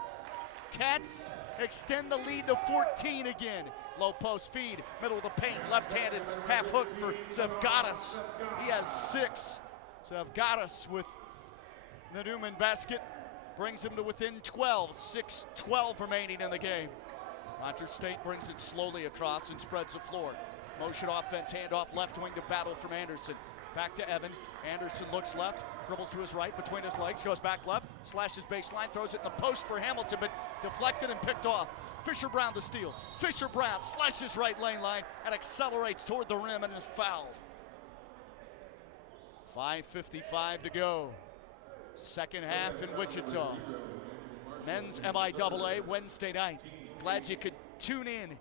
Cats extend the lead to 14 again. Low post feed, middle of the paint, left-handed half hook for Zavgatis. He has 6. Zavgatis with the Newman basket brings him to within 12. 6:12 remaining in the game. Rogers State brings it slowly across and spreads the floor. Motion offense, handoff left wing to Battle from Anderson. Back to Evan. Anderson looks left, dribbles to his right between his legs, goes back left, slashes baseline, throws it in the post for Hamilton, but deflected and picked off. Fisher Brown the steal. Fisher Brown slashes right lane line and accelerates toward the rim and is fouled. 5:55 to go. Second half in Wichita. Men's MIAA Wednesday night. Glad you could tune in.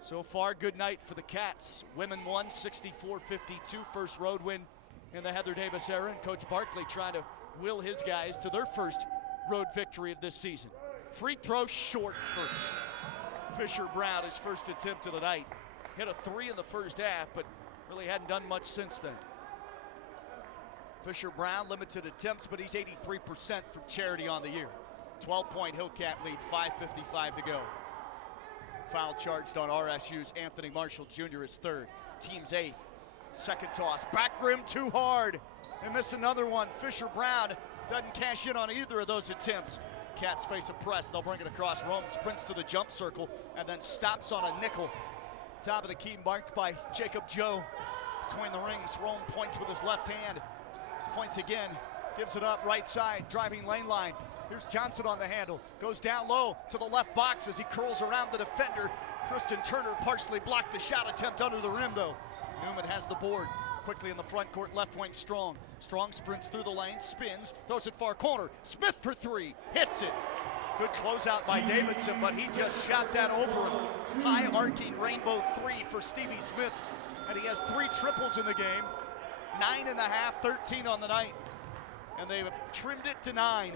So far, good night for the Cats. Women won 64-52, first road win in the Heather Davis era, and Coach Barkley trying to will his guys to their first road victory of this season. Free throw short for Fisher Brown, his first attempt of the night. Hit a 3 in the first half, but really hadn't done much since then. Fisher Brown, limited attempts, but he's 83% for charity on the year. 12-point Hillcat lead, 5:55 to go. Foul charged on RSU's Anthony Marshall Jr. is 3rd. Team's 8th. Second toss, back rim too hard. They miss another one. Fisher Brown doesn't cash in on either of those attempts. Cats face a press, they'll bring it across. Rome sprints to the jump circle and then stops on a nickel. Top of the key marked by Jacob Joe. Between the rings, Rome points with his left hand. Points again, gives it up right side, driving lane line. Here's Johnson on the handle, goes down low to the left box as he curls around the defender. Tristan Turner partially blocked the shot attempt under the rim though. Newman has the board. Quickly in the front court, left wing Strong. Strong sprints through the lane, spins, throws it far corner. Smith for 3, hits it. Good closeout by Davidson, but he just shot that over him. High arcing rainbow 3 for Stevie Smith, and he has 3 triples in the game. 9.5, 13 on the night, and they've trimmed it to 9.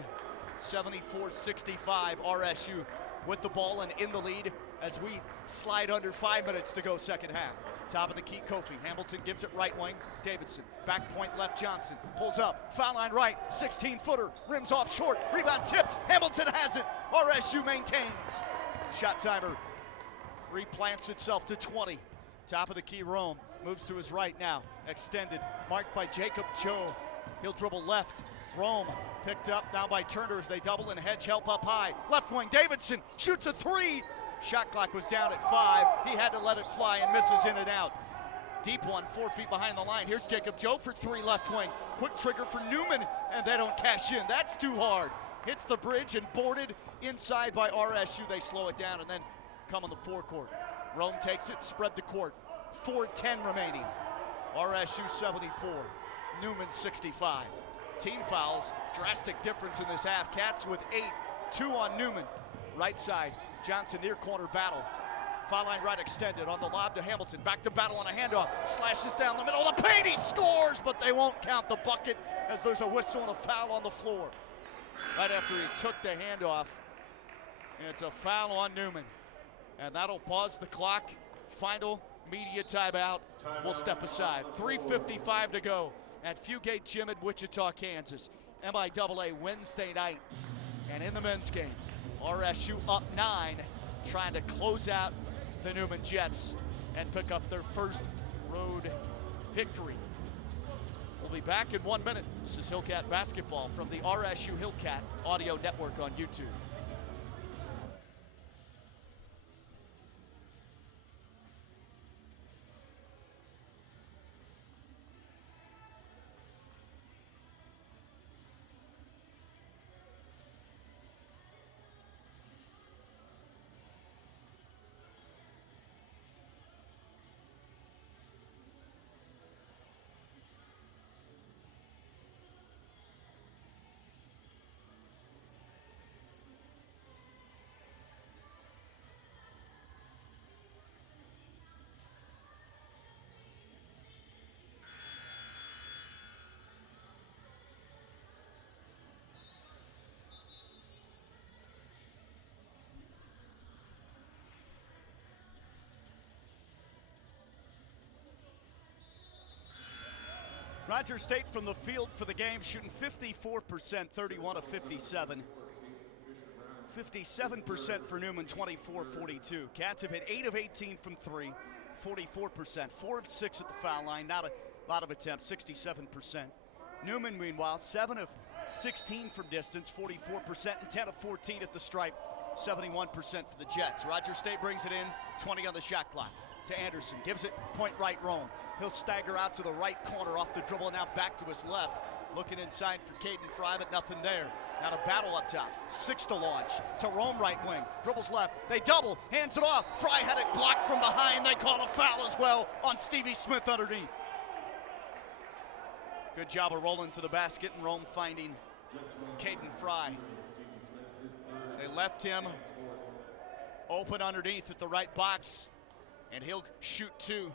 74-65, RSU with the ball and in the lead as we slide under 5 minutes to go second half. Top of the key, Kofi. Hamilton gives it right wing, Davidson. Back point left, Johnson. Pulls up, foul line right, 16-footer, rims off short, rebound tipped, Hamilton has it, RSU maintains. Shot timer replants itself to 20. Top of the key, Rome moves to his right now, extended, marked by Jacob Joe. He'll dribble left, Rome picked up now by Turner as they double and hedge help up high. Left wing, Davidson shoots a 3. Shot clock was down at 5. He had to let it fly and misses in and out. Deep one, 4 feet behind the line. Here's Jacob Joe for 3 left wing. Quick trigger for Newman, and they don't cash in. That's too hard. hits the bridge and boarded inside by RSU. They slow it down and then come on the forecourt. Rome takes it, spread the court. 4:10 remaining. RSU 74, Newman 65. Team fouls, drastic difference in this half. Cats with 8, 2 on Newman. Right side, Johnson near corner battle. Foul line right extended on the lob to Hamilton. Back to battle on a handoff. Slashes down the middle of the paint. He scores, but they won't count the bucket as there's a whistle and a foul on the floor. Right after he took the handoff. And it's a foul on Newman. And that'll pause the clock. Final media timeout. We'll step aside. 3:55 to go at Fugate Gym in Wichita, Kansas. MIAA Wednesday night. And in the men's game, RSU up 9, trying to close out the Newman Jets and pick up their first road victory. We'll be back in 1 minute. This is Hillcat Basketball from the RSU Hillcat Audio Network on YouTube. Rogers State from the field for the game, shooting 54%, 31 of 57. 57% for Newman, 24-42. Cats have hit 8 of 18 from 3, 44%. 4 of 6 at the foul line, not a lot of attempts, 67%. Newman, meanwhile, 7 of 16 from distance, 44%, and 10 of 14 at the stripe, 71% for the Jets. Rogers State brings it in, 20 on the shot clock. To Anderson, gives it point right Rome. He'll stagger out to the right corner off the dribble, now back to his left. Looking inside for Caden Fry, but nothing there. Now to battle up top. 6 to launch. To Rome right wing. Dribbles left. They double. Hands it off. Fry had it blocked from behind. They call a foul as well on Stevie Smith underneath. Good job of rolling to the basket and Rome finding Caden Fry. They left him open underneath at the right box, and he'll shoot 2.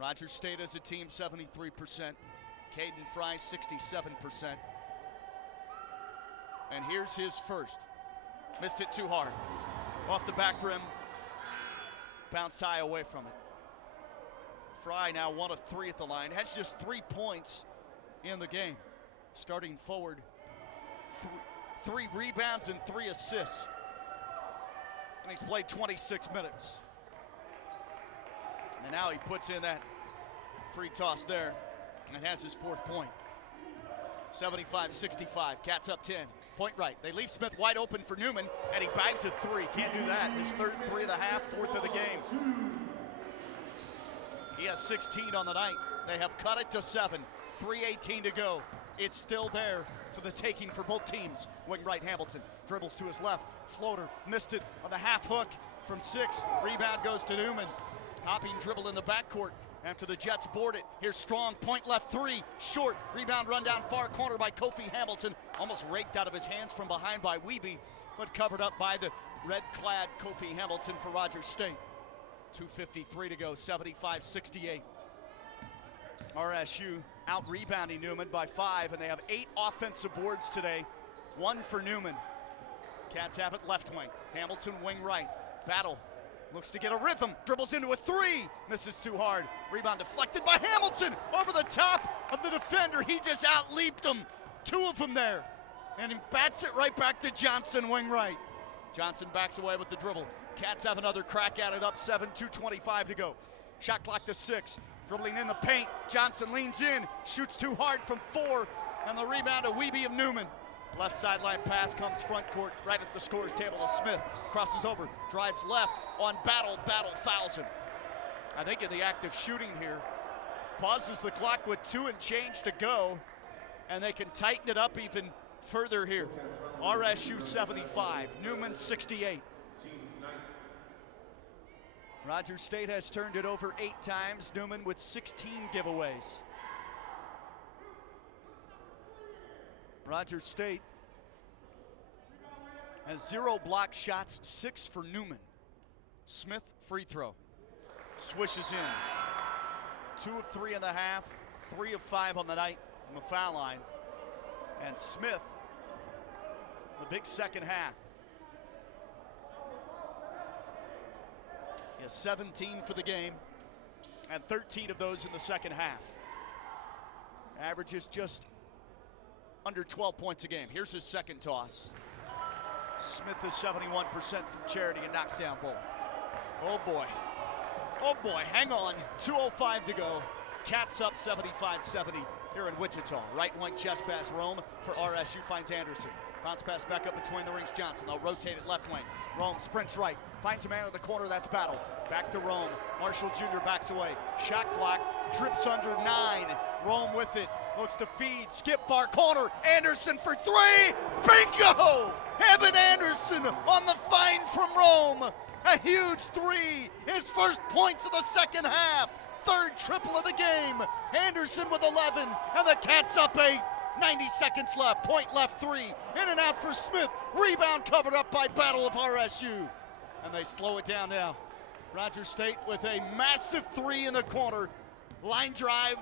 Rogers State as a team, 73%. Caden Fry, 67%. And here's his first. Missed it too hard. Off the back rim. Bounced high away from it. Fry now 1 of 3 at the line. Has just 3 points in the game. Starting forward, 3 rebounds and 3 assists. And he's played 26 minutes. And now he puts in that free toss there and has his 4th point. 75-65, Cats up 10. Point right, they leave Smith wide open for Newman, and he bags a 3. Can't do that. His 3rd 3 of the half, 4th of the game. He has 16 on the night. They have cut it to 7. 3:18 to go. It's still there for the taking for both teams. Wing right, Hamilton dribbles to his left. Floater, missed it on the half hook from 6. Rebound goes to Newman. Hopping dribble in the backcourt after the Jets board it. Here's Strong, point left 3, short. Rebound run down far corner by Kofi Hamilton. Almost raked out of his hands from behind by Wiebe, but covered up by the red-clad Kofi Hamilton for Rogers State. 2:53 to go, 75-68. RSU out-rebounding Newman by 5, and they have 8 offensive boards today. 1 for Newman. Cats have it left wing. Hamilton wing right. Battle. Looks to get a rhythm, dribbles into a 3, misses too hard. Rebound deflected by Hamilton over the top of the defender. He just out-leaped him. 2 of them there. And he bats it right back to Johnson, wing right. Johnson backs away with the dribble. Cats have another crack at it, up 7, 2:25 to go. Shot clock to 6, dribbling in the paint. Johnson leans in, shoots too hard from 4, and the rebound to Wiebe of Newman. Left sideline pass comes front court, right at the scorer's table to Smith. Crosses over, drives left on Battle. Battle fouls him. I think in the act of shooting here, pauses the clock with 2 and change to go, and they can tighten it up even further here. RSU 75, Newman 68. Rogers State has turned it over 8 times, Newman with 16 giveaways. Rogers State has 0 block shots, 6 for Newman. Smith, free throw. Swishes in. 2 of 3 in the half, 3 of 5 on the night from the foul line. And Smith, the big second half. He has 17 for the game, and 13 of those in the second half. Averages just under 12 points a game. Here's his second toss. Smith is 71% from charity and knocks down both. Oh boy. Oh boy, hang on. 2:05 to go. Cats up 75-70 here in Wichita. Right wing chest pass, Rome for RSU, finds Anderson. Bounce pass back up between the rings, Johnson. They'll rotate it left wing. Rome sprints right, finds a man in the corner, that's Battle. Back to Rome. Marshall Jr. backs away. Shot clock, drips under 9. Rome with it, looks to feed, skip far corner. Anderson for 3, bingo! Evan Anderson on the find from Rome. A huge 3, his first points of the second half. 3rd triple of the game. Anderson with 11, and the Cats up 8. 90 seconds left, point left 3. In and out for Smith. Rebound covered up by Battle of RSU. And they slow it down now. Rogers State with a massive 3 in the corner. Line drive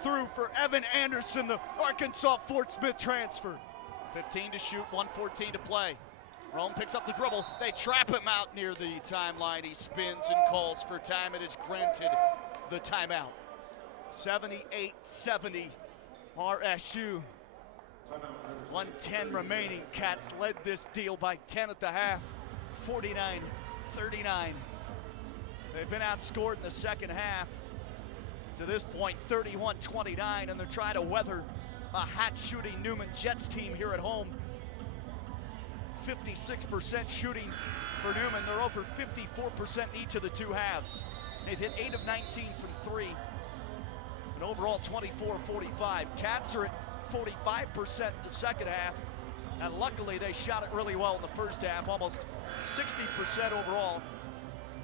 through for Evan Anderson, the Arkansas Fort Smith transfer. 15 to shoot, 1:14 to play. Rome picks up the dribble. They trap him out near the timeline. He spins and calls for time. It is granted the timeout. 78-70. RSU. 1:10 remaining. Cats led this deal by 10 at the half. 49-39. They've been outscored in the second half. To this point, 31-29, and they're trying to weather a hot shooting Newman Jets team here at home. 56% shooting for Newman. They're over 54% in each of the 2 halves. They've hit 8 of 19 from 3. And overall 24-45. Cats are at 45% in the second half. And luckily they shot it really well in the first half, almost 60% overall.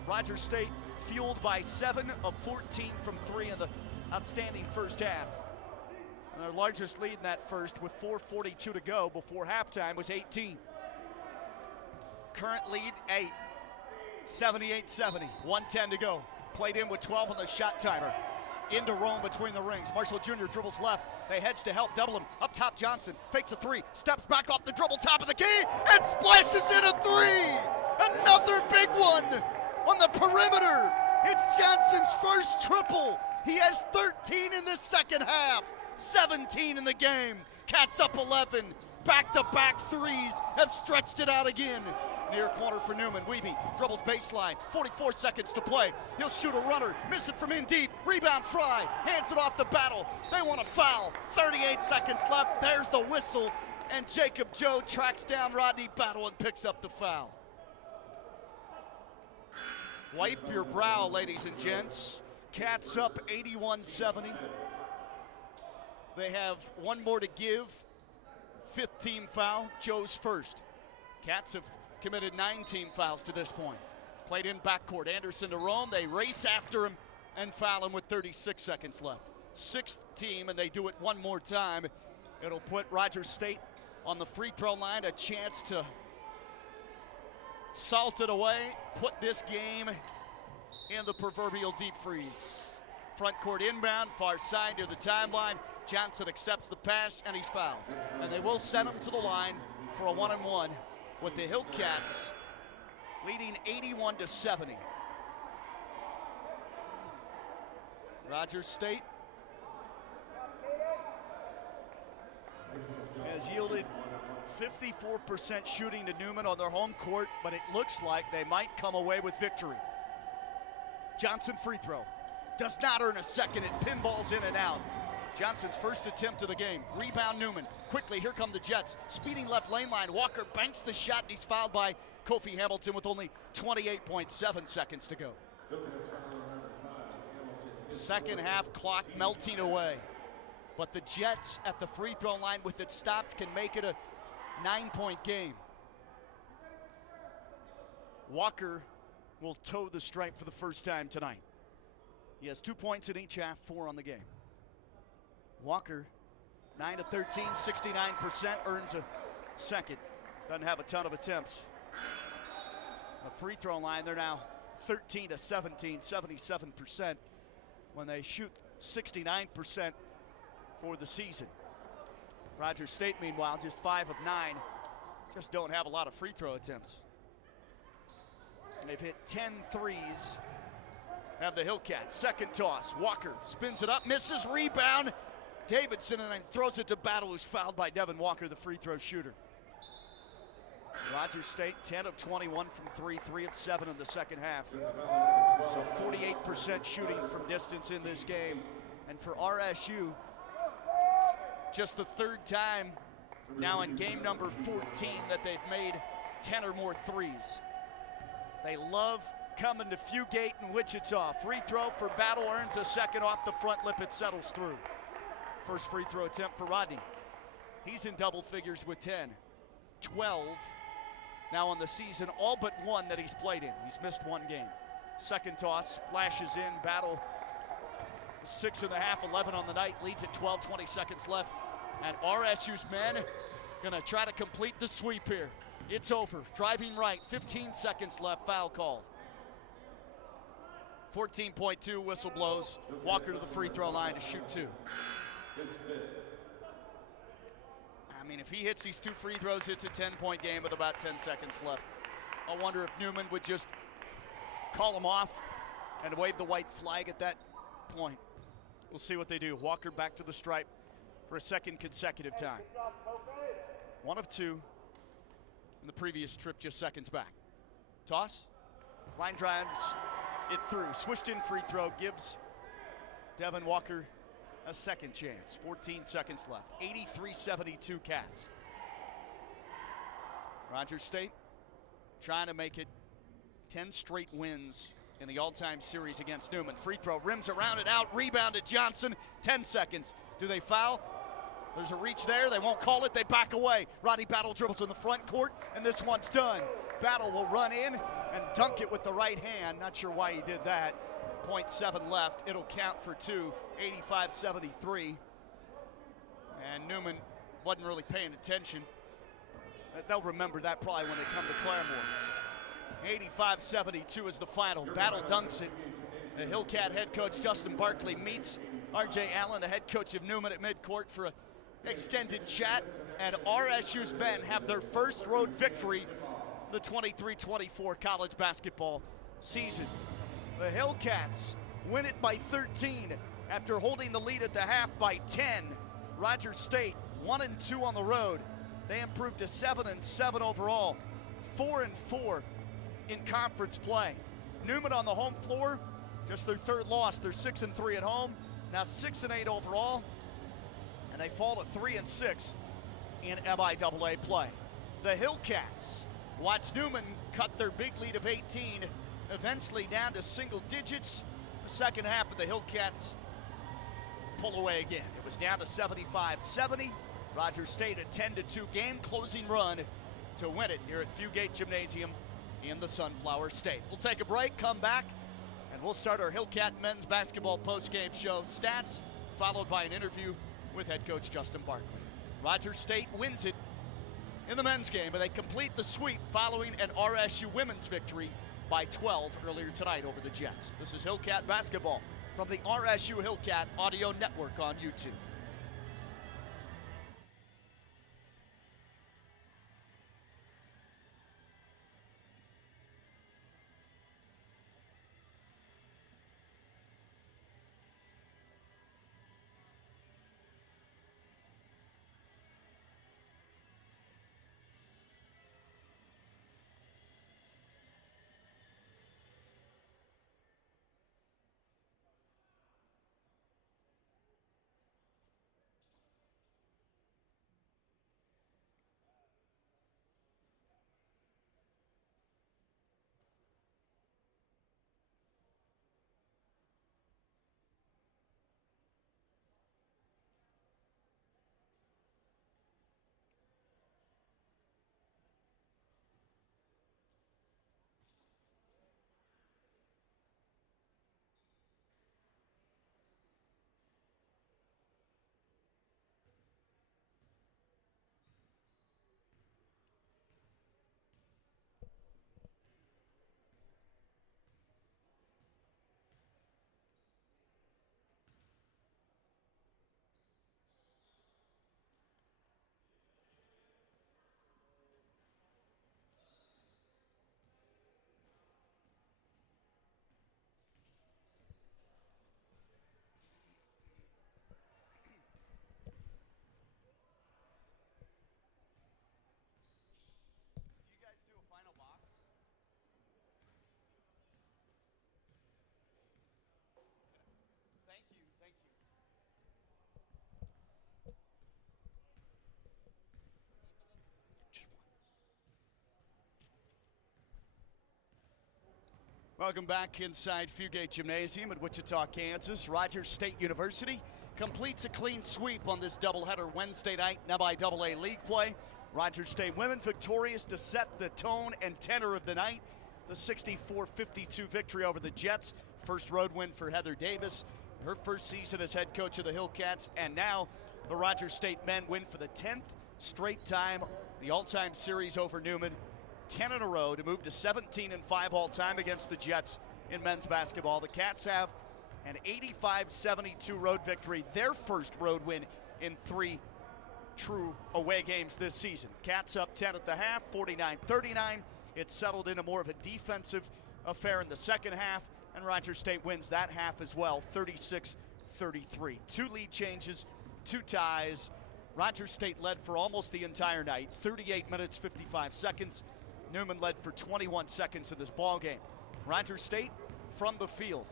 Rogers State fueled by 7 of 14 from 3 in the outstanding first half. And their largest lead in that first with 4:42 to go before halftime was 18. Current lead 8, 78-70, 1:10 to go. Played in with 12 on the shot timer. Into Rome between the rings. Marshall Jr. dribbles left. They hedge to help, double him. Up top, Johnson fakes a 3, steps back off the dribble, top of the key, and splashes in a 3. Another big one on the perimeter. It's Johnson's first triple. He has 13 in the second half, 17 in the game. Cats up 11. Back-to-back 3s have stretched it out again. Near corner for Newman. Wiebe dribbles baseline. 44 seconds to play. He'll shoot a runner. Miss it from in deep. Rebound Fry. Hands it off to Battle. They want a foul. 38 seconds left. There's the whistle. And Jacob Joe tracks down Rodney Battle and picks up the foul. Wipe your brow, ladies and gents. Cats up 81-70. They have one more to give. 5th team foul. Joe's first. Cats have committed 9 team fouls to this point. Played in backcourt. Anderson to Rome. They race after him and foul him with 36 seconds left. 6th team, and they do it one more time. It'll put Rogers State on the free throw line, a chance to salt it away, put this game in the proverbial deep freeze. Front court inbound, far side near the timeline. Johnson accepts the pass, and he's fouled. And they will send him to the line for a 1-and-1 with the Hillcats leading 81-70. Rogers State has yielded 54% shooting to Newman on their home court, but it looks like they might come away with victory. Johnson free throw. Does not earn a second. It pinballs in and out. Johnson's first attempt of the game. Rebound Newman. Quickly, here come the Jets. Speeding left lane line. Walker banks the shot, and he's fouled by Kofi Hamilton with only 28.7 seconds to go. Second half clock melting away. But the Jets at the free throw line with it stopped can make it a 9-point game. Walker will toe the stripe for the first time tonight. He has 2 points in each half, 4 on the game. Walker, 9 to 13, 69%, earns a second. Doesn't have a ton of attempts. The free throw line, they're now 13 to 17, 77%, when they shoot 69% for the season. Rogers State, meanwhile, just 5 of 9, just don't have a lot of free throw attempts. They've hit 10 threes. Have the Hillcats. Second toss. Walker spins it up, misses, rebound. Davidson, and then throws it to Battle, who's fouled by Devin Walker, the free throw shooter. Rogers State, 10 of 21 from 3, 3 of 7 in the second half. So 48% shooting from distance in this game. And for RSU, just the third time now in game number 14 that they've made 10 or more threes. They love coming to Fugate and Wichita. Free throw for Battle, earns a second off the front lip. It settles through. First free throw attempt for Rodney. He's in double figures with 10. 12 now on the season, all but one that he's played in. He's missed one game. Second toss, flashes in. Battle 6.5, 11 on the night, leads at 12, 20 seconds left. And RSU's men gonna try to complete the sweep here. It's over, driving right, 15 seconds left, foul called. 14.2 whistle blows. Walker to the free throw line to shoot 2. I mean, if he hits these 2 free throws, it's a 10-point game with about 10 seconds left. I wonder if Newman would just call him off and wave the white flag at that point. We'll see what they do. Walker back to the stripe for a second consecutive time. 1 of 2 in the previous trip, just seconds back. Toss, line drives it through. Swished in free throw gives Devin Walker a second chance. 14 seconds left. 83-72 Cats. Rogers State trying to make it 10 straight wins in the all-time series against Newman. Free throw, rims around it out, rebounded Johnson. 10 seconds. Do they foul? There's a reach there. They won't call it. They back away. Rodney Battle dribbles in the front court, and this one's done. Battle will run in and dunk it with the right hand. Not sure why he did that. 0.7 left. It'll count for 2. 85-73. And Newman wasn't really paying attention. They'll remember that probably when they come to Claremore. 85-72 is the final. Battle dunks it. The Hillcat head coach Justin Barkley meets R.J. Allen, the head coach of Newman, at midcourt for an extended chat. And RSU's men have their first road victory the 23-24 college basketball season. The Hillcats win it by 13 after holding the lead at the half by 10. Rogers State 1-2 on the road. They improved to 7-7 overall, 4-4 in conference play. Newman on the home floor, just their third loss. They're 6-3 at home, now 6-8 overall, and they fall to 3-6 in MIAA play. The Hillcats watch Newman cut their big lead of 18, eventually down to single digits. The second half of the Hillcats pull away again. It was down to 75-70. Rogers State a 10-2 game closing run to win it here at Fugate Gymnasium in the Sunflower State. We'll take a break, come back, and we'll start our Hillcat men's basketball postgame show. Stats followed by an interview with head coach Justin Barkley. Rogers State wins it in the men's game, and they complete the sweep following an RSU women's victory by 12 earlier tonight over the Jets. This is Hillcat basketball from the RSU Hillcat Audio Network on YouTube. Welcome back inside Fugate Gymnasium at Wichita, Kansas. Rogers State University completes a clean sweep on this doubleheader Wednesday night NCAA League play. Rogers State women victorious to set the tone and tenor of the night. The 64-52 victory over the Jets. First road win for Heather Davis. Her first season as head coach of the Hillcats. And now the Rogers State men win for the 10th straight time. The all-time series over Newman. 10 in a row to move to 17-5 all-time against the Jets in men's basketball. The Cats have an 85-72 road victory, their first road win in 3 true away games this season. Cats up 10 at the half, 49-39. It settled into more of a defensive affair in the second half, and Rogers State wins that half as well, 36-33. 2 lead changes, 2 ties. Rogers State led for almost the entire night, 38 minutes, 55 seconds. Newman led for 21 seconds in this ball game. Rogers State from the field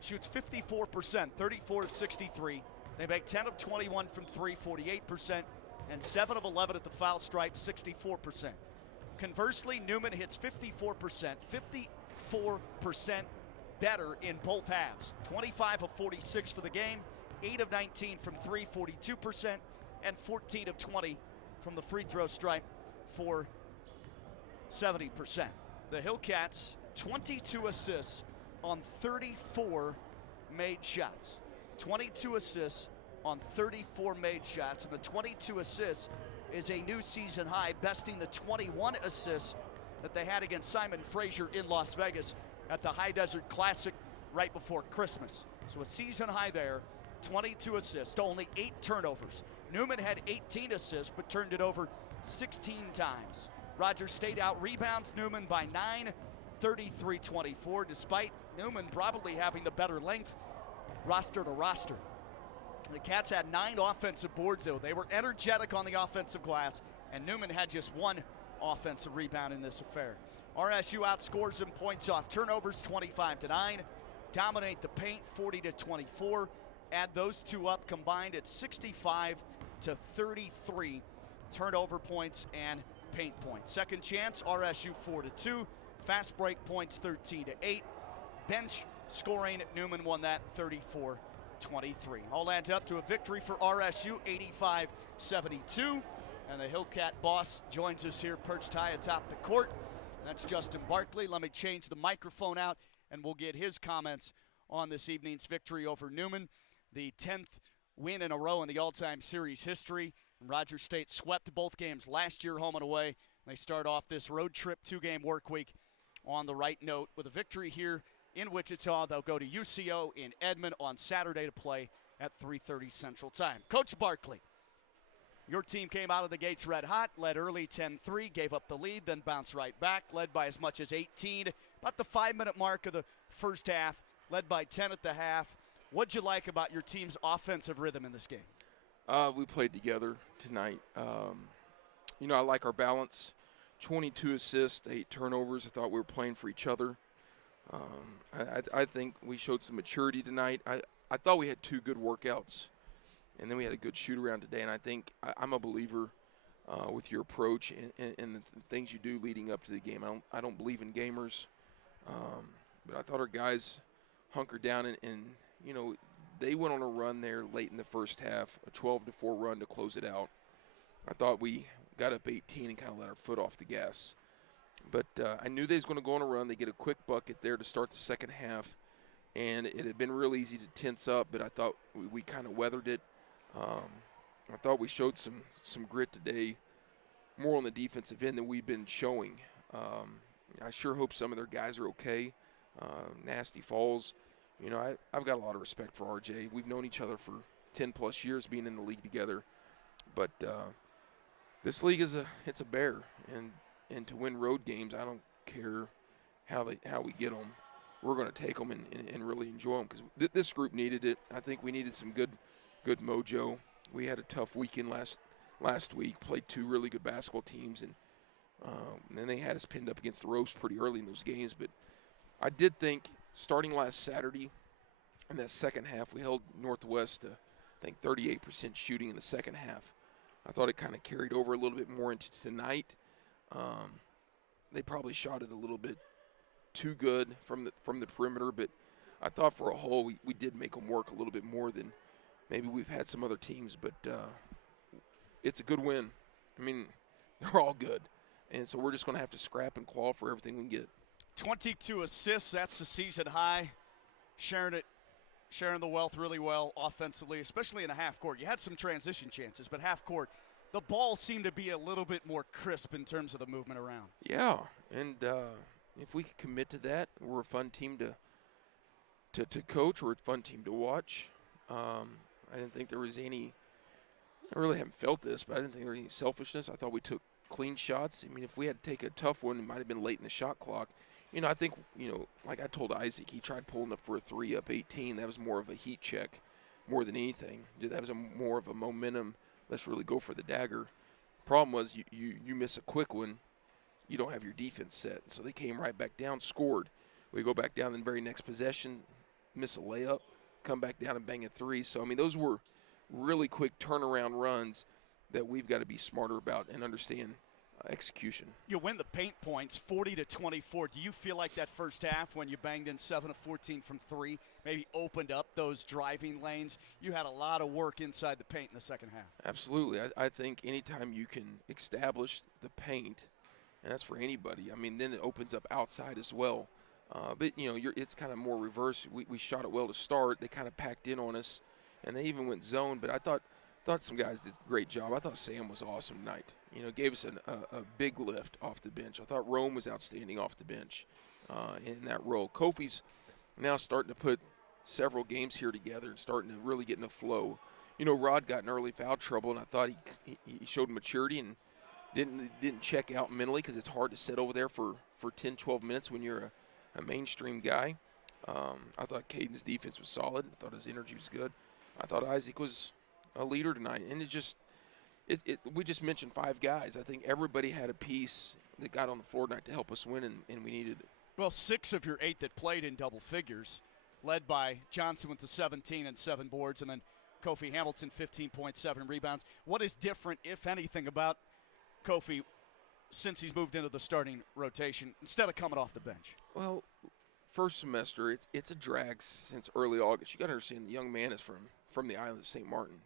shoots 54%, 34 of 63. They make 10 of 21 from 3, 48%, and 7 of 11 at the foul stripe, 64%. Conversely, Newman hits 54%, 54% better in both halves. 25 of 46 for the game, 8 of 19 from 3, 42%, and 14 of 20 from the free throw stripe for 70%. The Hillcats, 22 assists on 34 made shots. 22 assists on 34 made shots, and the 22 assists is a new season high, besting the 21 assists that they had against Simon Fraser in Las Vegas at the High Desert Classic right before Christmas. So a season high there, 22 assists, only 8 turnovers. Newman had 18 assists, but turned it over 16 times. Rogers State out-rebounds Newman by 9, 33-24, despite Newman probably having the better length roster to roster. The Cats had 9 offensive boards, though. They were energetic on the offensive glass, and Newman had just 1 offensive rebound in this affair. RSU outscores them points off turnovers, 25-9. Dominate the paint, 40-24. Add those 2 up, combined at 65-33 turnover points and paint points. Second chance, RSU 4-2. Fast break points 13-8. Bench scoring, Newman won that 34-23. All adds up to a victory for RSU, 85-72. And the Hillcat boss joins us here perched high atop the court. That's Justin Barkley. Let me change the microphone out and we'll get his comments on this evening's victory over Newman. The 10th win in a row in the all-time series history. Rogers State swept both games last year, home and away. They start off this road trip 2-game work week on the right note with a victory here in Wichita. They'll go to UCO in Edmond on Saturday to play at 3:30 Central Time. Coach Barkley, your team came out of the gates red hot, led early 10-3, gave up the lead, then bounced right back, led by as much as 18. About the 5-minute mark of the first half, led by 10 at the half. What'd you like about your team's offensive rhythm in this game? We played together tonight. I like our balance. 22 assists, 8 turnovers. I thought we were playing for each other. I think we showed some maturity tonight. I thought we had 2 good workouts, and then we had a good shoot-around today. And I think I'm a believer with your approach and the things you do leading up to the game. I don't believe in gamers, but I thought our guys hunkered down and they went on a run there late in the first half, a 12-4 run to close it out. I thought we got up 18 and kind of let our foot off the gas. But I knew they was going to go on a run. They get a quick bucket there to start the second half, and it had been real easy to tense up, but I thought we kind of weathered it. I thought we showed some grit today, more on the defensive end than we've been showing. I sure hope some of their guys are okay. Nasty Falls. I've got a lot of respect for RJ. We've known each other for 10-plus years being in the league together. But this league it's a bear. And to win road games, I don't care how we get them. We're going to take them and really enjoy them because this group needed it. I think we needed some good mojo. We had a tough weekend last week, played 2 really good basketball teams, and then they had us pinned up against the ropes pretty early in those games. But I did think starting last Saturday in that second half, we held Northwest to, I think, 38% shooting in the second half. I thought it kind of carried over a little bit more into tonight. They probably shot it a little bit too good from the perimeter, but I thought for a whole we did make them work a little bit more than maybe we've had some other teams. But it's a good win. I mean, they're all good, and so we're just going to have to scrap and claw for everything we can get. 22 assists, that's a season high. Sharing the wealth really well offensively, especially in the half court. You had some transition chances, but half court, the ball seemed to be a little bit more crisp in terms of the movement around. Yeah, and if we could commit to that, we're a fun team to coach. We're a fun team to watch. I didn't think there was any. I really haven't felt this, but I didn't think there was any selfishness. I thought we took clean shots. I mean, if we had to take a tough one, it might have been late in the shot clock. You know, I think, like I told Isaac, he tried pulling up for a 3 up 18. That was more of a heat check more than anything. That was more of a momentum. Let's really go for the dagger. Problem was you miss a quick one, you don't have your defense set. So they came right back down, scored. We go back down in the very next possession, miss a layup, come back down and bang a 3. So, I mean, those were really quick turnaround runs that we've got to be smarter about and understand execution. You win the paint points 40-24. Do you feel like that first half when you banged in 7 of 14 from 3 maybe opened up those driving lanes? You had a lot of work inside the paint in the second half. Absolutely. I think anytime you can establish the paint, and that's for anybody, I mean, then it opens up outside as well. But, it's kind of more reverse. We shot it well to start. They kind of packed in on us, and they even went zone. But I thought some guys did a great job. I thought Sam was awesome tonight. Gave us a big lift off the bench. I thought Rome was outstanding off the bench in that role. Kofi's now starting to put several games here together and starting to really get in a flow. Rod got in early foul trouble, and I thought he showed maturity and didn't check out mentally, because it's hard to sit over there for 10, 12 minutes when you're a mainstream guy. I thought Caden's defense was solid. I thought his energy was good. I thought Isaac was a leader tonight, and we just mentioned 5 guys. I think everybody had a piece that got on the floor tonight to help us win, and we needed it. Well, 6 of your 8 that played in double figures, led by Johnson with the 17 and 7 boards, and then Kofi Hamilton 15.7 rebounds. What is different, if anything, about Kofi since he's moved into the starting rotation instead of coming off the bench? Well, first semester, it's a drag since early August. You got to understand, the young man is from the island of St. Martin,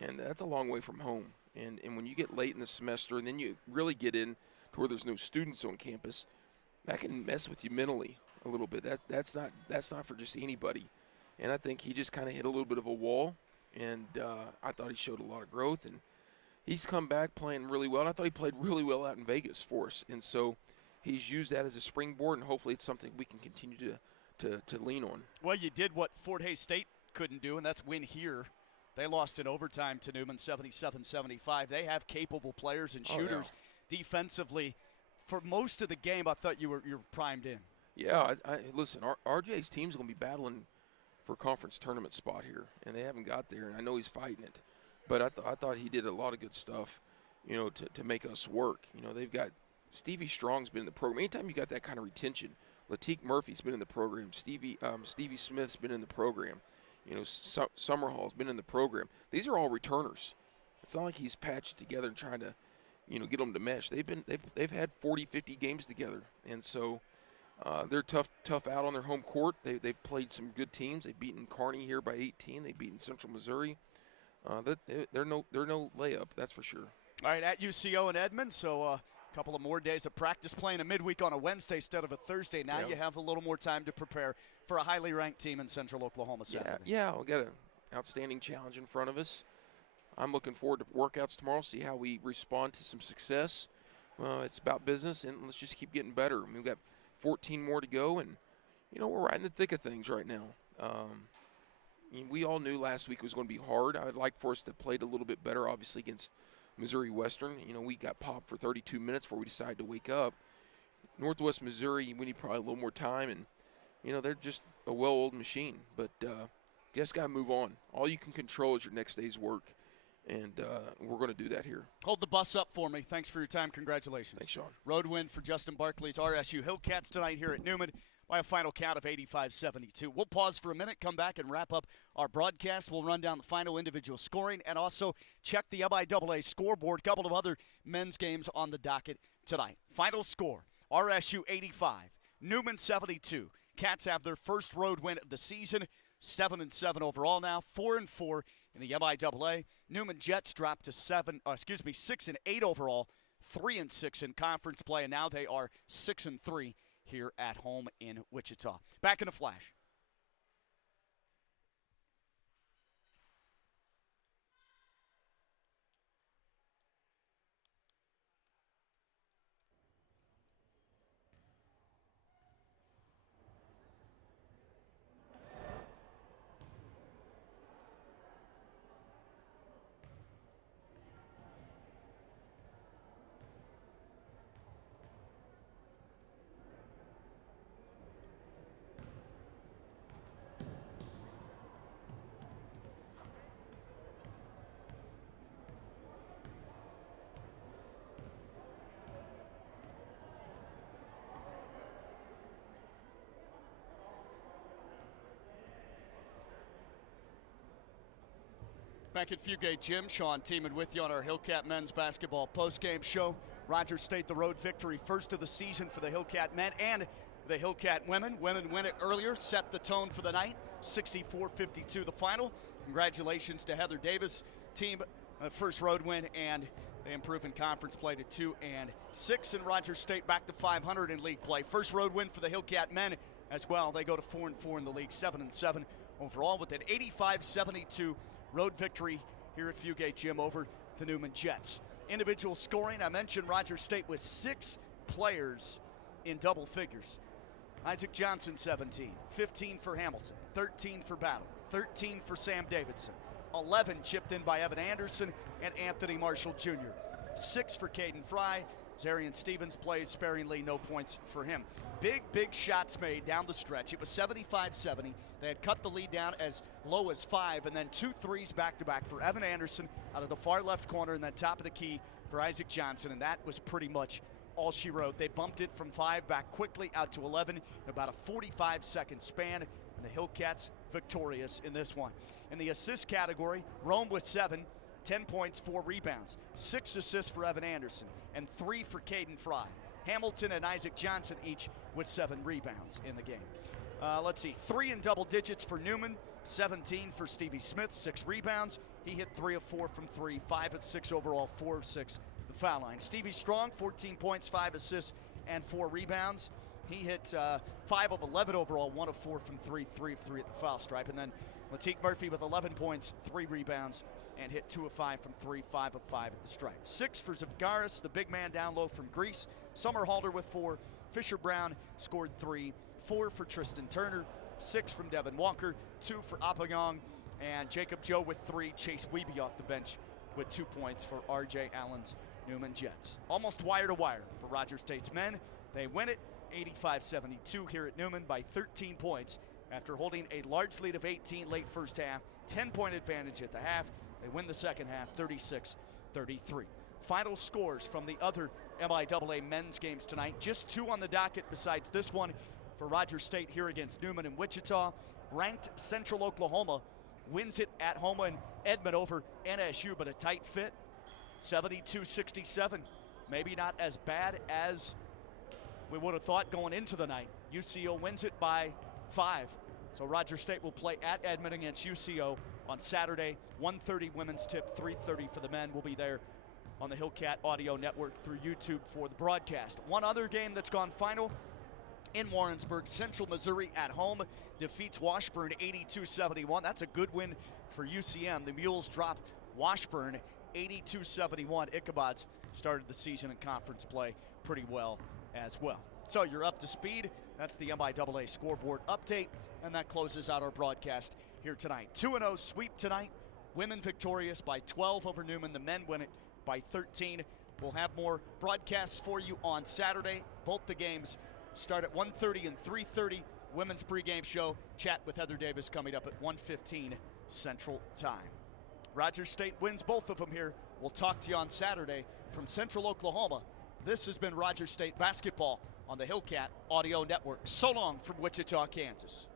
and that's a long way from home. And when you get late in the semester and then you really get in to where there's no students on campus, that can mess with you mentally a little bit. That's not for just anybody. And I think he just kind of hit a little bit of a wall, and I thought he showed a lot of growth, and he's come back playing really well. And I thought he played really well out in Vegas for us, and so he's used that as a springboard, and hopefully it's something we can continue to lean on. Well, you did what Fort Hays State couldn't do, and that's win here. They lost in overtime to Newman 77-75. They have capable players and shooters defensively. For most of the game, I thought you were primed in. Yeah, listen, RJ's team's going to be battling for a conference tournament spot here, and they haven't got there, and I know he's fighting it. But I thought he did a lot of good stuff, to make us work. They've got Stevie Strong's been in the program. Anytime you got that kind of retention, Latique Murphy's been in the program. Stevie Smith's been in the program. Summerhall's been in the program. These are all returners. It's not like he's patched together and trying to, get them to mesh. They've had 40, 50 games together, and so they're tough out on their home court. They've played some good teams. They've beaten Kearney here by 18. They've beaten Central Missouri. They're no layup, that's for sure. All right, at UCO and Edmond, so a couple of more days of practice, playing a midweek on a Wednesday instead of a Thursday. Now you have a little more time to prepare for a highly ranked team in Central Oklahoma Saturday. Yeah, we've got an outstanding challenge in front of us. I'm looking forward to workouts tomorrow, see how we respond to some success. It's about business, and let's just keep getting better. We've got 14 more to go, and, we're right in the thick of things right now. We all knew last week was going to be hard. I would like for us to play it a little bit better, obviously, against Missouri Western. We got popped for 32 minutes before we decided to wake up. Northwest Missouri, we need probably a little more time, and, they're just a well-oiled machine. But just got to move on. All you can control is your next day's work, and we're going to do that here. Hold the bus up for me. Thanks for your time. Congratulations. Thanks, Sean. Road win for Justin Barkley's RSU Hillcats tonight here at Newman by a final count of 85-72. We'll pause for a minute, come back, and wrap up our broadcast. We'll run down the final individual scoring and also check the MIAA scoreboard. A couple of other men's games on the docket tonight. Final score, RSU 85, Newman 72. Cats have their first road win of the season, 7-7 overall now, 4-4 in the MIAA. Newman Jets dropped to 6-8 overall, 3-6 in conference play, and now they are 6-3 here at home in Wichita. Back in a flash. Back at Fugate Gym, Sean Tiemann with you on our Hillcat men's basketball postgame show. Rogers State, the road victory, first of the season for the Hillcat men and the Hillcat women. Women win it earlier, set the tone for the night, 64-52 the final. Congratulations to Heather Davis, team first road win, and they improve in conference play to 2-6. And Rogers State back to 500 in league play. First road win for the Hillcat men as well. They go to 4-4 in the league, 7-7 overall with an 85-72 road victory here at Fugate Gym over the Newman Jets. Individual scoring, I mentioned Rogers State with 6 players in double figures. Isaac Johnson, 17, 15 for Hamilton, 13 for Battle, 13 for Sam Davidson, 11 chipped in by Evan Anderson and Anthony Marshall Jr., 6 for Caden Fry. Zarian Stevens plays sparingly, no points for him. Big shots made down the stretch. It was 75-70. They had cut the lead down as low as 5, and then 2 threes back-to-back for Evan Anderson out of the far left corner, and then top of the key for Isaac Johnson, and that was pretty much all she wrote. They bumped it from 5 back quickly out to 11 in about a 45-second span, and the Hillcats victorious in this one. In the assist category, Rome with 7, 10 points, 4 rebounds, 6 assists for Evan Anderson, and 3 for Caden Fry. Hamilton and Isaac Johnson each with 7 rebounds in the game. Let's see, 3 in double digits for Newman, 17 for Stevie Smith, 6 rebounds. He hit 3 of 4 from 3, 5 of 6 overall, 4 of 6 the foul line. Stevie Strong, 14 points, 5 assists, and 4 rebounds. He hit 5 of 11 overall, 1 of 4 from 3, 3 of 3 at the foul stripe. And then Latique Murphy with 11 points, 3 rebounds, and hit 2 of 5 from 3, 5 of 5 at the stripe. 6 for Zavgaris, the big man down low from Greece. Summerhalder with 4. Fisher Brown scored 3. 4 for Tristan Turner. 6 from Devin Walker. 2 for Apagong. And Jacob Joe with 3. Chase Wiebe off the bench with 2 points for R.J. Allen's Newman Jets. Almost wire to wire for Rogers State's men. They win it 85-72 here at Newman by 13 points after holding a large lead of 18 late first half. 10-point advantage at the half. They win the second half 36-33. Final scores from the other MIAA men's games tonight. Just 2 on the docket besides this one for Rogers State here against Newman and Wichita. Ranked Central Oklahoma wins it at home in Edmond over NSU, but a tight fit, 72-67. Maybe not as bad as we would have thought going into the night. UCO wins it by 5. So Rogers State will play at Edmond against UCO on Saturday, 1:30 women's tip, 3:30 for the men. Will be there on the Hillcat Audio Network through YouTube for the broadcast. One other game that's gone final in Warrensburg, Central Missouri at home defeats Washburn 82-71. That's a good win for UCM. The Mules drop Washburn 82-71. Ichabod's started the season in conference play pretty well as well. So you're up to speed. That's the MIAA scoreboard update, and that closes out our broadcast here tonight. 2-0 sweep tonight. Women victorious by 12 over Newman. The men win it by 13. We'll have more broadcasts for you on Saturday. Both the games start at 1:30 and 3:30. Women's pregame show. Chat with Heather Davis coming up at 1:15 Central Time. Rogers State wins both of them here. We'll talk to you on Saturday from Central Oklahoma. This has been Rogers State basketball on the Hillcat Audio Network. So long from Wichita, Kansas.